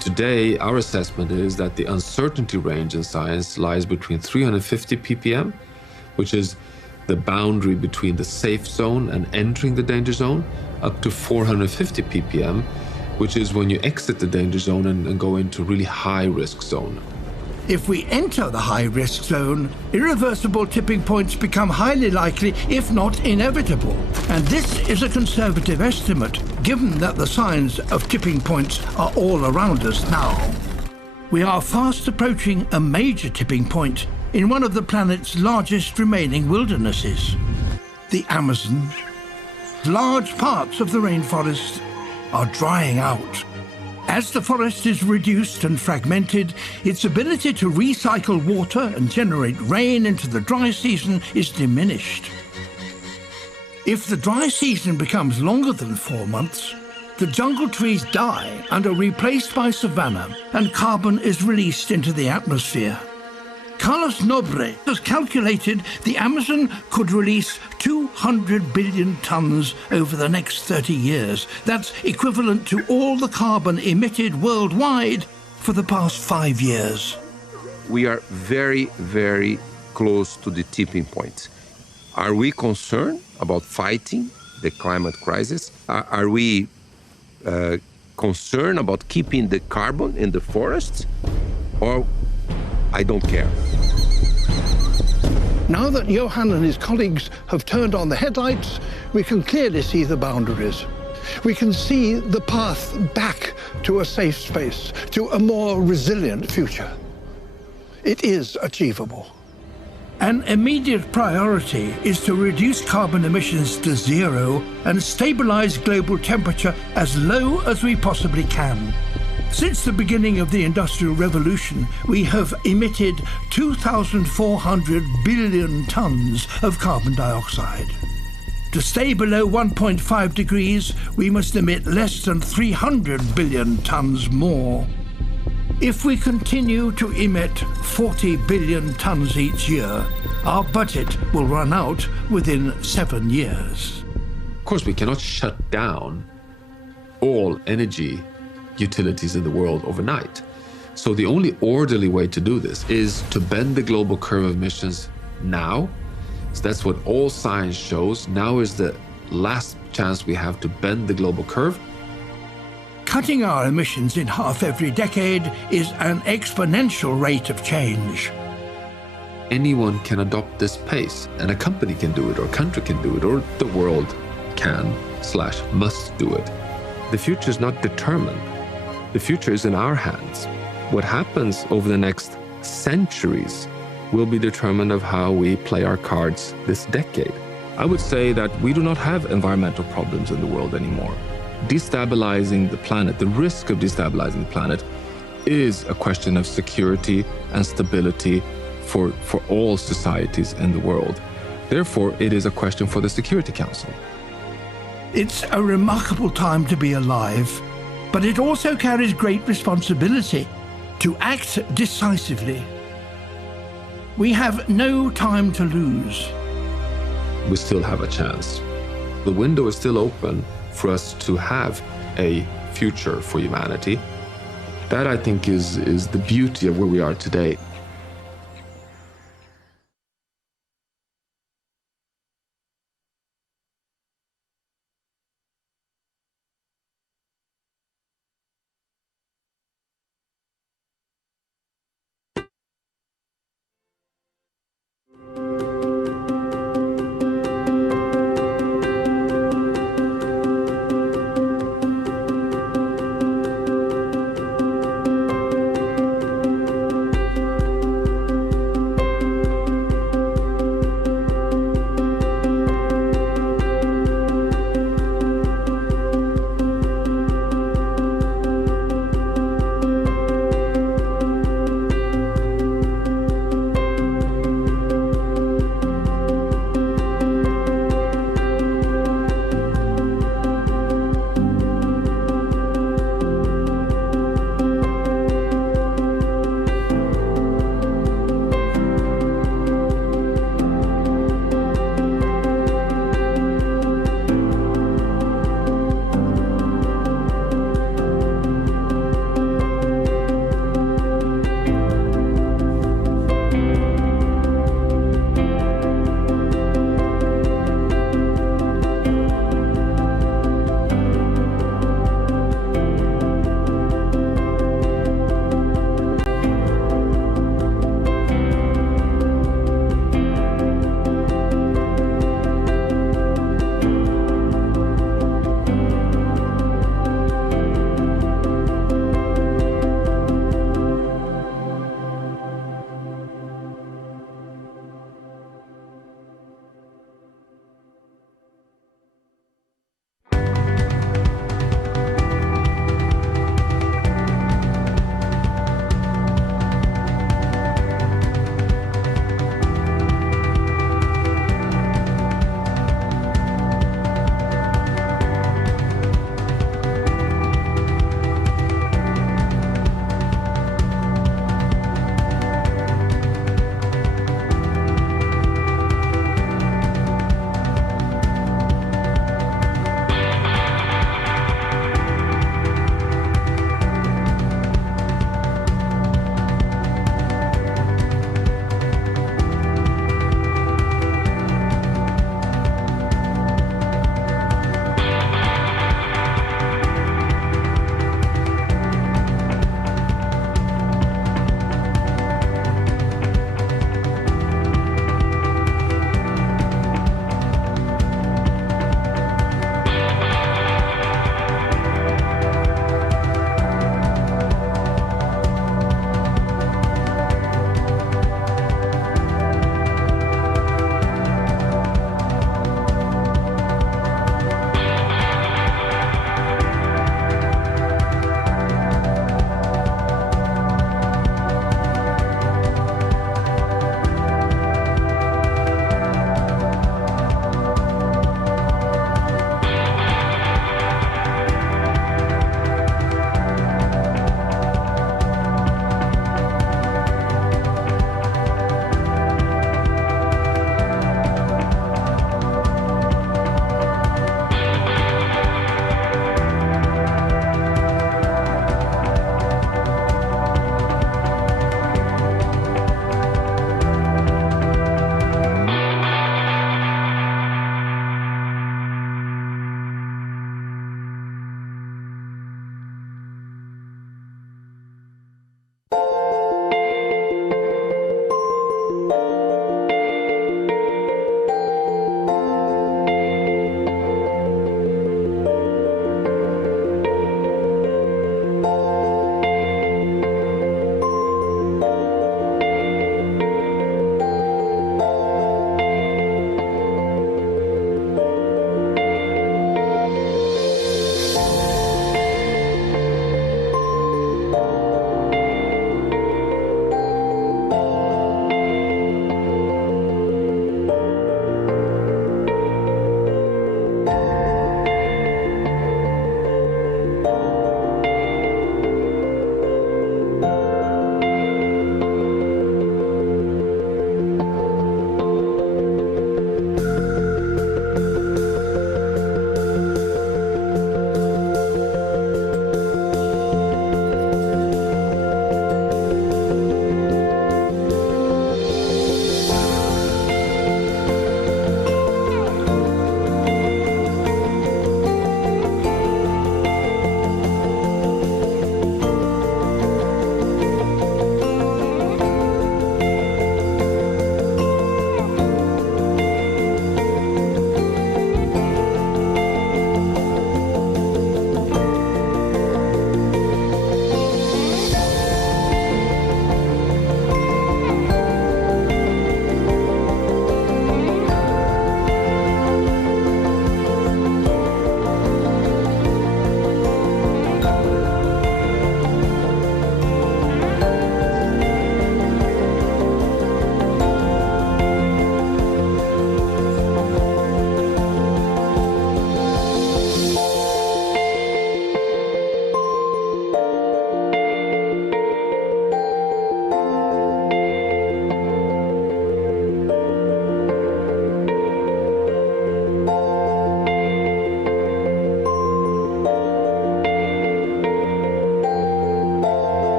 Today, our assessment is that the uncertainty range in science lies between 350 ppm, which is the boundary between the safe zone and entering the danger zone, up to 450 ppm, which is when you exit the danger zone and go into really high-risk zone. If we enter the high-risk zone, irreversible tipping points become highly likely, if not inevitable. And this is a conservative estimate, given that the signs of tipping points are all around us now. We are fast approaching a major tipping point in one of the planet's largest remaining wildernesses, the Amazon. Large parts of the rainforest are drying out. As the forest is reduced and fragmented, its ability to recycle water and generate rain into the dry season is diminished. If the dry season becomes longer than 4 months, the jungle trees die and are replaced by savanna, and carbon is released into the atmosphere. Carlos Nobre has calculated the Amazon could release 200 billion tons over the next 30 years. That's equivalent to all the carbon emitted worldwide for the past 5 years. We are very, very close to the tipping point. Are we concerned about fighting the climate crisis? Are we concerned about keeping the carbon in the forests? Or I don't care. Now that Johan and his colleagues have turned on the headlights, we can clearly see the boundaries. We can see the path back to a safe space, to a more resilient future. It is achievable. An immediate priority is to reduce carbon emissions to zero and stabilize global temperature as low as we possibly can. Since the beginning of the Industrial Revolution, we have emitted 2,400 billion tons of carbon dioxide. To stay below 1.5 degrees, we must emit less than 300 billion tons more. If we continue to emit 40 billion tons each year, our budget will run out within 7 years. Of course, we cannot shut down all energy utilities in the world overnight. So the only orderly way to do this is to bend the global curve of emissions now. So that's what all science shows. Now is the last chance we have to bend the global curve. Cutting our emissions in half every decade is an exponential rate of change. Anyone can adopt this pace, and a company can do it, or a country can do it, or the world can/must do it. The future is not determined. The future is in our hands. What happens over the next centuries will be determined of how we play our cards this decade. I would say that we do not have environmental problems in the world anymore. Destabilizing the planet, the risk of destabilizing the planet, is a question of security and stability for all societies in the world. Therefore, it is a question for the Security Council. It's a remarkable time to be alive, but it also carries great responsibility to act decisively. We have no time to lose. We still have a chance. The window is still open for us to have a future for humanity. That, I think, is the beauty of where we are today.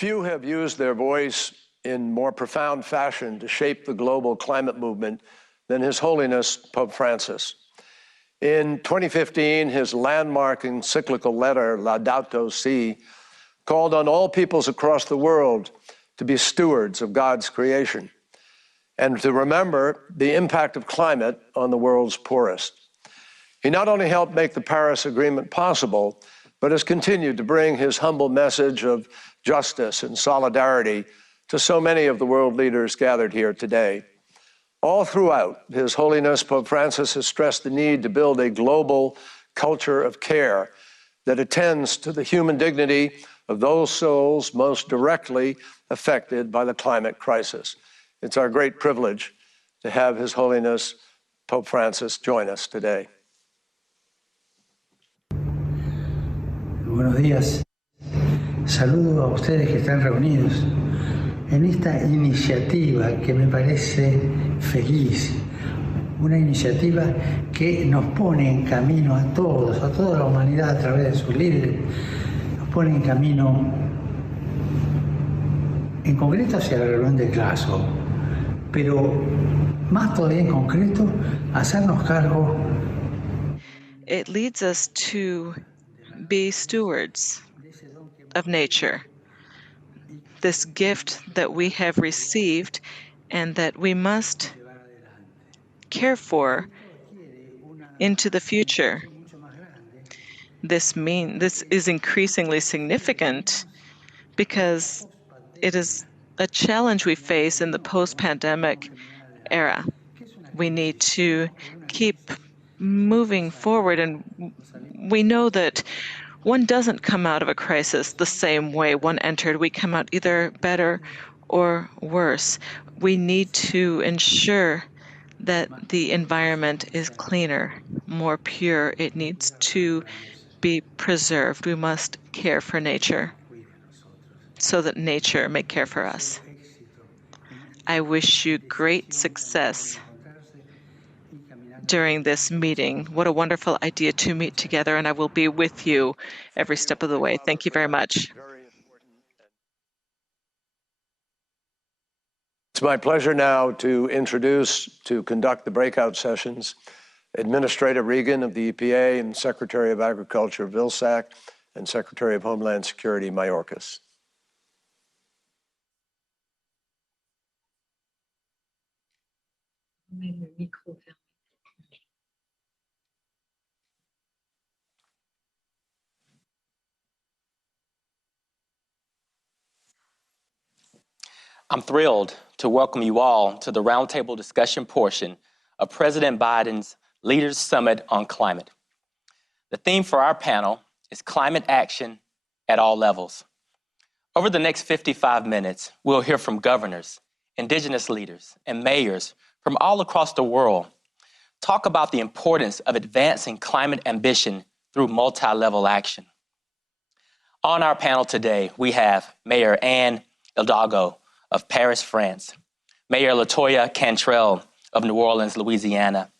Few have used their voice in more profound fashion to shape the global climate movement than His Holiness Pope Francis. In 2015, his landmark encyclical letter, Laudato Si, called on all peoples across the world to be stewards of God's creation and to remember the impact of climate on the world's poorest. He not only helped make the Paris Agreement possible, but has continued to bring his humble message of justice and solidarity to so many of the world leaders gathered here today. All throughout, His Holiness Pope Francis has stressed the need to build a global culture of care that attends to the human dignity of those souls most directly affected by the climate crisis. It's our great privilege to have His Holiness Pope Francis join us today. Buenos días. Saludo a ustedes que están reunidos en esta iniciativa que me parece feliz, una iniciativa que nos pone en camino a todos, a toda la humanidad a través de sus líderes, nos pone en camino, en concreto hacia la reunión de Glasgow, pero más todavía en concreto, hacernos cargo. It leads us to be stewards of nature, this gift that we have received and that we must care for into the future. This is increasingly significant because it is a challenge we face in the post-pandemic era. We need to keep moving forward, and we know that one doesn't come out of a crisis the same way one entered. We come out either better or worse. We need to ensure that the environment is cleaner, more pure. It needs to be preserved. We must care for nature so that nature may care for us. I wish you great success during this meeting. What a wonderful idea to meet together, and I will be with you every step of the way. Thank you very much. It's my pleasure now to conduct the breakout sessions, Administrator Regan of the EPA and Secretary of Agriculture Vilsack and Secretary of Homeland Security Mayorkas. I'm thrilled to welcome you all to the roundtable discussion portion of President Biden's Leaders Summit on Climate. The theme for our panel is climate action at all levels. Over the next 55 minutes, we'll hear from governors, indigenous leaders, and mayors from all across the world talk about the importance of advancing climate ambition through multi-level action. On our panel today, we have Mayor Anne Hidalgo of Paris, France, Mayor Latoya Cantrell of New Orleans, Louisiana,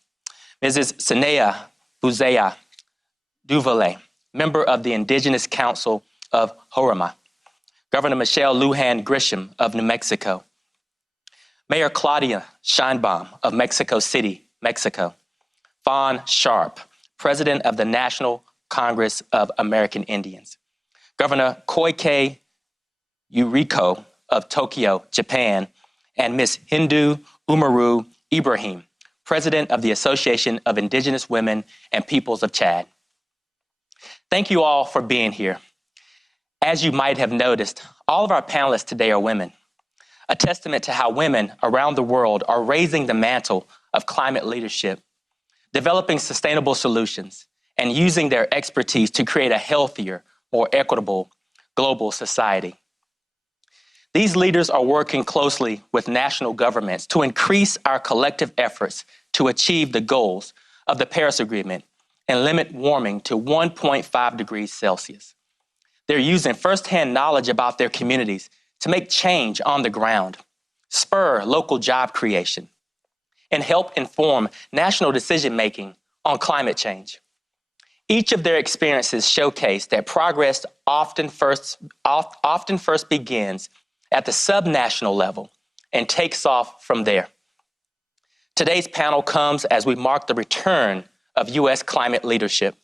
Mrs. Sanaya Buzea Duvalier, member of the Indigenous Council of Roraima, Governor Michelle Lujan Grisham of New Mexico, Mayor Claudia Sheinbaum of Mexico City, Mexico, Fawn Sharp, President of the National Congress of American Indians, Governor Koike Yuriko of Tokyo, Japan, and Ms. Hindu Umaru Ibrahim, President of the Association of Indigenous Women and Peoples of Chad. Thank you all for being here. As you might have noticed, all of our panelists today are women, a testament to how women around the world are raising the mantle of climate leadership, developing sustainable solutions, and using their expertise to create a healthier, more equitable global society. These leaders are working closely with national governments to increase our collective efforts to achieve the goals of the Paris Agreement and limit warming to 1.5 degrees Celsius. They're using firsthand knowledge about their communities to make change on the ground, spur local job creation, and help inform national decision-making on climate change. Each of their experiences showcase that progress often first begins at the subnational level and takes off from there. Today's panel comes as we mark the return of U.S. climate leadership.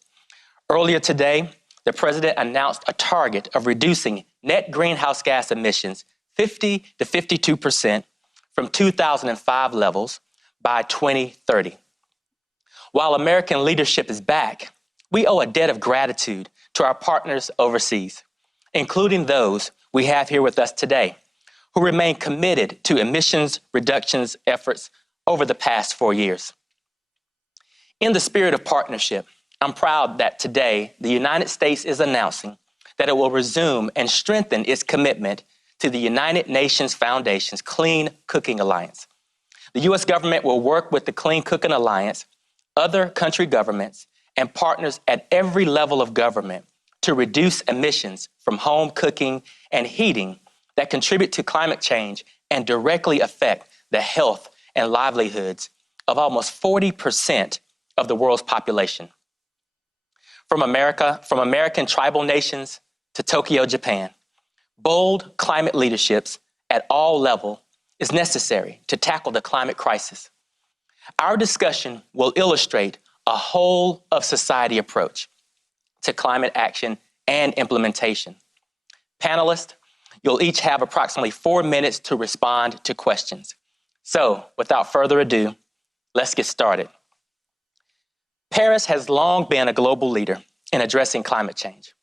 Earlier today, the president announced a target of reducing net greenhouse gas emissions 50 to 52% from 2005 levels by 2030. While American leadership is back, we owe a debt of gratitude to our partners overseas, including those we have here with us today, who remain committed to emissions reductions efforts over the past 4 years. In the spirit of partnership, I'm proud that today the United States is announcing that it will resume and strengthen its commitment to the United Nations Foundation's Clean Cooking Alliance. The U.S. government will work with the Clean Cooking Alliance, other country governments, and partners at every level of government to reduce emissions from home cooking and heating that contribute to climate change and directly affect the health and livelihoods of almost 40% of the world's population. From American tribal nations to Tokyo, Japan, bold climate leaderships at all levels is necessary to tackle the climate crisis. Our discussion will illustrate a whole of society approach to climate action and implementation. Panelists, you'll each have approximately 4 minutes to respond to questions. So, without further ado, let's get started. Paris has long been a global leader in addressing climate change.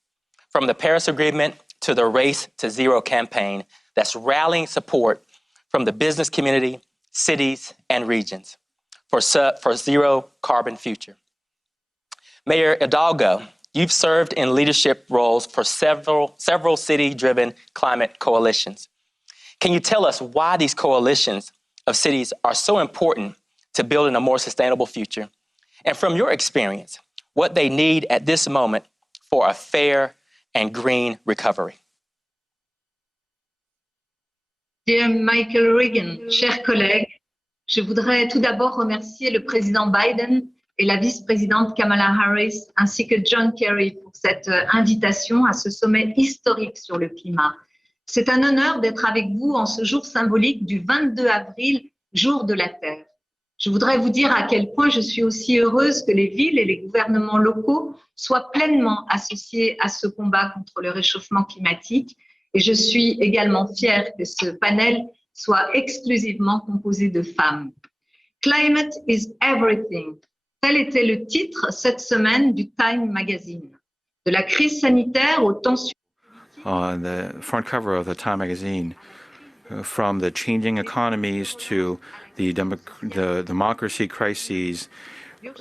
From the Paris Agreement to the Race to Zero campaign that's rallying support from the business community, cities, and regions for zero carbon future. Mayor Hidalgo, you've served in leadership roles for several city-driven climate coalitions. Can you tell us why these coalitions of cities are so important to building a more sustainable future? And from your experience, what they need at this moment for a fair and green recovery? Dear Michael Regan, chers collègues, je voudrais tout d'abord remercier le président Biden et la vice-présidente Kamala Harris, ainsi que John Kerry pour cette invitation à ce sommet historique sur le climat. C'est un honneur d'être avec vous en ce jour symbolique du 22 avril, jour de la Terre. Je voudrais vous dire à quel point je suis aussi heureuse que les villes et les gouvernements locaux soient pleinement associés à ce combat contre le réchauffement climatique. Et je suis également fière que ce panel soit exclusivement composé de femmes. Climate is everything. Tel était le titre cette semaine du Time magazine. De la crise sanitaire aux tensions. On the front cover of the Time magazine, from the changing economies to the democracy crises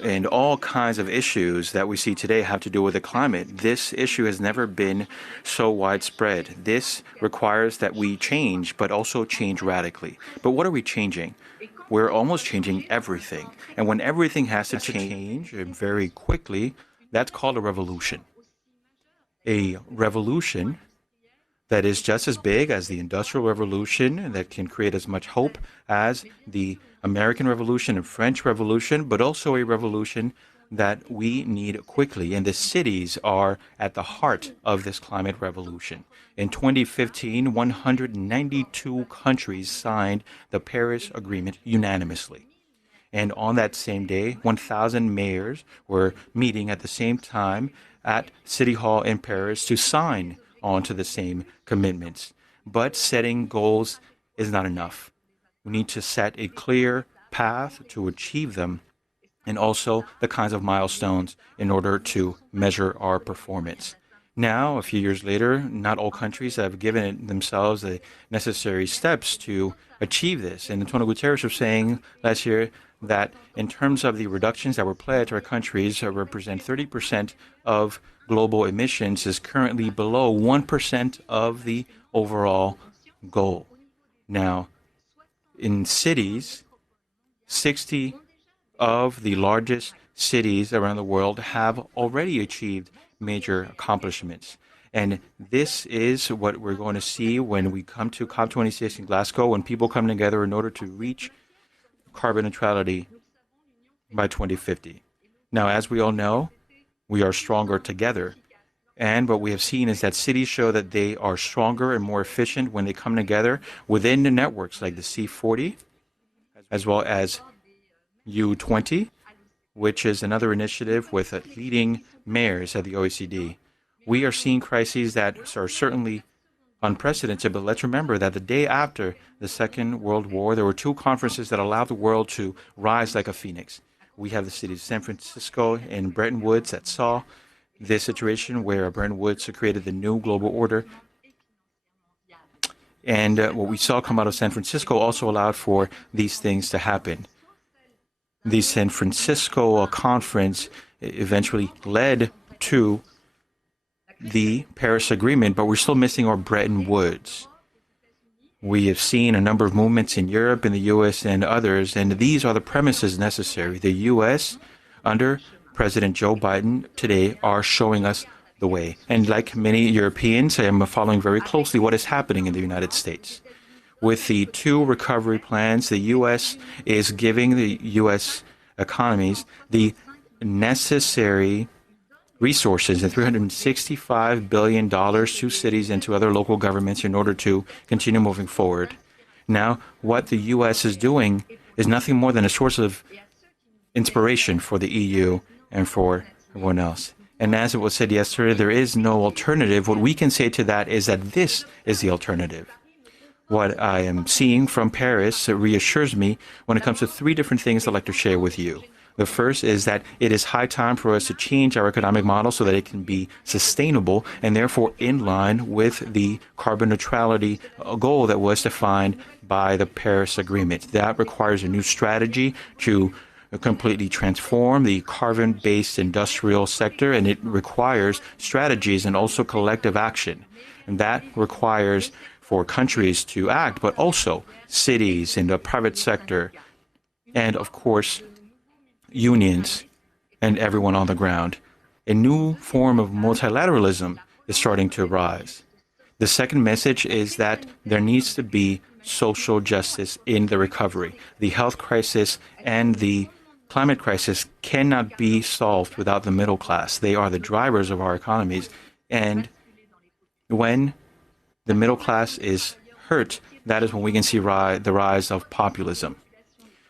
and all kinds of issues that we see today have to do with the climate. This issue has never been so widespread. This requires that we change, but also change radically. But what are we changing? We're almost changing everything. And when everything has to change very quickly, that's called a revolution. A revolution that is just as big as the Industrial Revolution, that can create as much hope as the American Revolution and French Revolution, but also a revolution that we need quickly. And the cities are at the heart of this climate revolution. In 2015, 192 countries signed the Paris Agreement unanimously. And on that same day, 1,000 mayors were meeting at the same time at City Hall in Paris to sign onto the same commitments. But setting goals is not enough. We need to set a clear path to achieve them, and also the kinds of milestones in order to measure our performance. Now, a few years later, not all countries have given themselves the necessary steps to achieve this. And Antonio Guterres was saying last year that in terms of the reductions that were pledged, our countries represent 30% of global emissions is currently below 1% of the overall goal. Now, in cities, 60 of the largest cities around the world have already achieved major accomplishments. And this is what we're going to see when we come to COP26 in Glasgow, when people come together in order to reach carbon neutrality by 2050. Now, as we all know, we are stronger together. And what we have seen is that cities show that they are stronger and more efficient when they come together within the networks like the C40, as well as U20, which is another initiative with leading mayors at the OECD. We are seeing crises that are certainly unprecedented, but let's remember that the day after the Second World War, there were two conferences that allowed the world to rise like a phoenix. We have the cities of San Francisco and Bretton Woods that saw this situation where Bretton Woods created the new global order. And what we saw come out of San Francisco also allowed for these things to happen. The San Francisco conference eventually led to the Paris Agreement, but we're still missing our Bretton Woods. We have seen a number of movements in Europe, in the US, and others, and these are the premises necessary. The US, under President Joe Biden today, are showing us the way. And like many Europeans, I am following very closely what is happening in the United States. With the two recovery plans, the U.S. is giving the U.S. economies the necessary resources, and $365 billion to cities and to other local governments in order to continue moving forward. Now, what the U.S. is doing is nothing more than a source of inspiration for the EU and for everyone else. And as it was said yesterday, there is no alternative. What we can say to that is that this is the alternative. What I am seeing from Paris reassures me when it comes to three different things I'd like to share with you. The first is that it is high time for us to change our economic model so that it can be sustainable and therefore in line with the carbon neutrality goal that was defined by the Paris Agreement. That requires a new strategy to completely transform the carbon-based industrial sector, and it requires strategies and also collective action. And that requires for countries to act, but also cities and the private sector, and of course, unions and everyone on the ground. A new form of multilateralism is starting to rise. The second message is that there needs to be social justice in the recovery. The health crisis and the climate crisis cannot be solved without the middle class. They are the drivers of our economies. And when the middle class is hurt, that is when we can see the rise of populism.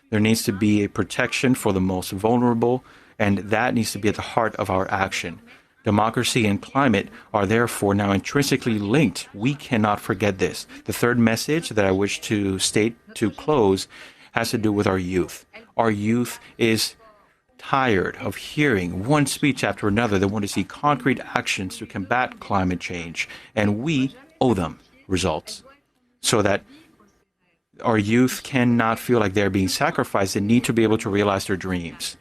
There needs to be a protection for the most vulnerable, and that needs to be at the heart of our action. Democracy and climate are therefore now intrinsically linked. We cannot forget this. The third message that I wish to state to close has to do with our youth. Our youth is tired of hearing one speech after another. They want to see concrete actions to combat climate change, and we owe them results so that our youth cannot feel like they're being sacrificed and need to be able to realize their dreams.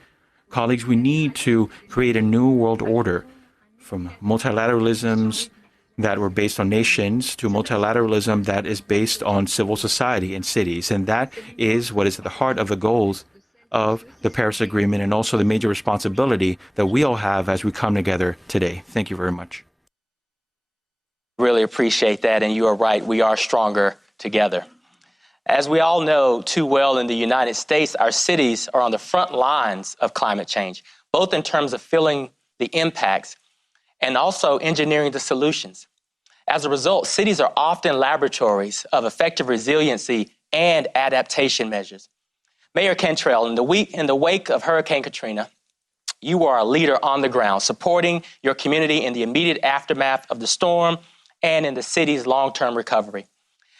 Colleagues, we need to create a new world order from multilateralisms that were based on nations to multilateralism that is based on civil society and cities. And that is what is at the heart of the goals of the Paris Agreement and also the major responsibility that we all have as we come together today. Thank you very much. Really appreciate that. And you are right. We are stronger together. As we all know too well in the United States, our cities are on the front lines of climate change, both in terms of feeling the impacts and also engineering the solutions. As a result, cities are often laboratories of effective resiliency and adaptation measures. Mayor Cantrell, in the wake of Hurricane Katrina, you are a leader on the ground, supporting your community in the immediate aftermath of the storm and in the city's long-term recovery.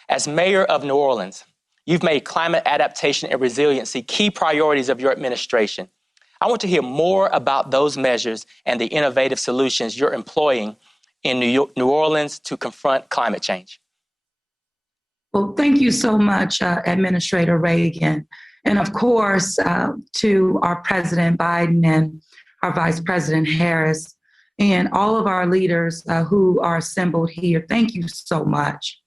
As mayor of New Orleans, you've made climate adaptation and resiliency key priorities of your administration. I want to hear more about those measures and the innovative solutions you're employing in New Orleans to confront climate change. Well, thank you so much, Administrator Reagan. And of course, to our President Biden and our Vice President Harris and all of our leaders who are assembled here, thank you so much.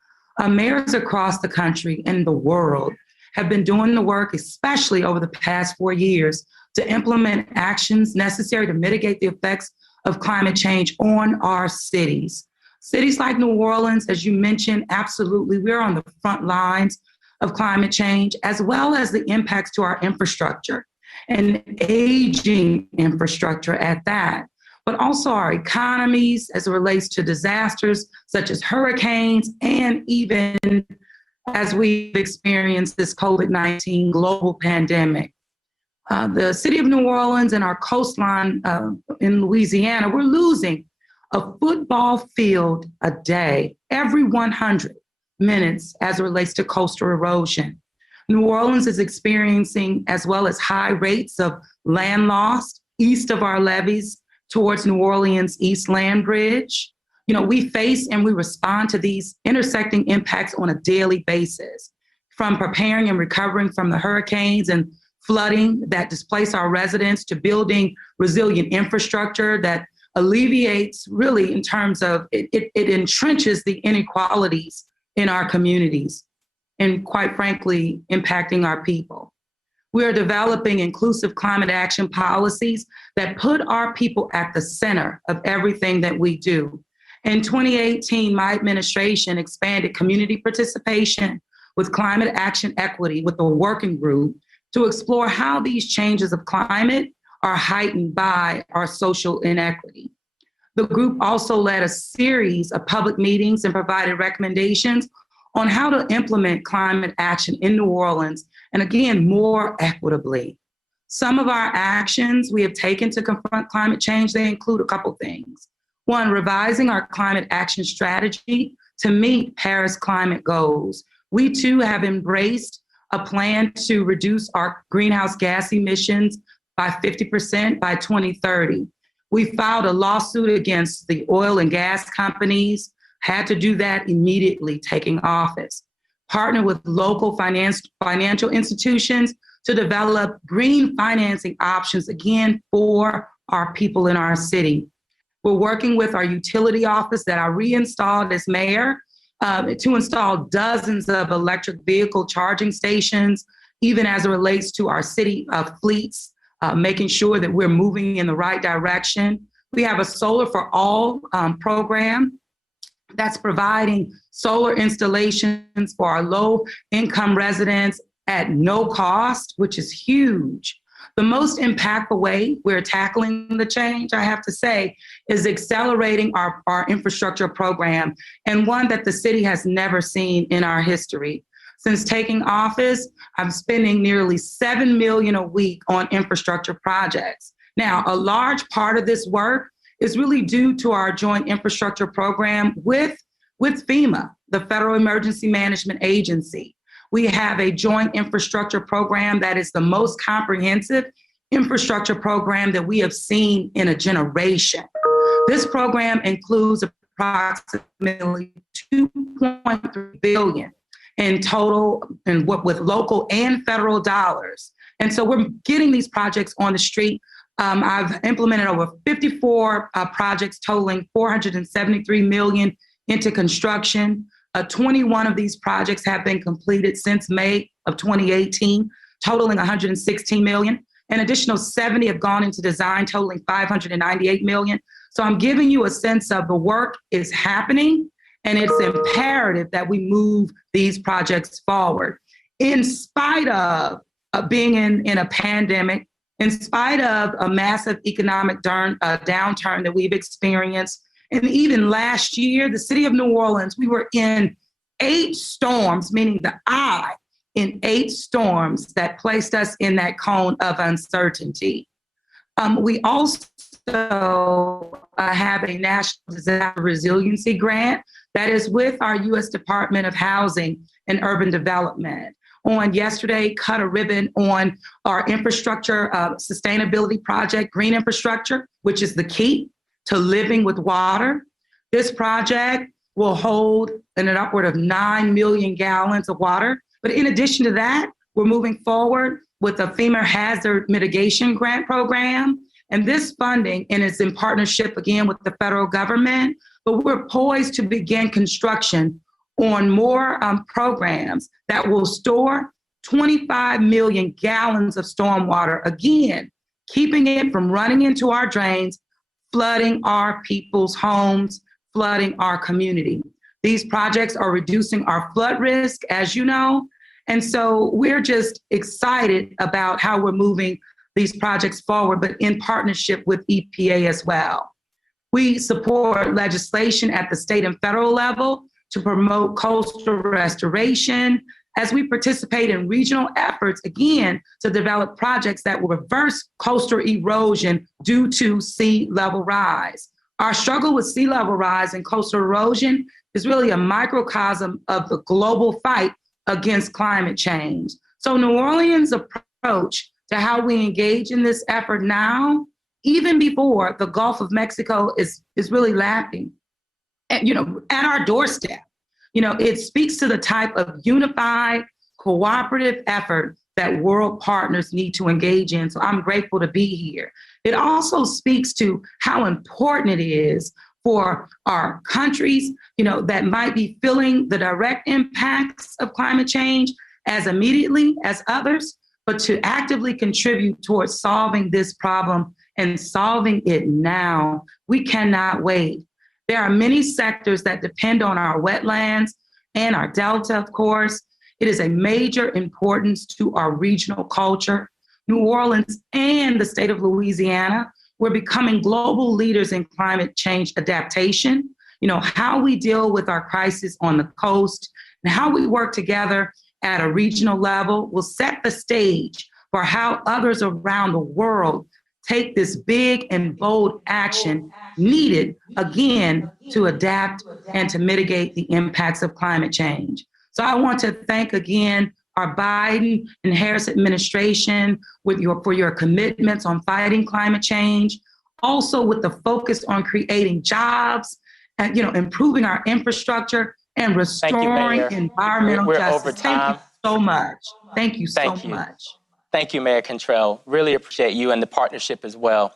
Mayors across the country and the world have been doing the work, especially over the past 4 years, to implement actions necessary to mitigate the effects of climate change on our cities. Cities like New Orleans, as you mentioned, absolutely, we're on the front lines of climate change, as well as the impacts to our infrastructure and aging infrastructure at that. but also our economies as it relates to disasters such as hurricanes, and even as we've experienced this COVID-19 global pandemic. The city of New Orleans and our coastline in Louisiana, we're losing a football field a day, every 100 minutes as it relates to coastal erosion. New Orleans is experiencing as well as high rates of land loss east of our levees towards New Orleans East Land Bridge. You know, we face and we respond to these intersecting impacts on a daily basis, from preparing and recovering from the hurricanes and flooding that displace our residents to building resilient infrastructure that alleviates, really, in terms of it entrenches the inequalities in our communities and, quite frankly, impacting our people. We are developing inclusive climate action policies that put our people at the center of everything that we do. In 2018, my administration expanded community participation with climate action equity with a working group to explore how these changes of climate are heightened by our social inequity. The group also led a series of public meetings and provided recommendations on how to implement climate action in New Orleans, and again, more equitably. Some of our actions we have taken to confront climate change, they include a couple things. One, revising our climate action strategy to meet Paris climate goals. We too have embraced a plan to reduce our greenhouse gas emissions by 50% by 2030. We filed a lawsuit against the oil and gas companies, had to do that immediately taking office. Partner with local financial institutions to develop green financing options, again, for our people in our city. We're working with our utility office that I reinstalled as mayor to install dozens of electric vehicle charging stations, even as it relates to our city fleets, making sure that we're moving in the right direction. We have a Solar for All program that's providing solar installations for our low-income residents at no cost, which is huge. The most impactful way we're tackling the change, I have to say, is accelerating our infrastructure program, and one that the city has never seen in our history. Since taking office, I'm spending nearly $7 million a week on infrastructure projects. Now, a large part of this work is really due to our joint infrastructure program with FEMA, the Federal Emergency Management Agency. We have a joint infrastructure program that is the most comprehensive infrastructure program that we have seen in a generation. This program includes approximately $2.3 billion in total, and with local and federal dollars. And so we're getting these projects on the street. I've implemented over 54 projects totaling $473 million into construction. 21 of these projects have been completed since May of 2018, totaling $116 million. An additional 70 have gone into design, totaling $598 million. So I'm giving you a sense of the work is happening, and it's imperative that we move these projects forward. In spite of being in a pandemic, in spite of a massive economic downturn that we've experienced, and even last year, the city of New Orleans, we were in 8 storms, meaning the I in 8 storms that placed us in that cone of uncertainty. We also have a National Disaster Resiliency Grant that is with our U.S. Department of Housing and Urban Development. On yesterday, cut a ribbon on our infrastructure sustainability project, Green Infrastructure, which is the key to living with water. This project will hold an upward of 9 million gallons of water. But in addition to that, we're moving forward with a FEMA Hazard Mitigation Grant Program. And this funding, and it's in partnership again with the federal government, but we're poised to begin construction on more programs that will store 25 million gallons of stormwater, again, keeping it from running into our drains, flooding our people's homes, flooding our community. These projects are reducing our flood risk, as you know, and so we're just excited about how we're moving these projects forward, but in partnership with EPA as well. We support legislation at the state and federal level to promote coastal restoration, as we participate in regional efforts, again, to develop projects that will reverse coastal erosion due to sea level rise. Our struggle with sea level rise and coastal erosion is really a microcosm of the global fight against climate change. So New Orleans' approach to how we engage in this effort now, even before the Gulf of Mexico is really lapping, at our doorstep. It speaks to the type of unified, cooperative effort that world partners need to engage in. So I'm grateful to be here. It also speaks to how important it is for our countries, that might be feeling the direct impacts of climate change as immediately as others, but to actively contribute towards solving this problem and solving it now. We cannot wait. There are many sectors that depend on our wetlands and our delta, of course. It is a major importance to our regional culture. New Orleans and the state of Louisiana, we're becoming global leaders in climate change adaptation. How we deal with our crisis on the coast and how we work together at a regional level will set the stage for how others around the world take this big and bold action needed, again, to adapt and to mitigate the impacts of climate change. So I want to thank again our Biden and Harris administration for your commitments on fighting climate change, also with the focus on creating jobs and improving our infrastructure and restoring environmental justice. Thank you so much. Thank you so much. Thank you, Mayor Cantrell. Really appreciate you and the partnership as well.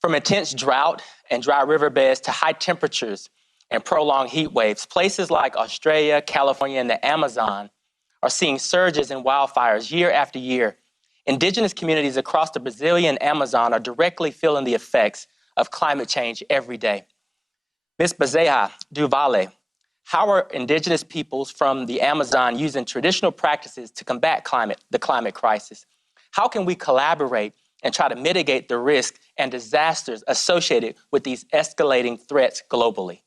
From intense drought and dry riverbeds to high temperatures and prolonged heat waves, places like Australia, California, and the Amazon are seeing surges in wildfires year after year. Indigenous communities across the Brazilian Amazon are directly feeling the effects of climate change every day. Ms. Bezerra do Vale, how are indigenous peoples from the Amazon using traditional practices to combat the climate crisis? How can we collaborate and try to mitigate the risk and disasters associated with these escalating threats globally?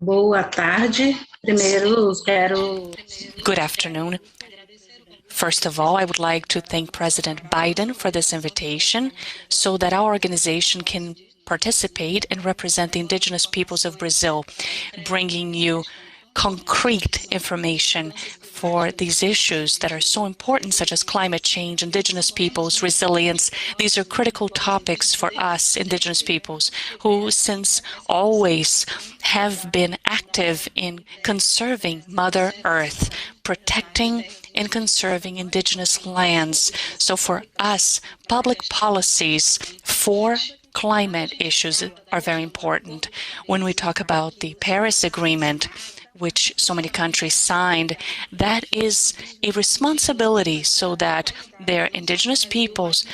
Boa tarde. Primeiro, quero... Good afternoon. First of all, I would like to thank President Biden for this invitation so that our organization can participate and represent the indigenous peoples of Brazil, bringing you concrete information for these issues that are so important, such as climate change, indigenous peoples, resilience. These are critical topics for us, indigenous peoples, who since always have been active in conserving Mother Earth, protecting and conserving indigenous lands. So for us, public policies for climate issues are very important. When we talk about the Paris Agreement, which so many countries signed, that is a responsibility so that their indigenous peoples,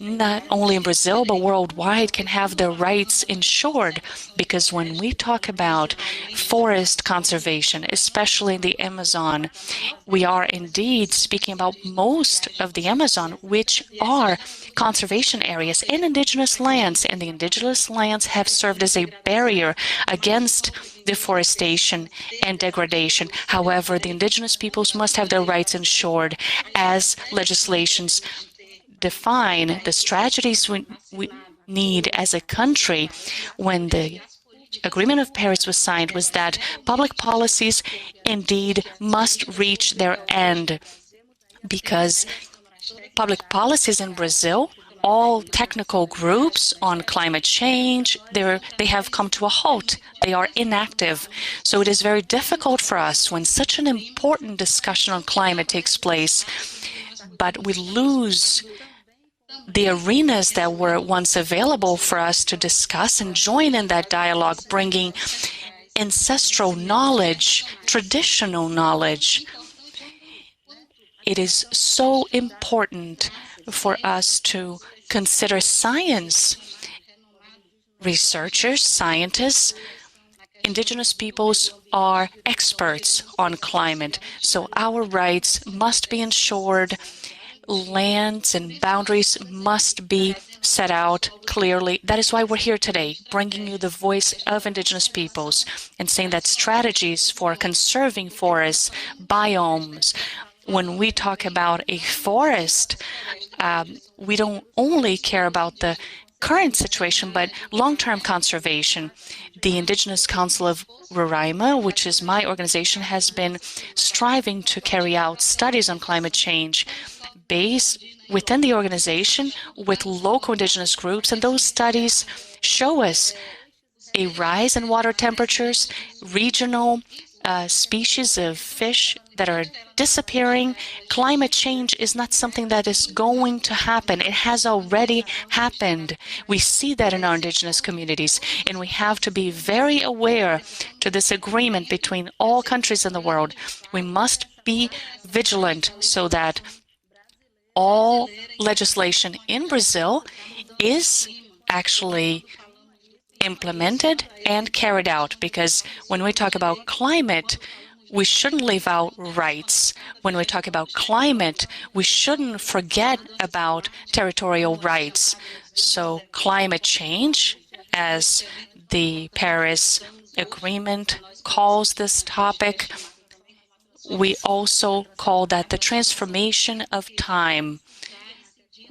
not only in Brazil, but worldwide, can have their rights ensured. Because when we talk about forest conservation, especially in the Amazon, we are indeed speaking about most of the Amazon, which are conservation areas in indigenous lands, and the indigenous lands have served as a barrier against deforestation and degradation. However, the indigenous peoples must have their rights ensured as legislations define the strategies we need as a country. When the Agreement of Paris was signed, was that public policies indeed must reach their end, because public policies in Brazil, all technical groups on climate change, they have come to a halt. They are inactive. So it is very difficult for us when such an important discussion on climate takes place, but we lose the arenas that were once available for us to discuss and join in that dialogue, bringing ancestral knowledge, traditional knowledge. It is so important for us to consider science. Researchers, scientists Indigenous peoples are experts on climate, so our rights must be ensured. Lands and boundaries must be set out clearly. That is why we're here today, bringing you the voice of Indigenous peoples and saying that strategies for conserving forests, biomes, when we talk about a forest, we don't only care about the current situation, but long-term conservation. The Indigenous Council of Roraima, which is my organization, has been striving to carry out studies on climate change based within the organization with local Indigenous groups, and those studies show us a rise in water temperatures, regional species of fish that are disappearing. Climate change is not something that is going to happen. It has already happened. We see that in our Indigenous communities, and we have to be very aware to this agreement between all countries in the world. We must be vigilant so that all legislation in Brazil is actually implemented and carried out, because when we talk about climate, we shouldn't leave out rights. When we talk about climate, we shouldn't forget about territorial rights. So climate change, as the Paris Agreement calls this topic, we also call that the transformation of time,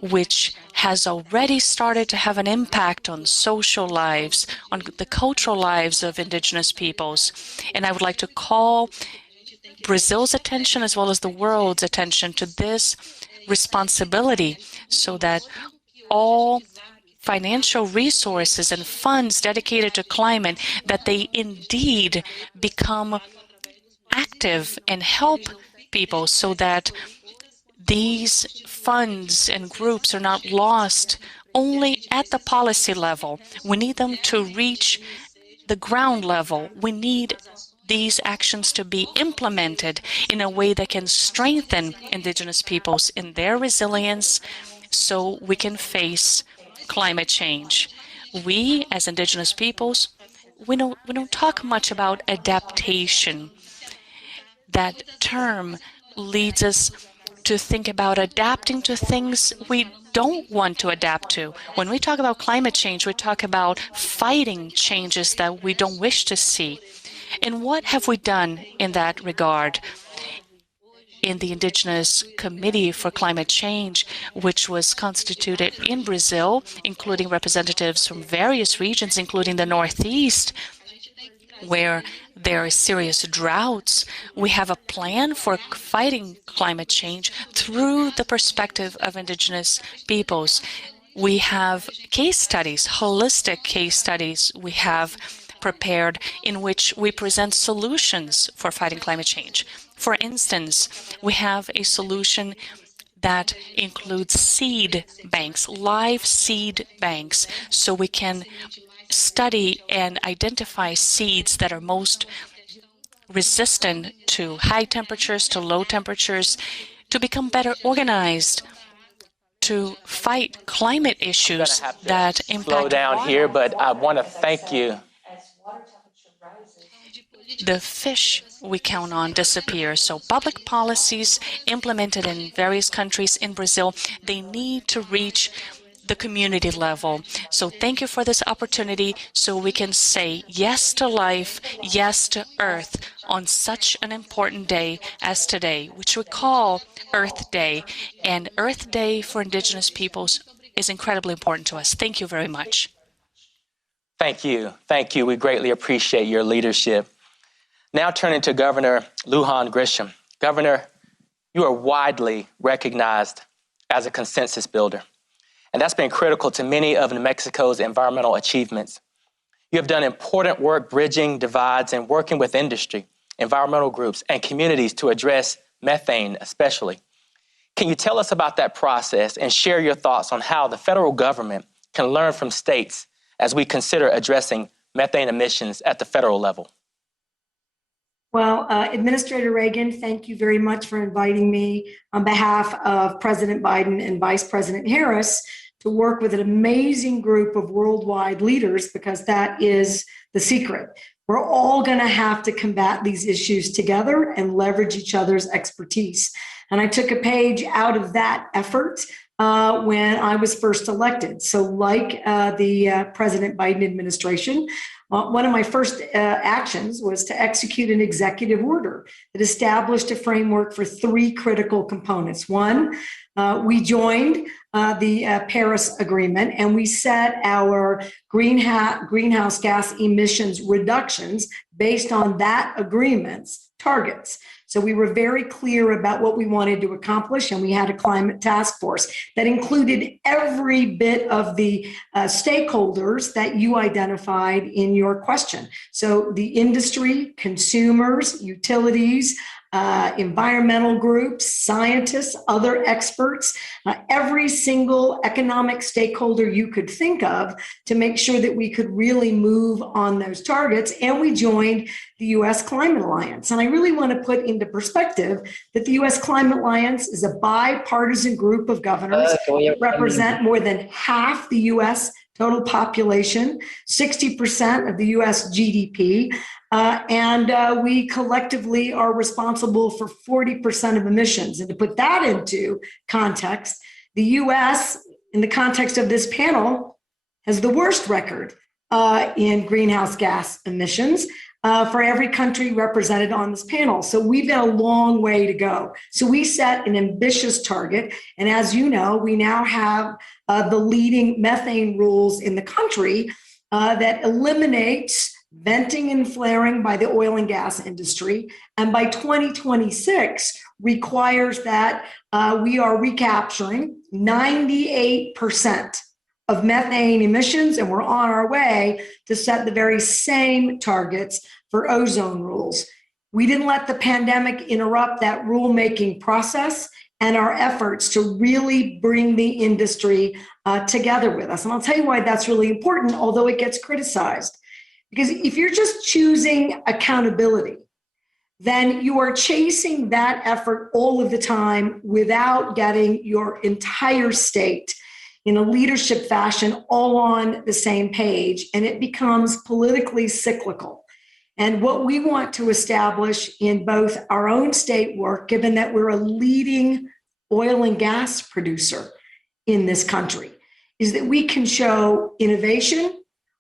which has already started to have an impact on social lives, on the cultural lives of Indigenous peoples. And I would like to call Brazil's attention as well as the world's attention to this responsibility so that all financial resources and funds dedicated to climate, that they indeed become active and help people so that these funds and groups are not lost only at the policy level. We need them to reach the ground level. We need these actions to be implemented in a way that can strengthen Indigenous peoples in their resilience so we can face climate change. We, as Indigenous peoples, we don't talk much about adaptation. That term leads us to think about adapting to things we don't want to adapt to. When we talk about climate change, we talk about fighting changes that we don't wish to see. And what have we done in that regard? In the Indigenous Committee for Climate Change, which was constituted in Brazil, including representatives from various regions, including the Northeast, where there are serious droughts, we have a plan for fighting climate change through the perspective of Indigenous peoples. We have case studies, holistic case studies we have prepared in which we present solutions for fighting climate change. For instance, we have a solution that includes seed banks, live seed banks, so we can study and identify seeds that are most resistant to high temperatures, to low temperatures, to become better organized to fight climate issues that impact. Slow down here, but I want to thank you. The fish we count on disappear. So public policies implemented in various countries in Brazil, they need to reach the community level. So thank you for this opportunity so we can say yes to life, yes to Earth on such an important day as today, which we call Earth Day. And Earth Day for Indigenous peoples is incredibly important to us. Thank you very much. Thank you. Thank you. We greatly appreciate your leadership. Now turning to Governor Lujan Grisham. Governor, you are widely recognized as a consensus builder, and that's been critical to many of New Mexico's environmental achievements. You have done important work bridging divides and working with industry, environmental groups, and communities to address methane especially. Can you tell us about that process and share your thoughts on how the federal government can learn from states as we consider addressing methane emissions at the federal level? Well, Administrator Reagan, thank you very much for inviting me on behalf of President Biden and Vice President Harris to work with an amazing group of worldwide leaders, because that is the secret. We're all going to have to combat these issues together and leverage each other's expertise. And I took a page out of that effort when I was first elected. So like the President Biden administration, one of my first actions was to execute an executive order that established a framework for 3 critical components. One, we joined the Paris Agreement, and we set our greenhouse gas emissions reductions based on that agreement's targets. So we were very clear about what we wanted to accomplish, and we had a climate task force that included every bit of the stakeholders that you identified in your question. So the industry, consumers, utilities, environmental groups, scientists, other experts, every single economic stakeholder you could think of to make sure that we could really move on those targets. And we joined the U.S. Climate Alliance. And I really want to put into perspective that the U.S. Climate Alliance is a bipartisan group of governors that represent more than half the U.S. total population, 60% of the U.S. GDP, and we collectively are responsible for 40% of emissions. And to put that into context, the U.S., in the context of this panel, has the worst record in greenhouse gas emissions for every country represented on this panel. So we've got a long way to go. So we set an ambitious target. And as you know, we now have the leading methane rules in the country that eliminates venting and flaring by the oil and gas industry. And by 2026, requires that we are recapturing 98% of methane emissions, and we're on our way to set the very same targets for ozone rules. We didn't let the pandemic interrupt that rulemaking process and our efforts to really bring the industry together with us. And I'll tell you why that's really important, although it gets criticized. Because if you're just choosing accountability, then you are chasing that effort all of the time without getting your entire state in a leadership fashion all on the same page, and it becomes politically cyclical. And what we want to establish in both our own state work, given that we're a leading oil and gas producer in this country, is that we can show innovation,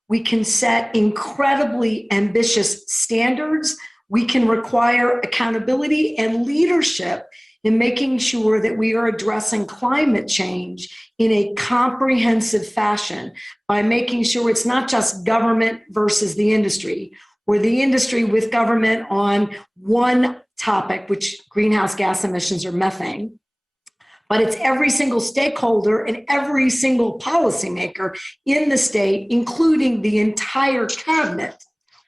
we can set incredibly ambitious standards, we can require accountability and leadership in making sure that we are addressing climate change in a comprehensive fashion by making sure it's not just government versus the industry, or the industry with government on one topic, which greenhouse gas emissions or methane, but it's every single stakeholder and every single policymaker in the state, including the entire cabinet,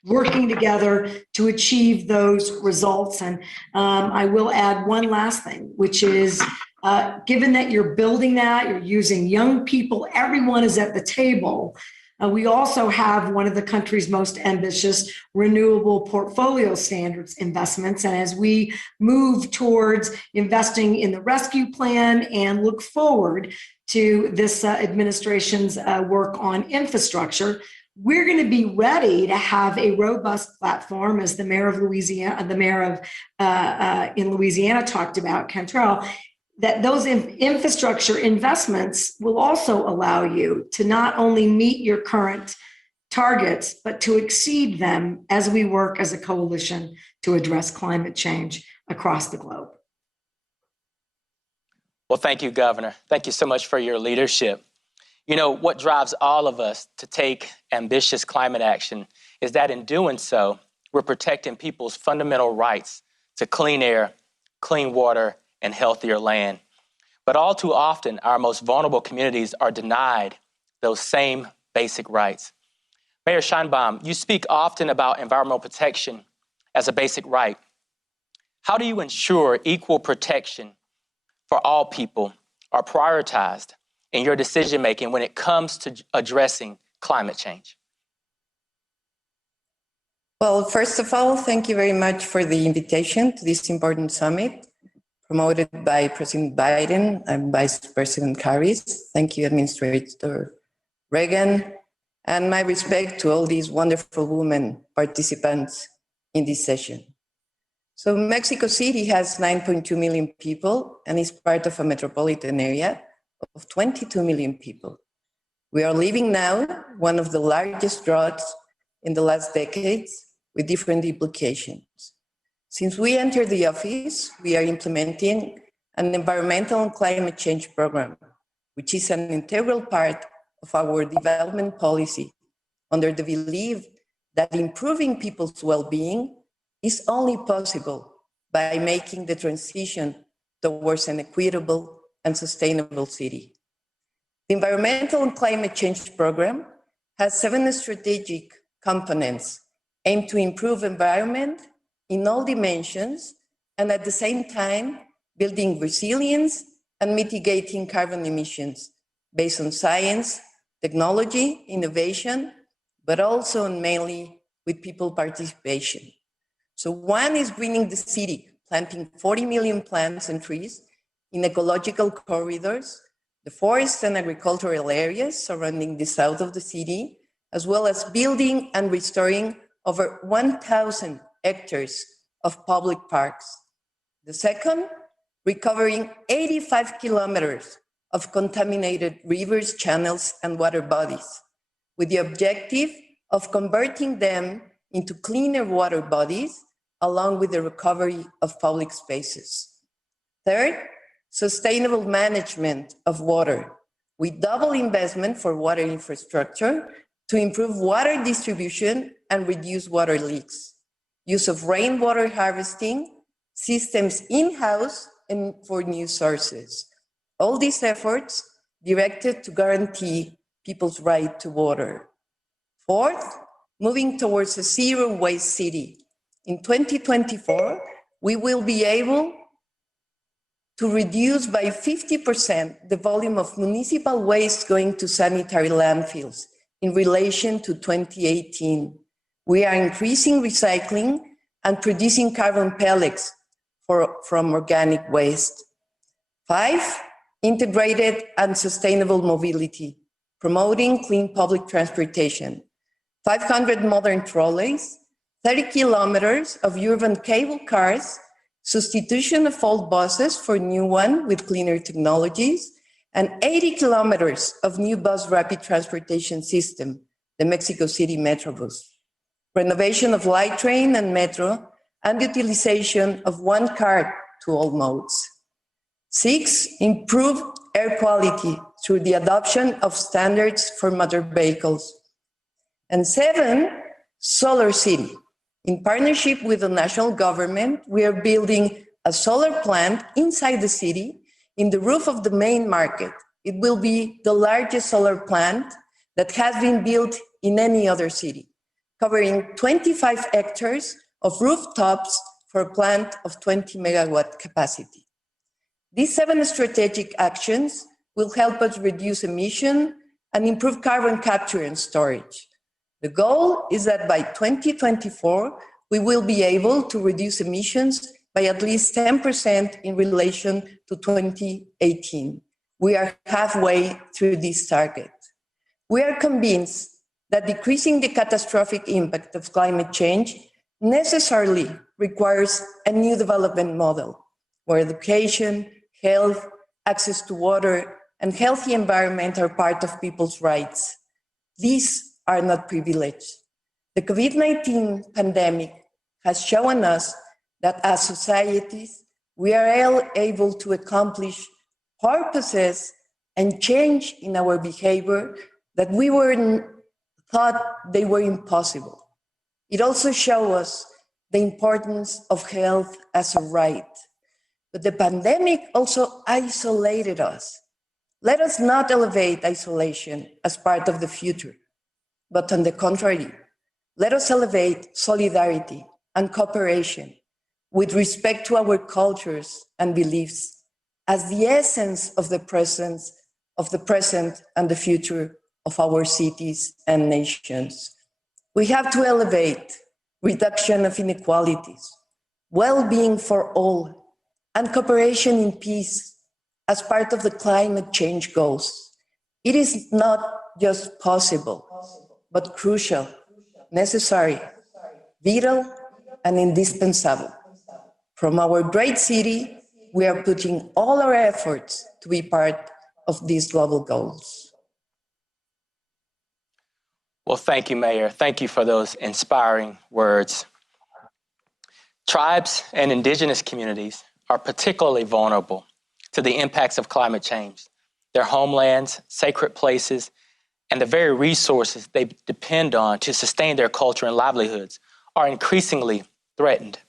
working together to achieve those results. And I will add one last thing, which is given that you're building that, you're using young people, everyone is at the table. We also have one of the country's most ambitious renewable portfolio standards investments. And as we move towards investing in the rescue plan and look forward to this administration's work on infrastructure, we're going to be ready to have a robust platform, as the mayor of Louisiana, in Louisiana talked about, Cantrell, that those infrastructure investments will also allow you to not only meet your current targets, but to exceed them as we work as a coalition to address climate change across the globe. Well, thank you, Governor. Thank you so much for your leadership. You know, what drives all of us to take ambitious climate action is that in doing so, we're protecting people's fundamental rights to clean air, clean water, and healthier land. But all too often, our most vulnerable communities are denied those same basic rights. Mayor Sheinbaum, you speak often about environmental protection as a basic right. How do you ensure equal protection for all people are prioritized in your decision-making when it comes to addressing climate change? Well, first of all, thank you very much for the invitation to this important summit promoted by President Biden and Vice President Harris. Thank you, Administrator Reagan, and my respect to all these wonderful women participants in this session. So Mexico City has 9.2 million people and is part of a metropolitan area of 22 million people. We are living now one of the largest droughts in the last decades with different implications. Since we entered the office, we are implementing an environmental and climate change program, which is an integral part of our development policy, under the belief that improving people's well-being is only possible by making the transition towards an equitable and sustainable city. The Environmental and Climate Change Program has 7 strategic components aimed to improve environment in all dimensions and at the same time building resilience and mitigating carbon emissions based on science, technology, innovation, but also and mainly with people participation. So one is greening the city, planting 40 million plants and trees in ecological corridors, the forest and agricultural areas surrounding the south of the city, as well as building and restoring over 1,000 hectares of public parks. The second, recovering 85 kilometers of contaminated rivers, channels, and water bodies, with the objective of converting them into cleaner water bodies, along with the recovery of public spaces. Third, sustainable management of water, with double investment for water infrastructure to improve water distribution and reduce water leaks, use of rainwater harvesting, systems in-house and for new sources. All these efforts directed to guarantee people's right to water. Fourth, moving towards a zero waste city. In 2024, we will be able to reduce by 50% the volume of municipal waste going to sanitary landfills in relation to 2018. We are increasing recycling and producing carbon pellets from organic waste. 5, integrated and sustainable mobility, promoting clean public transportation. 500 modern trolleys, 30 kilometers of urban cable cars, substitution of old buses for new ones with cleaner technologies, and 80 kilometers of new bus rapid transportation system, the Mexico City Metrobus. Renovation of light train and metro, and utilization of one car to all modes. 6, improve air quality through the adoption of standards for motor vehicles. And 7, solar city. In partnership with the national government, we are building a solar plant inside the city in the roof of the main market. It will be the largest solar plant that has been built in any other city, covering 25 hectares of rooftops for a plant of 20 megawatt capacity. These 7 strategic actions will help us reduce emission and improve carbon capture and storage. The goal is that by 2024, we will be able to reduce emissions by at least 10% in relation to 2018. We are halfway through this target. We are convinced that decreasing the catastrophic impact of climate change necessarily requires a new development model where education, health, access to water, and healthy environment are part of people's rights. These are not privileged. The COVID-19 pandemic has shown us that as societies, we are able to accomplish purposes and change in our behavior that we thought they were impossible. It also shows us the importance of health as a right. But the pandemic also isolated us. Let us not elevate isolation as part of the future, but on the contrary, let us elevate solidarity and cooperation with respect to our cultures and beliefs as the essence of the present and the future of our cities and nations. We have to elevate reduction of inequalities, well-being for all, and cooperation in peace as part of the climate change goals. It is not just possible, but crucial, necessary, vital, and indispensable. From our great city, we are putting all our efforts to be part of these global goals. Well, thank you, Mayor. Thank you for those inspiring words. Tribes and indigenous communities are particularly vulnerable to the impacts of climate change. Their homelands, sacred places, and the very resources they depend on to sustain their culture and livelihoods are increasingly threatened.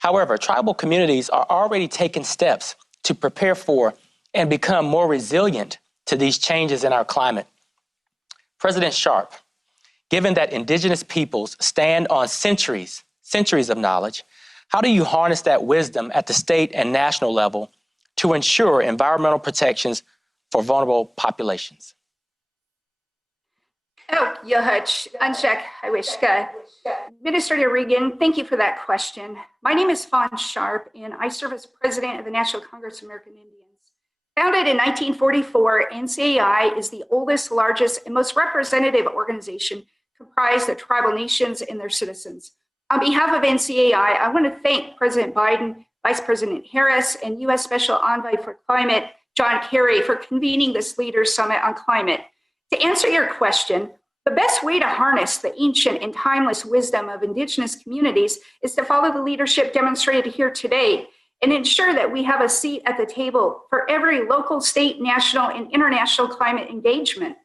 However, tribal communities are already taking steps to prepare for and become more resilient to these changes in our climate. President Sharp, given that indigenous peoples stand on centuries of knowledge, how do you harness that wisdom at the state and national level to ensure environmental protections for vulnerable populations? Administrator Regan, thank you for that question. My name is Fawn Sharp, and I serve as president of the National Congress of American Indians. Founded in 1944, NCAI is the oldest, largest, and most representative organization comprised of tribal nations and their citizens. On behalf of NCAI, I want to thank President Biden, Vice President Harris, and U.S. Special Envoy for Climate, John Kerry, for convening this Leaders Summit on Climate. To answer your question, the best way to harness the ancient and timeless wisdom of indigenous communities is to follow the leadership demonstrated here today and ensure that we have a seat at the table for every local, state, national, and international climate engagement.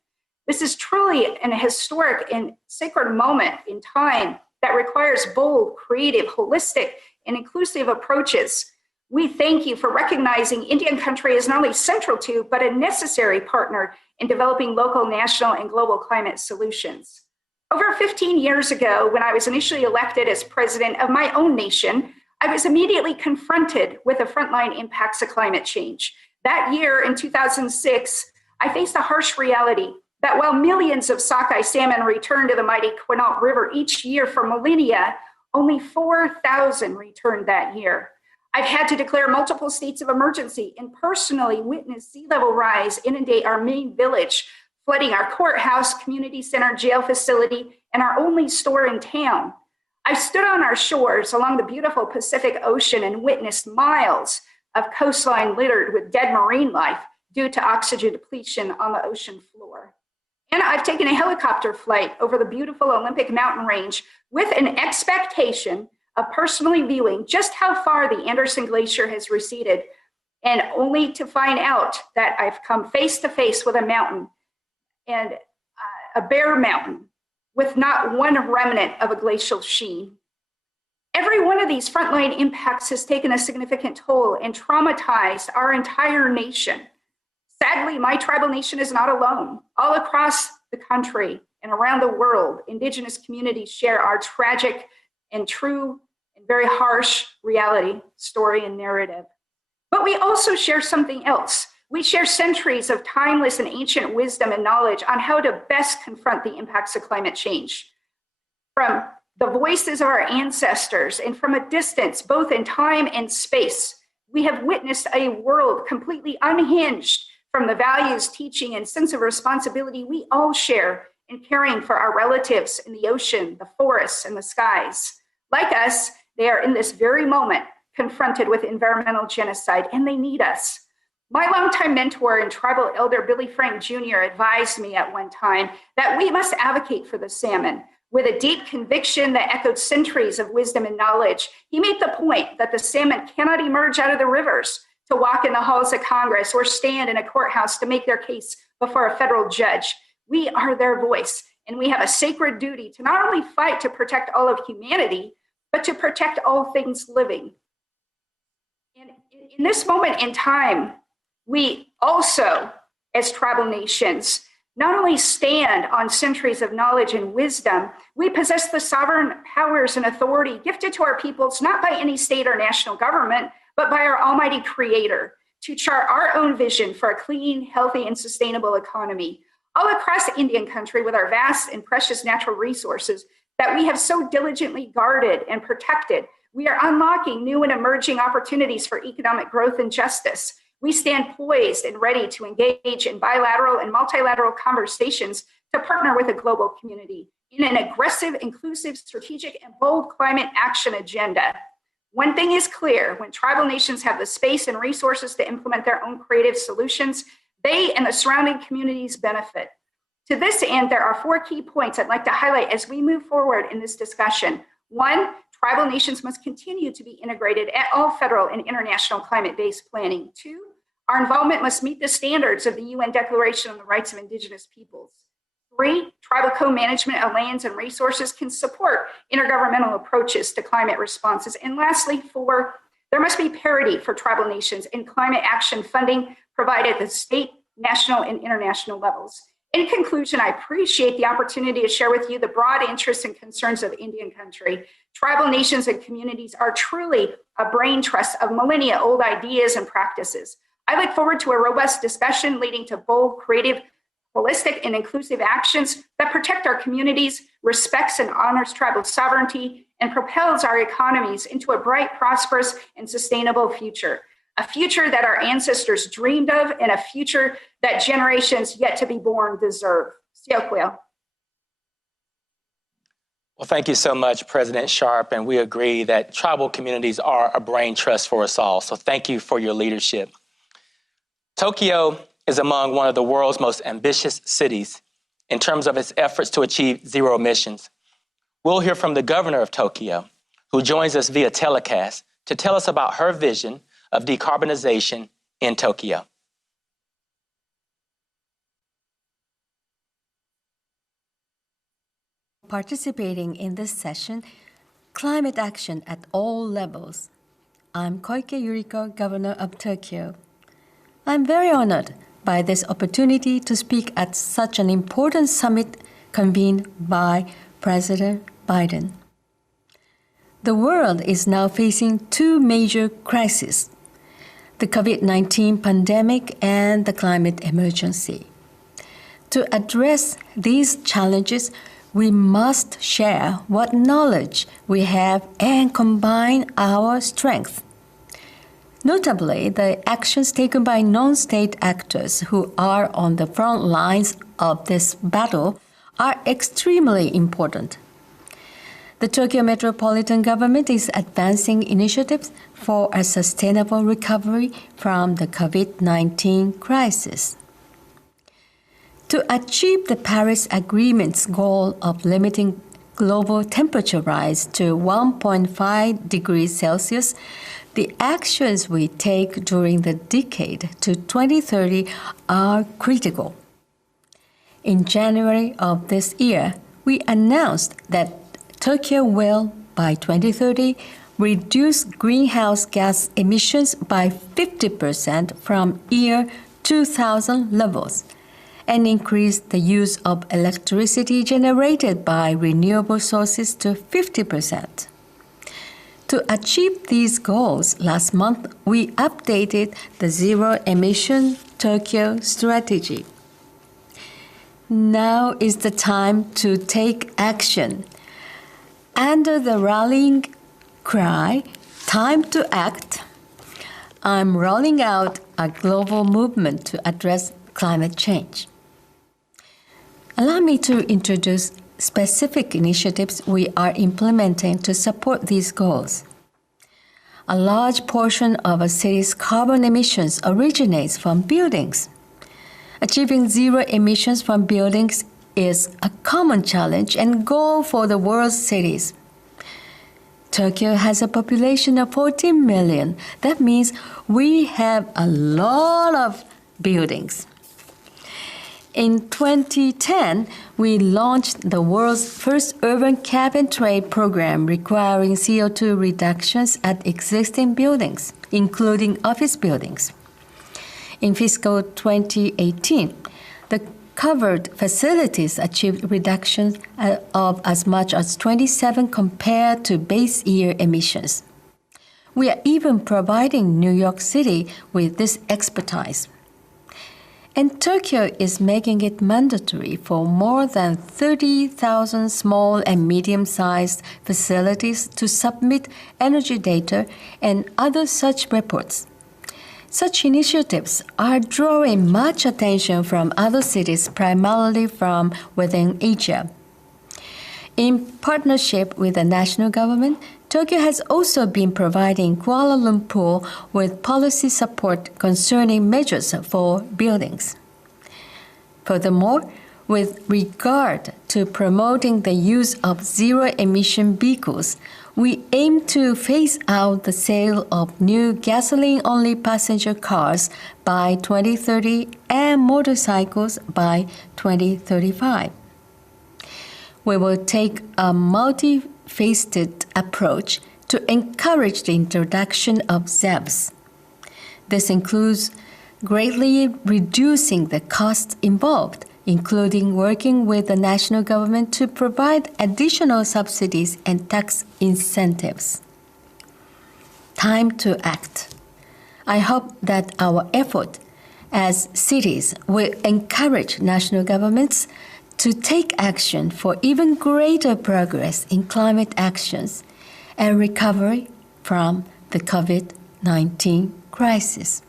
This is truly an historic and sacred moment in time that requires bold, creative, holistic, and inclusive approaches. We thank you for recognizing Indian country is not only central to, but a necessary partner in developing local, national, and global climate solutions. Over 15 years ago, when I was initially elected as president of my own nation, I was immediately confronted with the frontline impacts of climate change. That year, in 2006, I faced a harsh reality that while millions of sockeye salmon return to the mighty Quinault River each year for millennia, only 4,000 returned that year. I've had to declare multiple states of emergency and personally witness sea level rise inundate our main village, flooding our courthouse, community center, jail facility, and our only store in town. I've stood on our shores along the beautiful Pacific Ocean and witnessed miles of coastline littered with dead marine life due to oxygen depletion on the ocean floor. And I've taken a helicopter flight over the beautiful Olympic mountain range with an expectation of personally viewing just how far the Anderson Glacier has receded, and only to find out that I've come face to face with a mountain, and a bare mountain with not one remnant of a glacial sheen. Every one of these frontline impacts has taken a significant toll and traumatized our entire nation. Sadly, my tribal nation is not alone. All across the country and around the world, indigenous communities share our tragic and true and very harsh reality, story, and narrative. But we also share something else. We share centuries of timeless and ancient wisdom and knowledge on how to best confront the impacts of climate change. From the voices of our ancestors and from a distance, both in time and space, we have witnessed a world completely unhinged from the values, teaching, and sense of responsibility we all share in caring for our relatives in the ocean, the forests, and the skies. Like us, they are in this very moment confronted with environmental genocide, and they need us. My longtime mentor and tribal elder, Billy Frank Jr., advised me at one time that we must advocate for the salmon. With a deep conviction that echoed centuries of wisdom and knowledge, he made the point that the salmon cannot emerge out of the rivers to walk in the halls of Congress or stand in a courthouse to make their case before a federal judge. We are their voice, and we have a sacred duty to not only fight to protect all of humanity, but to protect all things living. And in this moment in time, we also, as tribal nations, not only stand on centuries of knowledge and wisdom, we possess the sovereign powers and authority gifted to our peoples, not by any state or national government, but by our almighty creator, to chart our own vision for a clean, healthy, and sustainable economy. All across Indian country, with our vast and precious natural resources that we have so diligently guarded and protected, we are unlocking new and emerging opportunities for economic growth and justice. We stand poised and ready to engage in bilateral and multilateral conversations to partner with the global community in an aggressive, inclusive, strategic, and bold climate action agenda. One thing is clear: when tribal nations have the space and resources to implement their own creative solutions, they and the surrounding communities benefit. To this end, there are 4 key points I'd like to highlight as we move forward in this discussion. 1, tribal nations must continue to be integrated at all federal and international climate-based planning. 2, our involvement must meet the standards of the UN Declaration on the Rights of Indigenous Peoples. 3, tribal co-management of lands and resources can support intergovernmental approaches to climate responses. And lastly, 4, there must be parity for tribal nations in climate action funding provided at the state, national, and international levels. In conclusion, I appreciate the opportunity to share with you the broad interests and concerns of Indian country. Tribal nations and communities are truly a brain trust of millennia-old ideas and practices. I look forward to a robust discussion leading to bold, creative, holistic, and inclusive actions that protect our communities, respects and honors tribal sovereignty, and propels our economies into a bright, prosperous, and sustainable future. A future that our ancestors dreamed of, and a future that generations yet to be born deserve. Well, thank you so much, President Sharp, and we agree that tribal communities are a brain trust for us all. So thank you for your leadership. Tokyo is among one of the world's most ambitious cities in terms of its efforts to achieve zero emissions. We'll hear from the governor of Tokyo, who joins us via telecast to tell us about her vision of decarbonization in Tokyo. Participating in this session, Climate Action at All Levels. I'm Koike Yuriko, Governor of Tokyo. I'm very honored by this opportunity to speak at such an important summit convened by President Biden. The world is now facing 2 major crises: the COVID-19 pandemic and the climate emergency. To address these challenges, we must share what knowledge we have and combine our strength. Notably, the actions taken by non-state actors who are on the front lines of this battle are extremely important. The Tokyo Metropolitan Government is advancing initiatives for a sustainable recovery from the COVID-19 crisis. To achieve the Paris Agreement's goal of limiting global temperature rise to 1.5 degrees Celsius, the actions we take during the decade to 2030 are critical. In January of this year, we announced that Tokyo will, by 2030, reduce greenhouse gas emissions by 50% from year 2000 levels and increase the use of electricity generated by renewable sources to 50%. To achieve these goals, last month, we updated the Zero Emission Tokyo strategy. Now is the time to take action. Under the rallying cry, "Time to act," I'm rolling out a global movement to address climate change. Allow me to introduce specific initiatives we are implementing to support these goals. A large portion of a city's carbon emissions originates from buildings. Achieving zero emissions from buildings is a common challenge and goal for the world's cities. Tokyo has a population of 14 million. That means we have a lot of buildings. In 2010, we launched the world's first urban cap-and-trade program requiring CO2 reductions at existing buildings, including office buildings. In fiscal 2018, the covered facilities achieved reductions of as much as 27 compared to base year emissions. We are even providing New York City with this expertise. And Tokyo is making it mandatory for more than 30,000 small and medium-sized facilities to submit energy data and other such reports. Such initiatives are drawing much attention from other cities, primarily from within Asia. In partnership with the national government, Tokyo has also been providing Kuala Lumpur with policy support concerning measures for buildings. Furthermore, with regard to promoting the use of zero-emission vehicles, we aim to phase out the sale of new gasoline-only passenger cars by 2030 and motorcycles by 2035. We will take a multifaceted approach to encourage the introduction of ZEVs. This includes greatly reducing the costs involved, including working with the national government to provide additional subsidies and tax incentives. Time to act. I hope that our effort as cities will encourage national governments to take action for even greater progress in climate actions and recovery from the COVID-19 crisis.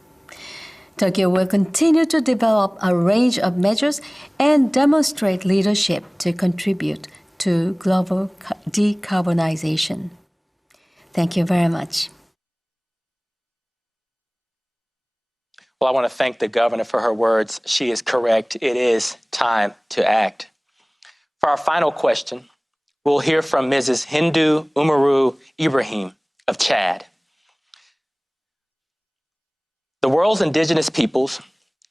Tokyo will continue to develop a range of measures and demonstrate leadership to contribute to global decarbonization. Thank you very much. Well, I want to thank the governor for her words. She is correct. It is time to act. For our final question, we'll hear from Mrs. Hindu Umaru Ibrahim of Chad. The world's indigenous peoples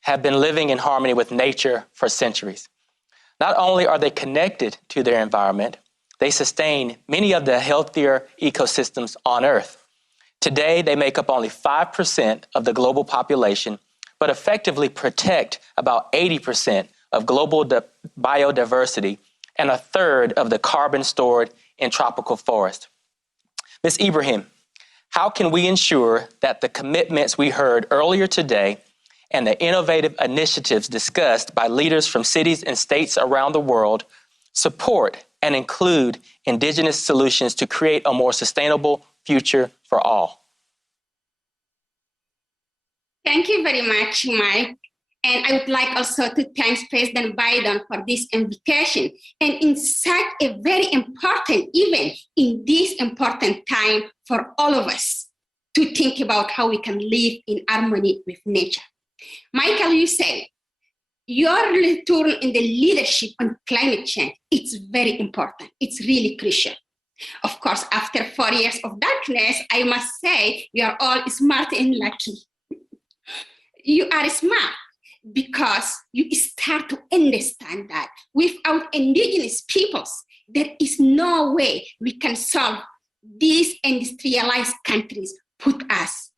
have been living in harmony with nature for centuries. Not only are they connected to their environment, they sustain many of the healthier ecosystems on Earth. Today, they make up only 5% of the global population, but effectively protect about 80% of global biodiversity and a third of the carbon stored in tropical forests. Ms. Ibrahim, how can we ensure that the commitments we heard earlier today and the innovative initiatives discussed by leaders from cities and states around the world support and include indigenous solutions to create a more sustainable future for all? Thank you very much, Mike. And I would like also to thank President Biden for this invitation and in such a very important event in this important time for all of us to think about how we can live in harmony with nature. Michael, you said your turn in the leadership on climate change, it's very important. It's really crucial. Of course, after 4 years of darkness, I must say you are all smart and lucky. You are smart because you start to understand that without indigenous peoples, there is no way we can solve these industrialized countries put us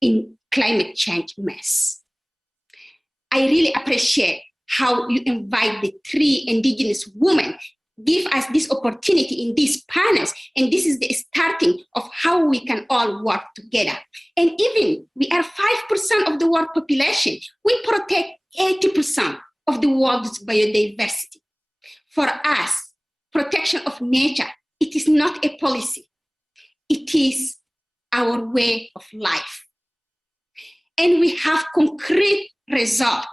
in climate change mess. I really appreciate how you invite the 3 indigenous women, give us this opportunity in these panels, and this is the starting of how we can all work together. And even we are 5% of the world population, we protect 80% of the world's biodiversity. For us, protection of nature, it is not a policy, it is our way of life. And we have concrete results.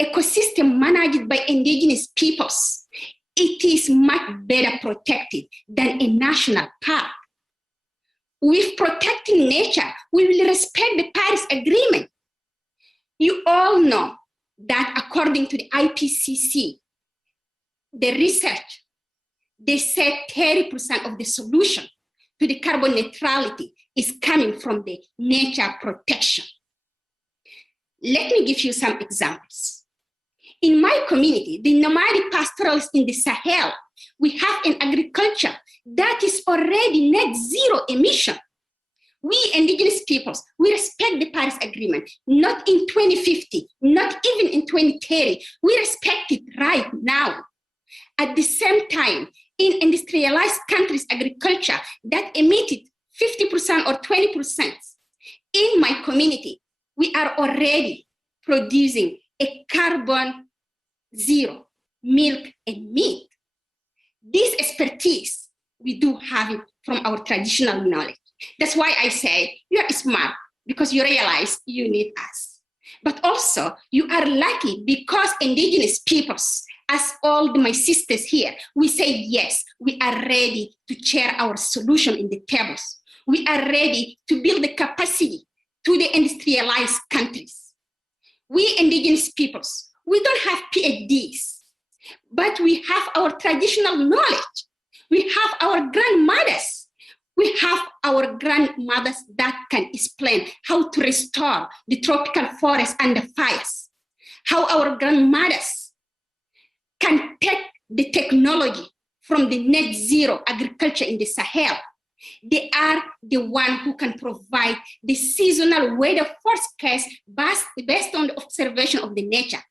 Ecosystem managed by indigenous peoples, it is much better protected than a national park. With protecting nature, we will respect the Paris Agreement. You all know that according to the IPCC, the research, they said 30% of the solution to the carbon neutrality is coming from the nature protection. Let me give you some examples. In my community, the nomadic pastoralists in the Sahel, we have an agriculture that is already net zero emission. We indigenous peoples, we respect the Paris Agreement, not in 2050, not even in 2030. We respect it right now. At the same time, in industrialized countries' agriculture that emitted 50% or 20%, in my community, we are already producing a carbon zero milk and meat. This expertise, we do have it from our traditional knowledge. That's why I say you are smart, because you realize you need us. But also, you are lucky because indigenous peoples, as all my sisters here, we say, yes, we are ready to share our solution in the tables. We are ready to build the capacity to the industrialized countries. We indigenous peoples, we don't have PhDs, but we have our traditional knowledge. We have our grandmothers. We have our grandmothers that can explain how to restore the tropical forests and the fires, how our grandmothers can take the technology from the net zero agriculture in the Sahel. They are the one who can provide the seasonal weather forecast based on the observation of the nature.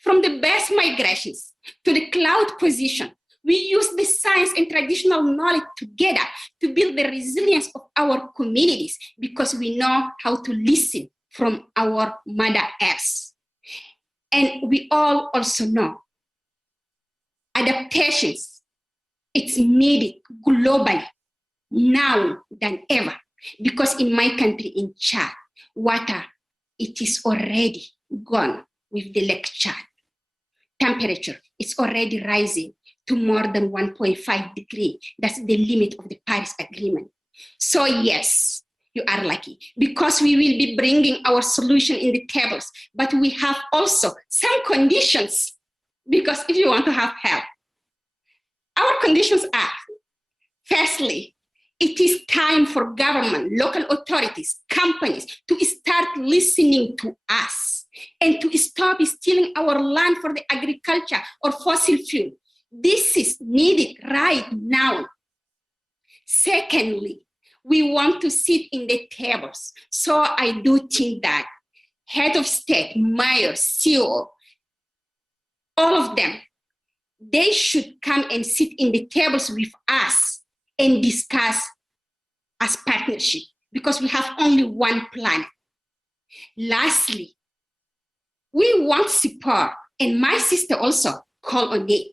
From the best migrations to the cloud position, we use the science and traditional knowledge together to build the resilience of our communities because we know how to listen from our Mother Earth. And we all also know adaptations, it's needed globally now than ever, because in my country, in Chad, water, it is already gone with the Lake Chad. Temperature is already rising to more than 1.5 degrees. That's the limit of the Paris Agreement. So yes, you are lucky because we will be bringing our solution in the tables, but we have also some conditions, because if you want to have help, our conditions are, firstly, it is time for government, local authorities, companies to start listening to us and to stop stealing our land for the agriculture or fossil fuel. This is needed right now. Secondly, we want to sit in the tables. So I do think that head of state, mayor, CEO, all of them, they should come and sit in the tables with us and discuss as partnership, because we have only one planet. Lastly, we want support, and my sister also called on it.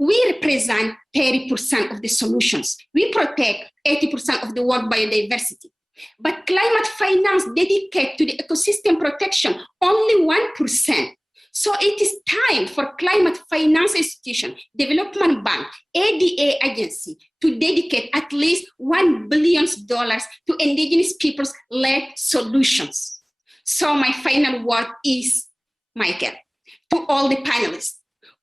We represent 30% of the solutions. We protect 80% of the world biodiversity. But climate finance dedicated to the ecosystem protection, only 1%. So it is time for climate finance institution, development bank, ADA agency to dedicate at least $1 billion to indigenous peoples-led solutions. So my final word is, Michael, to all the panelists,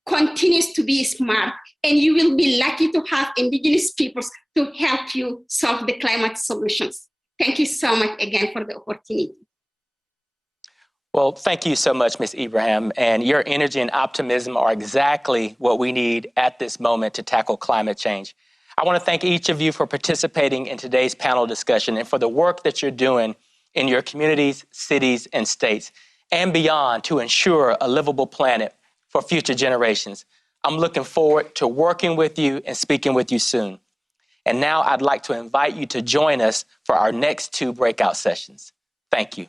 continues to be smart, and you will be lucky to have indigenous peoples to help you solve the climate solutions. Thank you so much again for the opportunity. Well, thank you so much, Ms. Ibrahim, and your energy and optimism are exactly what we need at this moment to tackle climate change. I want to thank each of you for participating in today's panel discussion and for the work that you're doing in your communities, cities, and states, and beyond to ensure a livable planet for future generations. I'm looking forward to working with you and speaking with you soon. And now I'd like to invite you to join us for our next 2 breakout sessions. Thank you.